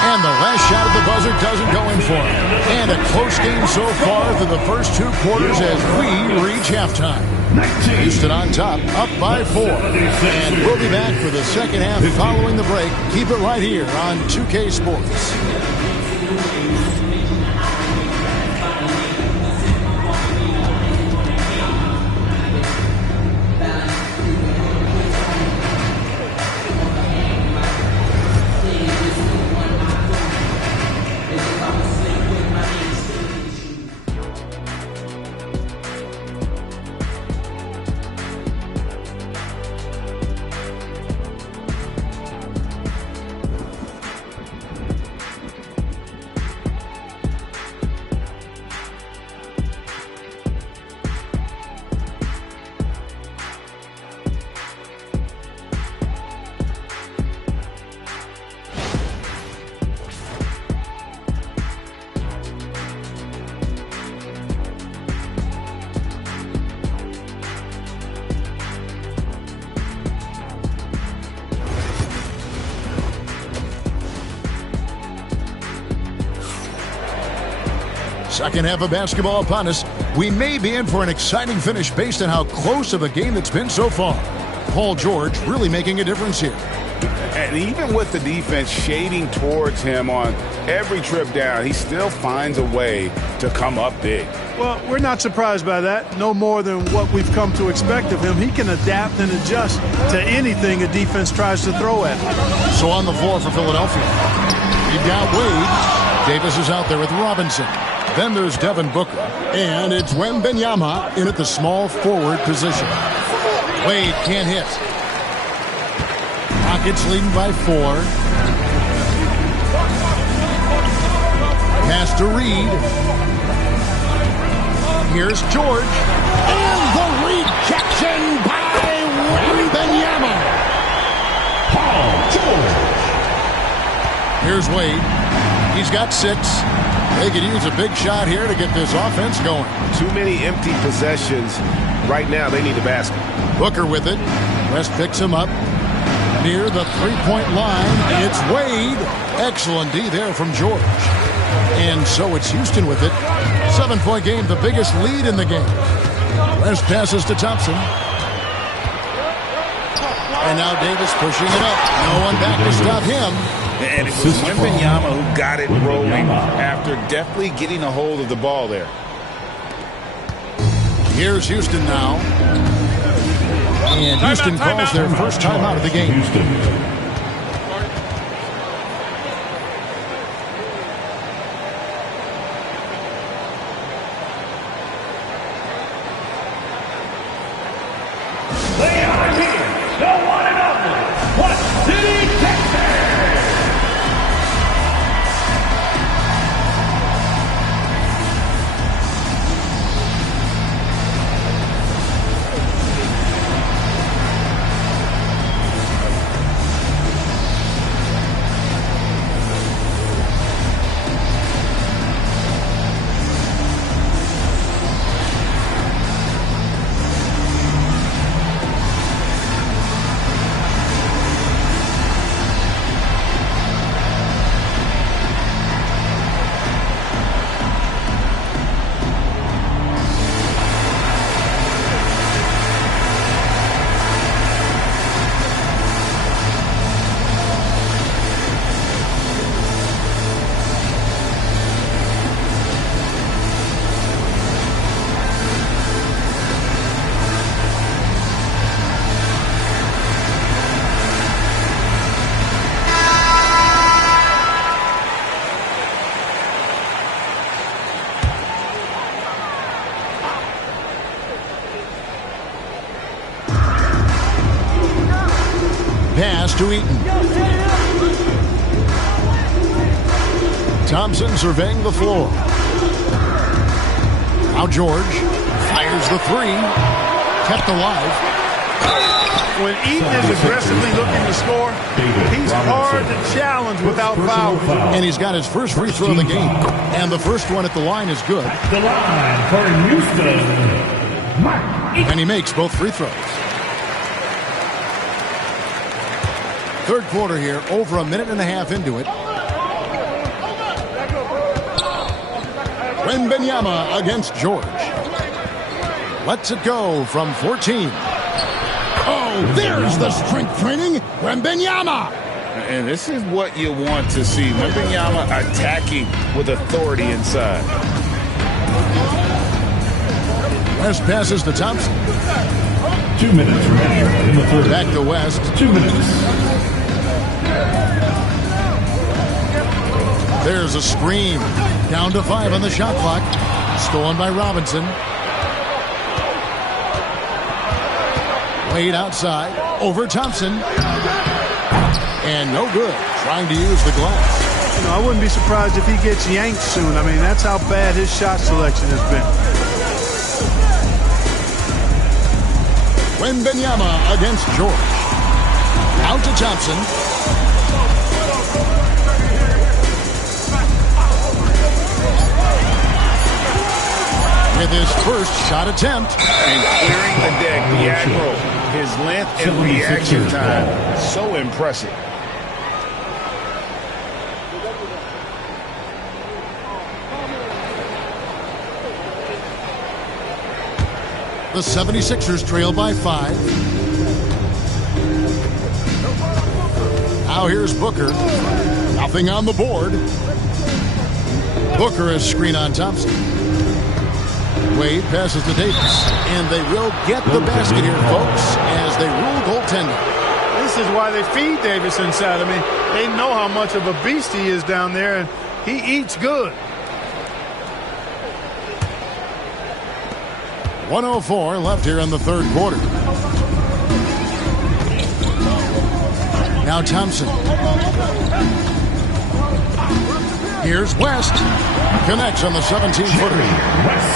And the last shot at the buzzer doesn't go in for him. And a close game so far through the first 2 quarters as we reach halftime. Houston on top, up by 4. And we'll be back for the second half following the break. Keep it right here on 2K Sports. Second half of basketball upon us. We may be in for an exciting finish based on how close of a game it's been so far. Paul George really making a difference here. And even with the defense shading towards him on every trip down, he still finds a way to come up big. Well, we're not surprised by that. No more than what we've come to expect of him. He can adapt and adjust to anything a defense tries to throw at him. So on the floor for Philadelphia, you've got Wade. Davis is out there with Robinson. Then there's Devin Booker. And it's Wembanyama in at the small forward position. Wade can't hit. Rockets leading by 4. Pass to Reed. Here's George. And the rejection by Wembanyama. Paul George. Here's Wade. He's got 6. They could use a big shot here to get this offense going. Too many empty possessions. Right now, they need a basket. Booker with it. West picks him up. Near the three-point line, it's Wade. Excellent D there from George. And so it's Houston with it. 7-point game, the biggest lead in the game. West passes to Thompson. And now Davis pushing it up. No one back to stop him. And it was Wembanyama who got it rolling after definitely getting a hold of the ball there. Here's Houston now. And Houston calls their first timeout of the game. They are here, the one and only What City, Texas. Pass to Eaton. Thompson surveying the floor. Now George fires the 3. Kept alive. When Eaton is aggressively looking to score, he's hard to challenge without fouling. And he's got his first free throw of the game. And the first one at the line is good. The line for Houston, Mark. And he makes both free throws. Third quarter here, over a minute and a half into it. Wembanyama against George. Lets it go from 14. Oh, there's the strength training. Wembanyama. And this is what you want to see. Wembanyama attacking with authority inside. West passes to Thompson. 2 minutes remaining in the third. Back to West. 2 minutes. There's a screen. Down to 5 on the shot clock. Stolen by Robinson. Wade outside. Over Thompson. And no good. Trying to use the glass. You know, I wouldn't be surprised if he gets yanked soon. I mean, that's how bad his shot selection has been. Wembanyama against George. Out to Thompson. With his first shot attempt. And clearing the deck, the Admiral. His length and reaction time, so impressive. The 76ers trail by 5. Now here's Booker. Nothing on the board. Booker has screen on Thompson. Wade passes to Davis. And they will get the basket here, folks, as they rule goaltending. This is why they feed Davis inside. I mean, they know how much of a beast he is down there, and he eats good. 1:04 left here in the third quarter. Now Thompson. Here's West. Connects on the 17-footer.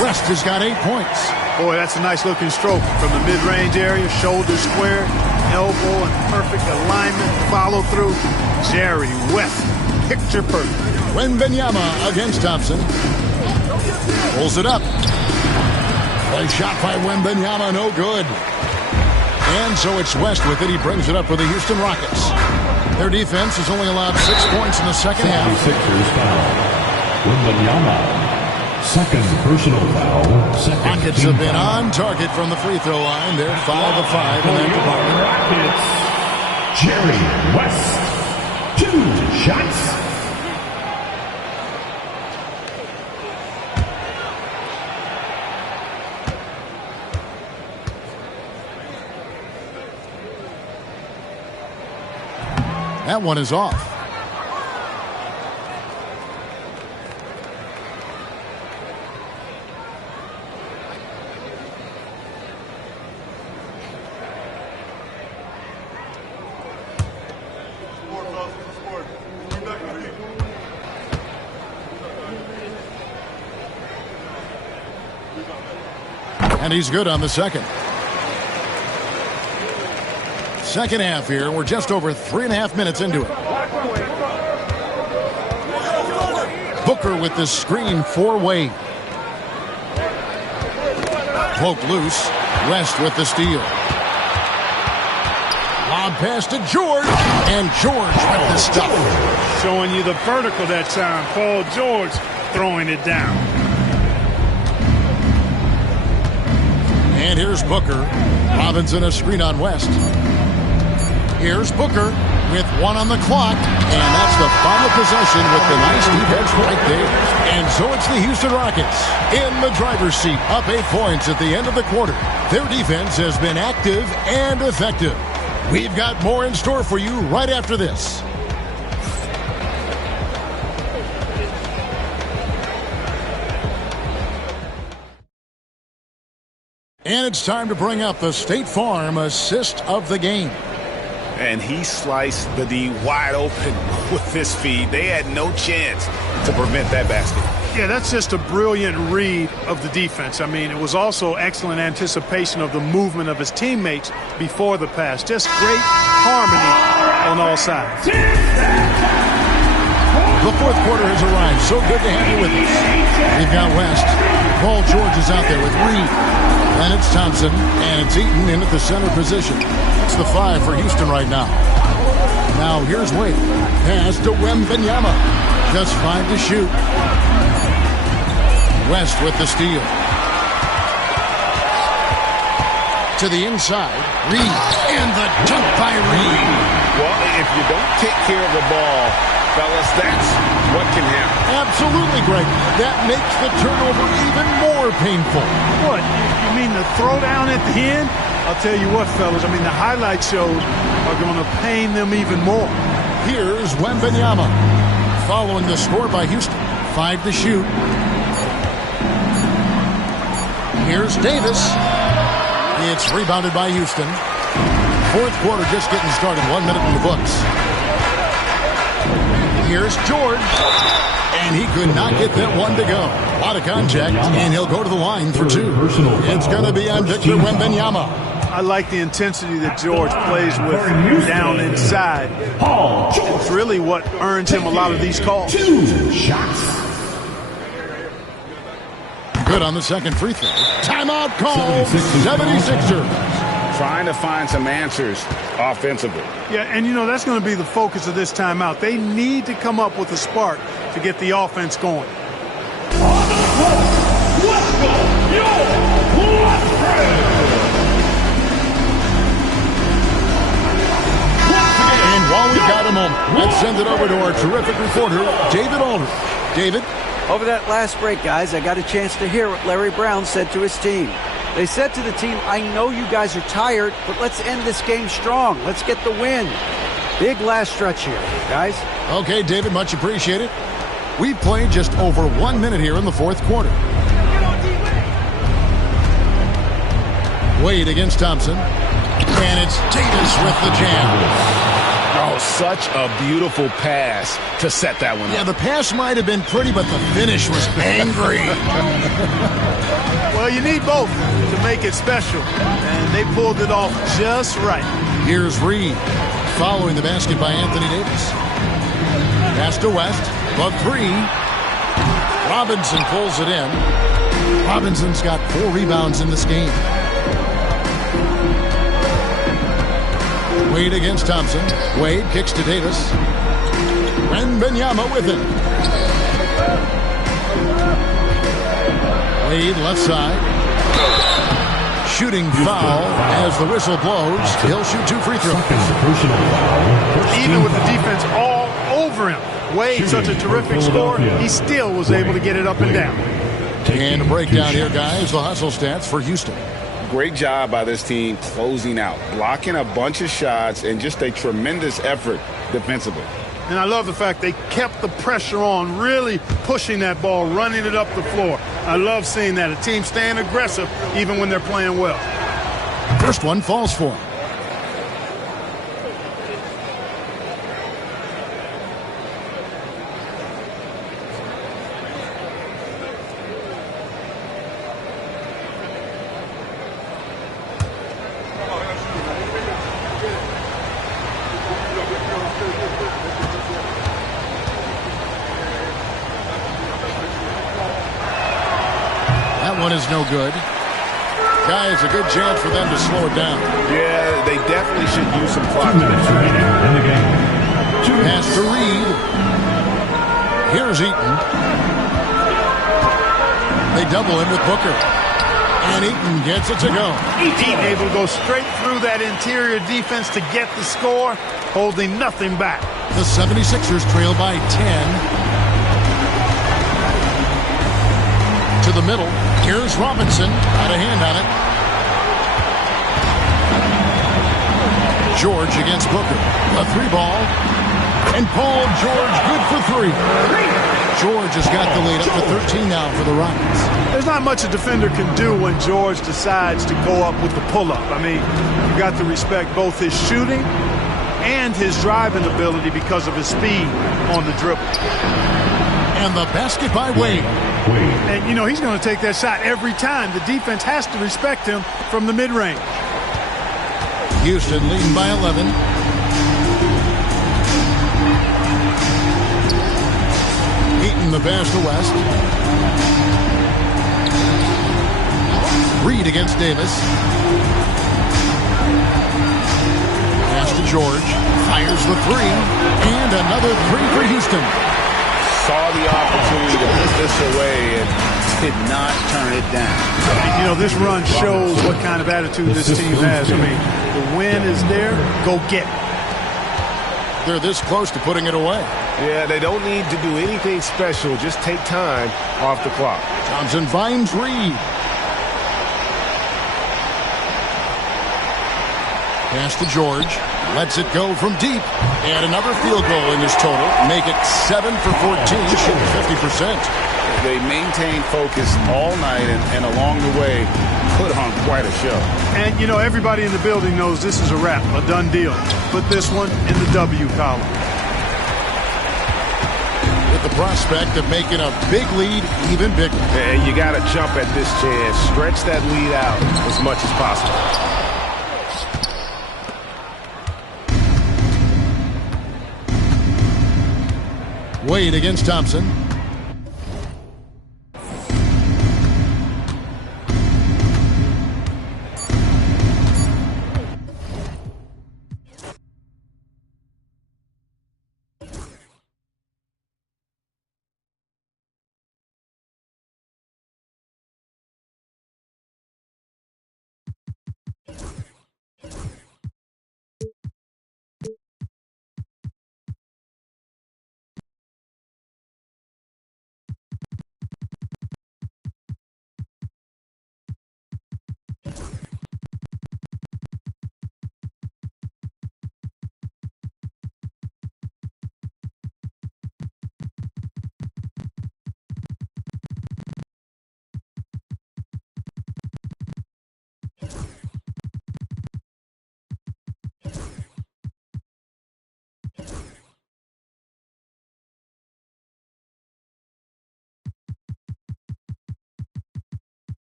West has got 8 points. Boy, that's a nice-looking stroke from the mid-range area. Shoulder square, elbow, and perfect alignment. Follow through. Jerry West, picture perfect. Wembanyama against Thompson. Pulls it up. A shot by Wembanyama, no good. And so it's West with it. He brings it up for the Houston Rockets. Their defense has only allowed 6 points in the second half. 76ers foul. Wembanyama. Second personal foul. Rockets have been on target from the free throw line. They're 5 of 5 in that department. Rockets. Jerry West. 2 shots. That one is off. And he's good on the second. Second half here. We're just over 3.5 minutes into it. Booker with the screen for Wade. Poke loose. West with the steal. Lob pass to George. And George with the stuff. Showing you the vertical that time. Paul George throwing it down. And here's Booker. Robinson a screen on West. Here's Booker with 1 on the clock. And that's the final possession with the nice defense right there. And so it's the Houston Rockets in the driver's seat, up 8 points at the end of the quarter. Their defense has been active and effective. We've got more in store for you right after this. And it's time to bring up the State Farm assist of the game. And he sliced the D wide open with this feed. They had no chance to prevent that basket. Yeah, that's just a brilliant read of the defense. I mean, it was also excellent anticipation of the movement of his teammates before the pass. Just great harmony on all sides. The fourth quarter has arrived. So good to have you with us. We've got West. Paul George is out there with Reed. And it's Thompson, and it's Eaton in at the center position. It's the 5 for Houston right now. Now here's Wade. Pass to Wembanyama. Just 5 to shoot. West with the steal. To the inside. Reed. And the dunk by Reed. Well, if you don't take care of the ball, fellas, that's what can happen. Absolutely, Greg. That makes the turnover even more painful. What? You mean the throwdown at the end? I'll tell you what, fellas. I mean, the highlight shows are going to pain them even more. Here's Wembanyama. Following the score by Houston. 5 to shoot. Here's Davis. It's rebounded by Houston. Fourth quarter just getting started. 1 minute in the books. Here's George. And he could not get that one to go. A lot of contact, and he'll go to the line for 2. It's going to be on Victor Wembanyama. I like the intensity that George plays with down inside. It's really what earns him a lot of these calls. 2 shots. Good on the second free throw. Timeout call. 76ers. Trying to find some answers offensively. Yeah, and you know, that's going to be the focus of this timeout. They need to come up with a spark to get the offense going. And while we've got a moment, let's send it over to our terrific reporter, David Aldridge. David? Over that last break, guys, I got a chance to hear what Larry Brown said to his team. They said to the team, I know you guys are tired, but let's end this game strong. Let's get the win. Big last stretch here, guys. Okay, David, much appreciated. We've played just over 1 minute here in the fourth quarter. Wade against Thompson. And it's Davis with the jam. Oh, such a beautiful pass to set that one up. Yeah, the pass might have been pretty, but the finish was angry. Well, you need both to make it special, and they pulled it off just right. Here's Reed following the basket by Anthony Davis. Pass to West, above 3. Robinson pulls it in. Robinson's got 4 rebounds in this game. Wade against Thompson. Wade kicks to Davis. Wembanyama with it. Wade left side. Shooting foul as the whistle blows. He'll shoot 2 free throws. Even with the defense all over him, Wade, such a terrific scorer, he still was able to get it up and down. And a breakdown here, guys. The hustle stats for Houston. Great job by this team closing out, blocking a bunch of shots, and just a tremendous effort defensively. And I love the fact they kept the pressure on, really pushing that ball, running it up the floor. I love seeing that. A team staying aggressive even when they're playing well. First one falls for him. Is no good. Guys, a good chance for them to slow it down. Yeah, they definitely should use some clock. Pass to Reed. Here's Eaton. They double him with Booker. And Eaton gets it to go. Eaton able to go straight through that interior defense to get the score, holding nothing back. The 76ers trail by 10. To the middle. Here's Robinson. Got a hand on it. George against Booker. A 3-ball. And Paul George good for 3. George has got the lead up to 13 now for the Rockets. There's not much a defender can do when George decides to go up with the pull-up. I mean, you got to respect both his shooting and his driving ability because of his speed on the dribble. And the basket by Wade. And, you know, he's going to take that shot every time. The defense has to respect him from the mid-range. Houston leading by 11. Eaton the pass to West. Reed against Davis. Pass to George. Fires the 3. And another 3 for Houston. Saw the opportunity to put this away and did not turn it down. You know, this run shows what kind of attitude this team has. I mean, the win is there. Go get it. They're this close to putting it away. Yeah, they don't need to do anything special. Just take time off the clock. Thompson finds Reed. Pass to George. Lets it go from deep. And another field goal in this total. Make it 7 for 14. Shooting 50%. They maintained focus all night and along the way put on quite a show. And, you know, everybody in the building knows this is a wrap, a done deal. Put this one in the W column. With the prospect of making a big lead even bigger. And you got to jump at this chance. Stretch that lead out as much as possible. Wade against Thompson.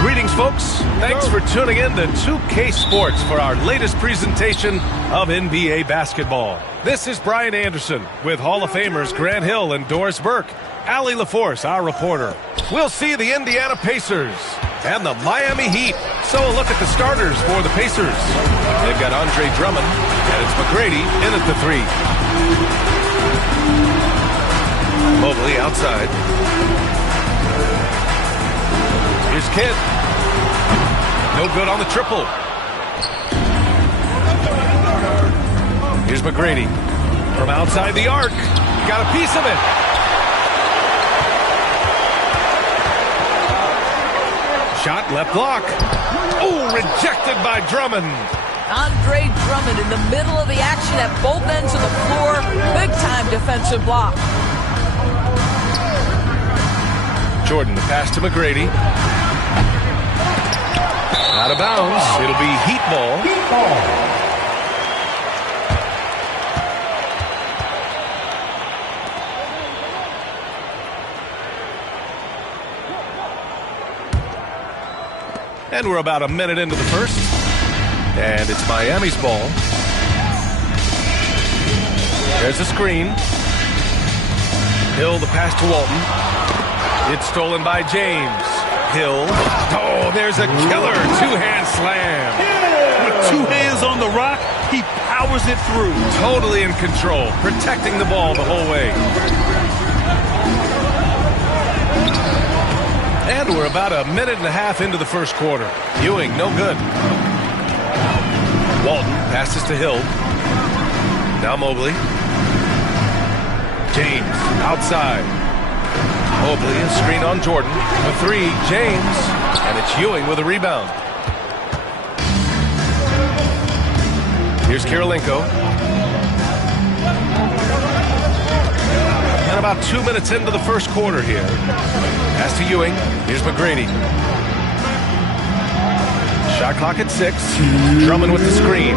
Greetings, folks. Thanks for tuning in to 2K Sports for our latest presentation of NBA basketball. This is Brian Anderson with Hall of Famers Grant Hill and Doris Burke. Allie LaForce, our reporter. We'll see the Indiana Pacers and the Miami Heat. So a look at the starters for the Pacers. They've got Andre Drummond, and it's McGrady in at the 3. Mobley outside. Here's Kidd. No good on the triple. Here's McGrady. From outside the arc. Got a piece of it. Shot left block. Oh, rejected by Drummond. Andre Drummond in the middle of the action at both ends of the floor. Big-time defensive block. Jordan, the pass to McGrady. Out of bounds. It'll be Heat ball. Heat ball. And we're about a minute into the first. And it's Miami's ball. There's a screen. Hill, the pass to Walton. It's stolen by James. Hill. Oh, there's a killer two-hand slam. With 2 hands on the rock, he powers it through. Totally in control, protecting the ball the whole way. And we're about a minute and a half into the first quarter. Ewing, no good. Walton passes to Hill. Now Mobley. James outside. Mobley, a screen on Jordan. A 3, James. And it's Ewing with a rebound. Here's Kirilenko. And about 2 minutes into the first quarter here. Pass to Ewing. Here's McGrady. Shot clock at 6. Drummond with the screen.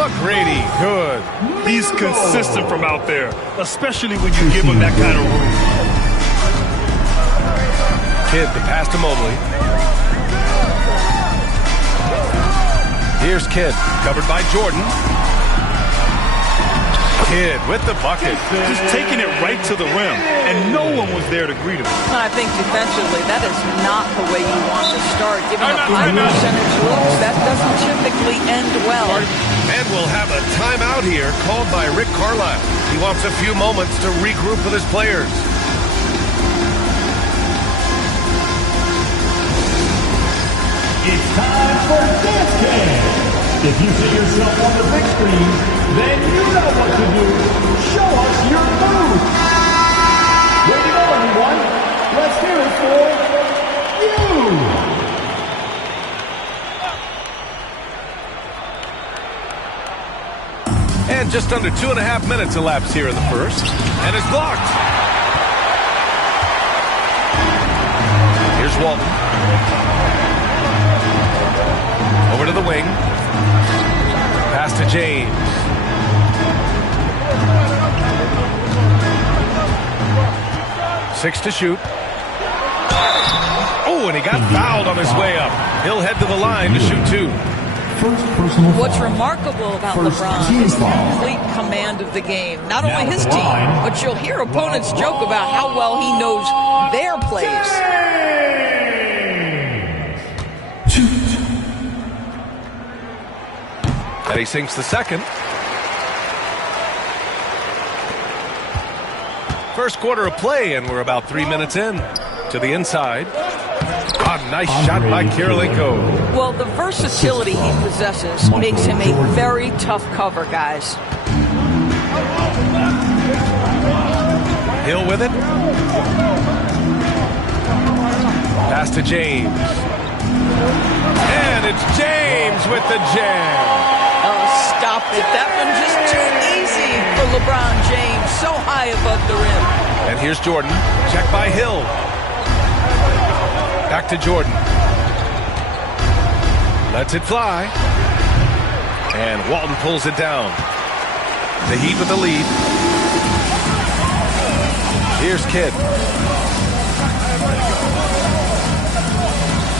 McGrady, good. He's consistent from out there, especially when you give him that kind of room. Kidd, the pass to Mobley. Here's Kidd, covered by Jordan. Kidd with the bucket. Just taking it right to the rim, and no one was there to greet him. I think defensively, that is not the way you want to start. Giving up high percentage looks, that doesn't typically end well. And we'll have a timeout here called by Rick Carlisle. He wants a few moments to regroup with his players. It's time for Dance Game. If you see yourself on the big screen, then you know what to do. Show us your move. Way to go, everyone. Let's hear it for you. And just under 2.5 minutes elapsed here in the first. And it's blocked. Here's Walton. Over to the wing. Pass to James. Six to shoot. Oh, and he got fouled on his way up. He'll head to the line to shoot 2. What's remarkable about LeBron is the complete command of the game. Not only his team, but you'll hear opponents joke about how well he knows their plays. And he sinks the second. First quarter of play, and we're about 3 minutes in. To the inside. A nice shot by Kirilenko. Well, the versatility he possesses makes him a very tough cover, guys. Hill with it. Pass to James. And it's James with the jam. Oh, stop it. That one just too easy for LeBron James. So high above the rim. And here's Jordan. Check by Hill. Back to Jordan. Lets it fly. And Walton pulls it down. The Heat with the lead. Here's Kidd.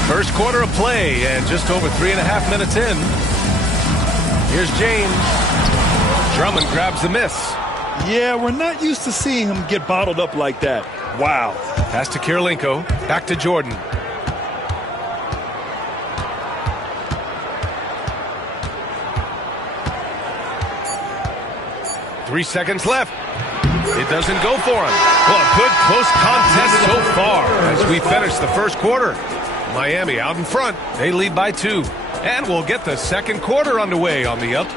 First quarter of play and just over 3.5 minutes in. Here's James. Drummond grabs the miss. Yeah, we're not used to seeing him get bottled up like that. Wow. Pass to Kirilenko. Back to Jordan. Three seconds left. It doesn't go for him. Well, a good close contest so far as we finish the first quarter. Miami out in front. They lead by 2. And we'll get the second quarter underway on the up.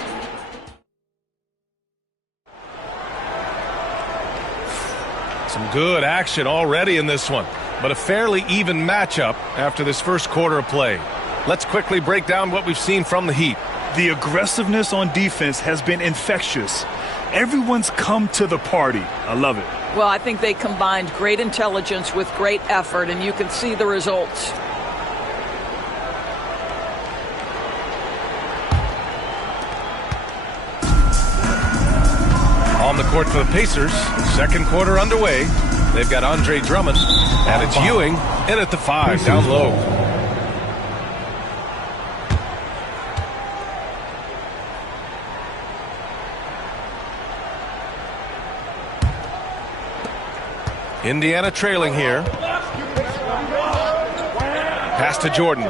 Some good action already in this one, but a fairly even matchup after this first quarter of play. Let's quickly break down what we've seen from the Heat. The aggressiveness on defense has been infectious. Everyone's come to the party. I love it. Well, I think they combined great intelligence with great effort, and you can see the results. On the court for the Pacers, second quarter underway. They've got Andre Drummond, and it's Ewing in at the 5, down low. Indiana trailing here. Pass to Jordan.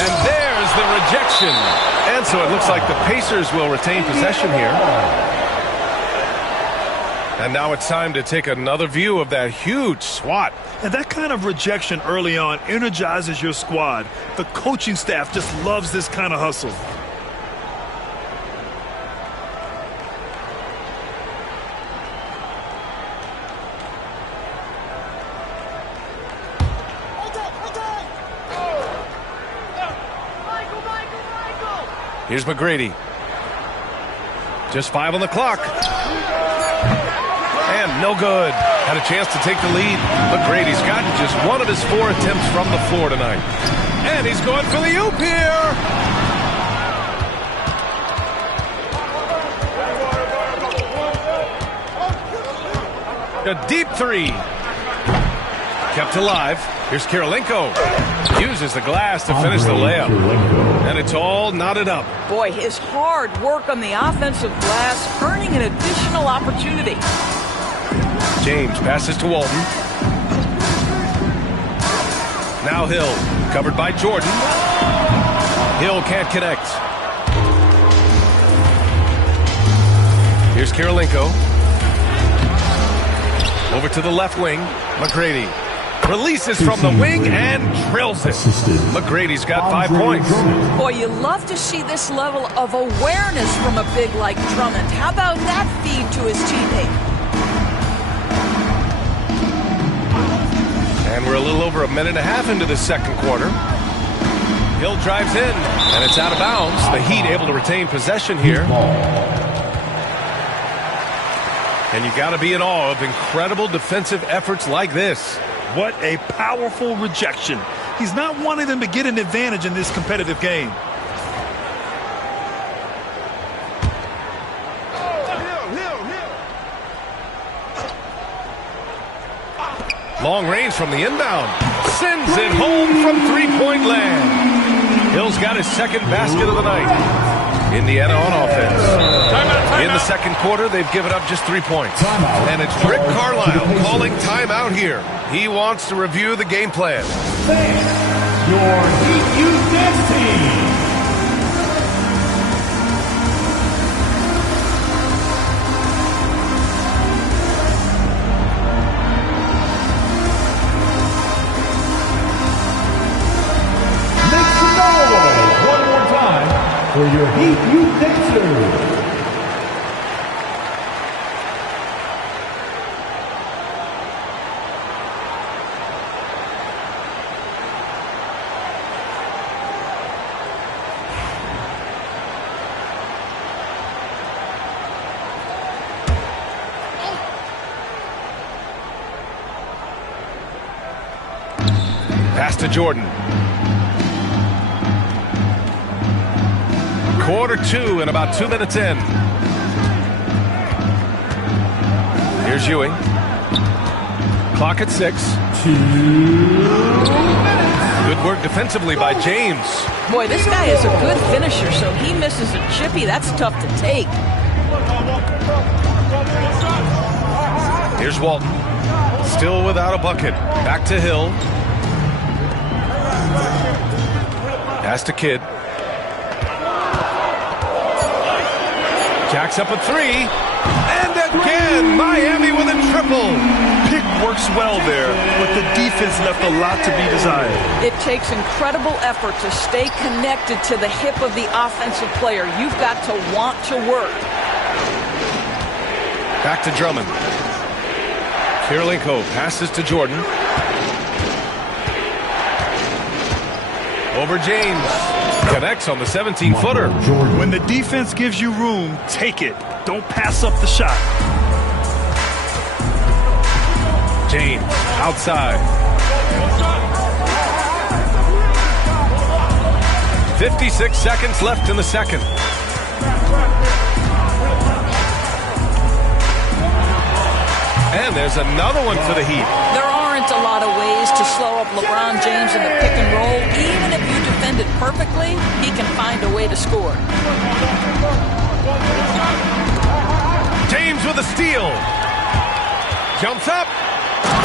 And there's the rejection. And so it looks like the Pacers will retain possession here. And now it's time to take another view of that huge swat. And that kind of rejection early on energizes your squad. The coaching staff just loves this kind of hustle. Here's McGrady. Just 5 on the clock. And no good. Had a chance to take the lead. McGrady's gotten just one of his 4 attempts from the floor tonight. And he's going for the oop here. A deep 3. Kept alive. Here's Kirilenko. Uses the glass to finish the layup. And it's all knotted up. Boy, his hard work on the offensive glass earning an additional opportunity. James passes to Walton. Now Hill, covered by Jordan. Hill can't connect. Here's Kirilenko. Over to the left wing. McGrady releases from the wing and drills it. McGrady's got 5 points. Boy, you love to see this level of awareness from a big like Drummond. How about that feed to his teammate? And we're a little over a minute and a half into the second quarter. Hill drives in, and it's out of bounds. The Heat able to retain possession here. And you got to be in awe of incredible defensive efforts like this. What a powerful rejection. He's not wanting them to get an advantage in this competitive game. Long range from the inbound. Sends it home from three-point land. Hill's got his second basket of the night. Indiana on offense. In the second quarter, they've given up just 3 points. And it's Rick Carlisle calling timeout here. He wants to review the game plan. Your Heat Youth Dance Team. Make some for your Heat Youth Dancers. Pass to Jordan. Quarter 2 and about 2 minutes in. Here's Ewing. Clock at 6. 2 minutes. Good work defensively by James. Boy, this guy is a good finisher, so he misses a chippy. That's tough to take. Here's Walton. Still without a bucket. Back to Hill. Pass to Kidd. Jacks up a 3. And again, Miami with a triple. Pick works well there, but the defense left a lot to be desired. It takes incredible effort to stay connected to the hip of the offensive player. You've got to want to work. Back to Drummond. Kirilenko passes to Jordan. Over James. Connects on the 17-footer. When the defense gives you room, take it. Don't pass up the shot. James outside. 56 seconds left in the second. And there's another one for the Heat. There aren't a lot of ways to slow up LeBron James in the pick and roll. Even if you defend it perfectly, he can find a way to score. James with a steal. Jumps up.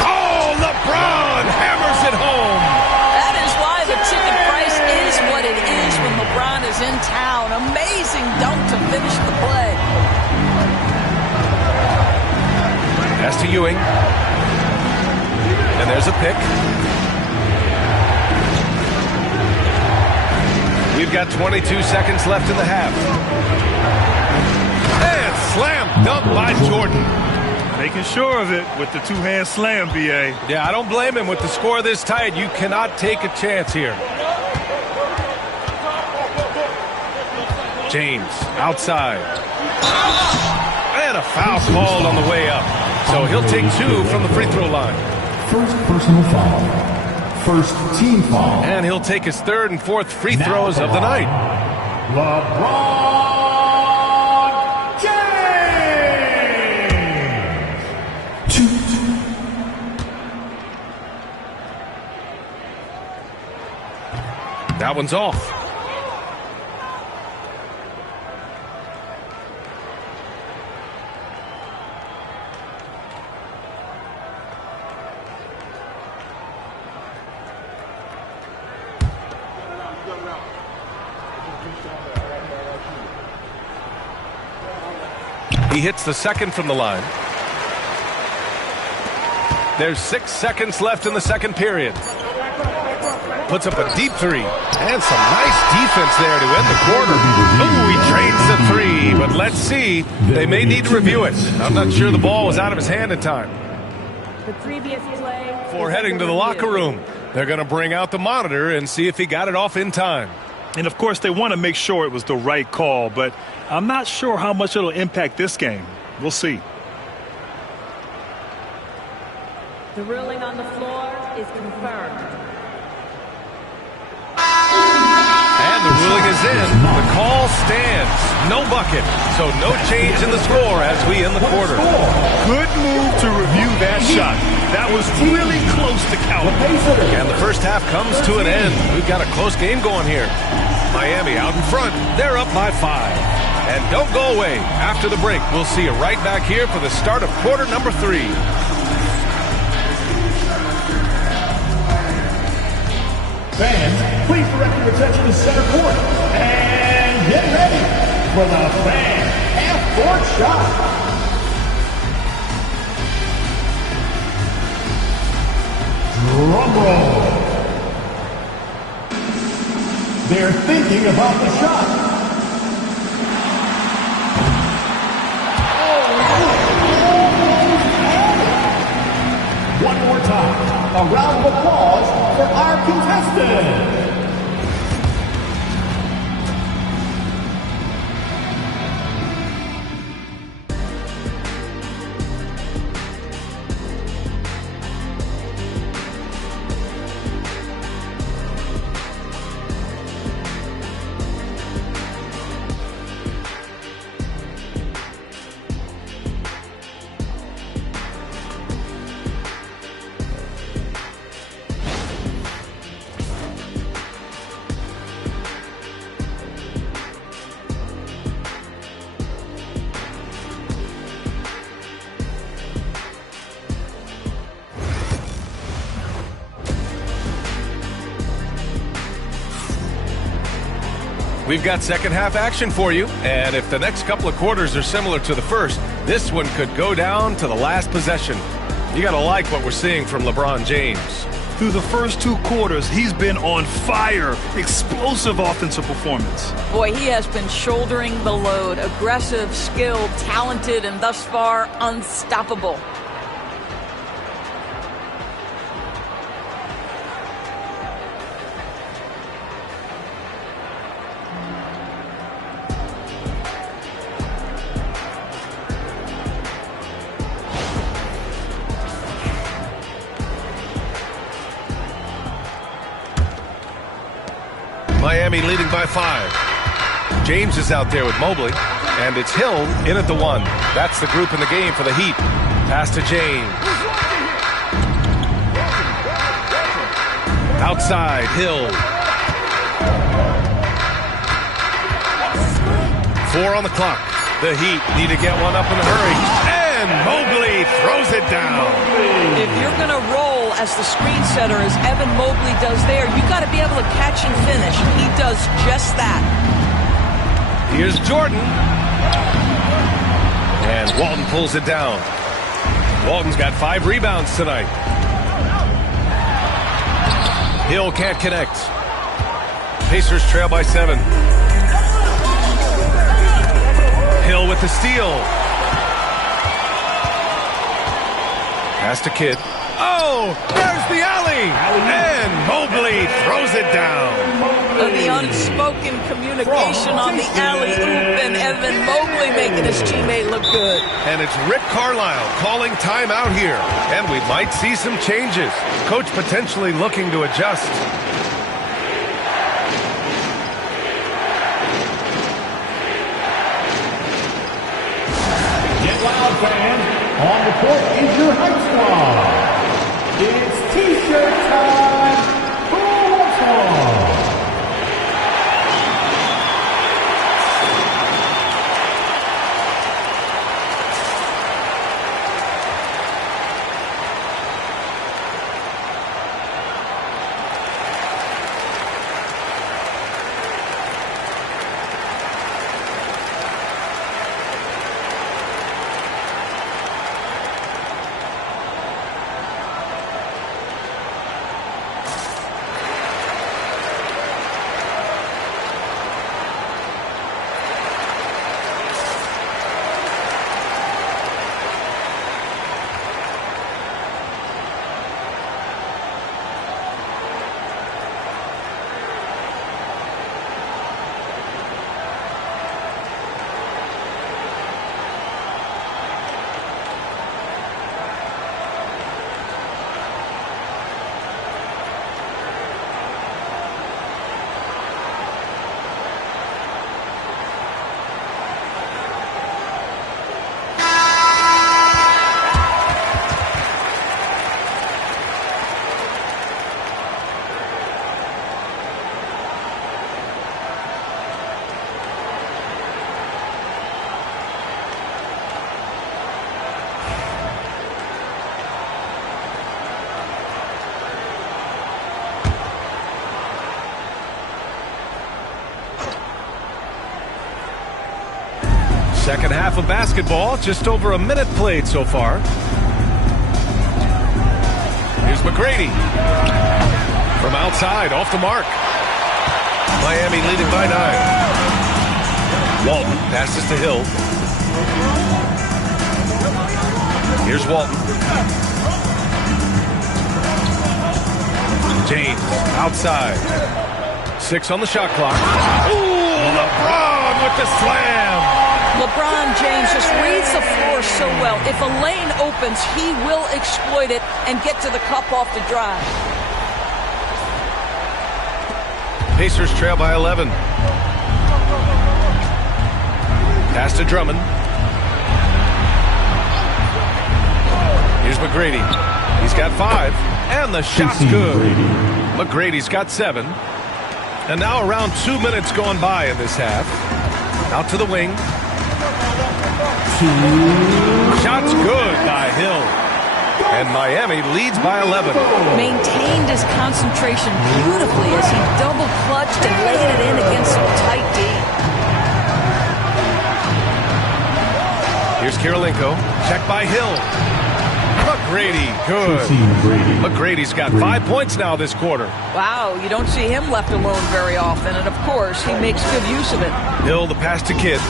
Oh, LeBron hammers it home. That is why the ticket price is what it is when LeBron is in town. Amazing dunk to finish the play. Pass to Ewing. And there's a pick. We've got 22 seconds left in the half. And slam dunk by Jordan. Making sure of it with the two-hand slam, B.A. Yeah, I don't blame him. With the score this tight, you cannot take a chance here. James outside. And a foul called on the way up. So he'll take 2 from the free throw line. First personal foul. First team foul. And he'll take his 3rd and 4th free throws of the night. LeBron James. 2. That one's off. He hits the 2nd from the line. There's 6 seconds left in the second period. Puts up a deep 3. And some nice defense there to end the quarter. Ooh, he trades the 3. But let's see. They may need to review it. I'm not sure the ball was out of his hand in time. The previous play. Before heading to the locker room, they're going to bring out the monitor and see if he got it off in time. And, of course, they want to make sure it was the right call, but I'm not sure how much it'll impact this game. We'll see. The ruling on the floor is confirmed. And the ruling is in. The call stands. No bucket. So no change in the score as we end the quarter. Good move to review that shot. That was really close to count. And the first half comes to an end. We've got a close game going here. Miami out in front. They're up by 5. And don't go away. After the break, we'll see you right back here for the start of quarter number 3. Fans, please direct your attention to center court. And get ready for the fan half-court shot. Drum roll. They're thinking about the shot. A round of applause for our contestants. We've got second half action for you, and if the next couple of quarters are similar to the first, this one could go down to the last possession. You got to like what we're seeing from LeBron James. Through the first 2 quarters, he's been on fire. Explosive offensive performance. Boy, he has been shouldering the load. Aggressive, skilled, talented, and thus far unstoppable. Miami leading by 5. James is out there with Mobley, and it's Hill in at the 1. That's the group in the game for the Heat. Pass to James. Outside, Hill. 4 on the clock. The Heat need to get one up in a hurry. And Mobley throws it down. If you're going to roll as the screen setter as Evan Mobley does there, you got to be able to catch and finish. He does just that. Here's Jordan. And Walton pulls it down. Walton's got 5 rebounds tonight. Hill can't connect. Pacers trail by 7. Hill with the steal. Pass to Kidd. Oh, there's the alley. And Mobley throws it down. The unspoken communication on the alley-oop, and Evan Mobley making his teammate look good. And it's Rick Carlisle calling timeout here. And we might see some changes. Coach potentially looking to adjust. Get loud, fans. On the court is your hype squad. It's T-shirt time. Who wants one? Second half of basketball, just over a minute played so far. Here's McGrady. From outside, off the mark. Miami leading by 9. Walton passes to Hill. Here's Walton. James outside. 6 on the shot clock. Ooh, LeBron with the slam. LeBron James just reads the floor so well. If a lane opens, he will exploit it and get to the cup off the drive. Pacers trail by 11. Pass to Drummond. Here's McGrady. He's got 5. And the shot's good. McGrady's got 7. And now around 2 minutes going by in this half. Out to the wing. Shot's good by Hill. And Miami leads by 11. Maintained his concentration beautifully as he double clutched and laid it in against some tight D. Here's Kirilenko. Check by Hill. McGrady, good. McGrady's got 5 points now this quarter. Wow, you don't see him left alone very often, and of course, he makes good use of it. Hill, the pass to Kidd.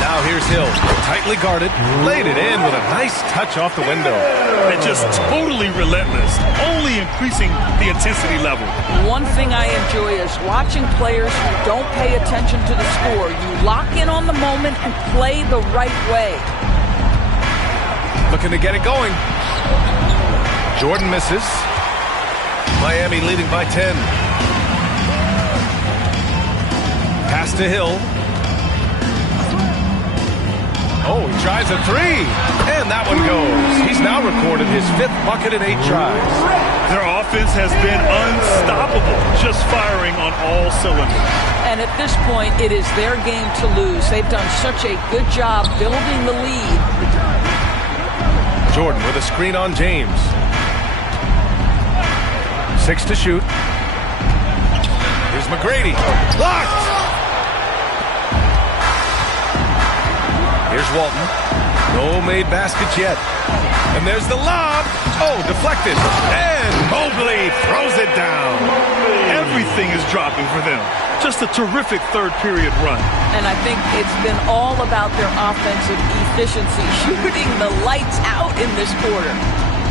Now here's Hill, tightly guarded, laid it in with a nice touch off the window. And just totally relentless, only increasing the intensity level. One thing I enjoy is watching players who don't pay attention to the score. You lock in on the moment and play the right way. Looking to get it going. Jordan misses. Miami leading by 10. Pass to Hill. Oh, he tries a 3. And that one goes. He's now recorded his 5th bucket in 8 tries. Their offense has been unstoppable, just firing on all cylinders. And at this point, it is their game to lose. They've done such a good job building the lead. Jordan with a screen on James. 6 to shoot. Here's McGrady. Blocked! Here's Walton. No made baskets yet. And there's the lob. Oh, deflected. And Mobley throws it down. Everything is dropping for them. Just a terrific third period run. And I think it's been all about their offensive efficiency, shooting the lights out in this quarter.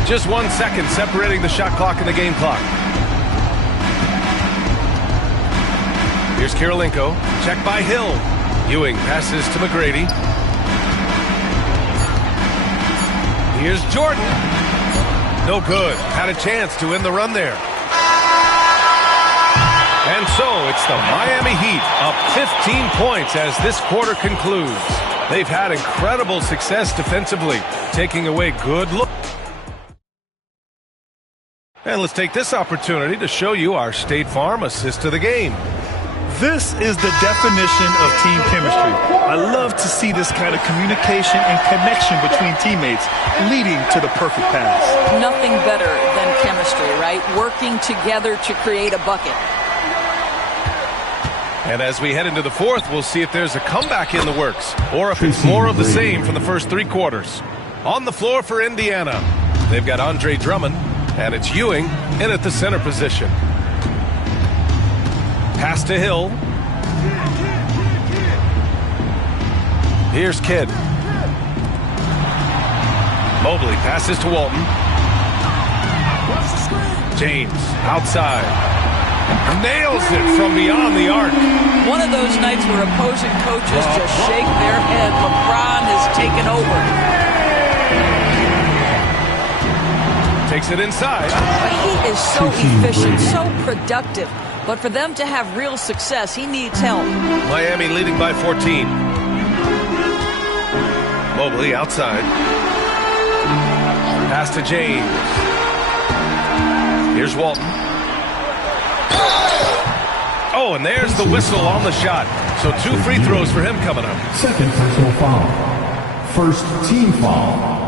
Just 1 second separating the shot clock and the game clock. Here's Kirilenko. Check by Hill. Ewing passes to McGrady. Here's Jordan. No good. Had a chance to end the run there. And so it's the Miami Heat up 15 points as this quarter concludes. They've had incredible success defensively, taking away good look. And let's take this opportunity to show you our State Farm assist of the game. This is the definition of team chemistry. I love to see this kind of communication and connection between teammates leading to the perfect pass. Nothing better than chemistry, right? Working together to create a bucket. And as we head into the fourth, we'll see if there's a comeback in the works or if it's more of the same from the first 3 quarters. On the floor for Indiana, they've got Andre Drummond, and it's Ewing in at the center position. Pass to Hill. Here's Kidd. Mobley passes to Walton. James outside. Nails it from beyond the arc. One of those nights where opposing coaches just shake their head. LeBron has taken over. Takes it inside. He is so efficient, so productive. But for them to have real success, he needs help. Miami leading by 14. Mobley outside. Pass to James. Here's Walton. Oh, and there's the whistle on the shot. So 2 free throws for him coming up. Second personal foul. First team foul.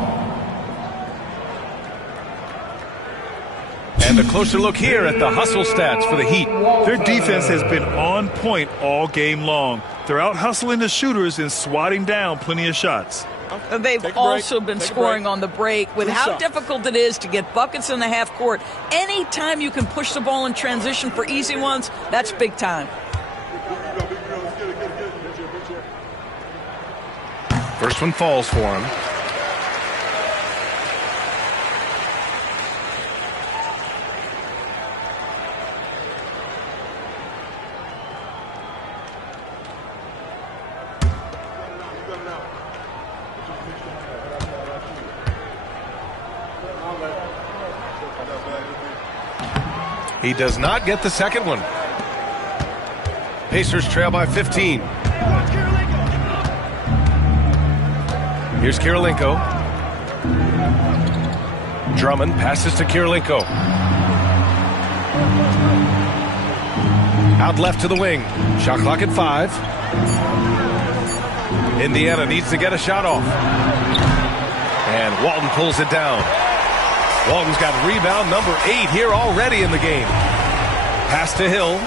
And a closer look here at the hustle stats for the Heat. Their defense has been on point all game long. They're out hustling the shooters and swatting down plenty of shots. And they've also been scoring on the break with how difficult it is to get buckets in the half court. Anytime you can push the ball in transition for easy ones, that's big time. First one falls for him. He does not get the second one. Pacers trail by 15. Here's Kirilenko. Drummond passes to Kirilenko. Out left to the wing. Shot clock at 5. Indiana needs to get a shot off. And Walton pulls it down. Walton's got rebound number 8 here already in the game. Pass to Hill.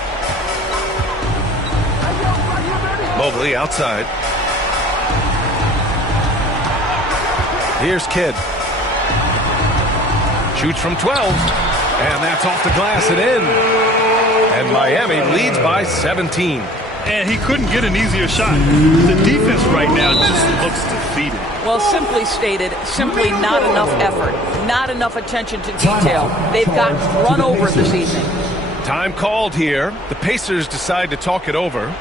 Mobley outside. Here's Kidd. Shoots from 12. And that's off the glass and in. And Miami leads by 17. And he couldn't get an easier shot. The defense right now just looks defeated. Well, simply stated, simply not enough effort, not enough attention to detail. They've got run over this evening. Time called here. The Pacers decide to talk it over.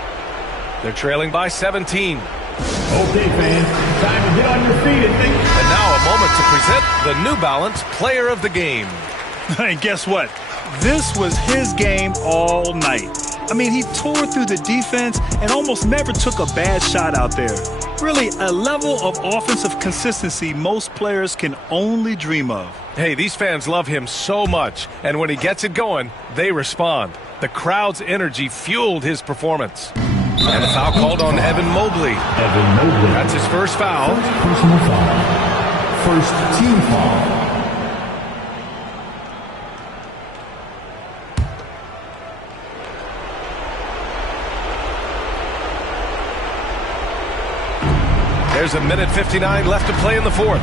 They're trailing by 17. Okay, fans, time to get on your feet and think. And now a moment to present the New Balance Player of the Game. And guess what? This was his game all night. I mean, he tore through the defense and almost never took a bad shot out there. Really, a level of offensive consistency most players can only dream of. Hey, these fans love him so much, and when he gets it going, they respond. The crowd's energy fueled his performance. And a foul called on Evan Mobley. That's his first foul. Personal foul. First team foul. There's a minute 59 left to play in the fourth.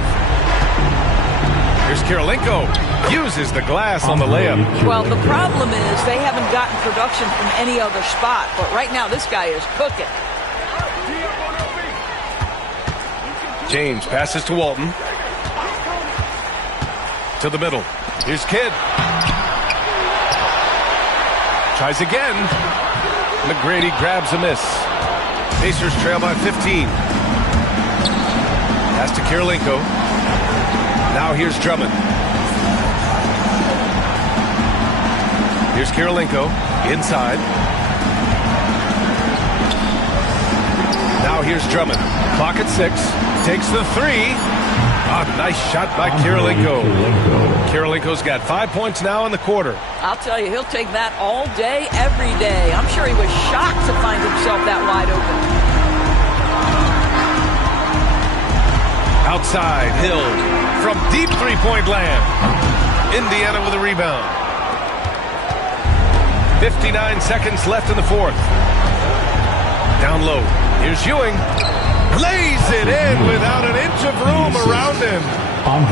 Here's Kirilenko. Uses the glass on the layup. Well, the problem is they haven't gotten production from any other spot. But right now, this guy is cooking. James passes to Walton. To the middle. Here's Kidd. Tries again. McGrady grabs a miss. Pacers trail by 15. Pass to Kirilenko. Now here's Drummond. Here's Kirilenko inside. Now here's Drummond. Clock at 6. Takes the 3. A nice shot by Kirilenko. Kirilenko's got 5 points now in the quarter. I'll tell you, he'll take that all day, every day. I'm sure he was shocked to find himself that wide open. Outside, Hill from deep three-point land. Indiana with a rebound. 59 seconds left in the fourth. Down low. Here's Ewing. Lays it in without an inch of room around him.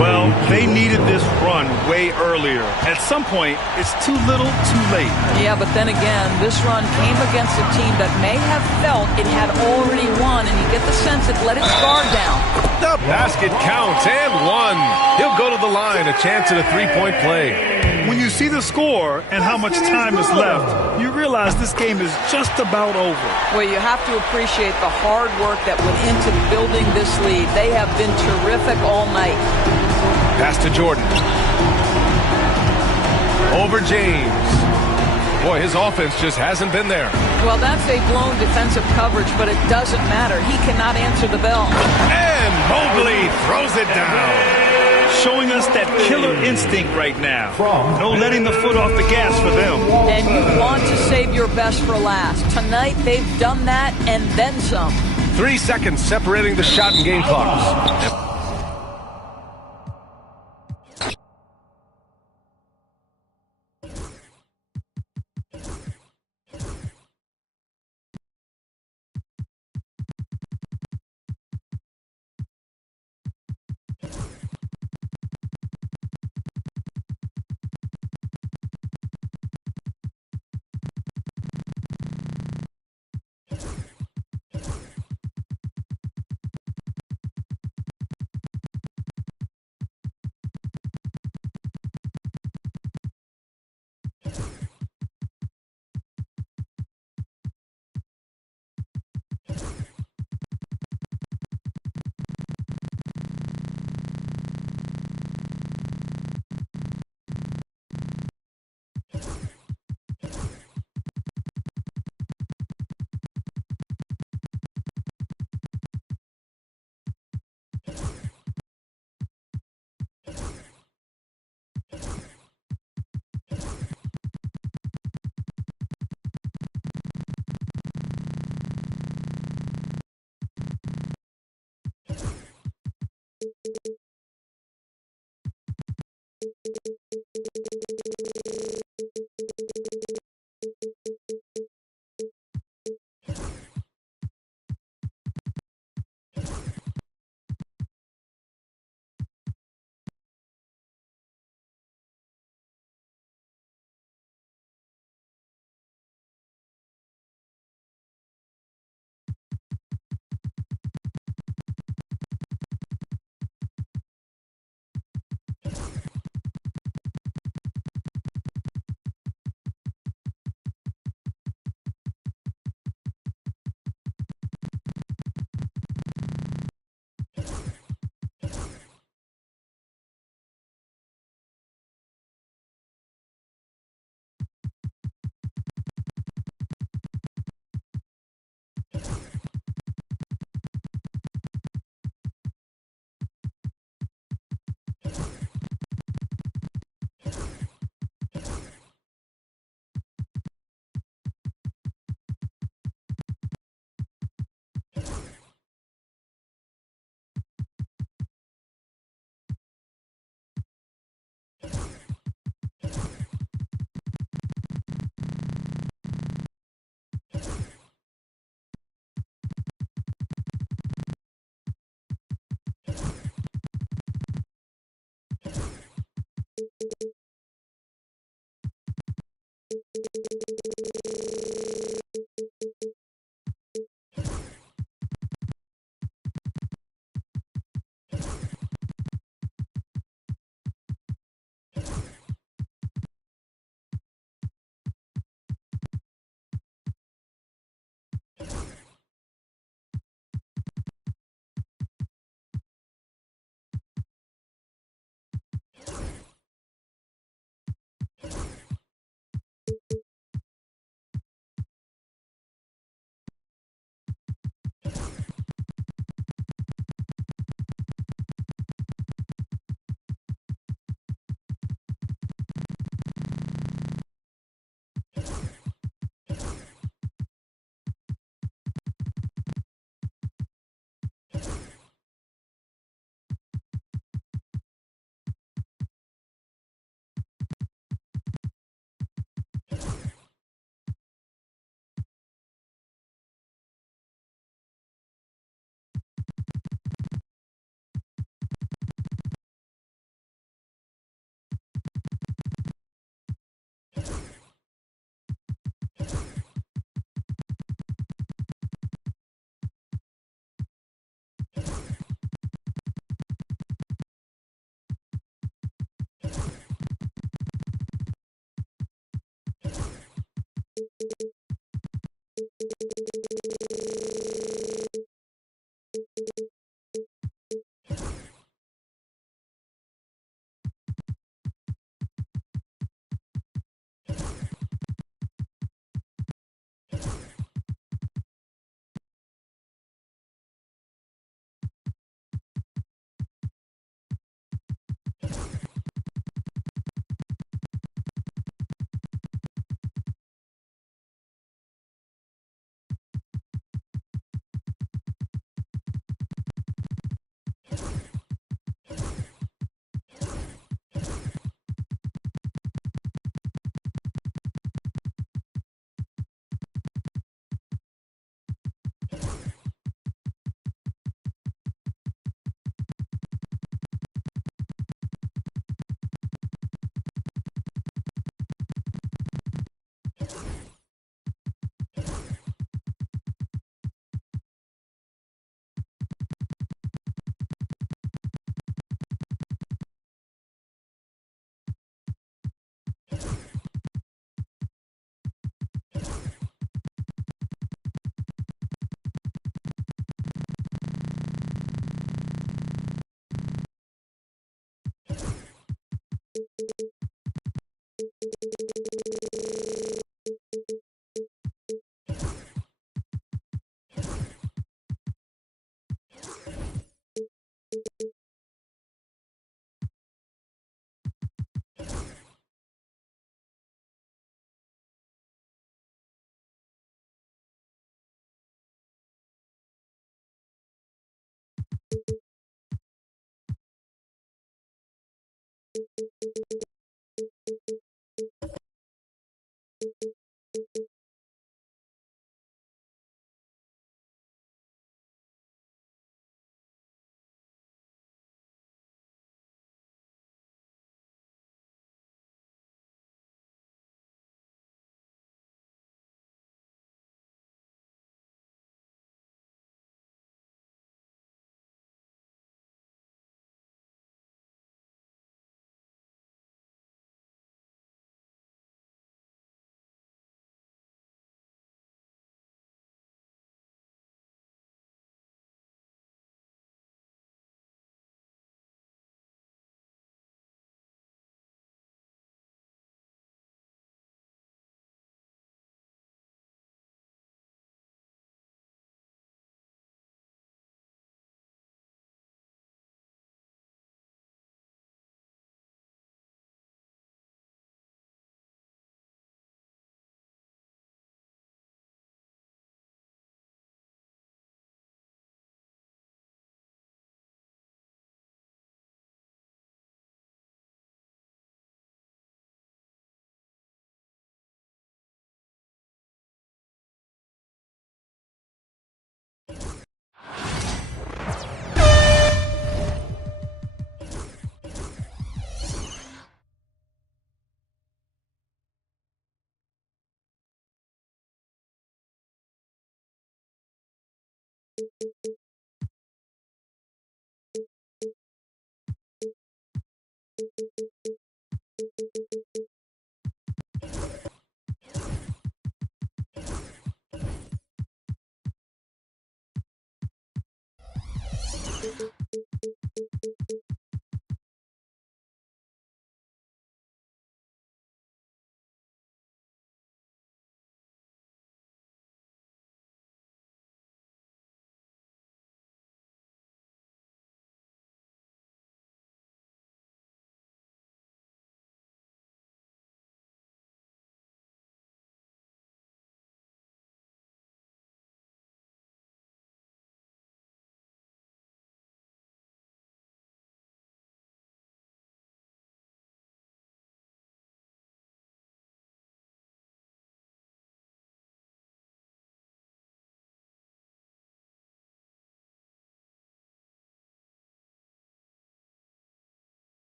Well, they needed this run way earlier. At some point, it's too little, too late. Yeah, but then again, this run came against a team that may have felt it had already won, and you get the sense it let its guard down. The basket counts and one. He'll go to the line, a chance at a three-point play. When you see the score and how much time is left, you realize this game is just about over. Well, you have to appreciate the hard work that went into building this lead. They have been terrific all night. Pass to Jordan. Over James. Boy, his offense just hasn't been there. Well, that's a blown defensive coverage, but it doesn't matter. He cannot answer the bell. And Mobley throws it down. Showing us that killer instinct right now. No letting the foot off the gas for them. And you want to save your best for last. Tonight, they've done that and then some. 3 seconds separating the shot and game clocks.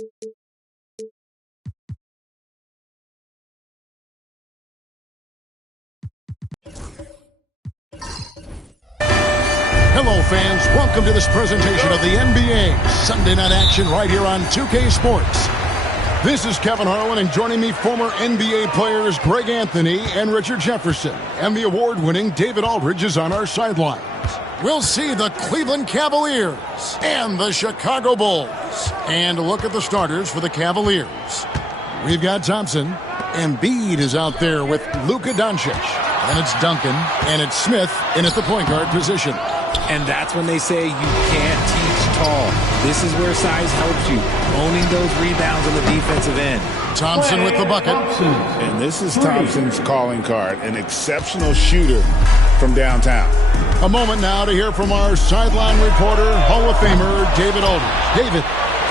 Hello, fans. Welcome to this presentation of the NBA Sunday Night Action right here on 2K Sports. This is Kevin Harlan, and joining me, former NBA players Greg Anthony and Richard Jefferson. And the award-winning David Aldridge is on our sidelines. We'll see the Cleveland Cavaliers and the Chicago Bulls. And look at the starters for the Cavaliers. We've got Thompson. Embiid is out there with Luka Doncic. And it's Duncan, and it's Smith in at the point guard position. And that's when they say you can't teach tall. This is where size helps you, owning those rebounds on the defensive end. Thompson with the bucket. And this is Thompson's calling card, an exceptional shooter from downtown. A moment now to hear from our sideline reporter, Hall of Famer David Aldridge. David.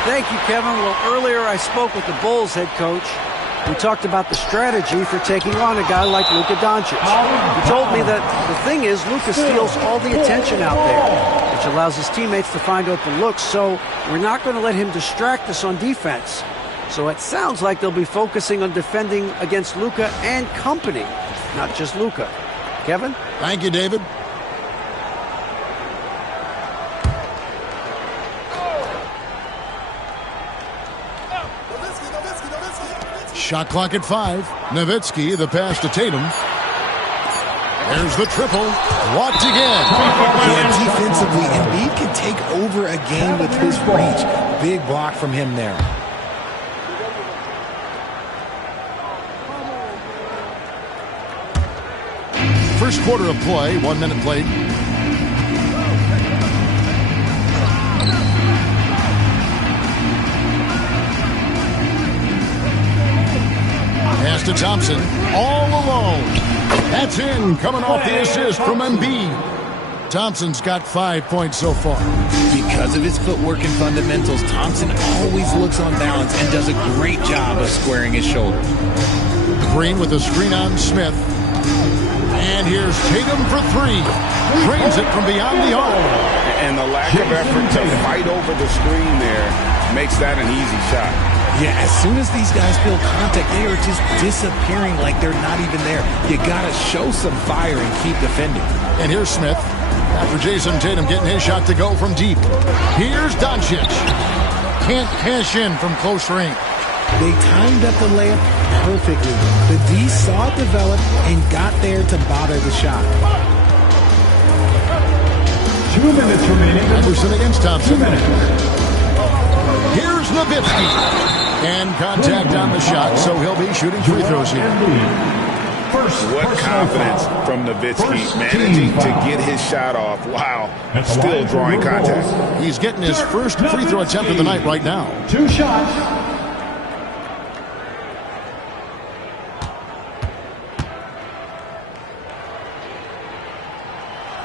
Thank you, Kevin. Well, earlier I spoke with the Bulls head coach. We talked about the strategy for taking on a guy like Luka Doncic. He told me that the thing is Luka steals all the attention out there, which allows his teammates to find open looks, so we're not going to let him distract us on defense. So it sounds like they'll be focusing on defending against Luka and company, not just Luka. Kevin? Thank you, David. Shot clock at 5. Nowitzki, the pass to Tatum. There's the triple. Blocked again. Yeah, defensively, Embiid can take over a game with his reach. Big block from him there. First quarter of play, 1 minute played. Pass to Thompson, all alone. That's in, coming off the assist from Embiid. Thompson's got 5 points so far. Because of his footwork and fundamentals, Thompson always looks on balance and does a great job of squaring his shoulders. Green with a screen on Smith. And here's Tatum for 3. Drains it from beyond the arc. And the lack of effort to fight over the screen there makes that an easy shot. Yeah, as soon as these guys feel contact, they are just disappearing like they're not even there. You got to show some fire and keep defending. And here's Smith. After Jason Tatum getting his shot to go from deep. Here's Doncic. Can't cash in from close range. They timed up the layup perfectly. The D saw it develop and got there to bother the shot. 2 minutes remaining. Anderson against Thompson. 2 minutes. Here's Nowitzki. And contact on the shot, so he'll be shooting free throws here. What confidence from Nowitzki, managing to get his shot off. Wow, still drawing contact. He's getting his first free throw attempt of the night right now. 2 shots.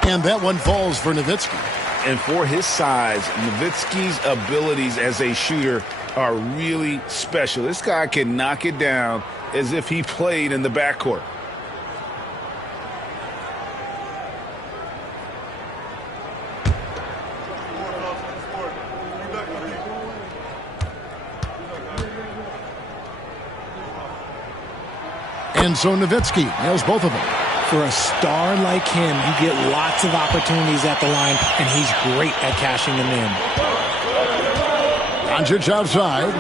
And that one falls for Nowitzki. And for his size, Nowitzki's abilities as a shooter are really special. This guy can knock it down as if he played in the backcourt. And so Nowitzki nails both of them. For a star like him, you get lots of opportunities at the line, and he's great at cashing them in. Doncic outside.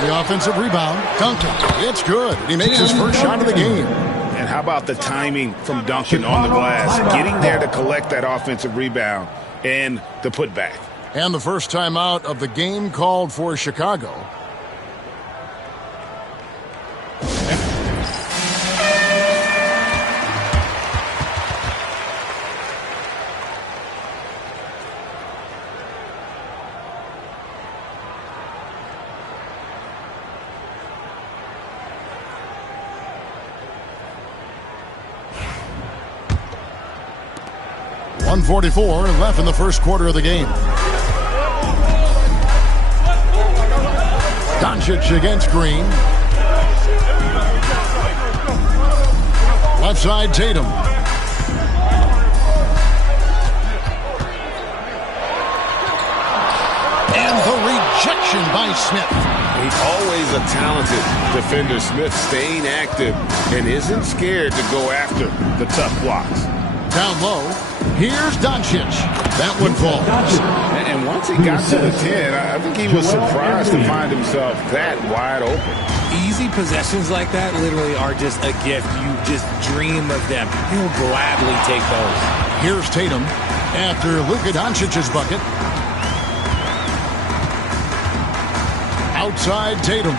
The offensive rebound. Duncan. It's good. He makes his first shot of the game. And how about the timing from Duncan on the glass? Getting there to collect that offensive rebound and the putback. And the first timeout of the game called for Chicago. .144 left in the first quarter of the game. Doncic against Green. Left side, Tatum. And the rejection rejection by Smith. He's always a talented defender. Smith staying active and isn't scared to go after the tough blocks. Down low, here's Doncic. That one falls. And once he got to the 10, I think he was surprised to find himself that wide open. Easy possessions like that literally are just a gift. You just dream of them. He'll gladly take those. Here's Tatum after Luka Doncic's bucket. Outside Tatum.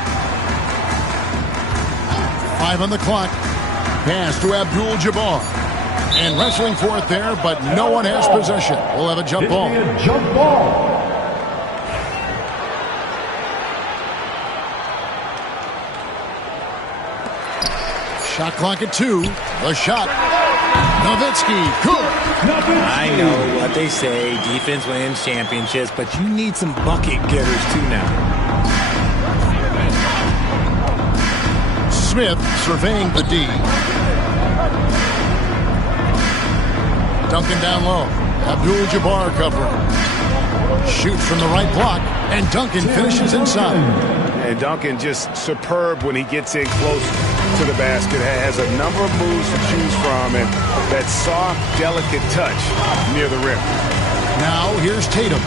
5 on the clock. Pass to Abdul-Jabbar. And wrestling for it there, but no one has possession. We'll have a jump ball. Jump ball. Shot clock at 2. The shot. Nowitzki. Good. I know what they say. Defense wins championships, but you need some bucket getters too now. Smith surveying the D. Duncan down low. Abdul-Jabbar covering. Shoots from the right block, and Duncan finishes inside. And Duncan just superb when he gets in close to the basket. Has a number of moves to choose from, and that soft, delicate touch near the rim. Now here's Tatum.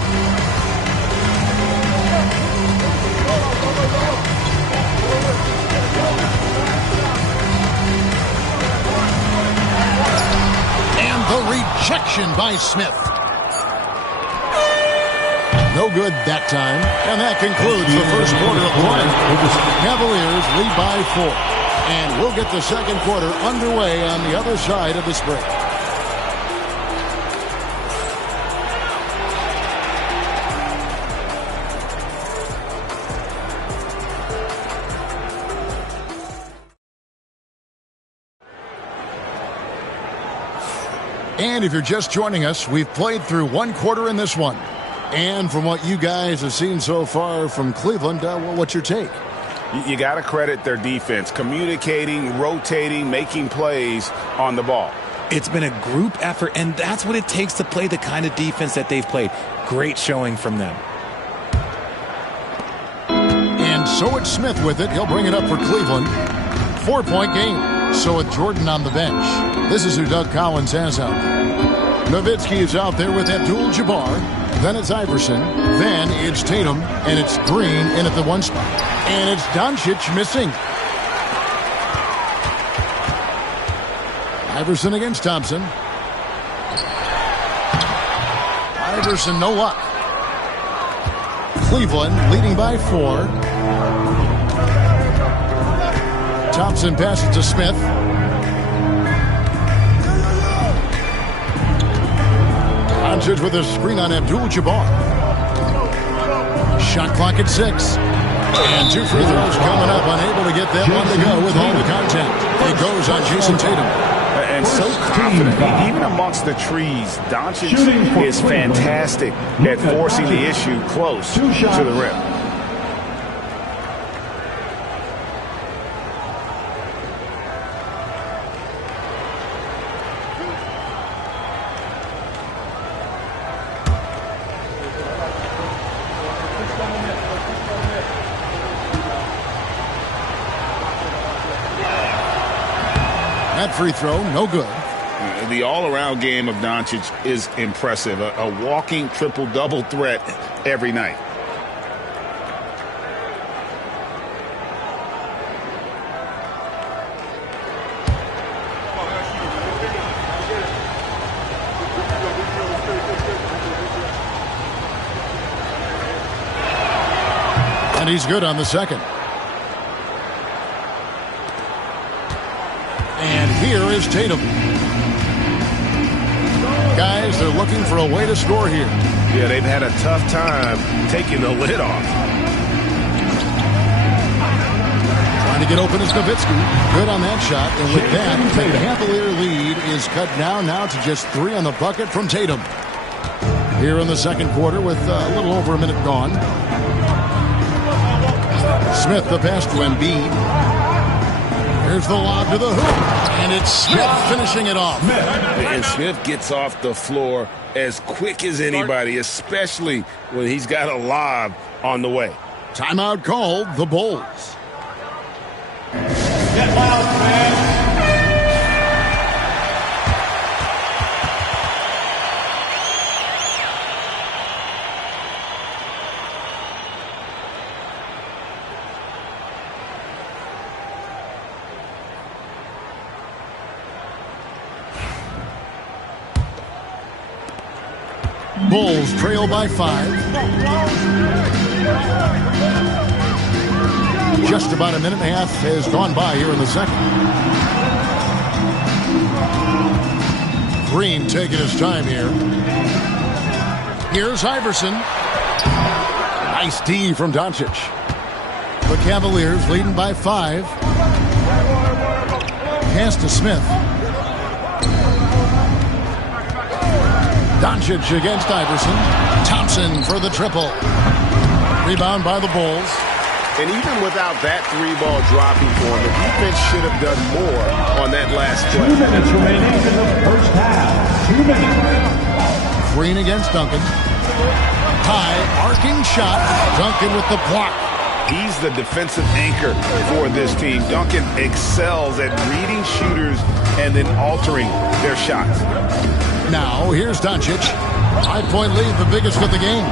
And the rejection by Smith. No good that time. And that concludes the first quarter of play. Cavaliers lead by 4. And we'll get the second quarter underway on the other side of this break. And if you're just joining us, we've played through one quarter in this one. And from what you guys have seen so far from Cleveland, what's your take? You got to credit their defense, communicating, rotating, making plays on the ball. It's been a group effort, and that's what it takes to play the kind of defense that they've played. Great showing from them. And so it's Smith with it. He'll bring it up for Cleveland. 4-point game. So with Jordan on the bench, this is who Doug Collins has out there. Nowitzki is out there with Abdul-Jabbar. Then it's Iverson. Then it's Tatum. And it's Green in at the 1 spot. And it's Doncic missing. Iverson against Thompson. Iverson, no luck. Cleveland leading by 4. Thompson passes to Smith. Doncic with a screen on Abdul-Jabbar. Shot clock at 6. And 2 free throws coming up. Unable to get that one to go with all the contact. It goes on Jason Tatum. And so confident. Even amongst the trees, Doncic is fantastic at forcing the issue close to the rim. That free throw, no good. The all-around game of Doncic is impressive. A walking triple-double threat every night. And he's good on the second. And here is Tatum. Guys, they're looking for a way to score here. Yeah, they've had a tough time taking the lid off. Trying to get open is Nowitzki. Good on that shot. And with that, the Cavalier lead is cut down now to just 3 on the bucket from Tatum. Here in the second quarter with a little over a minute gone. Smith the pass to Embiid. Here's the lob to the hoop, and it's Smith finishing it off. And Smith gets off the floor as quick as anybody, especially when he's got a lob on the way. Timeout called the Bulls. Get loud, fans. Bulls trail by 5. Just about a minute and a half has gone by here in the second. Green taking his time here. Here's Iverson. Nice D from Doncic. The Cavaliers leading by 5. Pass to Smith. Doncic against Iverson. Thompson for the triple. Rebound by the Bulls. And even without that 3-ball dropping for him, the defense should have done more on that last play. 2 minutes remaining in the first half. 2 minutes. Green against Duncan. High arcing shot. Duncan with the block. He's the defensive anchor for this team. Duncan excels at reading shooters and then altering their shots. Now, here's Doncic. 5-point lead, the biggest of the game.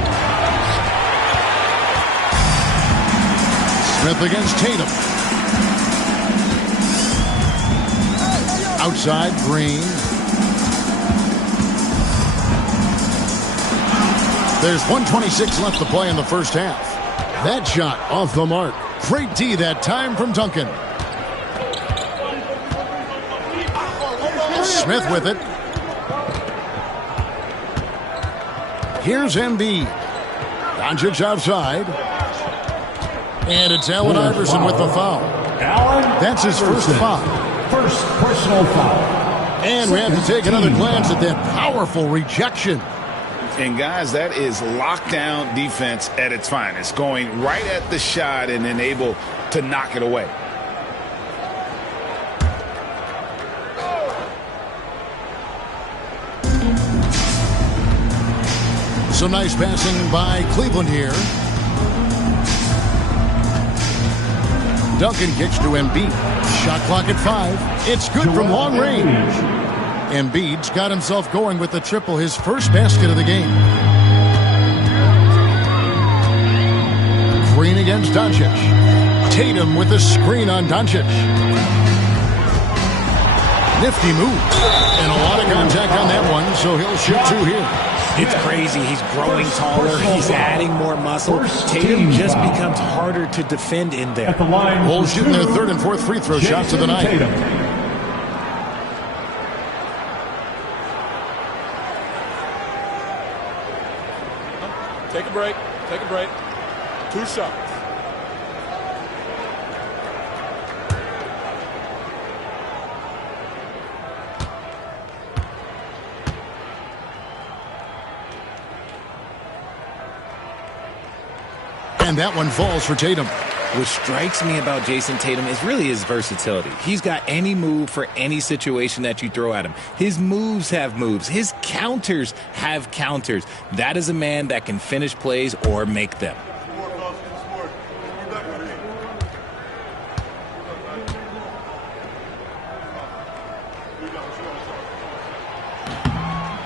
Smith against Tatum. Outside, Green. There's 1:26 left to play in the first half. That shot off the mark. Great D that time from Duncan. Smith with it. Here's Embiid. Doncic outside. And it's Allen Iverson with the foul. That's his first foul. First personal foul. And we have to take another glance at that powerful rejection. And guys, that is lockdown defense at its finest. Going right at the shot and then able to knock it away. Some nice passing by Cleveland here. Duncan kicks to Embiid. Shot clock at 5. It's good from long range. Embiid's got himself going with the triple, his first basket of the game. Green against Doncic. Tatum with the screen on Doncic. Nifty move. And a lot of contact on that one, so he'll shoot 2 here. It's crazy. He's growing taller. He's adding more muscle. Tatum just becomes harder to defend in there. Bulls shooting their 3rd and 4th free throw shots of the night. Take a break. Take a break. 2 shots. And that one falls for Tatum. What strikes me about Jason Tatum is really his versatility. He's got any move for any situation that you throw at him. His moves have moves. His counters have counters. That is a man that can finish plays or make them.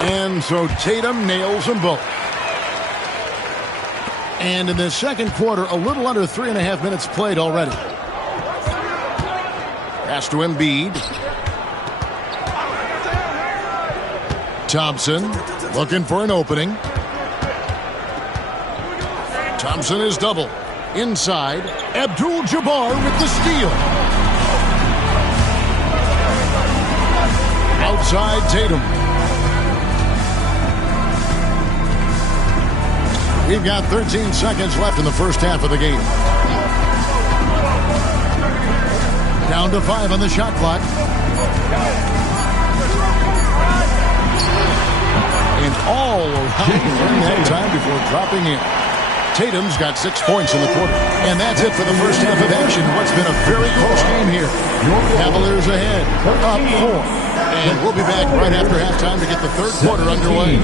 And so Tatum nails them both. And in the second quarter, a little under 3.5 minutes played already. Pass to Embiid. Thompson looking for an opening. Thompson is double. Inside, Abdul-Jabbar with the steal. Outside, Tatum. We've got 13 seconds left in the first half of the game. Down to 5 on the shot clock. And all around during that time before dropping in. Tatum's got 6 points in the quarter. And that's it for the first half of action. What's been a very close game here. Cavaliers ahead, up 4. And we'll be back right after halftime to get the third quarter underway.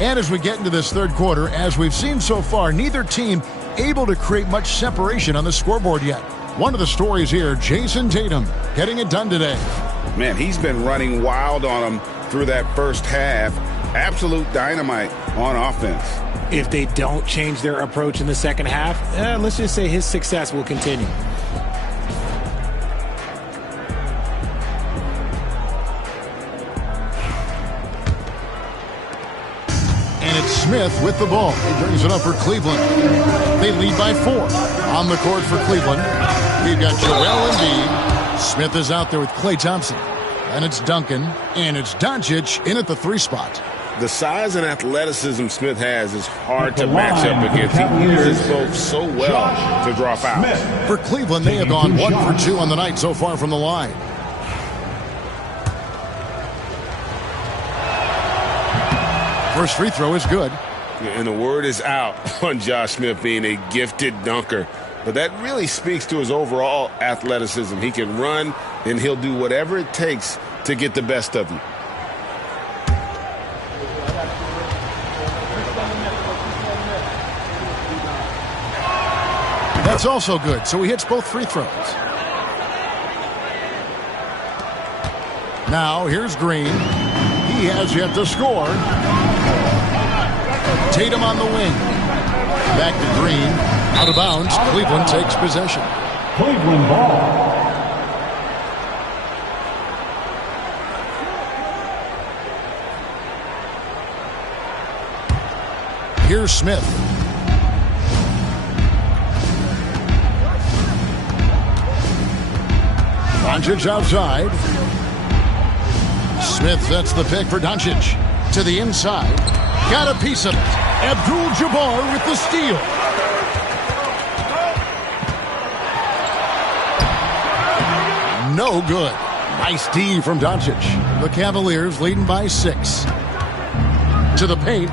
And as we get into this third quarter, as we've seen so far, neither team able to create much separation on the scoreboard yet. One of the stories here, Jason Tatum getting it done today. Man, he's been running wild on them through that first half. Absolute dynamite on offense. If they don't change their approach in the second half, let's just say his success will continue. And it's Smith with the ball. He brings it up for Cleveland. They lead by 4. On the court for Cleveland, we've got Joel Embiid. Smith is out there with Klay Thompson. And it's Duncan. And it's Doncic in at the 3 spot. The size and athleticism Smith has is hard to match up against. He uses both so well to draw fouls. For Cleveland, they have gone 1 for 2 on the night so far from the line. First free throw is good. And the word is out on Josh Smith being a gifted dunker. But that really speaks to his overall athleticism. He can run, and he'll do whatever it takes to get the best of you. That's also good, so he hits both free throws. Now, here's Green. He has yet to score. Tatum on the wing. Back to Green. Out of bounds. Cleveland takes possession. Cleveland ball. Here's Smith. Doncic outside. Smith sets the pick for Doncic. To the inside. Got a piece of it. Abdul-Jabbar with the steal. No good. Nice D from Doncic. The Cavaliers leading by 6. To the paint.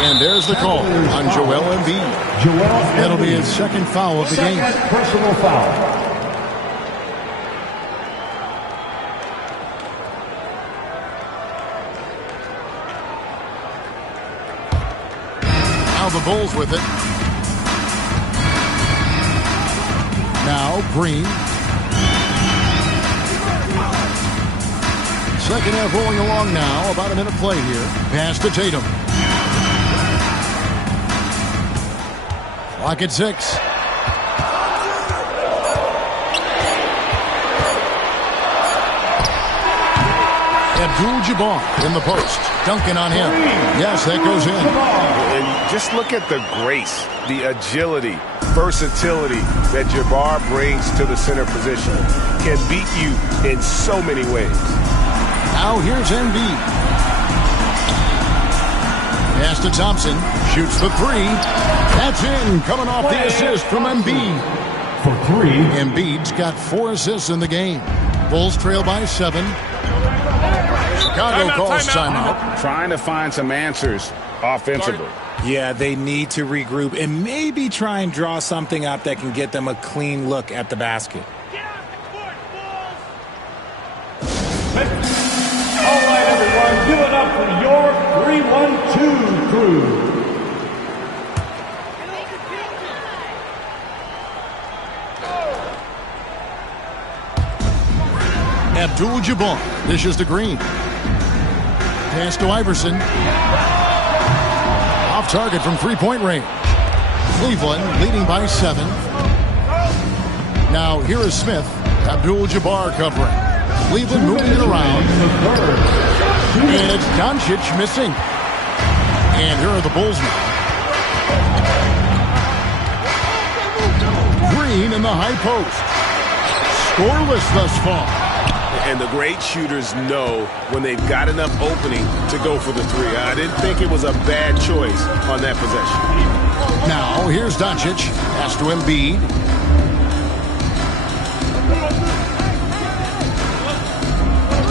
And there's the call on Joel Embiid. That'll be his second foul of the game. Personal foul. The Bulls with it. Now Green. Second half rolling along now. About a minute play here. Pass to Tatum. Clock at 6. Abdul-Jabbar in the post. Duncan on him. Yes, that goes in. And just look at the grace, the agility, versatility that Jabbar brings to the center position. Can beat you in so many ways. Now here's Embiid. Pass to Thompson. Shoots the 3. That's in. Coming off the assist from Embiid. For 3. Embiid's got 4 assists in the game. Bulls trail by 7. Chicago calls timeout. Trying to find some answers offensively. Yeah, they need to regroup and maybe try and draw something up that can get them a clean look at the basket. All right, everyone, give it up for your 3-1-2 crew. Abdul-Jabbar dishes to Green. Pass to Iverson. Off target from three-point range. Cleveland leading by 7. Now here is Smith. Abdul-Jabbar covering. Cleveland moving it around. And it's Doncic missing. And here are the Bulls now. Green in the high post. Scoreless thus far. And the great shooters know when they've got enough opening to go for the 3. I didn't think it was a bad choice on that possession. Now, here's Doncic. Pass to Embiid.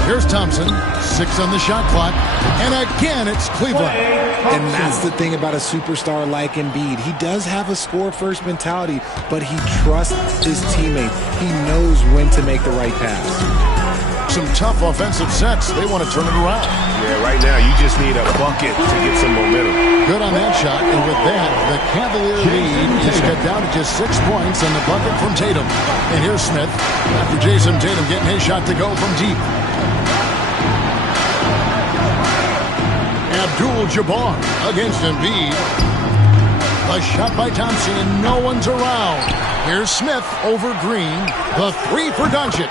Here's Thompson. 6 on the shot clock. And again, it's Cleveland. And that's the thing about a superstar like Embiid. He does have a score-first mentality, but he trusts his teammates. He knows when to make the right pass. some tough offensive sets. They want to turn it around. Yeah, right now you just need a bucket to get some momentum. Good on that shot, and with that, the Cavalier lead is cut down to just 6 points and the bucket from Tatum. And here's Smith after Jason Tatum getting his shot to go from deep. Abdul-Jabbar against Embiid. A shot by Thompson, and no one's around. Here's Smith over Green. The three for Doncic.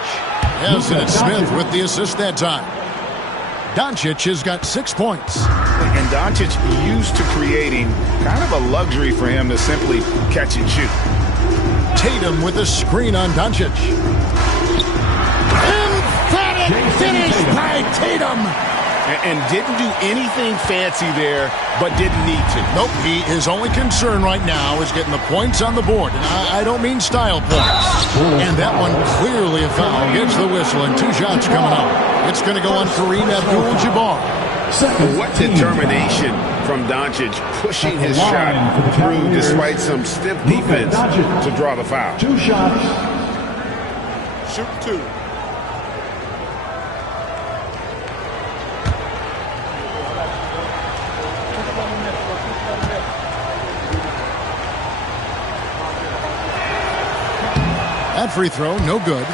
Yes, and it's Smith with the assist that time. Doncic has got 6 points. And Doncic used to creating kind of a luxury for him to simply catch and shoot. Tatum with a screen on Doncic. Emphatic finish by Tatum. And didn't do anything fancy there, but didn't need to. Nope, his only concern right now is getting the points on the board. And I don't mean style points. And that one clearly a foul. Gets the whistle, and 2 shots coming up. It's going to go on Kareem Abdul-Jabbar. What determination from Doncic, pushing his shot through despite some stiff defense to draw the foul. 2 shots. Shoot 2. That free throw, no good.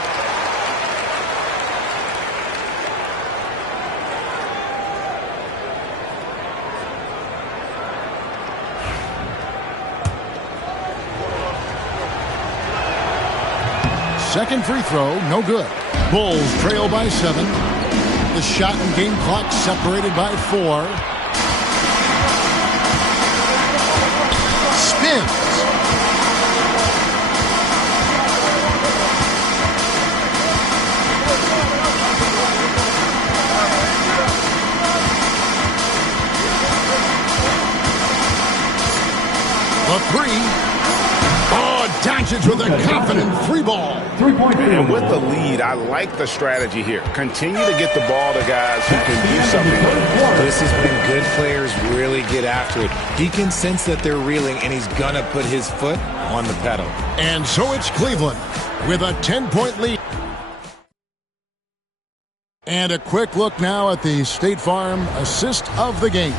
Second free throw, no good. Bulls trail by 7. The shot and game clock separated by 4. Spins. A 3. Oh, Doncic with a confident 3-ball. 3-point And with the lead, I like the strategy here. Continue to get the ball to guys who can do something with it. This is when good players really get after it. He can sense that they're reeling, and he's going to put his foot on the pedal. And so it's Cleveland with a 10-point lead. And a quick look now at the State Farm assist of the game.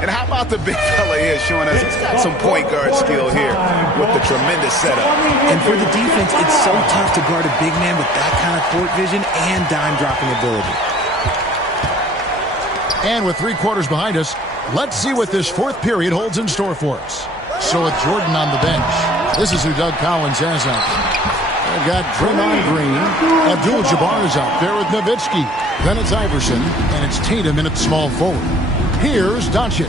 And how about the big fella here showing us some point guard skill here with the tremendous setup. And for the defense, it's so tough to guard a big man with that kind of court vision and dime-dropping ability. And with 3 quarters behind us, let's see what this 4th period holds in store for us. So with Jordan on the bench, this is who Doug Collins has out. They've got Draymond Green. Abdul-Jabbar is out there with Nowitzki. Then it's Iverson, and it's Tatum in at small forward. Here's Doncic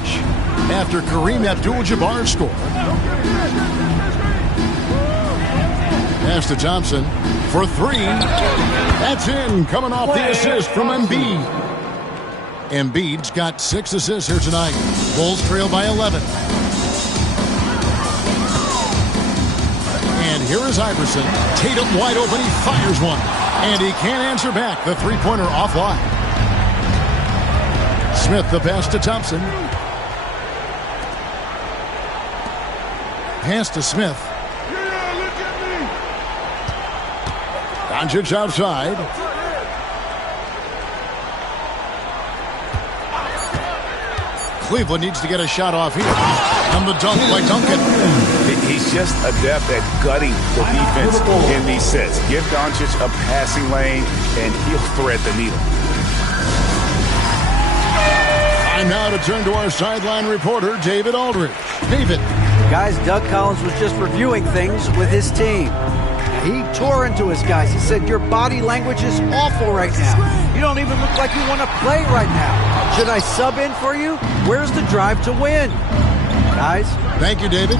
after Kareem Abdul-Jabbar scored. Pass to Thompson for 3. That's in, coming off the assist from Embiid. Embiid's got 6 assists here tonight. Bulls trail by 11. And here is Iverson. Tatum wide open. He fires one. And he can't answer back. The 3-pointer offline. Smith the pass to Thompson. Pass to Smith. Doncic outside. Cleveland needs to get a shot off here. And the dunk by Duncan. He's just adept at gutting the defense in these sets. Give Doncic a passing lane, and he'll thread the needle. Time now to turn to our sideline reporter, David Aldridge. David. Guys, Doug Collins was just reviewing things with his team. He tore into his guys. He said, your body language is awful right now. You don't even look like you want to play right now. Should I sub in for you? Where's the drive to win? Guys. Thank you, David.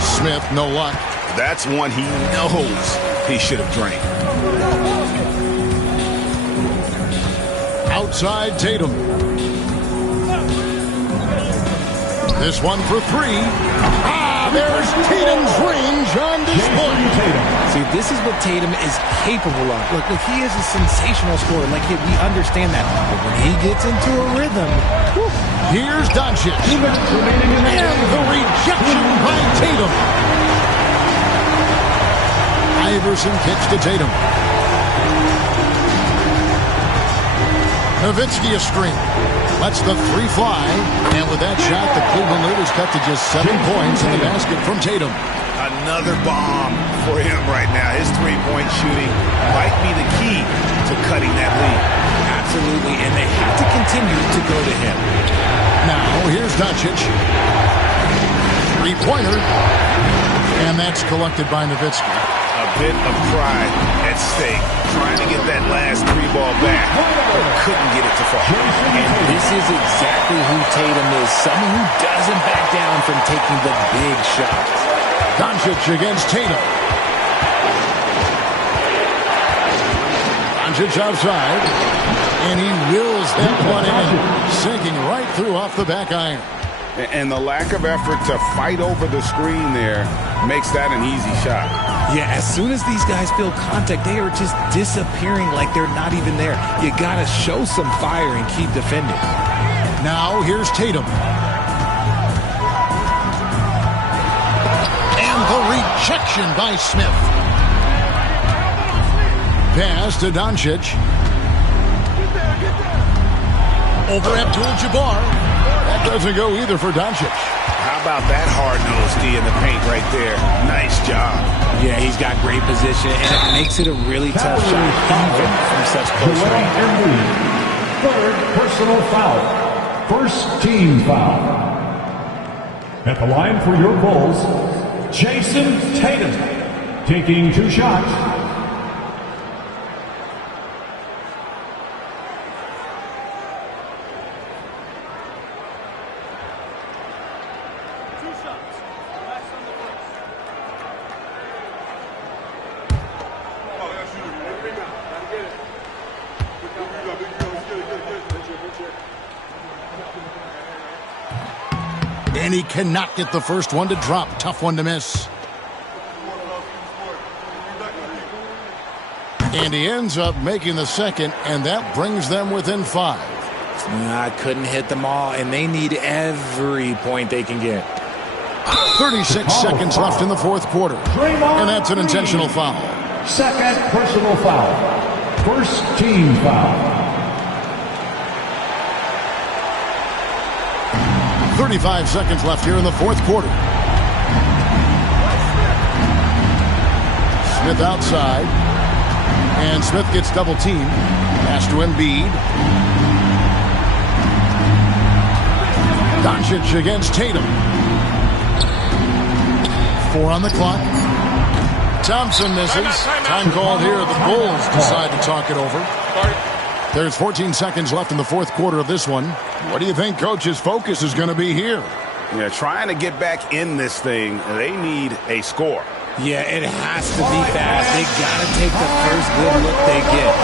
Smith, no luck. That's one he knows he should have drained. Outside Tatum. This one for 3. There's Tatum's range on display. See, this is what Tatum is capable of. Look, he is a sensational scorer. Like, we understand that. But when he gets into a rhythm... Whew. Here's Doncic. And the rejection by Tatum. Iverson kicks to Tatum. Nowitzki a string. Lets the three fly. And with that shot, the Cleveland leaders cut to just 7 points in the basket from Tatum. Another bomb for him right now. His three-point shooting might be the key to cutting that lead. Absolutely, and they have to continue to go to him. Now, here's Doncic. Three-pointer. And that's collected by Nowitzki. A bit of pride at stake, trying to get that last three ball back, but couldn't get it to fall. And this is exactly who Tatum is, someone who doesn't back down from taking the big shots. Doncic against Tatum. Doncic outside, and he wills that one in, sinking right through off the back iron. And the lack of effort to fight over the screen there makes that an easy shot. Yeah, as soon as these guys feel contact, they are just disappearing like they're not even there. You got to show some fire and keep defending. Now, here's Tatum. And the rejection by Smith. Pass to Doncic. Over Abdul-Jabbar. That doesn't go either for Doncic. How about that hard-nosed D in the paint right there? Nice job. Yeah, he's got great position, and it makes it a really tough shot, even from such close range. Third personal foul. First team foul. At the line for your Bulls, Jason Tatum, taking 2 shots. And he cannot get the first one to drop. Tough one to miss. And he ends up making the second, and that brings them within 5. I couldn't hit them all, and they need every point they can get. 36 seconds left in the fourth quarter. And that's an intentional foul. Second personal foul. First team foul. 35 seconds left here in the fourth quarter. Smith outside. And Smith gets double teamed. Pass to Embiid. Doncic against Tatum. 4 on the clock. Thompson misses. Time called here. The Bulls decide to talk it over. There's 14 seconds left in the fourth quarter of this one. What do you think Coach's focus is going to be here? Yeah, trying to get back in this thing, they need a score. Yeah, it has to be fast. They got to take the first good look they get.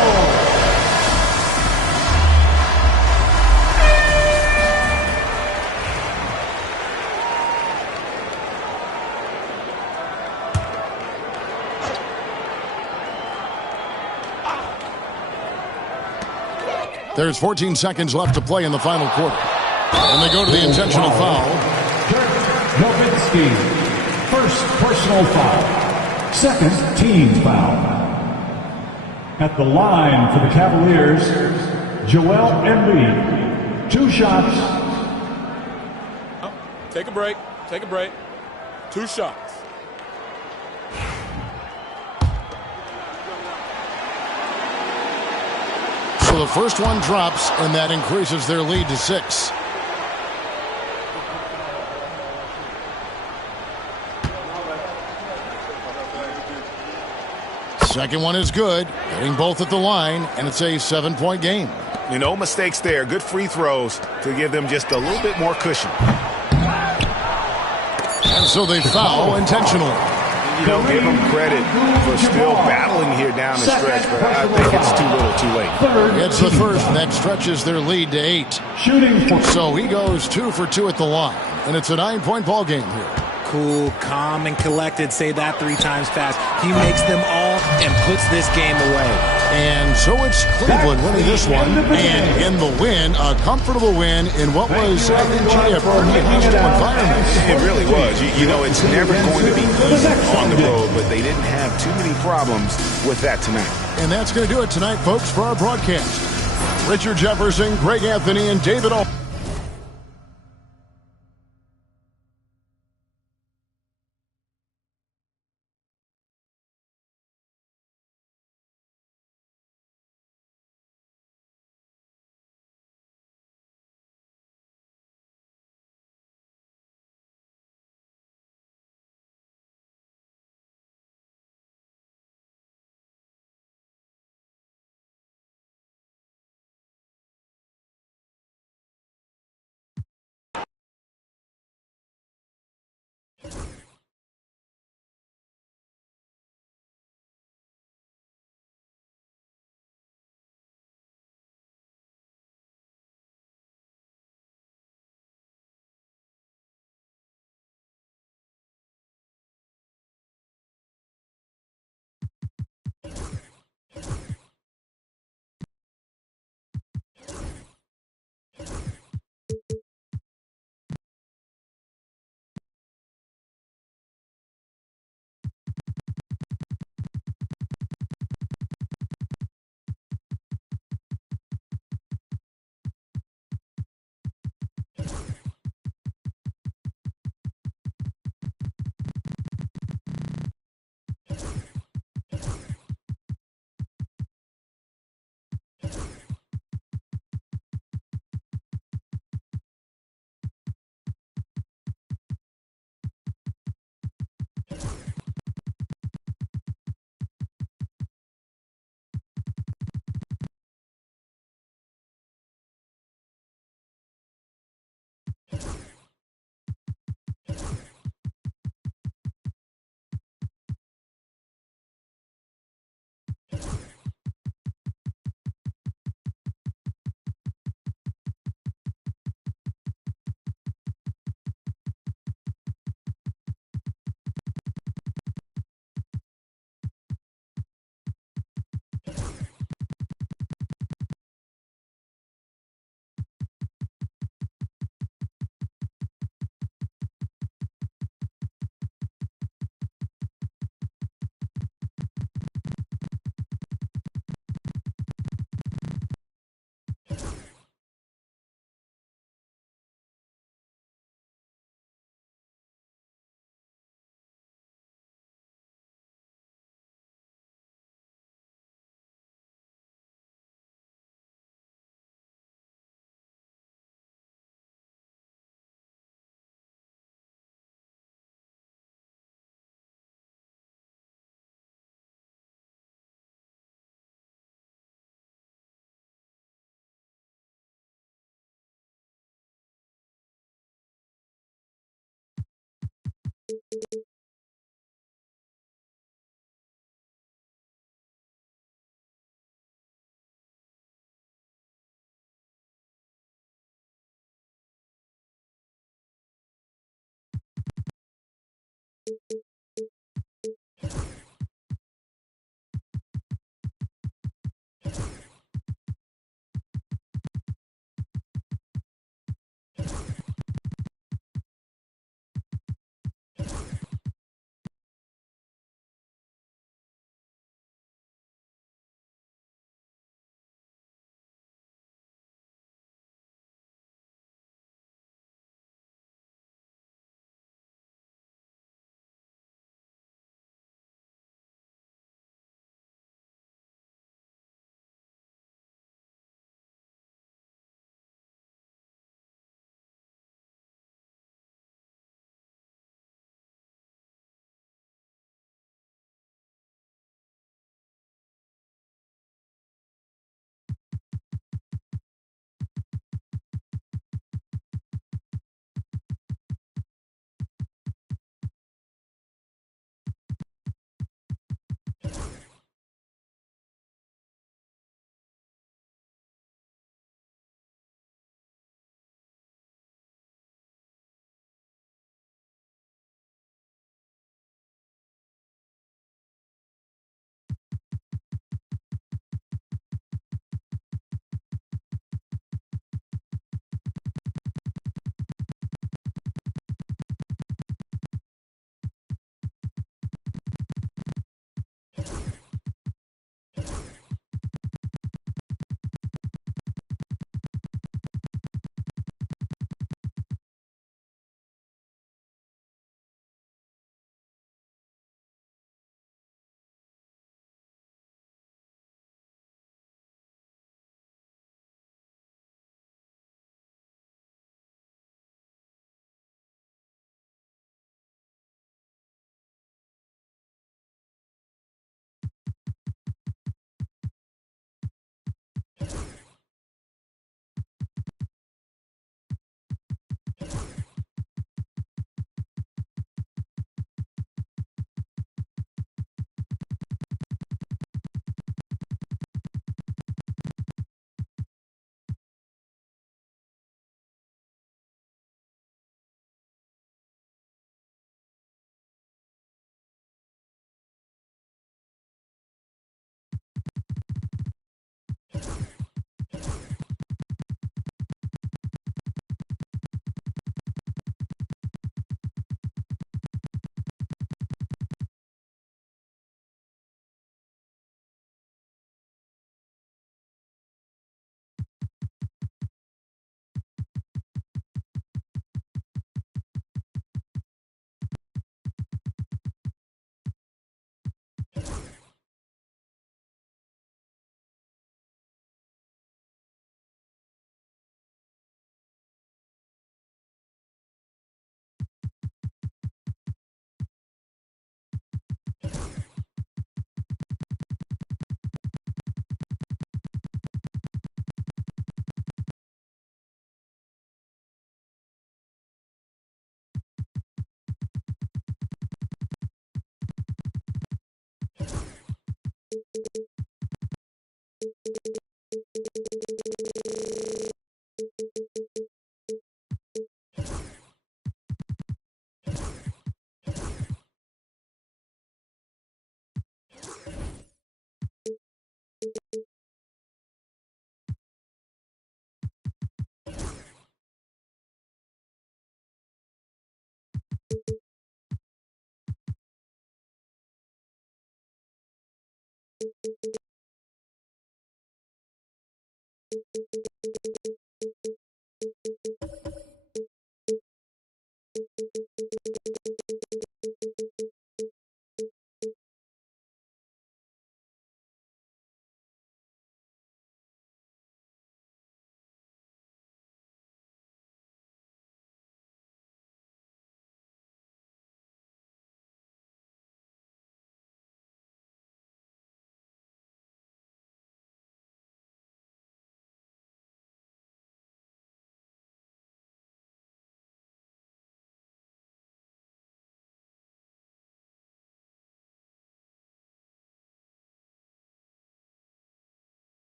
There's 14 seconds left to play in the final quarter. And they go to the intentional foul. Nowitzki, first personal foul. Second team foul. At the line for the Cavaliers, Joel Embiid. 2 shots. Take a break. Take a break. 2 shots. So the first one drops, and that increases their lead to 6. Second one is good, hitting both at the line, and it's a 7-point game. No mistakes there. Good free throws to give them just a little bit more cushion. And so they foul intentionally. You don't give them credit for still battling here down the stretch, but I think it's too little too late. It's the first, and that stretches their lead to 8. So he goes 2 for 2 at the line, and it's a 9-point ball game here. Cool, calm, and collected. Say that 3 times fast. He makes them all and puts this game away. And so it's Cleveland winning this one. And in the win, a comfortable win in what was, I think, a pretty hostile environment. It really was. You know, it's never going to be easy on the road, but they didn't have too many problems with that tonight. And that's going to do it tonight, folks, for our broadcast. Richard Jefferson, Greg Anthony, and David Aldridge.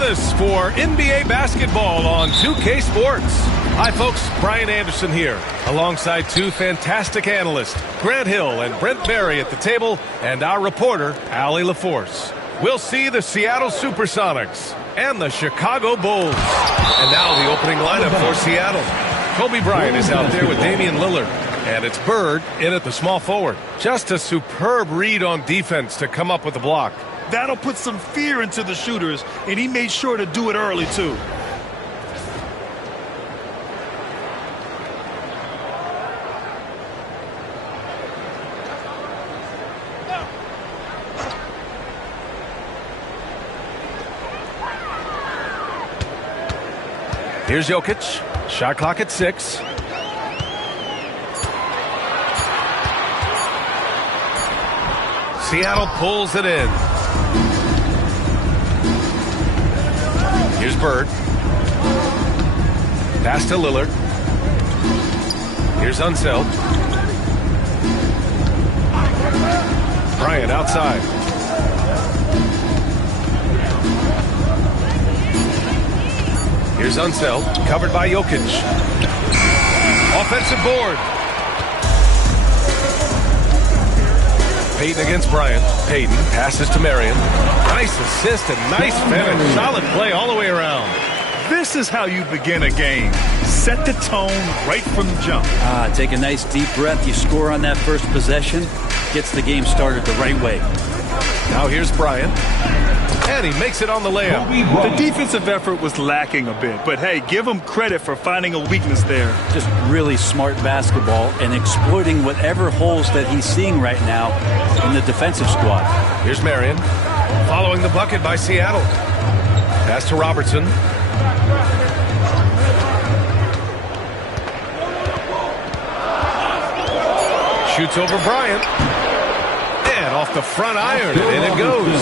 with us for NBA basketball on 2K Sports. Hi, folks. Brian Anderson here, alongside two fantastic analysts, Grant Hill and Brent Barry at the table, and our reporter, Allie LaForce. We'll see the Seattle Supersonics and the Chicago Bulls. And now the opening lineup for Seattle. Kobe Bryant is out there with Damian Lillard. And it's Bird in at the small forward. Just a superb read on defense to come up with the block. That'll put some fear into the shooters, and he made sure to do it early, too. Here's Jokic. Shot clock at 6. Seattle pulls it in. Here's Bird. Pass to Lillard. Here's Unseld. Bryant outside. Here's Unseld, covered by Jokic. Offensive board. Payton against Bryant. Payton passes to Marion. Nice assist and nice finish. Solid play all the way around. This is how you begin a game. Set the tone right from the jump. Take a nice deep breath. You score on that first possession. Gets the game started the right way. Now here's Bryant. And he makes it on the layup. The defensive effort was lacking a bit, but hey, give him credit for finding a weakness there. Just really smart basketball and exploiting whatever holes that he's seeing right now in the defensive squad. Here's Marion. Following the bucket by Seattle. Pass to Robertson. Shoots over Bryant. And off the front iron, and in it goes.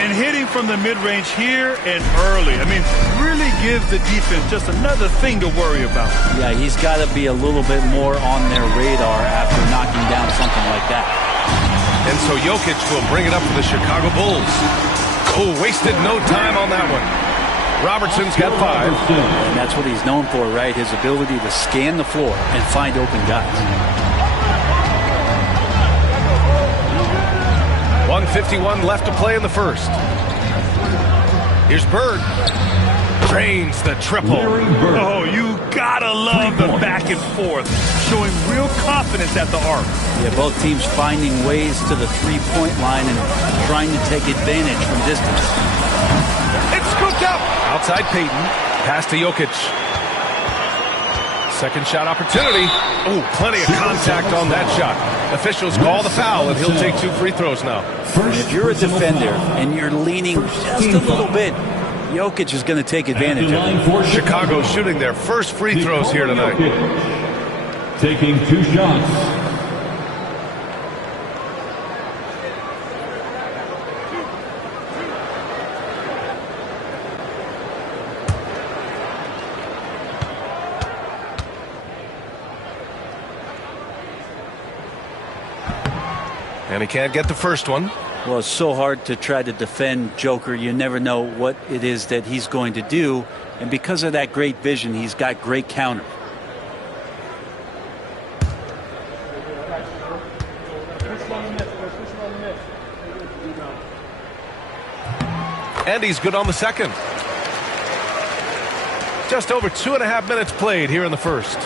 And hitting from the mid-range here and early. I mean, really give the defense just another thing to worry about. Yeah, he's got to be a little bit more on their radar after knocking down something like that. And so Jokic will bring it up for the Chicago Bulls. Oh, wasted no time on that one. Robertson's got 5. And that's what he's known for, right? His ability to scan the floor and find open guys. 1:51 left to play in the first. Here's Bird. Drains the triple. Oh, you gotta love the back and forth. Showing real confidence at the arc. Yeah, both teams finding ways to the three-point line and trying to take advantage from distance. It's scooped up. Outside Payton. Pass to Jokic. Second shot opportunity. Oh, plenty of contact on that shot. Officials call the foul, and he'll take 2 free throws now. If you're a defender and you're leaning just a little bit, Jokic is going to take advantage of it. Chicago shooting their first free throws here tonight. Taking 2 shots. And he can't get the first one. Well, it's so hard to try to defend Joker. You never know what it is that he's going to do. And because of that great vision, he's got great counter. And he's good on the second. Just over 2.5 minutes played here in the first.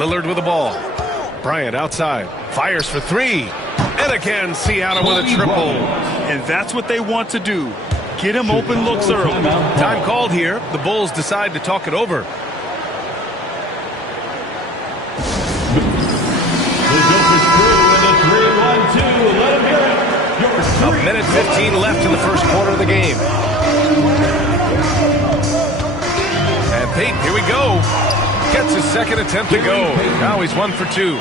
Lillard with the ball. Bryant outside. Fires for 3. And again, Seattle with a triple. And that's what they want to do. Get him open looks early. Time called here. The Bulls decide to talk it over. A minute 15 left in the first quarter of the game. And Payton, here we go. Gets his second attempt to go. Now he's 1 for 2.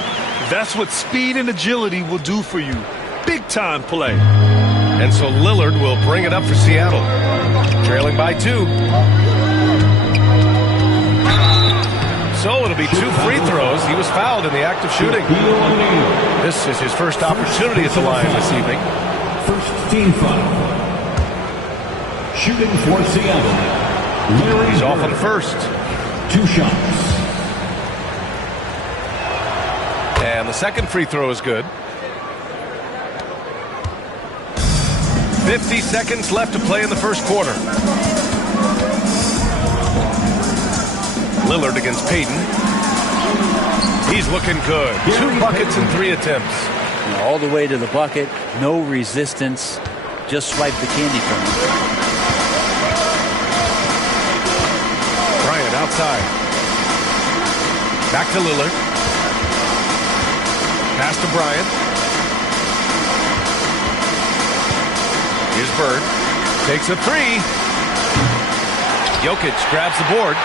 That's what speed and agility will do for you. Big time play. And so Lillard will bring it up for Seattle. Trailing by 2. So it'll be 2 free throws. He was fouled in the act of shooting. This is his first opportunity at the line this evening. First team foul. Shooting for Seattle. He's off on first. 2 shots. And the second free throw is good. 50 seconds left to play in the first quarter. Lillard against Payton. He's looking good. 2 buckets in 3 attempts. All the way to the bucket. No resistance. Just swipe the candy from him. Bryant outside. Back to Lillard. Pass to Bryant. Here's Bird. Takes a 3. Jokic grabs the board.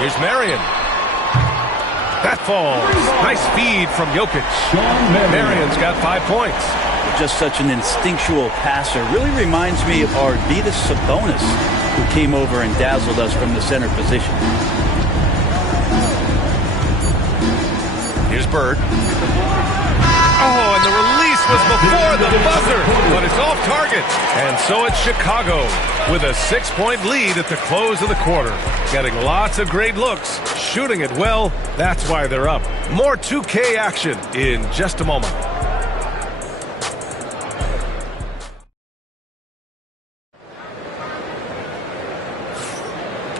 Here's Marion. That falls. Nice feed from Jokic. Marion's got 5 points. Just such an instinctual passer. Really reminds me of Arvydas Sabonis, who came over and dazzled us from the center position. Here's Bird. Oh, and the release was before the buzzer, but it's off target. And so it's Chicago with a 6-point lead at the close of the quarter. Getting lots of great looks, shooting it well. That's why they're up. More 2K action in just a moment.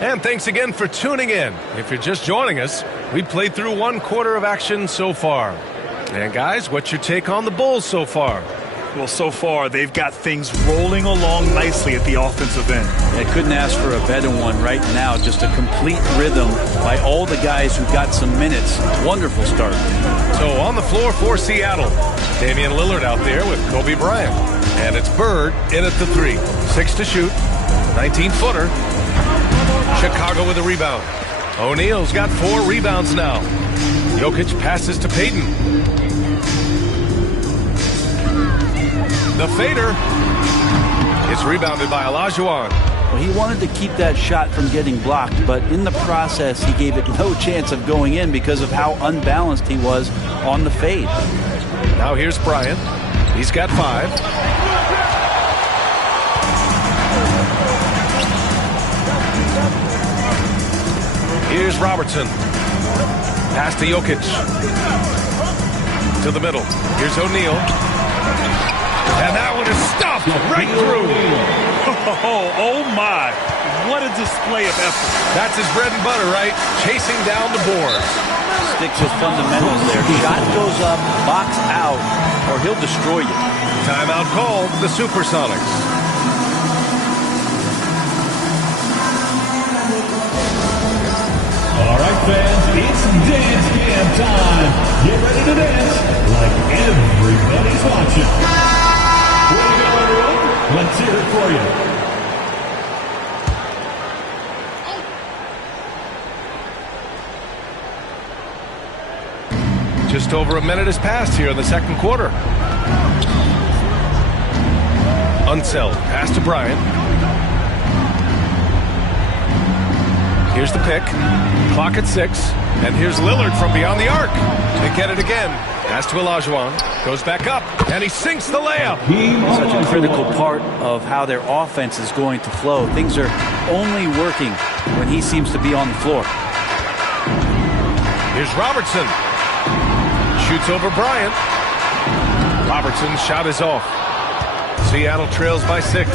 And thanks again for tuning in. If you're just joining us, we played through 1 quarter of action so far. And guys, what's your take on the Bulls so far? Well, so far, they've got things rolling along nicely at the offensive end. I couldn't ask for a better one right now. Just a complete rhythm by all the guys who got some minutes. Wonderful start. So on the floor for Seattle, Damian Lillard out there with Kobe Bryant. And it's Bird in at the 3. 6 to shoot. 19-footer. Chicago with a rebound. O'Neal's got 4 rebounds now. Jokic passes to Payton. The fader is rebounded by Olajuwon. Well, he wanted to keep that shot from getting blocked, but in the process, he gave it no chance of going in because of how unbalanced he was on the fade. Now here's Bryant. He's got 5. Here's Robertson. Pass to Jokic. To the middle. Here's O'Neal. And that one is stuffed right through. Oh my. What a display of effort. That's his bread and butter, right? Chasing down the boards. Sticks with fundamentals there. Shot goes up, box out, or he'll destroy you. Timeout called, the Supersonics. All right, fans, it's dance cam time. Get ready to dance like everybody's watching. Way to go, everyone. Let's hear it for you. Just over a minute has passed here in the second quarter. Unseld, pass to Bryant. Here's the pick. Clock at 6. And here's Lillard from beyond the arc. They get it again. Pass to Olajuwon. Goes back up. And he sinks the layup. Such a critical part of how their offense is going to flow. Things are only working when he seems to be on the floor. Here's Robertson. Shoots over Bryant. Robertson's shot is off. Seattle trails by 6.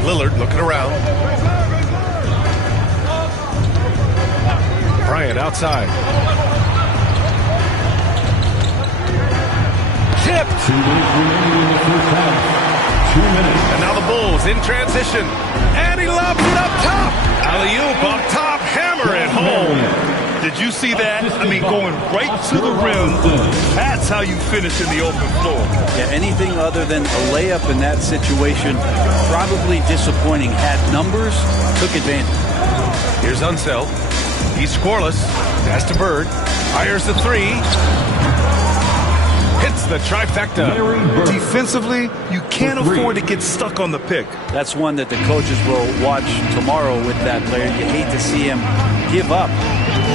Lillard looking around. Bryant outside. Tip. 2 minutes remaining in the first half. 2 minutes. And now the Bulls in transition. And he lobs it up top. Alley-oop up top. Hammer it home. Did you see that? I mean, going right to the rim. That's how you finish in the open floor. Yeah, anything other than a layup in that situation, probably disappointing. Had numbers, took advantage. Here's Unseld. He's scoreless. Pass to Bird. Fires the 3. Hits the trifecta. Defensively, you can't afford to get stuck on the pick. That's one that the coaches will watch tomorrow with that player. You hate to see him give up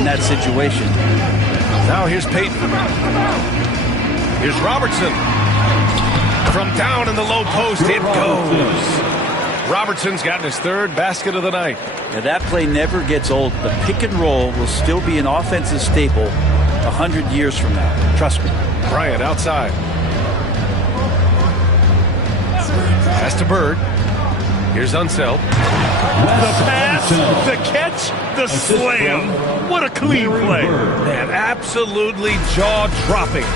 that situation. Now here's Payton. Here's Robertson. From down in the low post, it goes. Robertson's gotten his third basket of the night. Now that play never gets old. The pick and roll will still be an offensive staple 100 years from now. Trust me. Bryant outside. Pass to Bird. Here's Unseld. The pass, the catch, the slam. What a clean play. Man, absolutely jaw-dropping.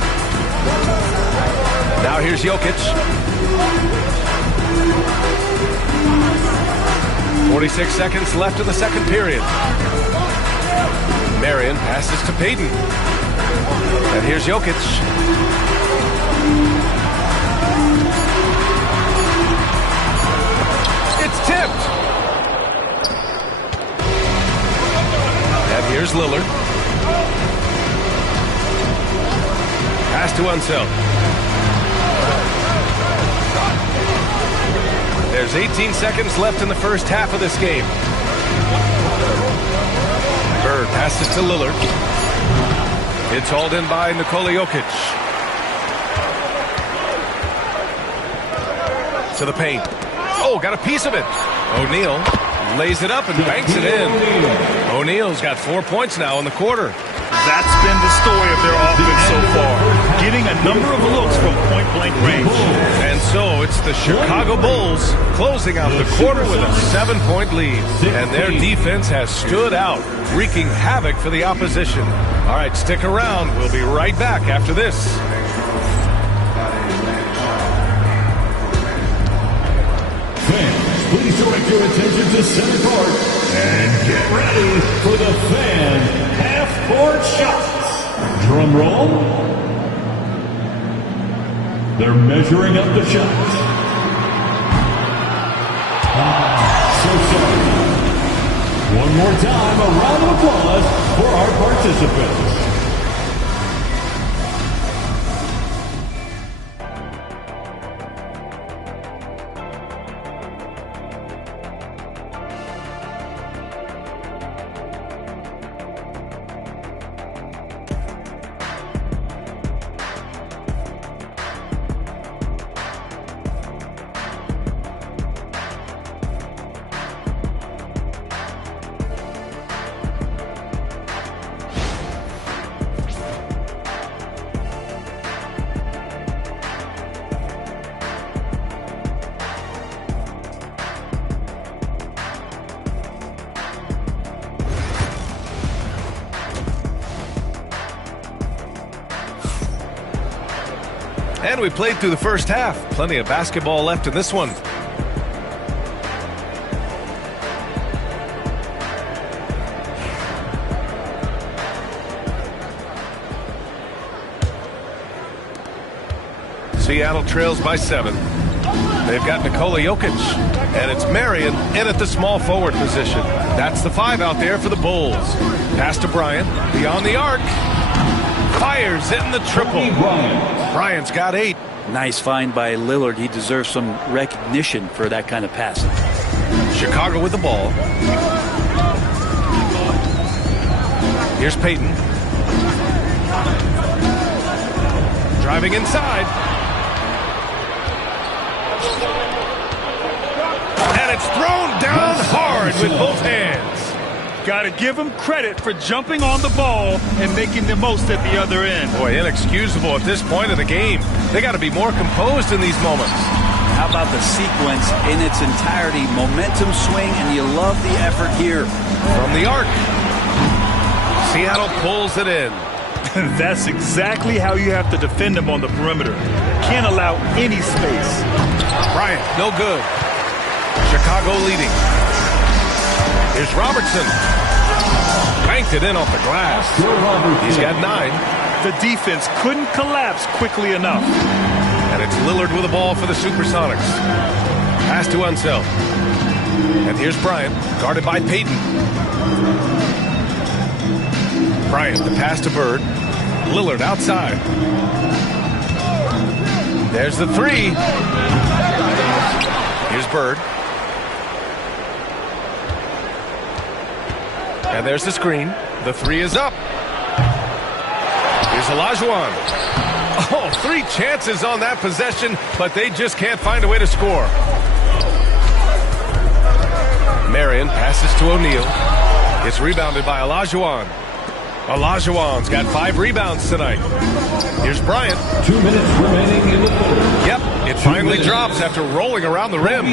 Now here's Jokic. 46 seconds left of the second period. Marion passes to Payton. And here's Jokic. It's tipped. And here's Lillard. Pass to Unseld. There's 18 seconds left in the first half of this game. Bird passes to Lillard. It's hauled in by Nikola Jokic. To the paint. Oh, got a piece of it. O'Neal lays it up and banks it in. O'Neal's got 4 points now in the quarter. That's been the story of their offense so far. Getting a number of looks from point-blank range. And so it's the Chicago Bulls closing out the quarter with a 7-point lead. And their defense has stood out, wreaking havoc for the opposition. All right, stick around. We'll be right back after this. Fans, please direct your attention to center court and get ready for the fan half-court shots. Drum roll. They're measuring up the shot. So sorry. One more time, a round of applause for our participants. And we played through the first half. Plenty of basketball left in this one. Seattle trails by 7. They've got Nikola Jokic. And it's Marion in at the small forward position. That's the 5 out there for the Bulls. Pass to Bryant. Beyond the arc. Fires in the triple. Bryant's got 8. Nice find by Lillard. He deserves some recognition for that kind of passing. Chicago with the ball. Here's Payton. Driving inside. And it's thrown down hard with both hands. Got to give him credit for jumping on the ball and making the most at the other end. Boy, inexcusable at this point of the game. They got to be more composed in these moments. How about the sequence in its entirety? Momentum swing, and you love the effort here. From the arc. Seattle pulls it in. That's exactly how you have to defend them on the perimeter. Can't allow any space. Bryant, no good. Chicago leading. Here's Robertson. Banked it in off the glass. He's got 9. The defense couldn't collapse quickly enough. And it's Lillard with the ball for the Supersonics. Pass to Unseld. And here's Bryant, guarded by Payton. Bryant, the pass to Bird. Lillard outside. There's the 3. Here's Bird. And there's the screen. The three is up. Here's Olajuwon. Oh, 3 chances on that possession, but they just can't find a way to score. Marion passes to O'Neal. It's rebounded by Olajuwon. Olajuwon's got 5 rebounds tonight. Here's Bryant. 2 minutes remaining in the third. Yep, it finally drops after rolling around the rim.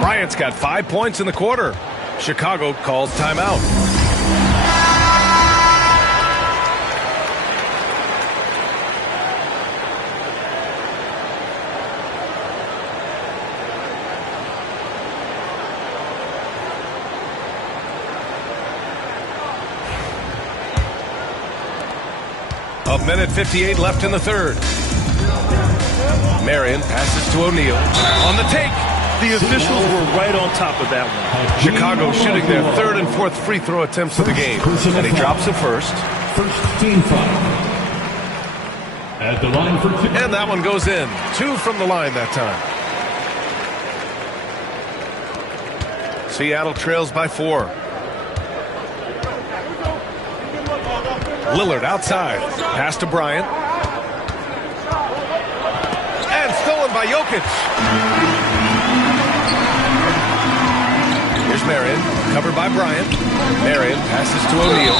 Bryant's got 5 points in the quarter. Chicago calls timeout. A minute 58 left in the third. Marion passes to O'Neal. On the take. The officials were right on top of that one. Chicago shooting their 3rd and 4th free throw attempts of the game. And he drops the first. First team foul. At the line for 2. And that one goes in. 2 from the line that time. Seattle trails by 4. Lillard outside. Pass to Bryant. And stolen by Jokic. Here's Marion. Covered by Bryant. Marion passes to O'Neal.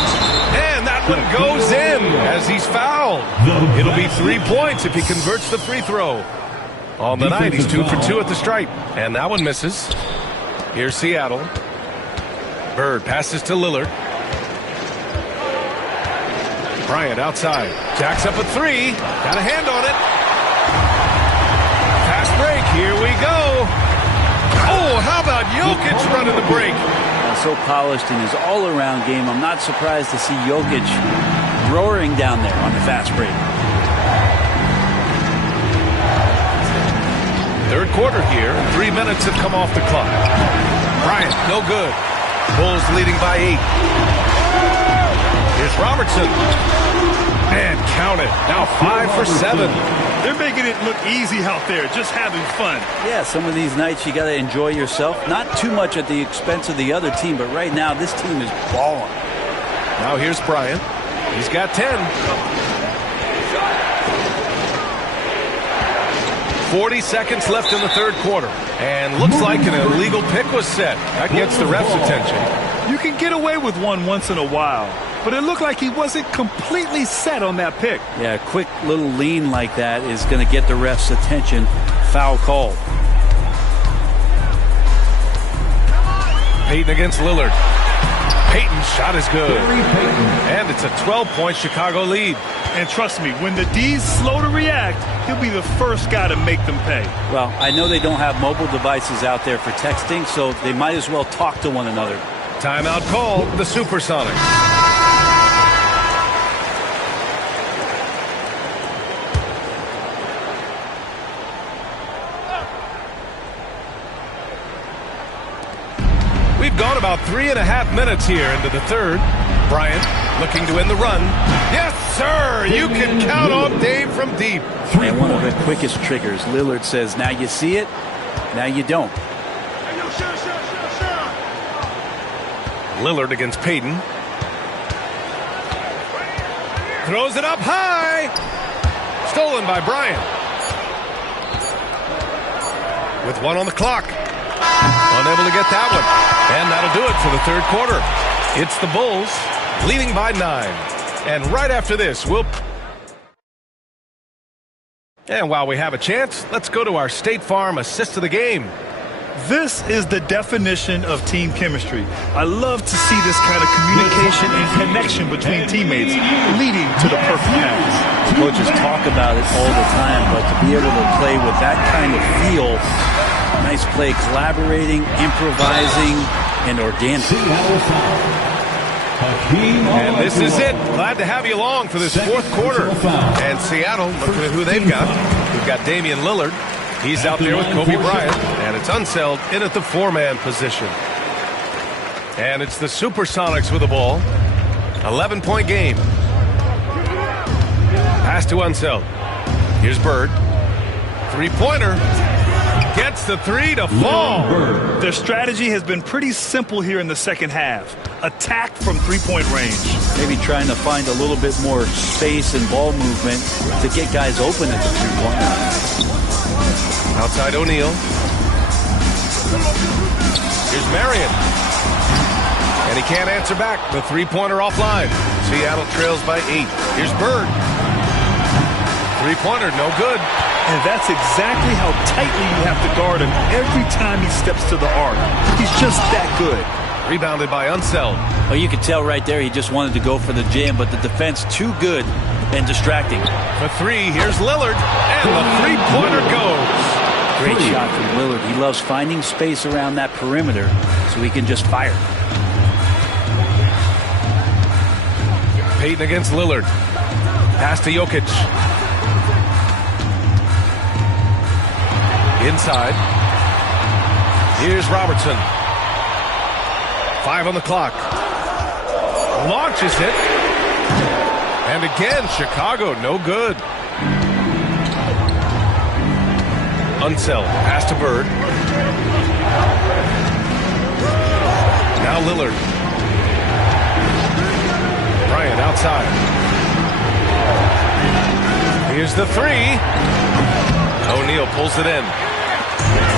And that one goes in as he's fouled. It'll be 3 points if he converts the free throw. On the night, he's 2 for 2 at the stripe. And that one misses. Here's Seattle. Bird passes to Lillard. Bryant outside. Jacks up a 3. Got a hand on it. Fast break. Here we go. Oh, how about Jokic running the break? So polished in his all-around game. I'm not surprised to see Jokic roaring down there on the fast break. Third quarter here. 3 minutes have come off the clock. Bryant, no good. Bulls leading by 8. Here's Robertson. And count it. Now 5 for 7. They're making it look easy out there, just having fun. Yeah, some of these nights you got to enjoy yourself. Not too much at the expense of the other team, but right now this team is balling. Now here's Bryant. He's got 10. 40 seconds left in the third quarter. And looks like an illegal pick was set. That gets the ref's attention. You can get away with one once in a while, but it looked like he wasn't completely set on that pick. Yeah, a quick little lean like that is going to get the ref's attention. Foul called. Payton against Lillard. Payton's shot is good. And it's a 12-point Chicago lead. And trust me, when the D's slow to react, he'll be the first guy to make them pay. Well, I know they don't have mobile devices out there for texting, so they might as well talk to one another. Timeout called, the Supersonics. We've gone about 3.5 minutes here into the third. Bryant looking to win the run. Yes, sir! You can count on Dave from deep. And one of the quickest triggers. Lillard says, now you see it, now you don't. Lillard against Payton. Throws it up high. Stolen by Bryant. With 1 on the clock. Unable to get that one. And that'll do it for the third quarter. It's the Bulls leading by 9. And right after this, And while we have a chance, let's go to our State Farm assist of the game. This is the definition of team chemistry. I love to see this kind of communication and connection between teammates leading to the perfect pass. Coaches talk about it all the time, but to be able to play with that kind of feel, nice play, collaborating, improvising, and organic. And this is it. Glad to have you along for this fourth quarter. And Seattle, looking at who they've got. We've got Damian Lillard. He's out there with Kobe Bryant. And it's Unseld in at the 4-man position. And it's the Supersonics with the ball. 11-point game. Pass to Unseld. Here's Bird. Three-pointer. Gets the 3 to fall. Their strategy has been pretty simple here in the second half. attack from three-point range. Maybe trying to find a little bit more space and ball movement to get guys open at the three-point line. Outside O'Neal. Here's Marion. And he can't answer back. The three-pointer offline. Seattle trails by 8. Here's Bird. Three-pointer, no good. And that's exactly how tightly you have to guard him every time he steps to the arc. He's just that good. Rebounded by Unseld. Well, you could tell right there he just wanted to go for the jam, but the defense too good and distracting. For 3, here's Lillard. And the three-pointer goes. Great shot from Lillard. He loves finding space around that perimeter so he can just fire. Payton against Lillard. Pass to Jokic. Inside. Here's Robertson. 5 on the clock. Launches it. And again, Chicago, no good. Unseld. Pass to Bird. Now Lillard. Bryant outside. Here's the 3. O'Neal pulls it in.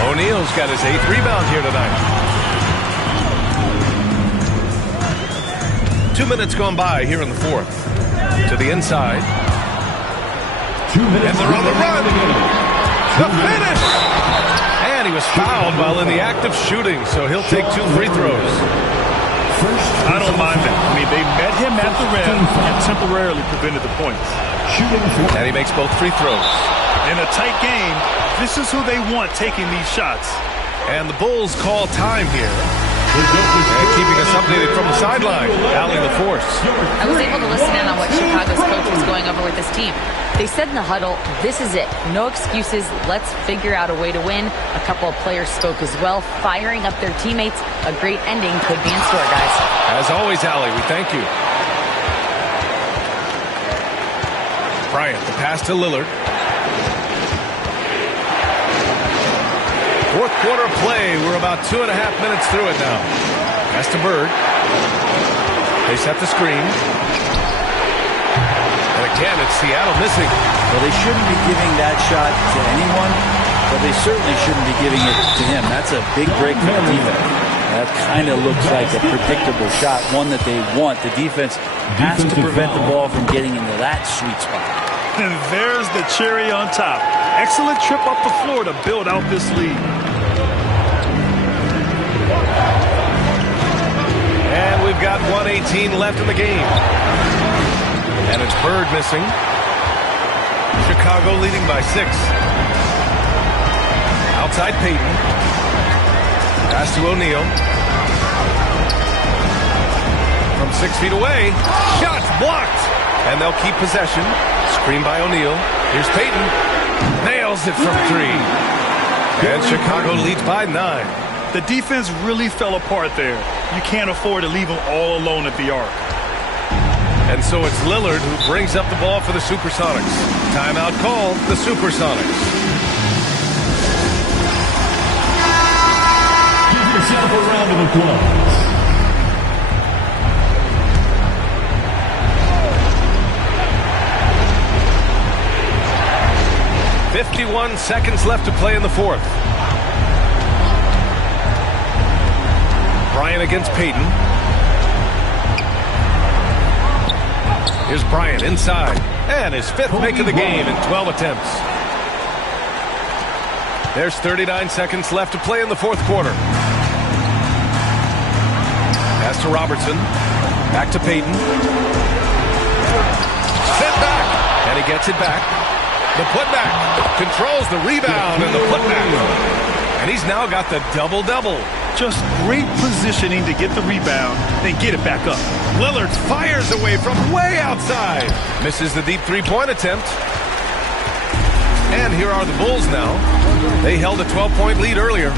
O'Neal's got his 8th rebound here tonight. 2 minutes gone by here in the 4th. To the inside. 2 minutes. And they're on the run. The finish! And he was fouled while in the act of shooting, so he'll take 2 free throws. I don't mind that. I mean, they met him at the rim and temporarily prevented the points. And he makes both free throws. In a tight game, this is who they want taking these shots. And the Bulls call time here. And keeping us updated from the sideline, Allie LaForce. I was able to listen in on what Chicago's coach was going over with his team. They said in the huddle, this is it. No excuses. Let's figure out a way to win. A couple of players spoke as well, firing up their teammates. A great ending could be in store, guys. As always, Allie, we thank you. Bryant, the pass to Lillard. Fourth quarter of play. We're about 2.5 minutes through it now. Pass to Bird. They set the screen. And again, it's Seattle missing. Well, they shouldn't be giving that shot to anyone, but they certainly shouldn't be giving it to him. That's a big break for the defense. That kind of looks like a predictable shot, one that they want. The defense has to prevent the ball from getting into that sweet spot. And there's the cherry on top. Excellent trip up the floor to build out this lead. And we've got 1:18 left in the game. And it's Bird missing. Chicago leading by 6. Outside Payton. Pass to O'Neal. From 6 feet away. Shots blocked. And they'll keep possession. Screen by O'Neal. Here's Payton. Nails it from 3. And Chicago leads by 9. The defense really fell apart there. You can't afford to leave them all alone at the arc. And so it's Lillard who brings up the ball for the Supersonics. Timeout called, the Supersonics. Give yourself a round of applause. .51 seconds left to play in the 4th. Bryant against Payton. Here's Bryant inside. And his 5th make of the game in 12 attempts. There's 39 seconds left to play in the 4th quarter. Pass to Robertson. Back to Payton. Sent back. And he gets it back. The putback. Controls the rebound and the putback. And he's now got the double-double. Just great positioning to get the rebound, then get it back up. Lillard fires away from way outside. Misses the deep three-point attempt. And here are the Bulls now. They held a 12-point lead earlier.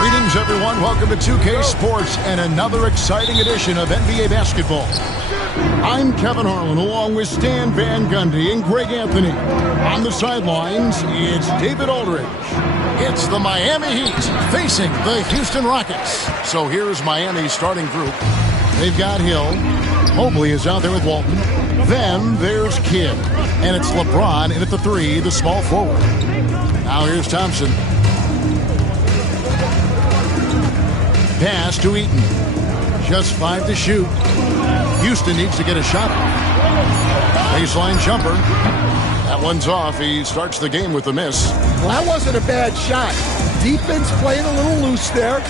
Greetings, everyone. Welcome to 2K Sports and another exciting edition of NBA basketball. I'm Kevin Harlan, along with Stan Van Gundy and Greg Anthony. On the sidelines, it's David Aldridge. It's the Miami Heat facing the Houston Rockets. So here's Miami's starting group. They've got Hill. Mobley is out there with Walton. Then there's Kidd. And it's LeBron in at the 3, the small forward. Now here's Thompson. Pass to Eaton. Just 5 to shoot. Houston needs to get a shot. Baseline jumper. That one's off. He starts the game with a miss. Well, that wasn't a bad shot. Defense playing a little loose there.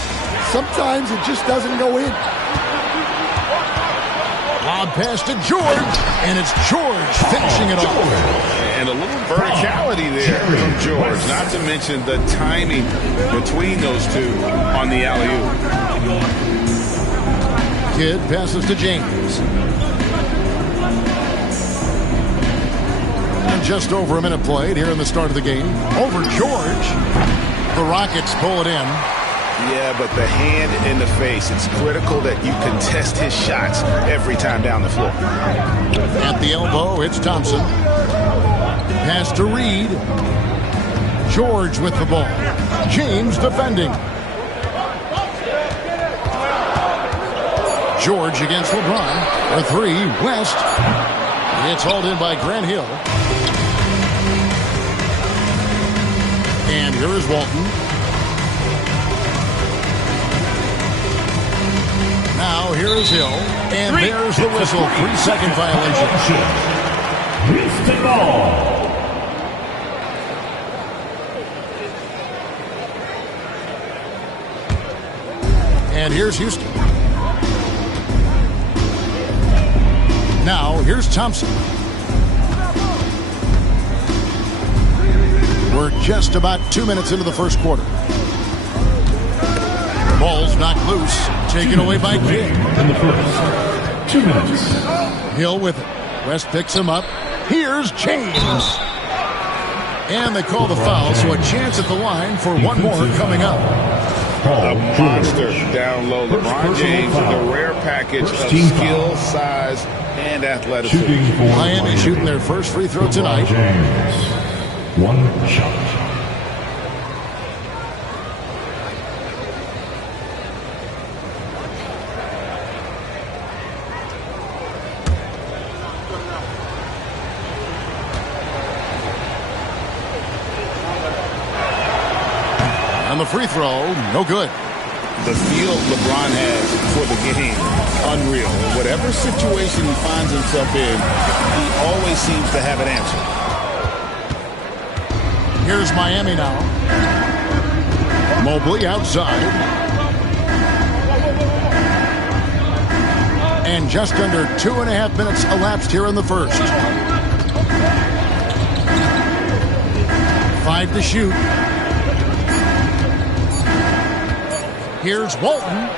Sometimes it just doesn't go in. Lob pass to George, and it's George finishing it off. And a little verticality there from George, not to mention the timing between those two on the alley-oop. Kidd passes to James. And just over a minute played here in the start of the game. Over George. The Rockets pull it in. Yeah, but the hand in the face, it's critical that you contest his shots every time down the floor. At the elbow, it's Thompson. Pass to Reed. George with the ball. James defending. George against LeBron. For 3, West. It's hauled in by Grant Hill. And here is Walton. Now here is Hill. And there's the whistle. 3-second violation. Houston ball. And here's Houston. Now, here's Thompson. We're just about 2 minutes into the first quarter. Ball's knocked loose. Taken away by Kidd. In the first 2 minutes. Hill with it. West picks him up. Here's James. And they call the foul, so a chance at the line for one more coming up. A monster down low. LeBron James with a rare package of skill, size, and athleticism. Miami shooting their first free throw tonight. One shot. On the free throw, no good. The feel LeBron has for the game, unreal. Whatever situation he finds himself in, he always seems to have an answer. Here's Miami now. Mobley outside. And just under 2.5 minutes elapsed here in the first. 5 to shoot. Here's Walton.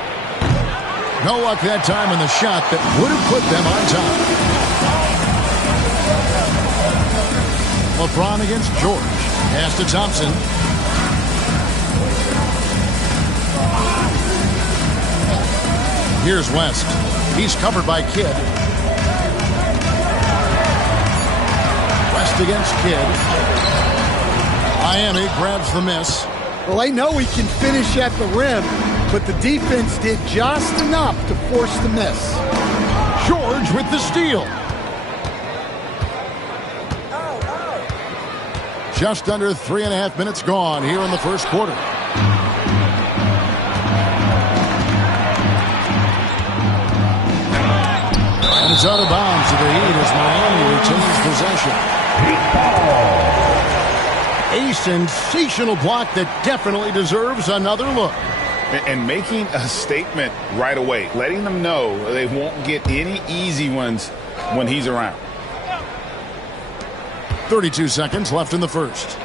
No luck that time in the shot that would have put them on top. LeBron against George. Pass to Thompson. Here's West. He's covered by Kidd. West against Kidd. Miami grabs the miss. Well, I know he can finish at the rim, but the defense did just enough to force the miss. George with the steal. Just under 3.5 minutes gone here in the first quarter. And it's out of bounds to the Heat as Miami retains possession. A sensational block that definitely deserves another look. And making a statement right away, letting them know they won't get any easy ones when he's around. 32 seconds left in the first.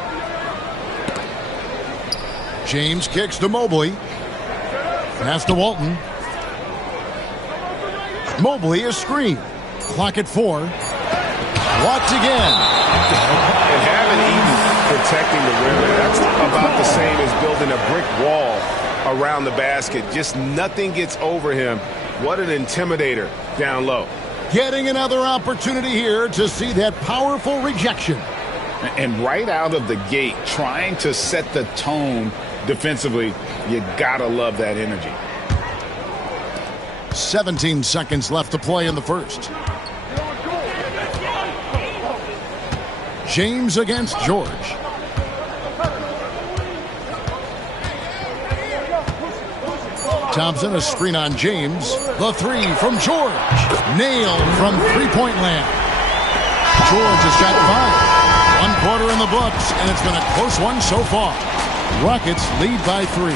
James kicks to Mobley. Pass to Walton. Mobley is screened. Clock at 4. Walked again. And having Eden protecting the rim, that's about the same as building a brick wall around the basket. Just nothing gets over him. What an intimidator down low. Getting another opportunity here to see that powerful rejection. And right out of the gate, trying to set the tone defensively, you gotta love that energy. 17 seconds left to play in the first. James against George. Thompson, a screen on James. The three from George. Nailed from three-point land. George has got 5. 1 quarter in the books, and it's been a close one so far. Rockets lead by 3.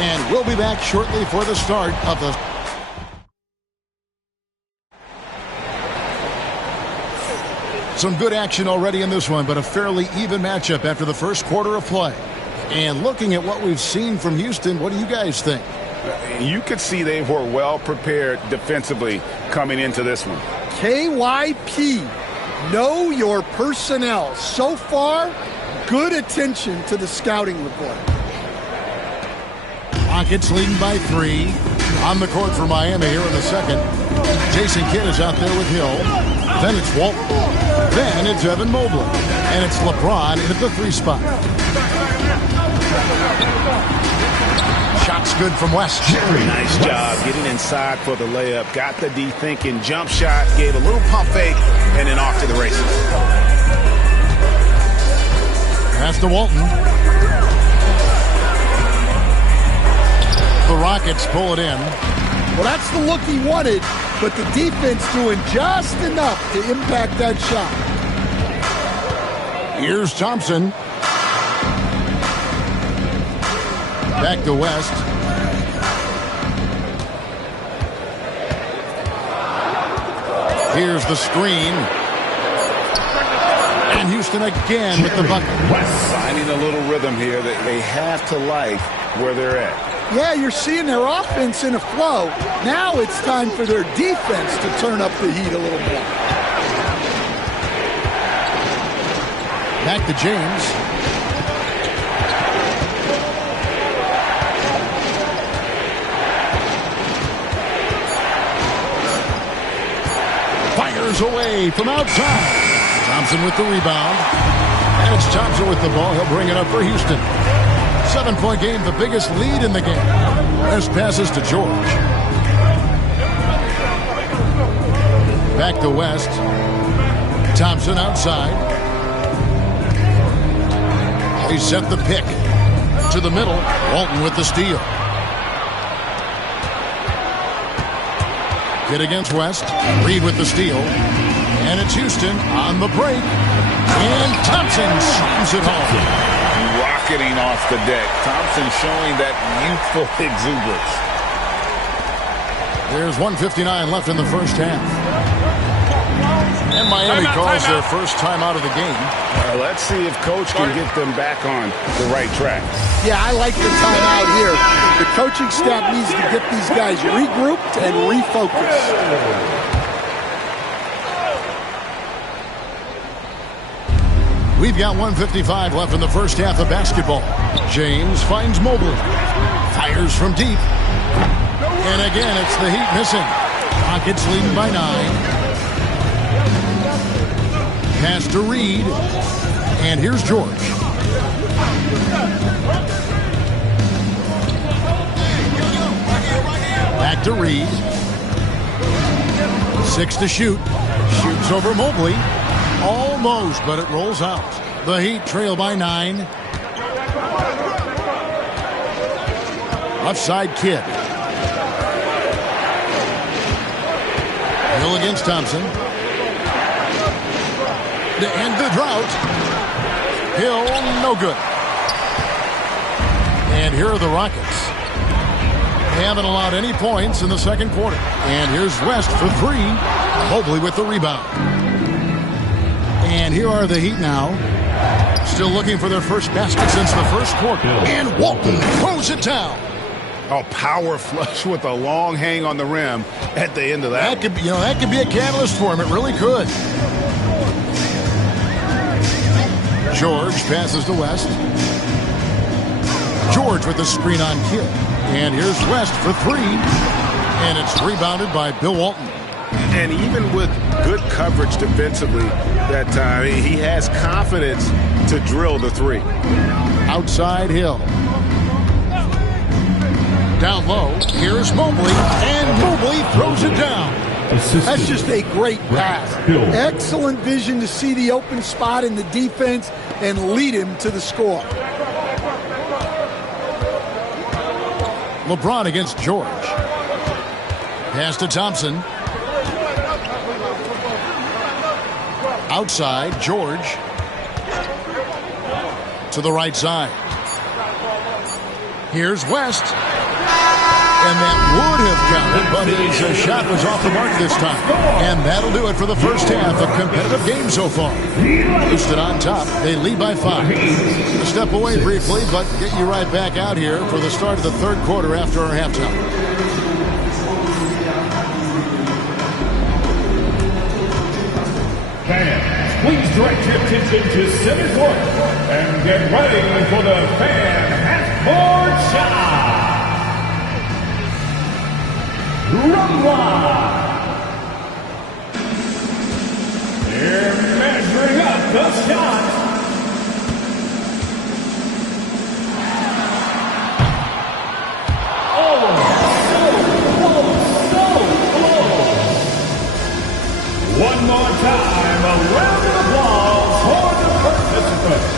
And we'll be back shortly for the start of the... Some good action already in this one, but a fairly even matchup after the first quarter of play. And looking at what we've seen from Houston, what do you guys think? You could see they were well prepared defensively coming into this one. KYP, know your personnel. So far, good attention to the scouting report. Rockets leading by 3. On the court for Miami here in the second. Jason Kidd is out there with Hill. Then it's Walton. Then it's Evan Mobley. And it's LeBron at the 3 spot. Shot's good from West. Nice job getting inside for the layup. Got the D thinking. Jump shot. Gave a little pump fake. And then off to the races. Pass to Walton. The Rockets pull it in. Well, that's the look he wanted, but the defense doing just enough to impact that shot. Here's Thompson. Back to West. Here's the screen. And Houston again with the bucket. Finding a little rhythm here that they have to like where they're at. Yeah, you're seeing their offense in a flow. Now it's time for their defense to turn up the heat a little more. Back to James. Fires away from outside. Thompson with the rebound. And it's Thompson with the ball. He'll bring it up for Houston. 7-point game, the biggest lead in the game. West passes to George. Back to West. Thompson outside. He set the pick to the middle. Walton with the steal. Get against West. Reed with the steal. And it's Houston on the break. And Thompson slams it home. Rocketing off the deck. Thompson showing that youthful exuberance. There's 1:59 left in the first half. And Miami calls their first timeout of the game. Let's see if Coach can get them back on the right track. Yeah, I like the timeout here. The coaching staff needs to get these guys regrouped and refocused. We've got 1:55 left in the first half of basketball. James finds Mobley. Fires from deep. And again, it's the Heat missing. Rockets leading by 9. Pass to Reed. And here's George. Back to Reed. 6 to shoot. Shoots over Mobley. Almost, but it rolls out. The Heat trail by 9. Left side Kidd. Hill against Thompson. To end the drought. Hill, no good. And here are the Rockets. They haven't allowed any points in the second quarter. And here's West for 3. Mobley with the rebound. And here are the Heat now. Still looking for their first basket since the first quarter. And Walton throws it down. A power flush with a long hang on the rim at the end of that. That could be, that could be a catalyst for him. It really could. George passes to West. George with the screen on Kidd. And here's West for 3. And it's rebounded by Bill Walton. And even with good coverage defensively that time, he has confidence to drill the 3. Outside Hill. Down low, here's Mobley, and Mobley throws it down. That's just a great pass. Excellent vision to see the open spot in the defense and lead him to the score. LeBron against George. Pass to Thompson. Outside, George. To the right side. Here's West. And that would have counted, but his shot was off the mark this time. And that'll do it for the first half. A competitive game so far. Houston on top. They lead by 5. A step away briefly, but get you right back out here for the start of the third quarter after our halftime. Fans, please direct your attention to center court and get ready for the fan half-court shot. Run wide. They're measuring up the shot. Oh, so close. One more time, a round of applause for the participants.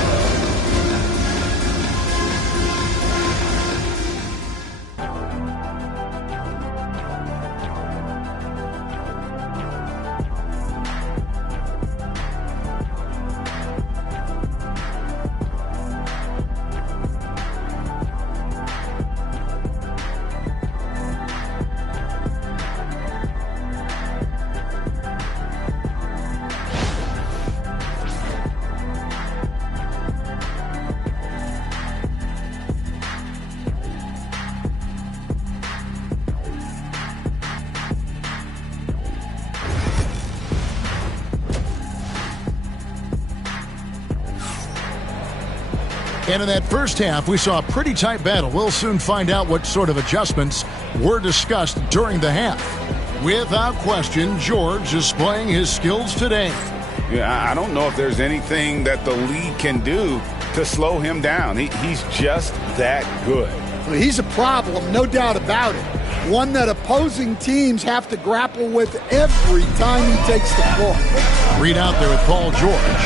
And in that first half, we saw a pretty tight battle. We'll soon find out what sort of adjustments were discussed during the half. Without question, George is displaying his skills today. Yeah, I don't know if there's anything that the league can do to slow him down. He's just that good. Well, he's a problem, no doubt about it. One that opposing teams have to grapple with every time he takes the ball. Reed out there with Paul George.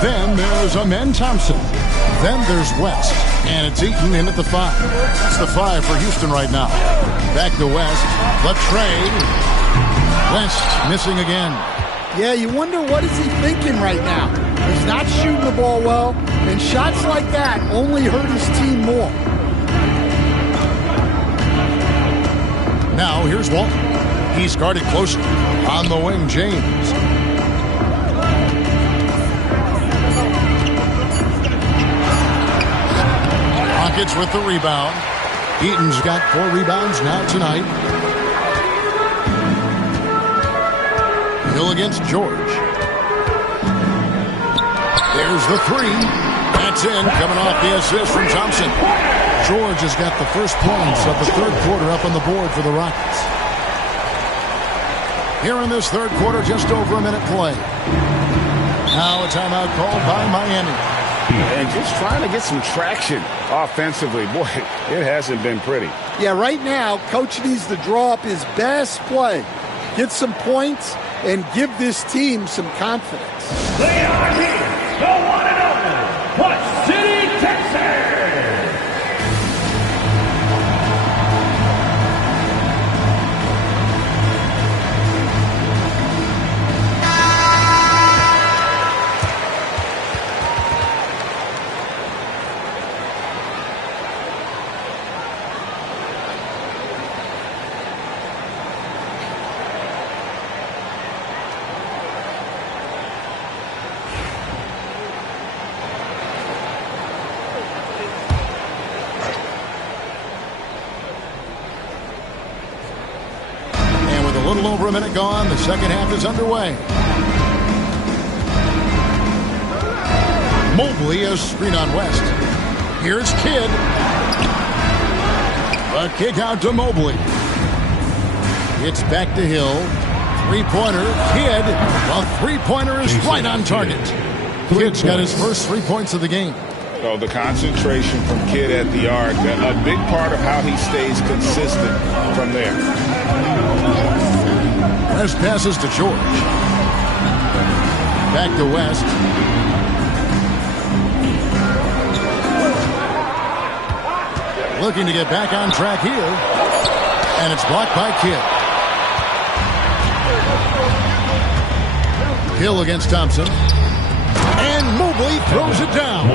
Then there's Amen Thompson. Then there's West. And it's Eaton in at the 5. That's the 5 for Houston right now. Back to West. The tray. West missing again. Yeah, you wonder what is he thinking right now. He's not shooting the ball well, and shots like that only hurt his team more. Now here's Walton. He's guarded closely. On the wing, James. Rockets with the rebound. Eaton's got 4 rebounds now tonight. Hill against George. There's the 3. That's in, coming off the assist from Thompson. George has got the first points of the third quarter up on the board for the Rockets. Here in this third quarter, just over a minute play. Now a timeout called by Miami. And just trying to get some traction offensively. Boy, it hasn't been pretty. Yeah, right now, Coach needs to draw up his best play. Get some points and give this team some confidence. They are here, the one and only Clutch City Texans. A little over a minute gone. The second half is underway. Mobley is screen on West. Here's Kidd. A kick out to Mobley. It's back to Hill. Three-pointer. Kidd. The three-pointer is right on target. Kidd's got his first 3 points of the game. So the concentration from Kidd at the arc, a big part of how he stays consistent from there. West passes to George. Back to West. Looking to get back on track here. And it's blocked by Kidd. Hill against Thompson. And Mobley throws it down.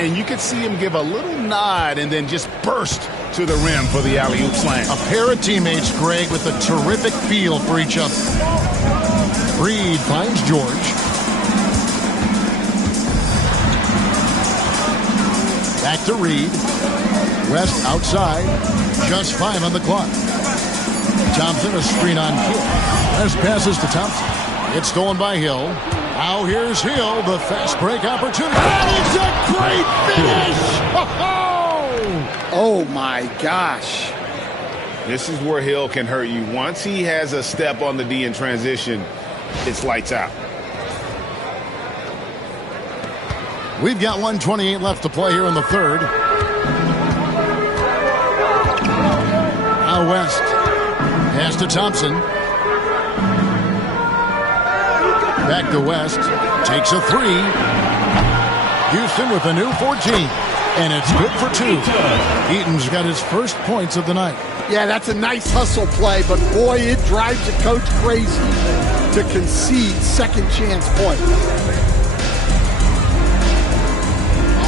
And you could see him give a little nod and then just burst to the rim for the alley-oop slam. A pair of teammates, Greg, with a terrific feel for each other. Reed finds George. Back to Reed. West outside. Just 5 on the clock. Thompson, a screen on Kidd. West passes to Thompson. It's stolen by Hill. Now here's Hill, the fast break opportunity. And it's a great finish! Oh, my gosh. This is where Hill can hurt you. Once he has a step on the D in transition, it's lights out. We've got 1:28 left to play here in the third. Now West. Pass to Thompson. Back to West. Takes a 3. Houston with a new 14. And it's good for 2. Eaton's got his first points of the night. Yeah, that's a nice hustle play, but boy, it drives a coach crazy to concede second chance points.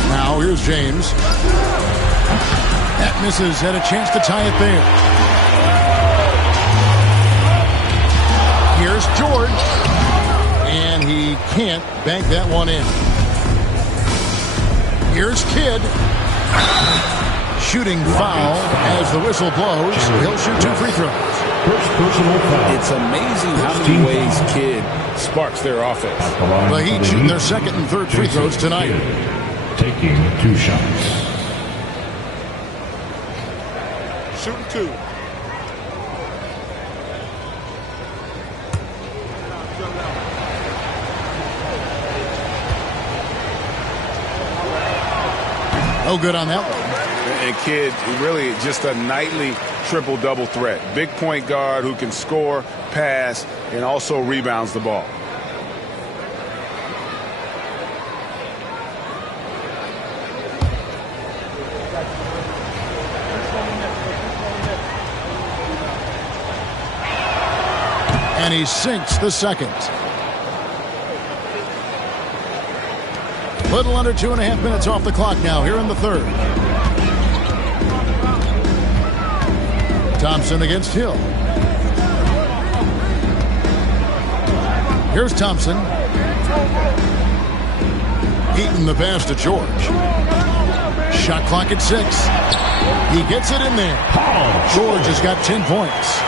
Now here's James. That misses. Had a chance to tie it there. Here's George. And he can't bank that one in. Here's Kidd. Shooting foul as the whistle blows. He'll shoot 2 free throws. First personal foul. It's amazing how many ways Kidd sparks their offense. The Heat shooting their second and third free throws tonight. taking 2 shots. Shooting 2. No good on that one. And Kidd, really just a nightly triple-double threat. Big point guard who can score, pass, and also rebounds the ball. And he sinks the second. Little under 2.5 minutes off the clock now here in the third. Thompson against Hill. Here's Thompson. Eaton the pass to George. Shot clock at 6. He gets it in there. George has got 10 points.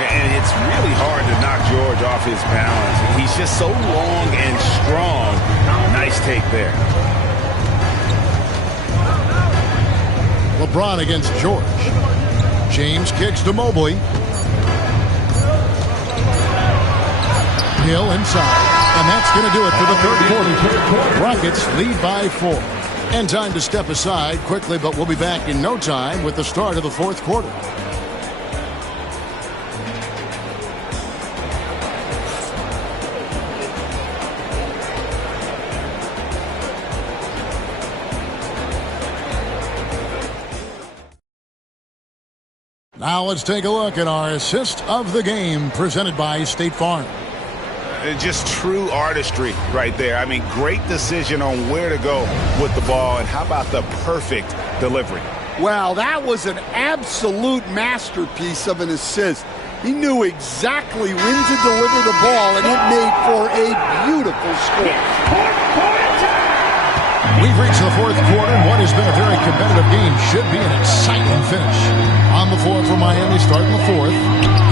And it's really hard to knock George off his balance. He's just so long and strong. Nice take there. LeBron against George. James kicks to Mobley. Hill inside. And that's going to do it for the third quarter. Rockets lead by 4. And time to step aside quickly, but we'll be back in no time with the start of the fourth quarter. Now let's take a look at our assist of the game presented by State Farm. Just true artistry right there. I mean, great decision on where to go with the ball, and how about the perfect delivery? Well, that was an absolute masterpiece of an assist. He knew exactly when to deliver the ball, and it made for a beautiful score. We've reached the fourth quarter, and what has been a very competitive game should be an exciting finish. On the floor for Miami, starting the fourth.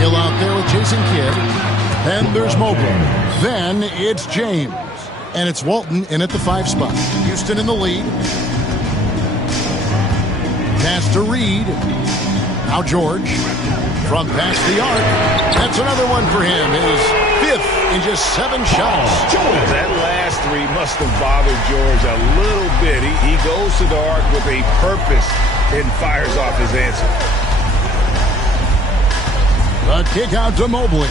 Hill out there with Jason Kidd. Then there's Mobley. Then it's James. And it's Walton in at the 5 spot. Houston in the lead. Pass to Reed. Now George. From past the arc. That's another one for him. His 5th in just 7 shots. That last 3 must have bothered George a little bit. He goes to the arc with a purpose and fires off his answer. The kick out to Mobley.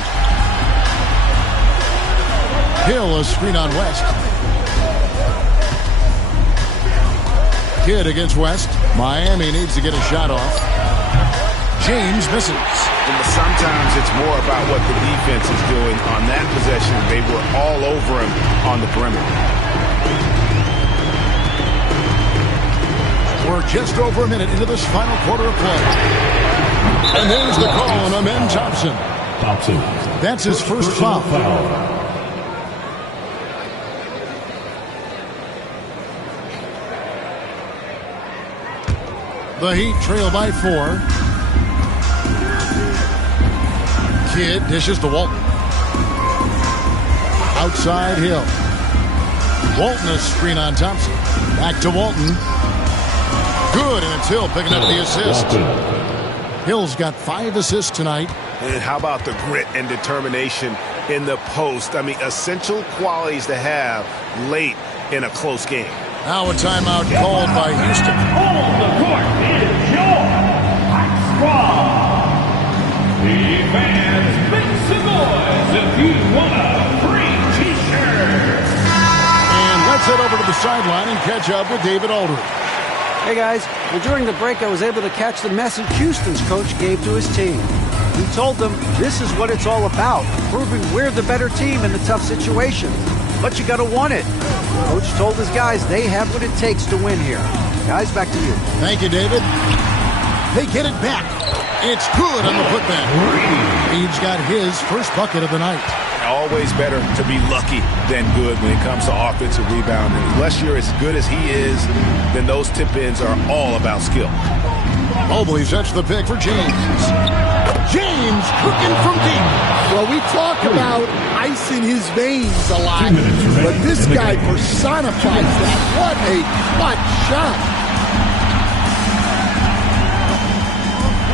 Hill a screen on West. Kidd against West. Miami needs to get a shot off. James misses. Sometimes it's more about what the defense is doing. On that possession, they were all over him on the perimeter. We're just over a minute into this final quarter of play. And there's the call on Amen Thompson. That's his first foul. The Heat trail by 4. Kidd dishes to Walton. Outside Hill. Walton a screen on Thompson. Back to Walton. Good, and it's Hill picking up the assist. Hill's got 5 assists tonight. And how about the grit and determination in the post? I mean, essential qualities to have late in a close game. Now a timeout called by Houston. On the court is your high squad. The fans, make some noise if you want a free T-shirt. And let's head over to the sideline and catch up with David Aldridge. Hey guys, well, during the break I was able to catch the message Houston's coach gave to his team. He told them this is what it's all about, proving we're the better team in the tough situations. But you got to want it. Coach told his guys they have what it takes to win here. Guys, back to you. Thank you, David. They get it back. It's good on the putback. Reed's got his first bucket of the night. Always better to be lucky than good when it comes to offensive rebounding. Unless you're as good as he is, then those tip-ins are all about skill. Mobley sets the pick for James. James cooking from deep. Well, we talk about ice in his veins a lot. But this guy personifies that. What a clutch shot.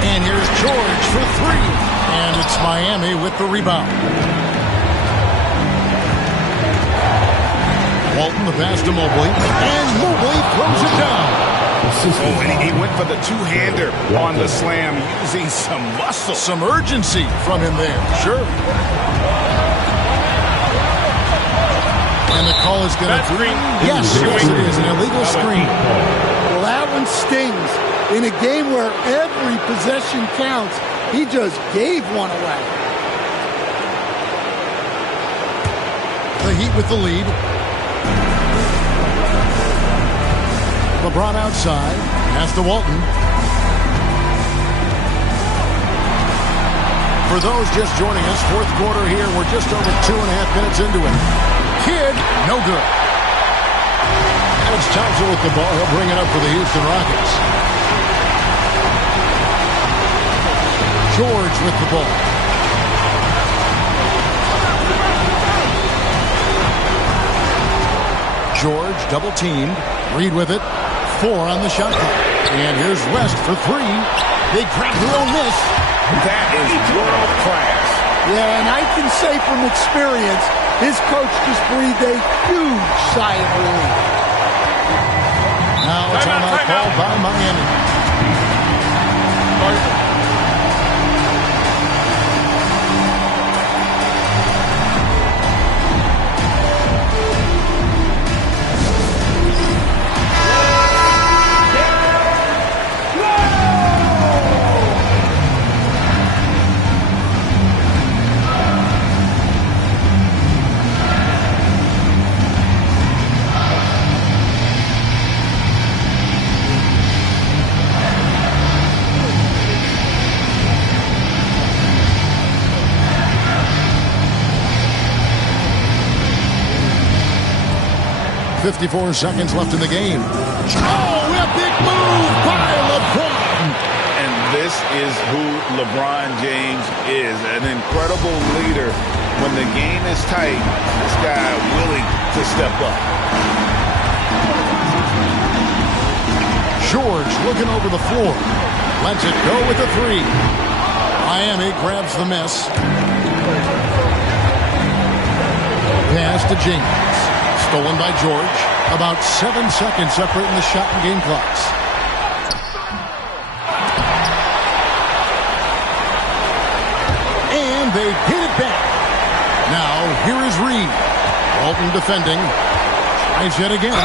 And here's George for three. And it's Miami with the rebound. Walton, the pass to Mobley. And Mobley throws it down. Oh, and he went for the two-hander on the slam, using some muscle. Some urgency from him there. Sure. And the call is going to be... Yes, it is an illegal screen. Well, that one stings. In a game where every possession counts, he just gave one away. The Heat with the lead. LeBron outside. Pass to Walton. For those just joining us, fourth quarter here. We're just over 2.5 minutes into it. Kidd, no good. Alex Thompson with the ball. He'll bring it up for the Houston Rockets. George with the ball. George double teamed. Reed with it. 4 on the shot clock. And here's West for 3. Big grab, will miss. That is world class. Yeah, and I can say from experience, his coach just breathed a huge sigh of relief. Now a timeout called by Miami. .54 seconds left in the game. Oh, a big move by LeBron. And this is who LeBron James is, an incredible leader. When the game is tight, this guy willing to step up. George looking over the floor. Lets it go with the 3. Miami grabs the miss. Pass to James. Stolen by George. About 7 seconds separating the shot and game clocks. And they get it back. Now, here is Reed. Walton defending. Tries yet again.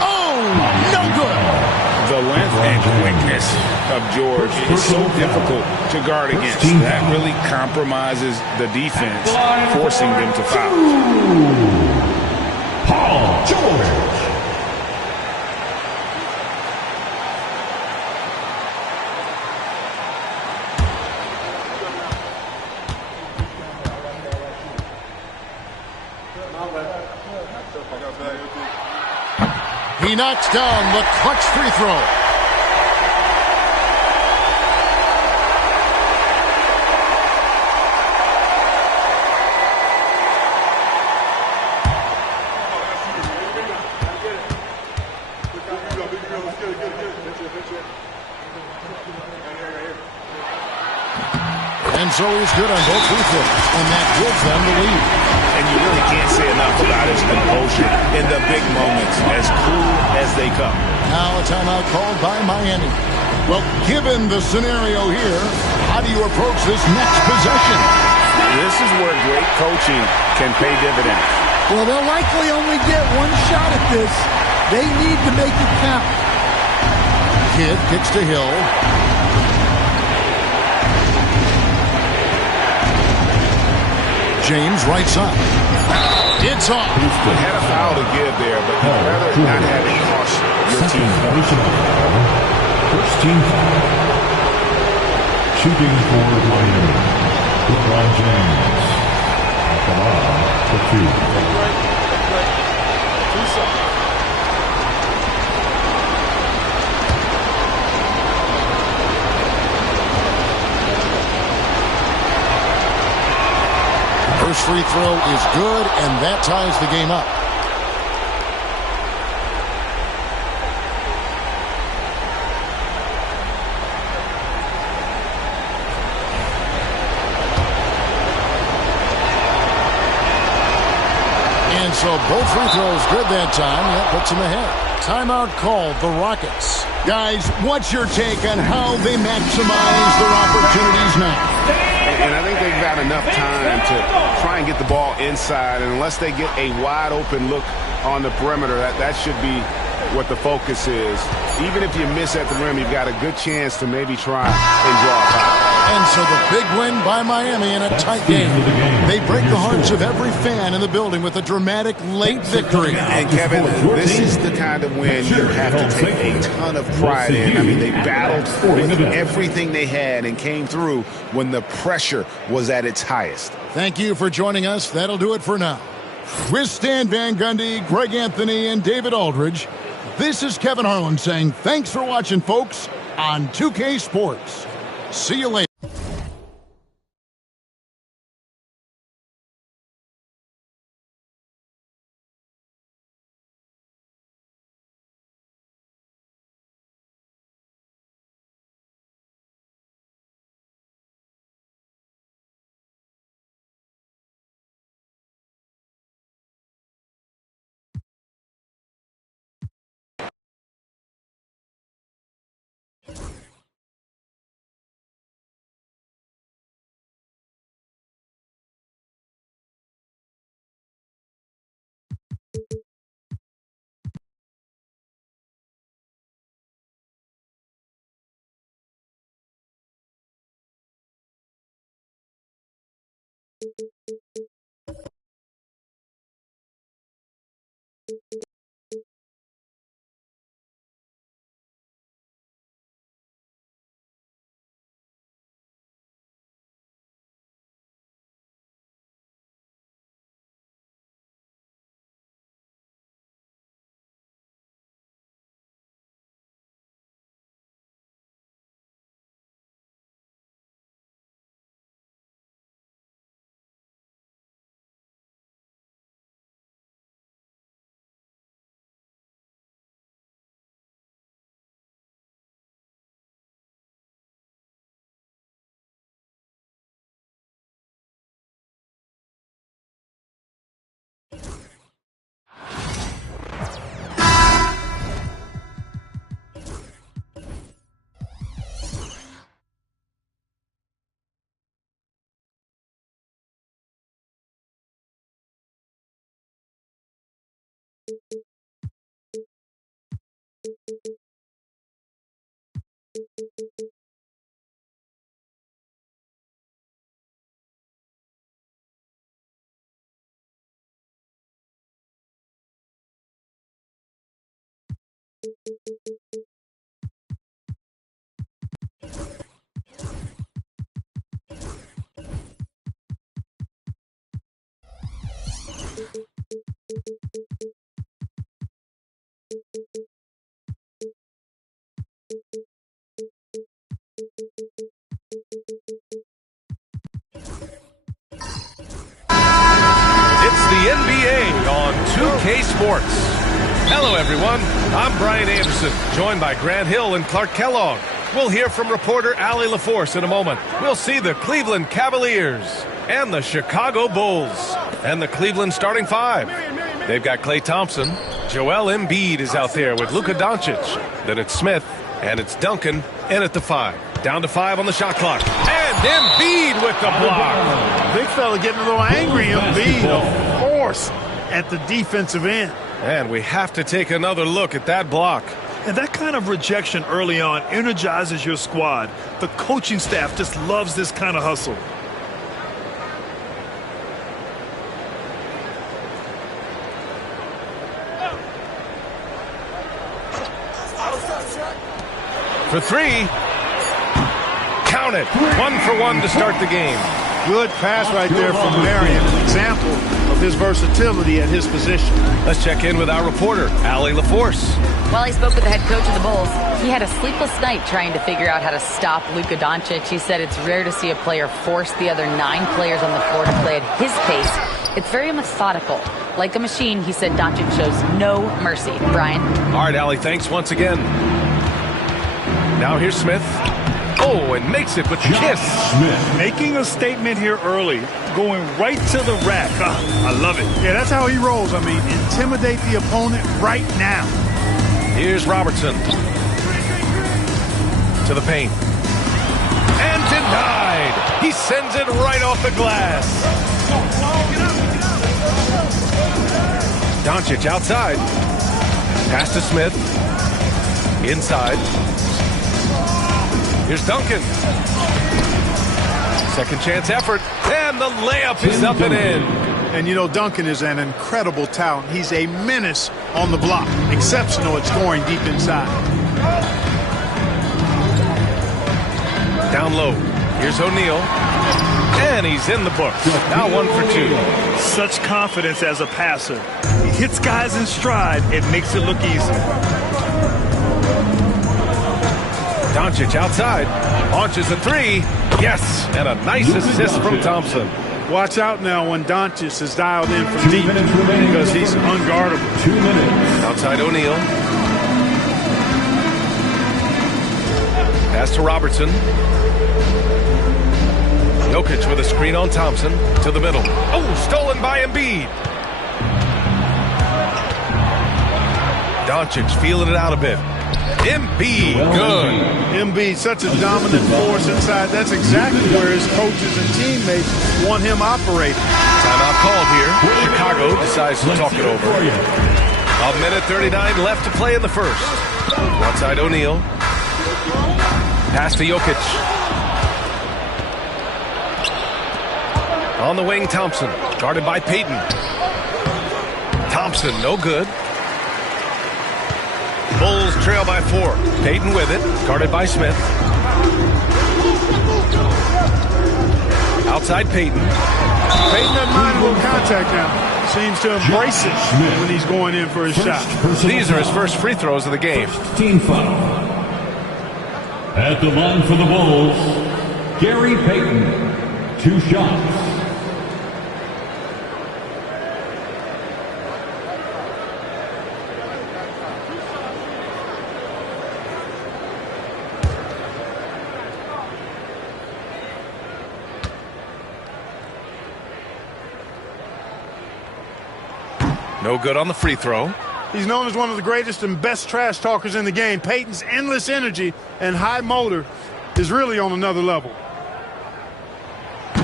Oh, no good. The length and quickness of George is so difficult to guard against. That really compromises the defense, forcing them to foul. Paul George. He knocks down the clutch free throw. And so he's good on both free throws, and that gives them the lead. And you really can't say enough about his composure in the big moments, as cool as they come. Now a timeout called by Miami. Well, given the scenario here, how do you approach this next possession? This is where great coaching can pay dividends. Well, they'll likely only get one shot at this. They need to make it count. Kidd kicks to Hill. James right side. It's off. Had a foul to give there, but you'd rather not have it cost your team. First team foul. Shooting for Miami. LeBron James. For 2. First free throw is good, and that ties the game up. And so both free throws good that time. That puts them ahead. Timeout called, the Rockets. Guys, what's your take on how they maximize their opportunities now? And I think they've got enough time to try and get the ball inside. And unless they get a wide open look on the perimeter, that should be what the focus is. Even if you miss at the rim, you've got a good chance to maybe try and draw a foul. And so the big win by Miami in a tight game. They break the hearts of every fan in the building with a dramatic late victory. And Kevin, this is the kind of win you have to take a ton of pride in. I mean, they battled with everything they had and came through when the pressure was at its highest. Thank you for joining us. That'll do it for now. With Stan Van Gundy, Greg Anthony, and David Aldridge, this is Kevin Harlan saying thanks for watching, folks, on 2K Sports. See you later. It's the NBA on 2K Sports. Hello, everyone. I'm Brian Anderson, joined by Grant Hill and Clark Kellogg. We'll hear from reporter Allie LaForce in a moment. We'll see the Cleveland Cavaliers and the Chicago Bulls and the Cleveland starting five. They've got Klay Thompson. Joel Embiid is out there with Luka Doncic. Then it's Smith, and it's Duncan, and at the five. Down to 5 on the shot clock. And Embiid with the block. Big fella getting a little angry. Embiid, of course, at the defensive end. And we have to take another look at that block. And that kind of rejection early on energizes your squad. The coaching staff just loves this kind of hustle. For 3. Count it. 1 for 1 to start the game. Good pass right there from Marion. An example of his versatility at his position. Let's check in with our reporter, Allie LaForce. Well, I spoke with the head coach of the Bulls. He had a sleepless night trying to figure out how to stop Luka Doncic. He said it's rare to see a player force the other 9 players on the floor to play at his pace. It's very methodical. Like a machine, he said Doncic shows no mercy. Brian? All right, Allie, thanks once again. Now here's Smith. Oh, and makes it with the kiss. Smith making a statement here early, going right to the rack. I love it. Yeah, that's how he rolls. I mean, intimidate the opponent right now. Here's Robertson. To the paint. And denied. He sends it right off the glass. Doncic outside. Pass to Smith. Inside. Here's Duncan. Second chance effort. And the layup is up and in. And you know, Duncan is an incredible talent. He's a menace on the block. Exceptional at scoring deep inside. Down low. Here's O'Neal. And he's in the books. Now 1 for 2. Such confidence as a passer. He hits guys in stride. It makes it look easy. Doncic outside. Launches a 3. Yes. And a nice assist from Thompson. Watch out now when Doncic is dialed in from deep because he's unguardable. 2 minutes. Outside O'Neal. Pass to Robertson. Jokic with a screen on Thompson to the middle. Oh, stolen by Embiid. Doncic feeling it out a bit. Embiid, good. Embiid, such a dominant force inside. That's exactly where his coaches and teammates want him operating. Timeout called here. Chicago decides to talk it over. 1:39 left to play in the first. Outside O'Neal. Pass to Jokic. On the wing, Thompson. Guarded by Payton. Thompson, no good. Bulls trail by 4. Payton with it. Guarded by Smith. Outside Payton. Payton doesn't mind a little contact now. Seems to embrace it when he's going in for his shot. These are his first free throws of the game. Team foul. At the line for the Bulls, Gary Payton. 2 shots. No good on the free throw. He's known as one of the greatest and best trash talkers in the game. Payton's endless energy and high motor is really on another level.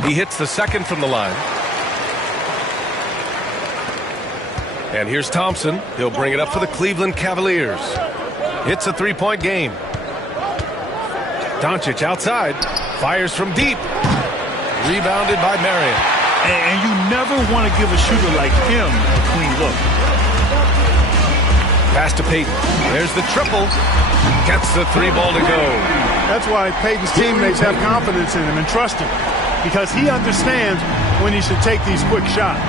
He hits the second from the line. And here's Thompson. He'll bring it up for the Cleveland Cavaliers. It's a 3-point game. Doncic outside. Fires from deep. Rebounded by Marion. And you never want to give a shooter like him a clean look. Pass to Payton. There's the triple. Gets the 3 ball to go. That's why Payton's teammates have confidence in him and trust him, because he understands when he should take these quick shots.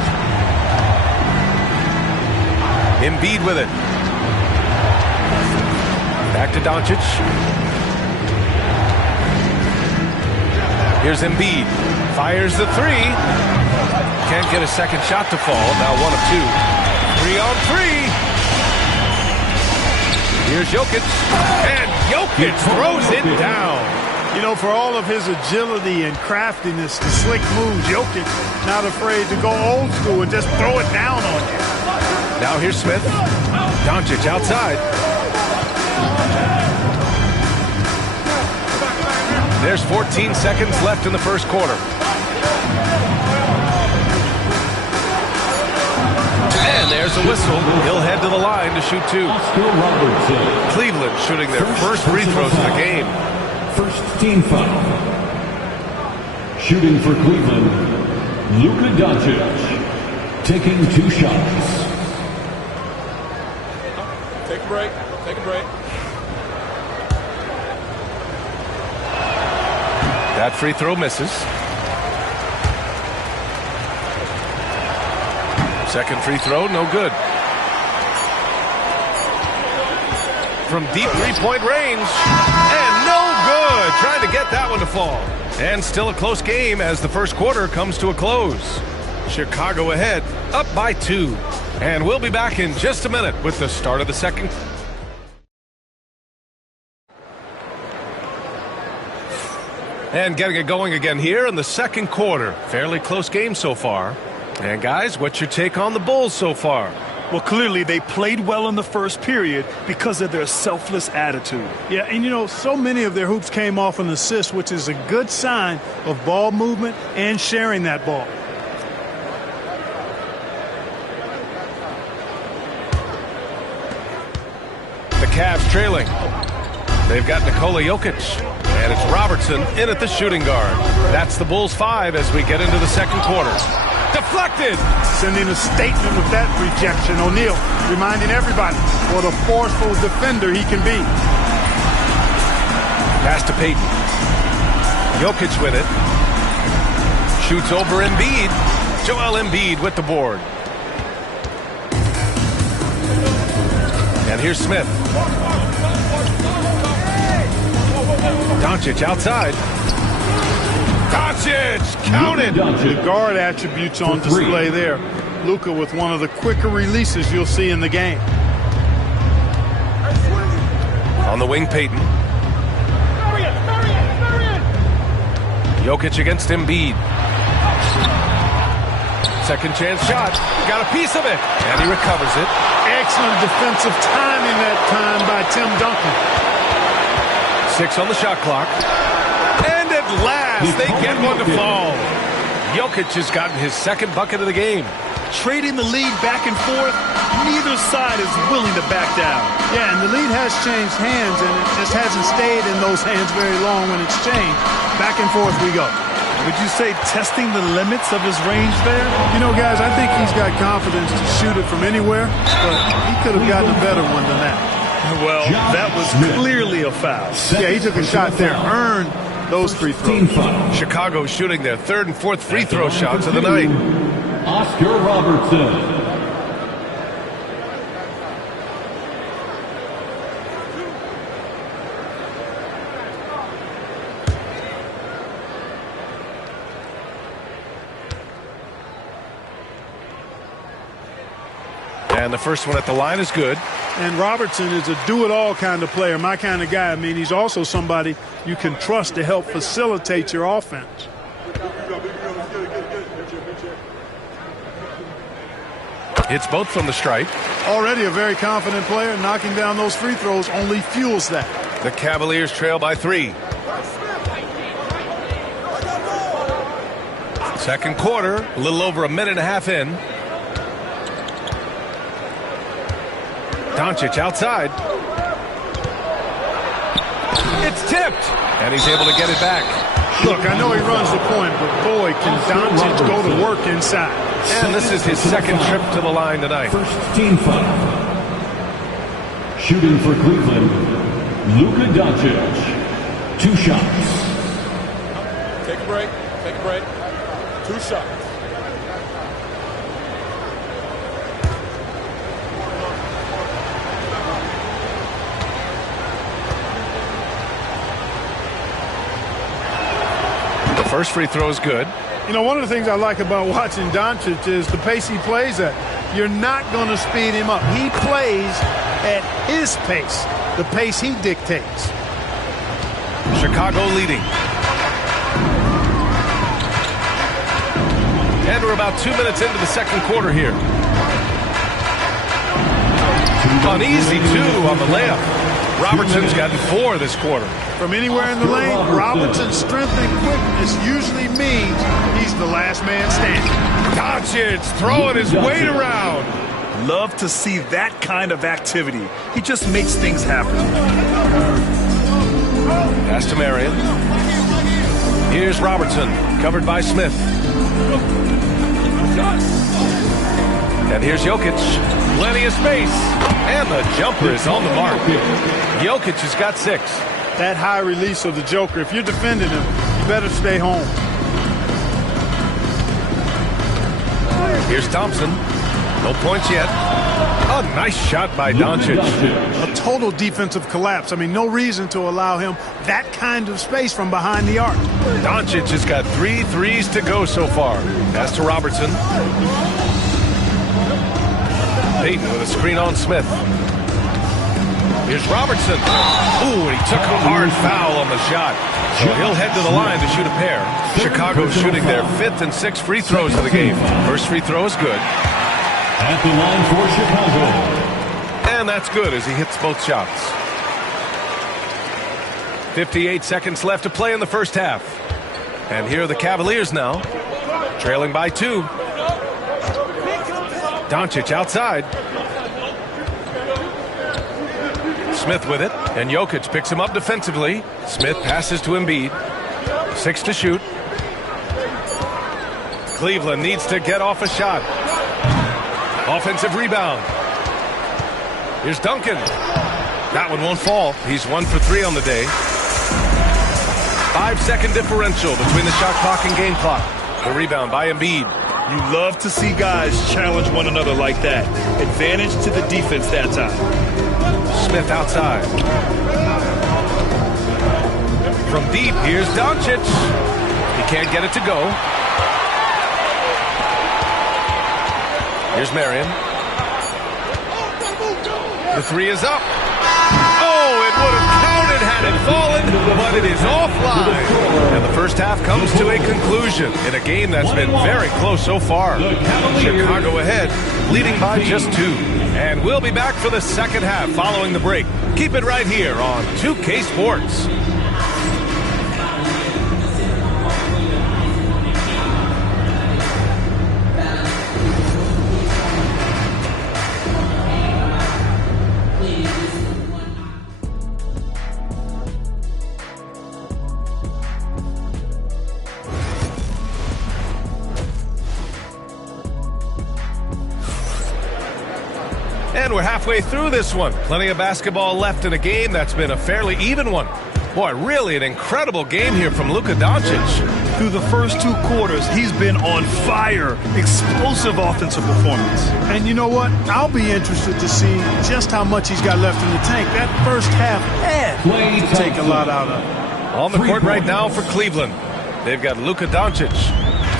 Embiid with it. Back to Doncic. Here's Embiid. Fires the 3. Can't get a second shot to fall. Now 1 of 2. 3 on 3. Here's Jokic. And Jokic throws it down. You know, for all of his agility and craftiness, the slick moves, Jokic not afraid to go old school and just throw it down on you. Now here's Smith. Doncic outside. There's 14 seconds left in the first quarter. And there's a whistle. He'll head to the line to shoot 2. Cleveland shooting their first free throws of the game. First team foul. Shooting for Cleveland, Luka Doncic. Taking 2 shots. Take a break. Take a break. That free throw misses. Second free throw, no good. From deep three-point range, and no good. Trying to get that one to fall. And still a close game as the first quarter comes to a close. Chicago ahead, up by 2. And we'll be back in just a minute with the start of the second. And getting it going again here in the second quarter. Fairly close game so far. And guys, what's your take on the Bulls so far? Well, clearly they played well in the first period because of their selfless attitude. Yeah, and you know, so many of their hoops came off an assist, which is a good sign of ball movement and sharing that ball. The Cavs trailing. They've got Nikola Jokic. And it's Robertson in at the shooting guard. That's the Bulls 5 as we get into the second quarter. Deflected! Sending a statement with that rejection. O'Neal reminding everybody what a forceful defender he can be. Pass to Payton. Jokic with it. Shoots over Embiid. Joel Embiid with the board. And here's Smith. Doncic outside. Doncic counted. The guard attributes on display there. Luka with one of the quicker releases you'll see in the game. On the wing, Payton. Jokic against Embiid. Second chance shot. Got a piece of it. And he recovers it. Excellent defensive timing that time by Tim Duncan. 6 on the shot clock. And at last, they get one to fall. Jokic has gotten his second bucket of the game. Trading the lead back and forth, neither side is willing to back down. Yeah, and the lead has changed hands, and it just hasn't stayed in those hands very long when it's changed. Back and forth we go. Would you say testing the limits of his range there? You know, guys, I think he's got confidence to shoot it from anywhere, but he could have gotten a better one than that. Well, that was clearly a foul. Yeah, he took a shot there, earned those free throws. Chicago shooting their third and fourth free throw shots of the night. Oscar Robertson. And the first one at the line is good. And Robertson is a do-it-all kind of player, my kind of guy. I mean, he's also somebody you can trust to help facilitate your offense. It's both from the stripe. Already a very confident player. Knocking down those free throws only fuels that. The Cavaliers trail by 3. Second quarter, a little over a minute and a half in. Doncic outside. It's tipped. And he's able to get it back. Look, I know he runs the point, but boy, can Doncic go to work inside. And this is his second trip to the line tonight. First team foul. Shooting for Cleveland, Luka Doncic. 2 shots. Take a break. Take a break. 2 shots. First free throw is good. You know, one of the things I like about watching Doncic is the pace he plays at. You're not going to speed him up. He plays at his pace, the pace he dictates. Chicago leading. And we're about 2 minutes into the second quarter here. Uneasy 2 on the layup. Robertson's gotten 4 this quarter. From anywhere in the lane, Robertson's strength and quickness usually means he's the last man standing. Doncic throwing his weight around. Love to see that kind of activity. He just makes things happen. Pass to Marion. Here's Robertson, covered by Smith. And here's Jokic. Plenty of space. And the jumper is on the mark. Jokic has got 6. That high release of the Joker, if you're defending him, you better stay home. Here's Thompson. No points yet. A nice shot by Doncic. A total defensive collapse. I mean, no reason to allow him that kind of space from behind the arc. Doncic has got 3 threes to go so far. Pass to Robertson. Payton with a screen on Smith. Here's Robertson. Ooh, and he took a hard foul on the shot. So he'll head to the line to shoot a pair. Chicago shooting their 5th and 6th free throws of the game. First free throw is good. At the line for Chicago. And that's good as he hits both shots. 58 seconds left to play in the first half. And here are the Cavaliers now, trailing by 2. Doncic outside. Smith with it, and Jokic picks him up defensively. Smith passes to Embiid. 6 to shoot. Cleveland needs to get off a shot. Offensive rebound. Here's Duncan. That one won't fall. He's 1 for 3 on the day. 5-second differential between the shot clock and game clock. The rebound by Embiid. You love to see guys challenge one another like that. Advantage to the defense that time. Smith outside. From deep, here's Doncic. He can't get it to go. Here's Marion. The 3 is up. Oh, it would have counted had it fallen, but it is offline. And the first half comes to a conclusion in a game that's been very close so far. Chicago ahead, leading by just 2. And we'll be back for the second half following the break. Keep it right here on 2K Sports. And we're halfway through this one. Plenty of basketball left in a game that's been a fairly even one. Boy, really an incredible game here from Luka Doncic. Through the first 2 quarters, he's been on fire. Explosive offensive performance. And you know what? I'll be interested to see just how much he's got left in the tank. That first half had to take a lot out of him. On the court right now for Cleveland, they've got Luka Doncic.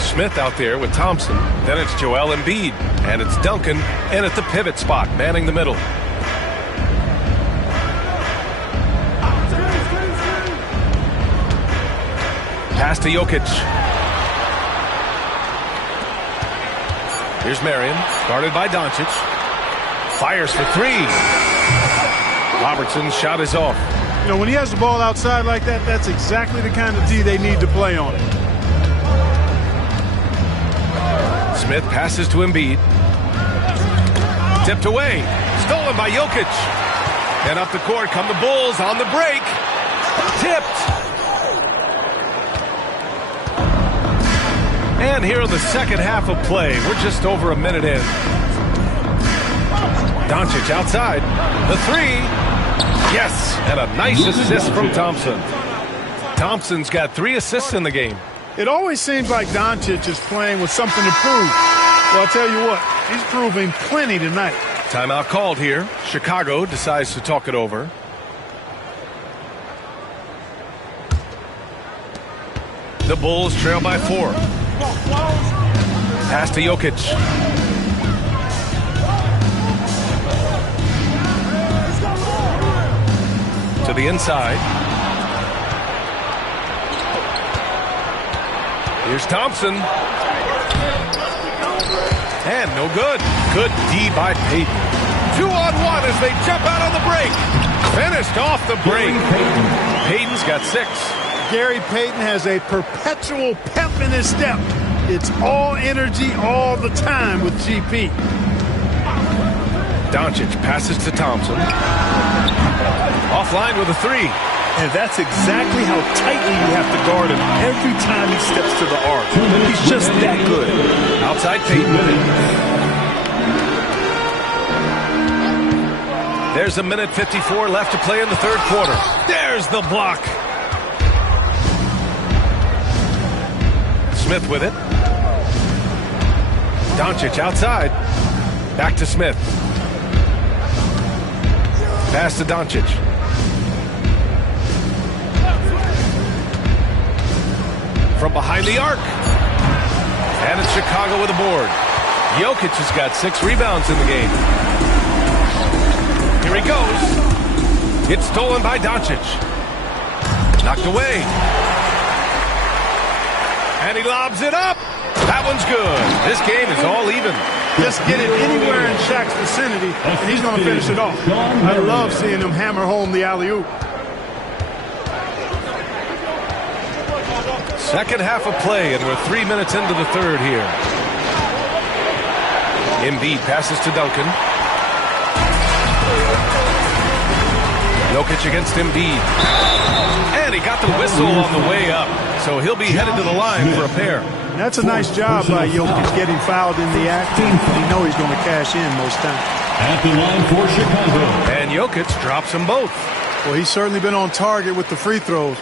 Smith out there with Thompson. Then it's Joel Embiid. And it's Duncan in at the pivot spot, manning the middle. Pass to Jokic. Here's Marion, guarded by Doncic. Fires for 3. Robertson's shot is off. You know, when he has the ball outside like that, that's exactly the kind of D they need to play on it. Smith passes to Embiid. Tipped away. Stolen by Jokic. And up the court come the Bulls on the break. Tipped. And here in the second half of play, we're just over a minute in. Doncic outside. The 3. Yes. And a nice assist from Thompson. Thompson's got 3 assists in the game. It always seems like Doncic is playing with something to prove. Well, I'll tell you what, he's proving plenty tonight. Timeout called here. Chicago decides to talk it over. The Bulls trail by 4. Pass to Jokic. To the inside. Here's Thompson. And no good. Good D by Payton. 2-on-1 as they jump out on the break. Finished off the break. Payton's got 6. Gary Payton has a perpetual pep in his step. It's all energy all the time with GP. Doncic passes to Thompson. Offline with a 3. And that's exactly how tightly you have to guard him every time he steps to the arc. He's just that good. Outside Payton. There's a minute 54 left to play in the third quarter. There's the block. Smith with it. Doncic outside. Back to Smith. Pass to Doncic. From behind the arc. And it's Chicago with a board. Jokic has got 6 rebounds in the game. Here he goes. It's stolen by Doncic. Knocked away. And he lobs it up. That one's good. This game is all even. Just get it anywhere in Shaq's vicinity, and he's going to finish it off. I love seeing him hammer home the alley-oop. Second half of play, and we're 3 minutes into the third here. Embiid passes to Duncan. Jokic against Embiid. And he got the whistle on the way up, so he'll be headed to the line for a pair. That's a nice job by Jokic getting fouled in the act. You know he's going to cash in most times. At the line for Chicago. And Jokic drops them both. Well, he's certainly been on target with the free throws.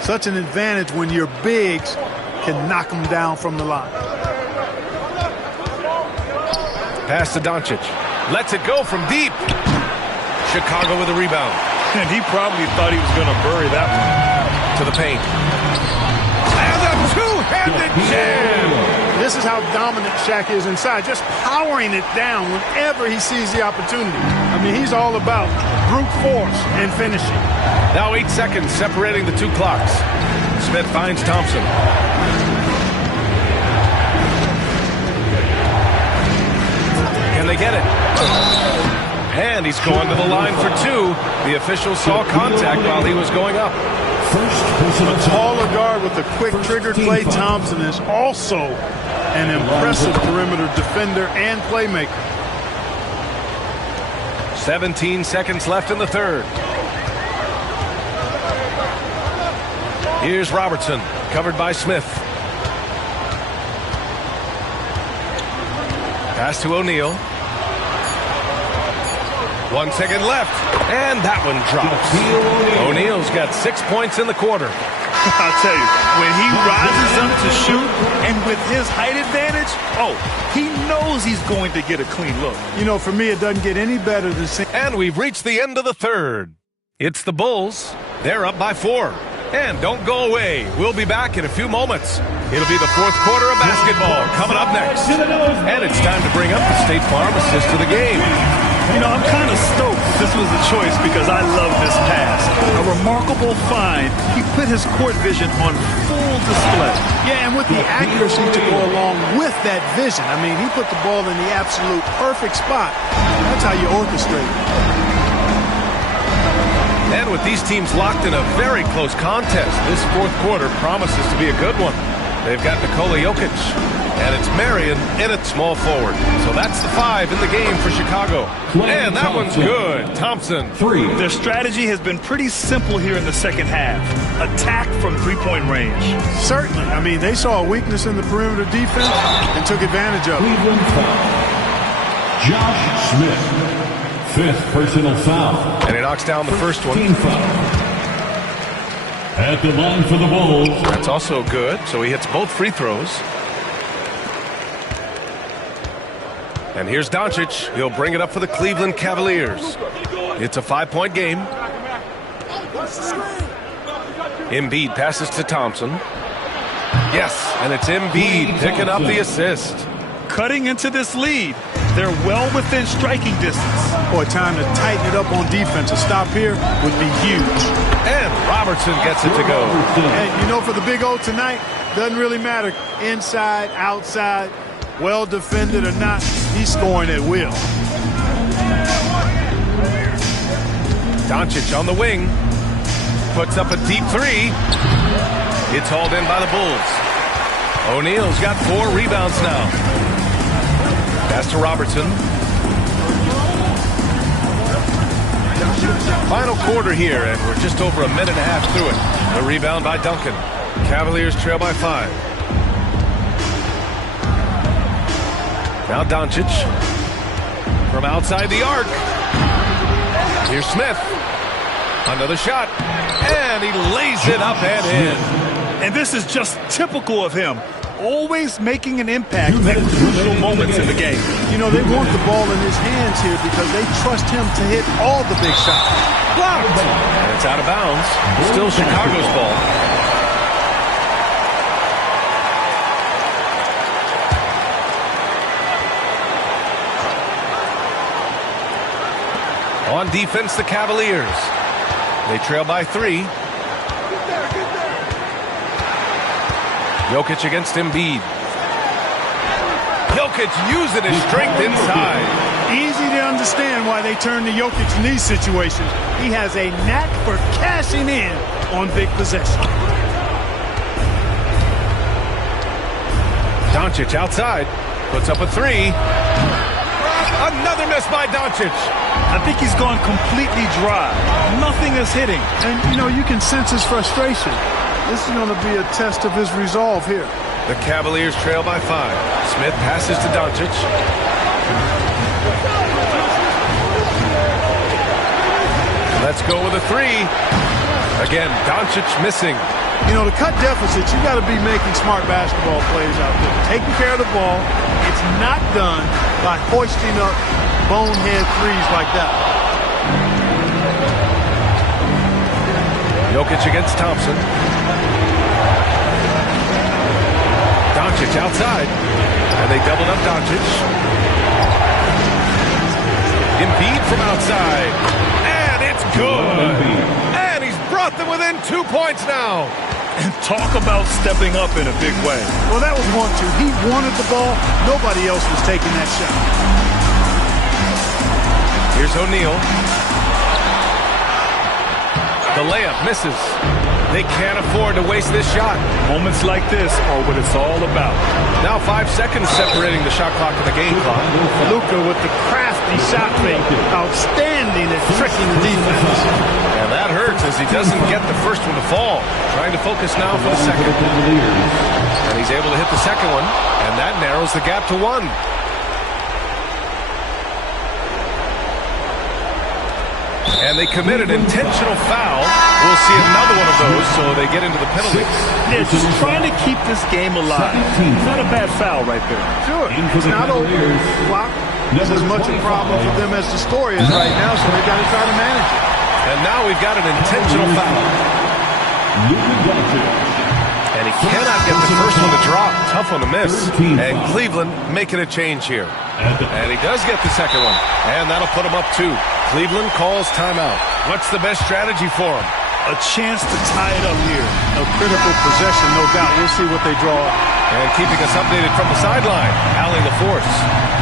Such an advantage when your bigs can knock them down from the line. Pass to Doncic. Lets it go from deep. Chicago with a rebound. And he probably thought he was going to bury that one. To the paint. And a two-handed jam. This is how dominant Shaq is inside, just powering it down whenever he sees the opportunity. I mean, he's all about brute force and finishing. Now 8 seconds separating the two clocks. Smith finds Thompson. Can they get it? And he's going to the line for 2. The official saw contact while he was going up. A taller guard with a quick triggered play. Thompson is also an impressive perimeter defender and playmaker. 17 seconds left in the third. Here's Robertson, covered by Smith. Pass to O'Neal. 1 second left, and that one drops. O'Neal's got 6 points in the quarter. I'll tell you, when he rises up to shoot, and with his height advantage, he knows he's going to get a clean look. You know, for me, it doesn't get any better than seeing. And we've reached the end of the third. It's the Bulls. They're up by 4. And don't go away. We'll be back in a few moments. It'll be the fourth quarter of basketball coming up next. And it's time to bring up the State Farm assist of the game. You know, I'm kind of stoked this was a choice because I love this pass. A remarkable find. He put his court vision on full display. Yeah, and with the accuracy to go along with that vision. I mean, he put the ball in the absolute perfect spot. That's how you orchestrate. And with these teams locked in a very close contest, this fourth quarter promises to be a good one. They've got Nikola Jokic, and it's Marion in at small forward. So that's the 5 in the game for Chicago. And that one's good. Thompson. 3. Their strategy has been pretty simple here in the second half. Attack from three-point range. Certainly. I mean, they saw a weakness in the perimeter defense and took advantage of it. Cleveland foul. Josh Smith. 5th personal foul. And he knocks down the first one. At the line for the Bulls. That's also good. So he hits both free throws. And here's Doncic. He'll bring it up for the Cleveland Cavaliers. It's a 5-point game. Embiid passes to Thompson. Yes, and it's Embiid picking up the assist. Cutting into this lead. They're well within striking distance. Boy, time to tighten it up on defense. A stop here would be huge. And Robertson gets it to go. And you know, for the Big O tonight, doesn't really matter. Inside, outside, well defended or not, he's scoring at will. Doncic on the wing. Puts up a deep 3. It's hauled in by the Bulls. O'Neal's got 4 rebounds now. Pass to Robertson. Final quarter here, and we're just over a minute and a half through it. The rebound by Duncan. Cavaliers trail by 5. Now Doncic from outside the arc. Here's Smith. Another shot. And he lays it up and in. And this is just typical of him. Always making an impact at crucial moments bullets in the game. You know, they want the ball in his hands here because they trust him to hit all the big shots. Blocked! And it's out of bounds. Still Chicago's ball. On defense, the Cavaliers. They trail by 3. Jokic against Embiid. Jokic using his strength inside. Easy to understand why they turn to Jokic in these situations. He has a knack for cashing in on big possession. Doncic outside. Puts up a 3. Another miss by Doncic. I think he's gone completely dry. Nothing is hitting. And, you know, you can sense his frustration. This is going to be a test of his resolve here. The Cavaliers trail by 5. Smith passes to Doncic. Let's go with a 3. Again, Doncic missing. You know, to cut deficits, you got to be making smart basketball plays out there. Taking care of the ball. It's not done by hoisting up bonehead threes like that. Jokic against Thompson. Doncic outside. And they doubled up Doncic. Embiid from outside. And it's good. And he's brought them within 2 points now. And talk about stepping up in a big way. Well, that was 1-2. He wanted the ball. Nobody else was taking that shot. Here's O'Neal. The layup misses. They can't afford to waste this shot. Moments like this are what it's all about. Now 5 seconds separating the shot clock and the game clock. Luka with the crafty shot fake. Outstanding at tricking the defense. And that hurts as he doesn't get the first one to fall. Trying to focus now for the second. And he's able to hit the second one. And that narrows the gap to 1. And they commit an intentional foul. We'll see another one of those, so they get into the penalties. They're just trying to keep this game alive. Not a bad foul right there. Sure. It's not over. Clock is as much a problem for them as the story is right now, so they got to try to manage it. And now we've got an intentional foul. And he cannot get the first one to drop. Tough one to miss. And Cleveland making a change here. And he does get the second one. And that'll put him up 2. Cleveland calls timeout. What's the best strategy for him? A chance to tie it up here. A critical possession, no doubt. We'll see what they draw. And keeping us updated from the sideline, Allie LaForce.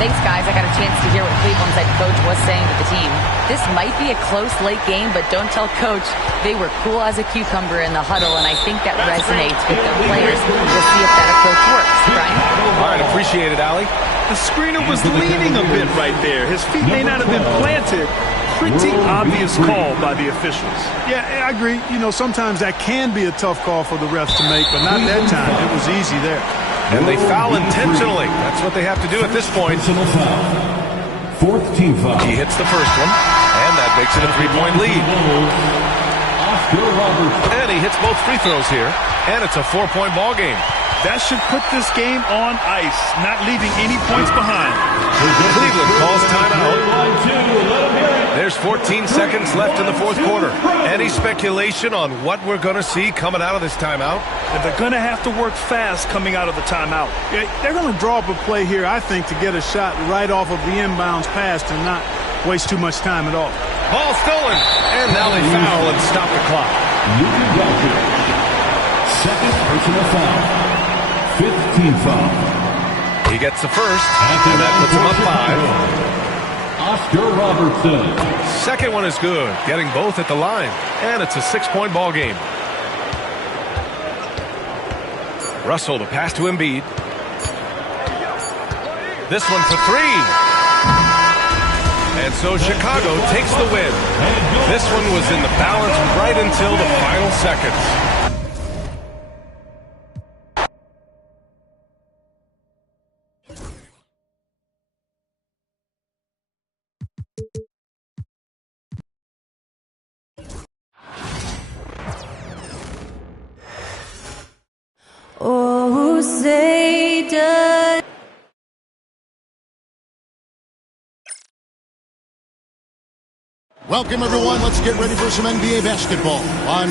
Thanks, guys. I got a chance to hear what Cleveland's head coach was saying to the team. This might be a close late game, but don't tell coach. They were cool as a cucumber in the huddle, and I think that resonates with the players. We'll see if that approach works. Brian? All right, appreciate it, Allie. The screener was leaning a bit right there. His feet may not have been planted. Pretty obvious call by the officials. Yeah, I agree. You know, sometimes that can be a tough call for the refs to make, but not that time. It was easy there. And they foul intentionally. That's what they have to do at this point. Fourth team foul. He hits the first one, and that makes it a 3-point lead. And he hits both free throws here, and it's a 4-point ball game. That should put this game on ice, not leaving any points behind. Cleveland calls timeout. There's 14 seconds left in the fourth quarter. Any speculation on what we're going to see coming out of this timeout? And they're going to have to work fast coming out of the timeout. Yeah, they're going to draw up a play here, I think, to get a shot right off of the inbounds pass and not waste too much time at all. Ball stolen. And now they foul and stop the clock. Second personal foul. 15 foul. He gets the first, and that puts him up 5. Oscar Robertson. Second one is good, getting both at the line, and it's a 6-point ball game. Russell, the pass to Embiid. This one for 3. And so Chicago takes the win. This one was in the balance right until the final seconds. Oh, say does Welcome, everyone. Let's get ready for some NBA basketball on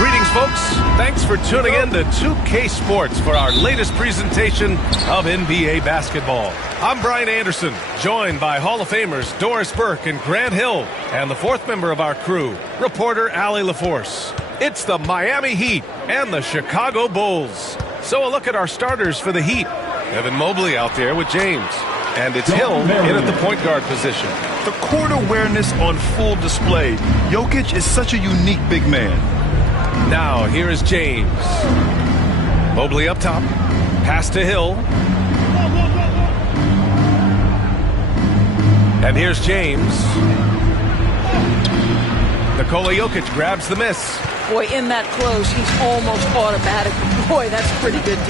Greetings, folks. Thanks for tuning in to 2K Sports for our latest presentation of NBA basketball. I'm Brian Anderson, joined by Hall of Famers Doris Burke and Grant Hill, and the fourth member of our crew, reporter Allie LaForce. It's the Miami Heat and the Chicago Bulls. So a look at our starters for the Heat. Evan Mobley out there with James. And it's Hill in at the point guard position. The court awareness on full display. Jokic is such a unique big man. Now, here is James. Mobley up top. Pass to Hill. And here's James. Nikola Jokic grabs the miss. Boy, in that close, he's almost automatic. Boy, that's pretty good defense.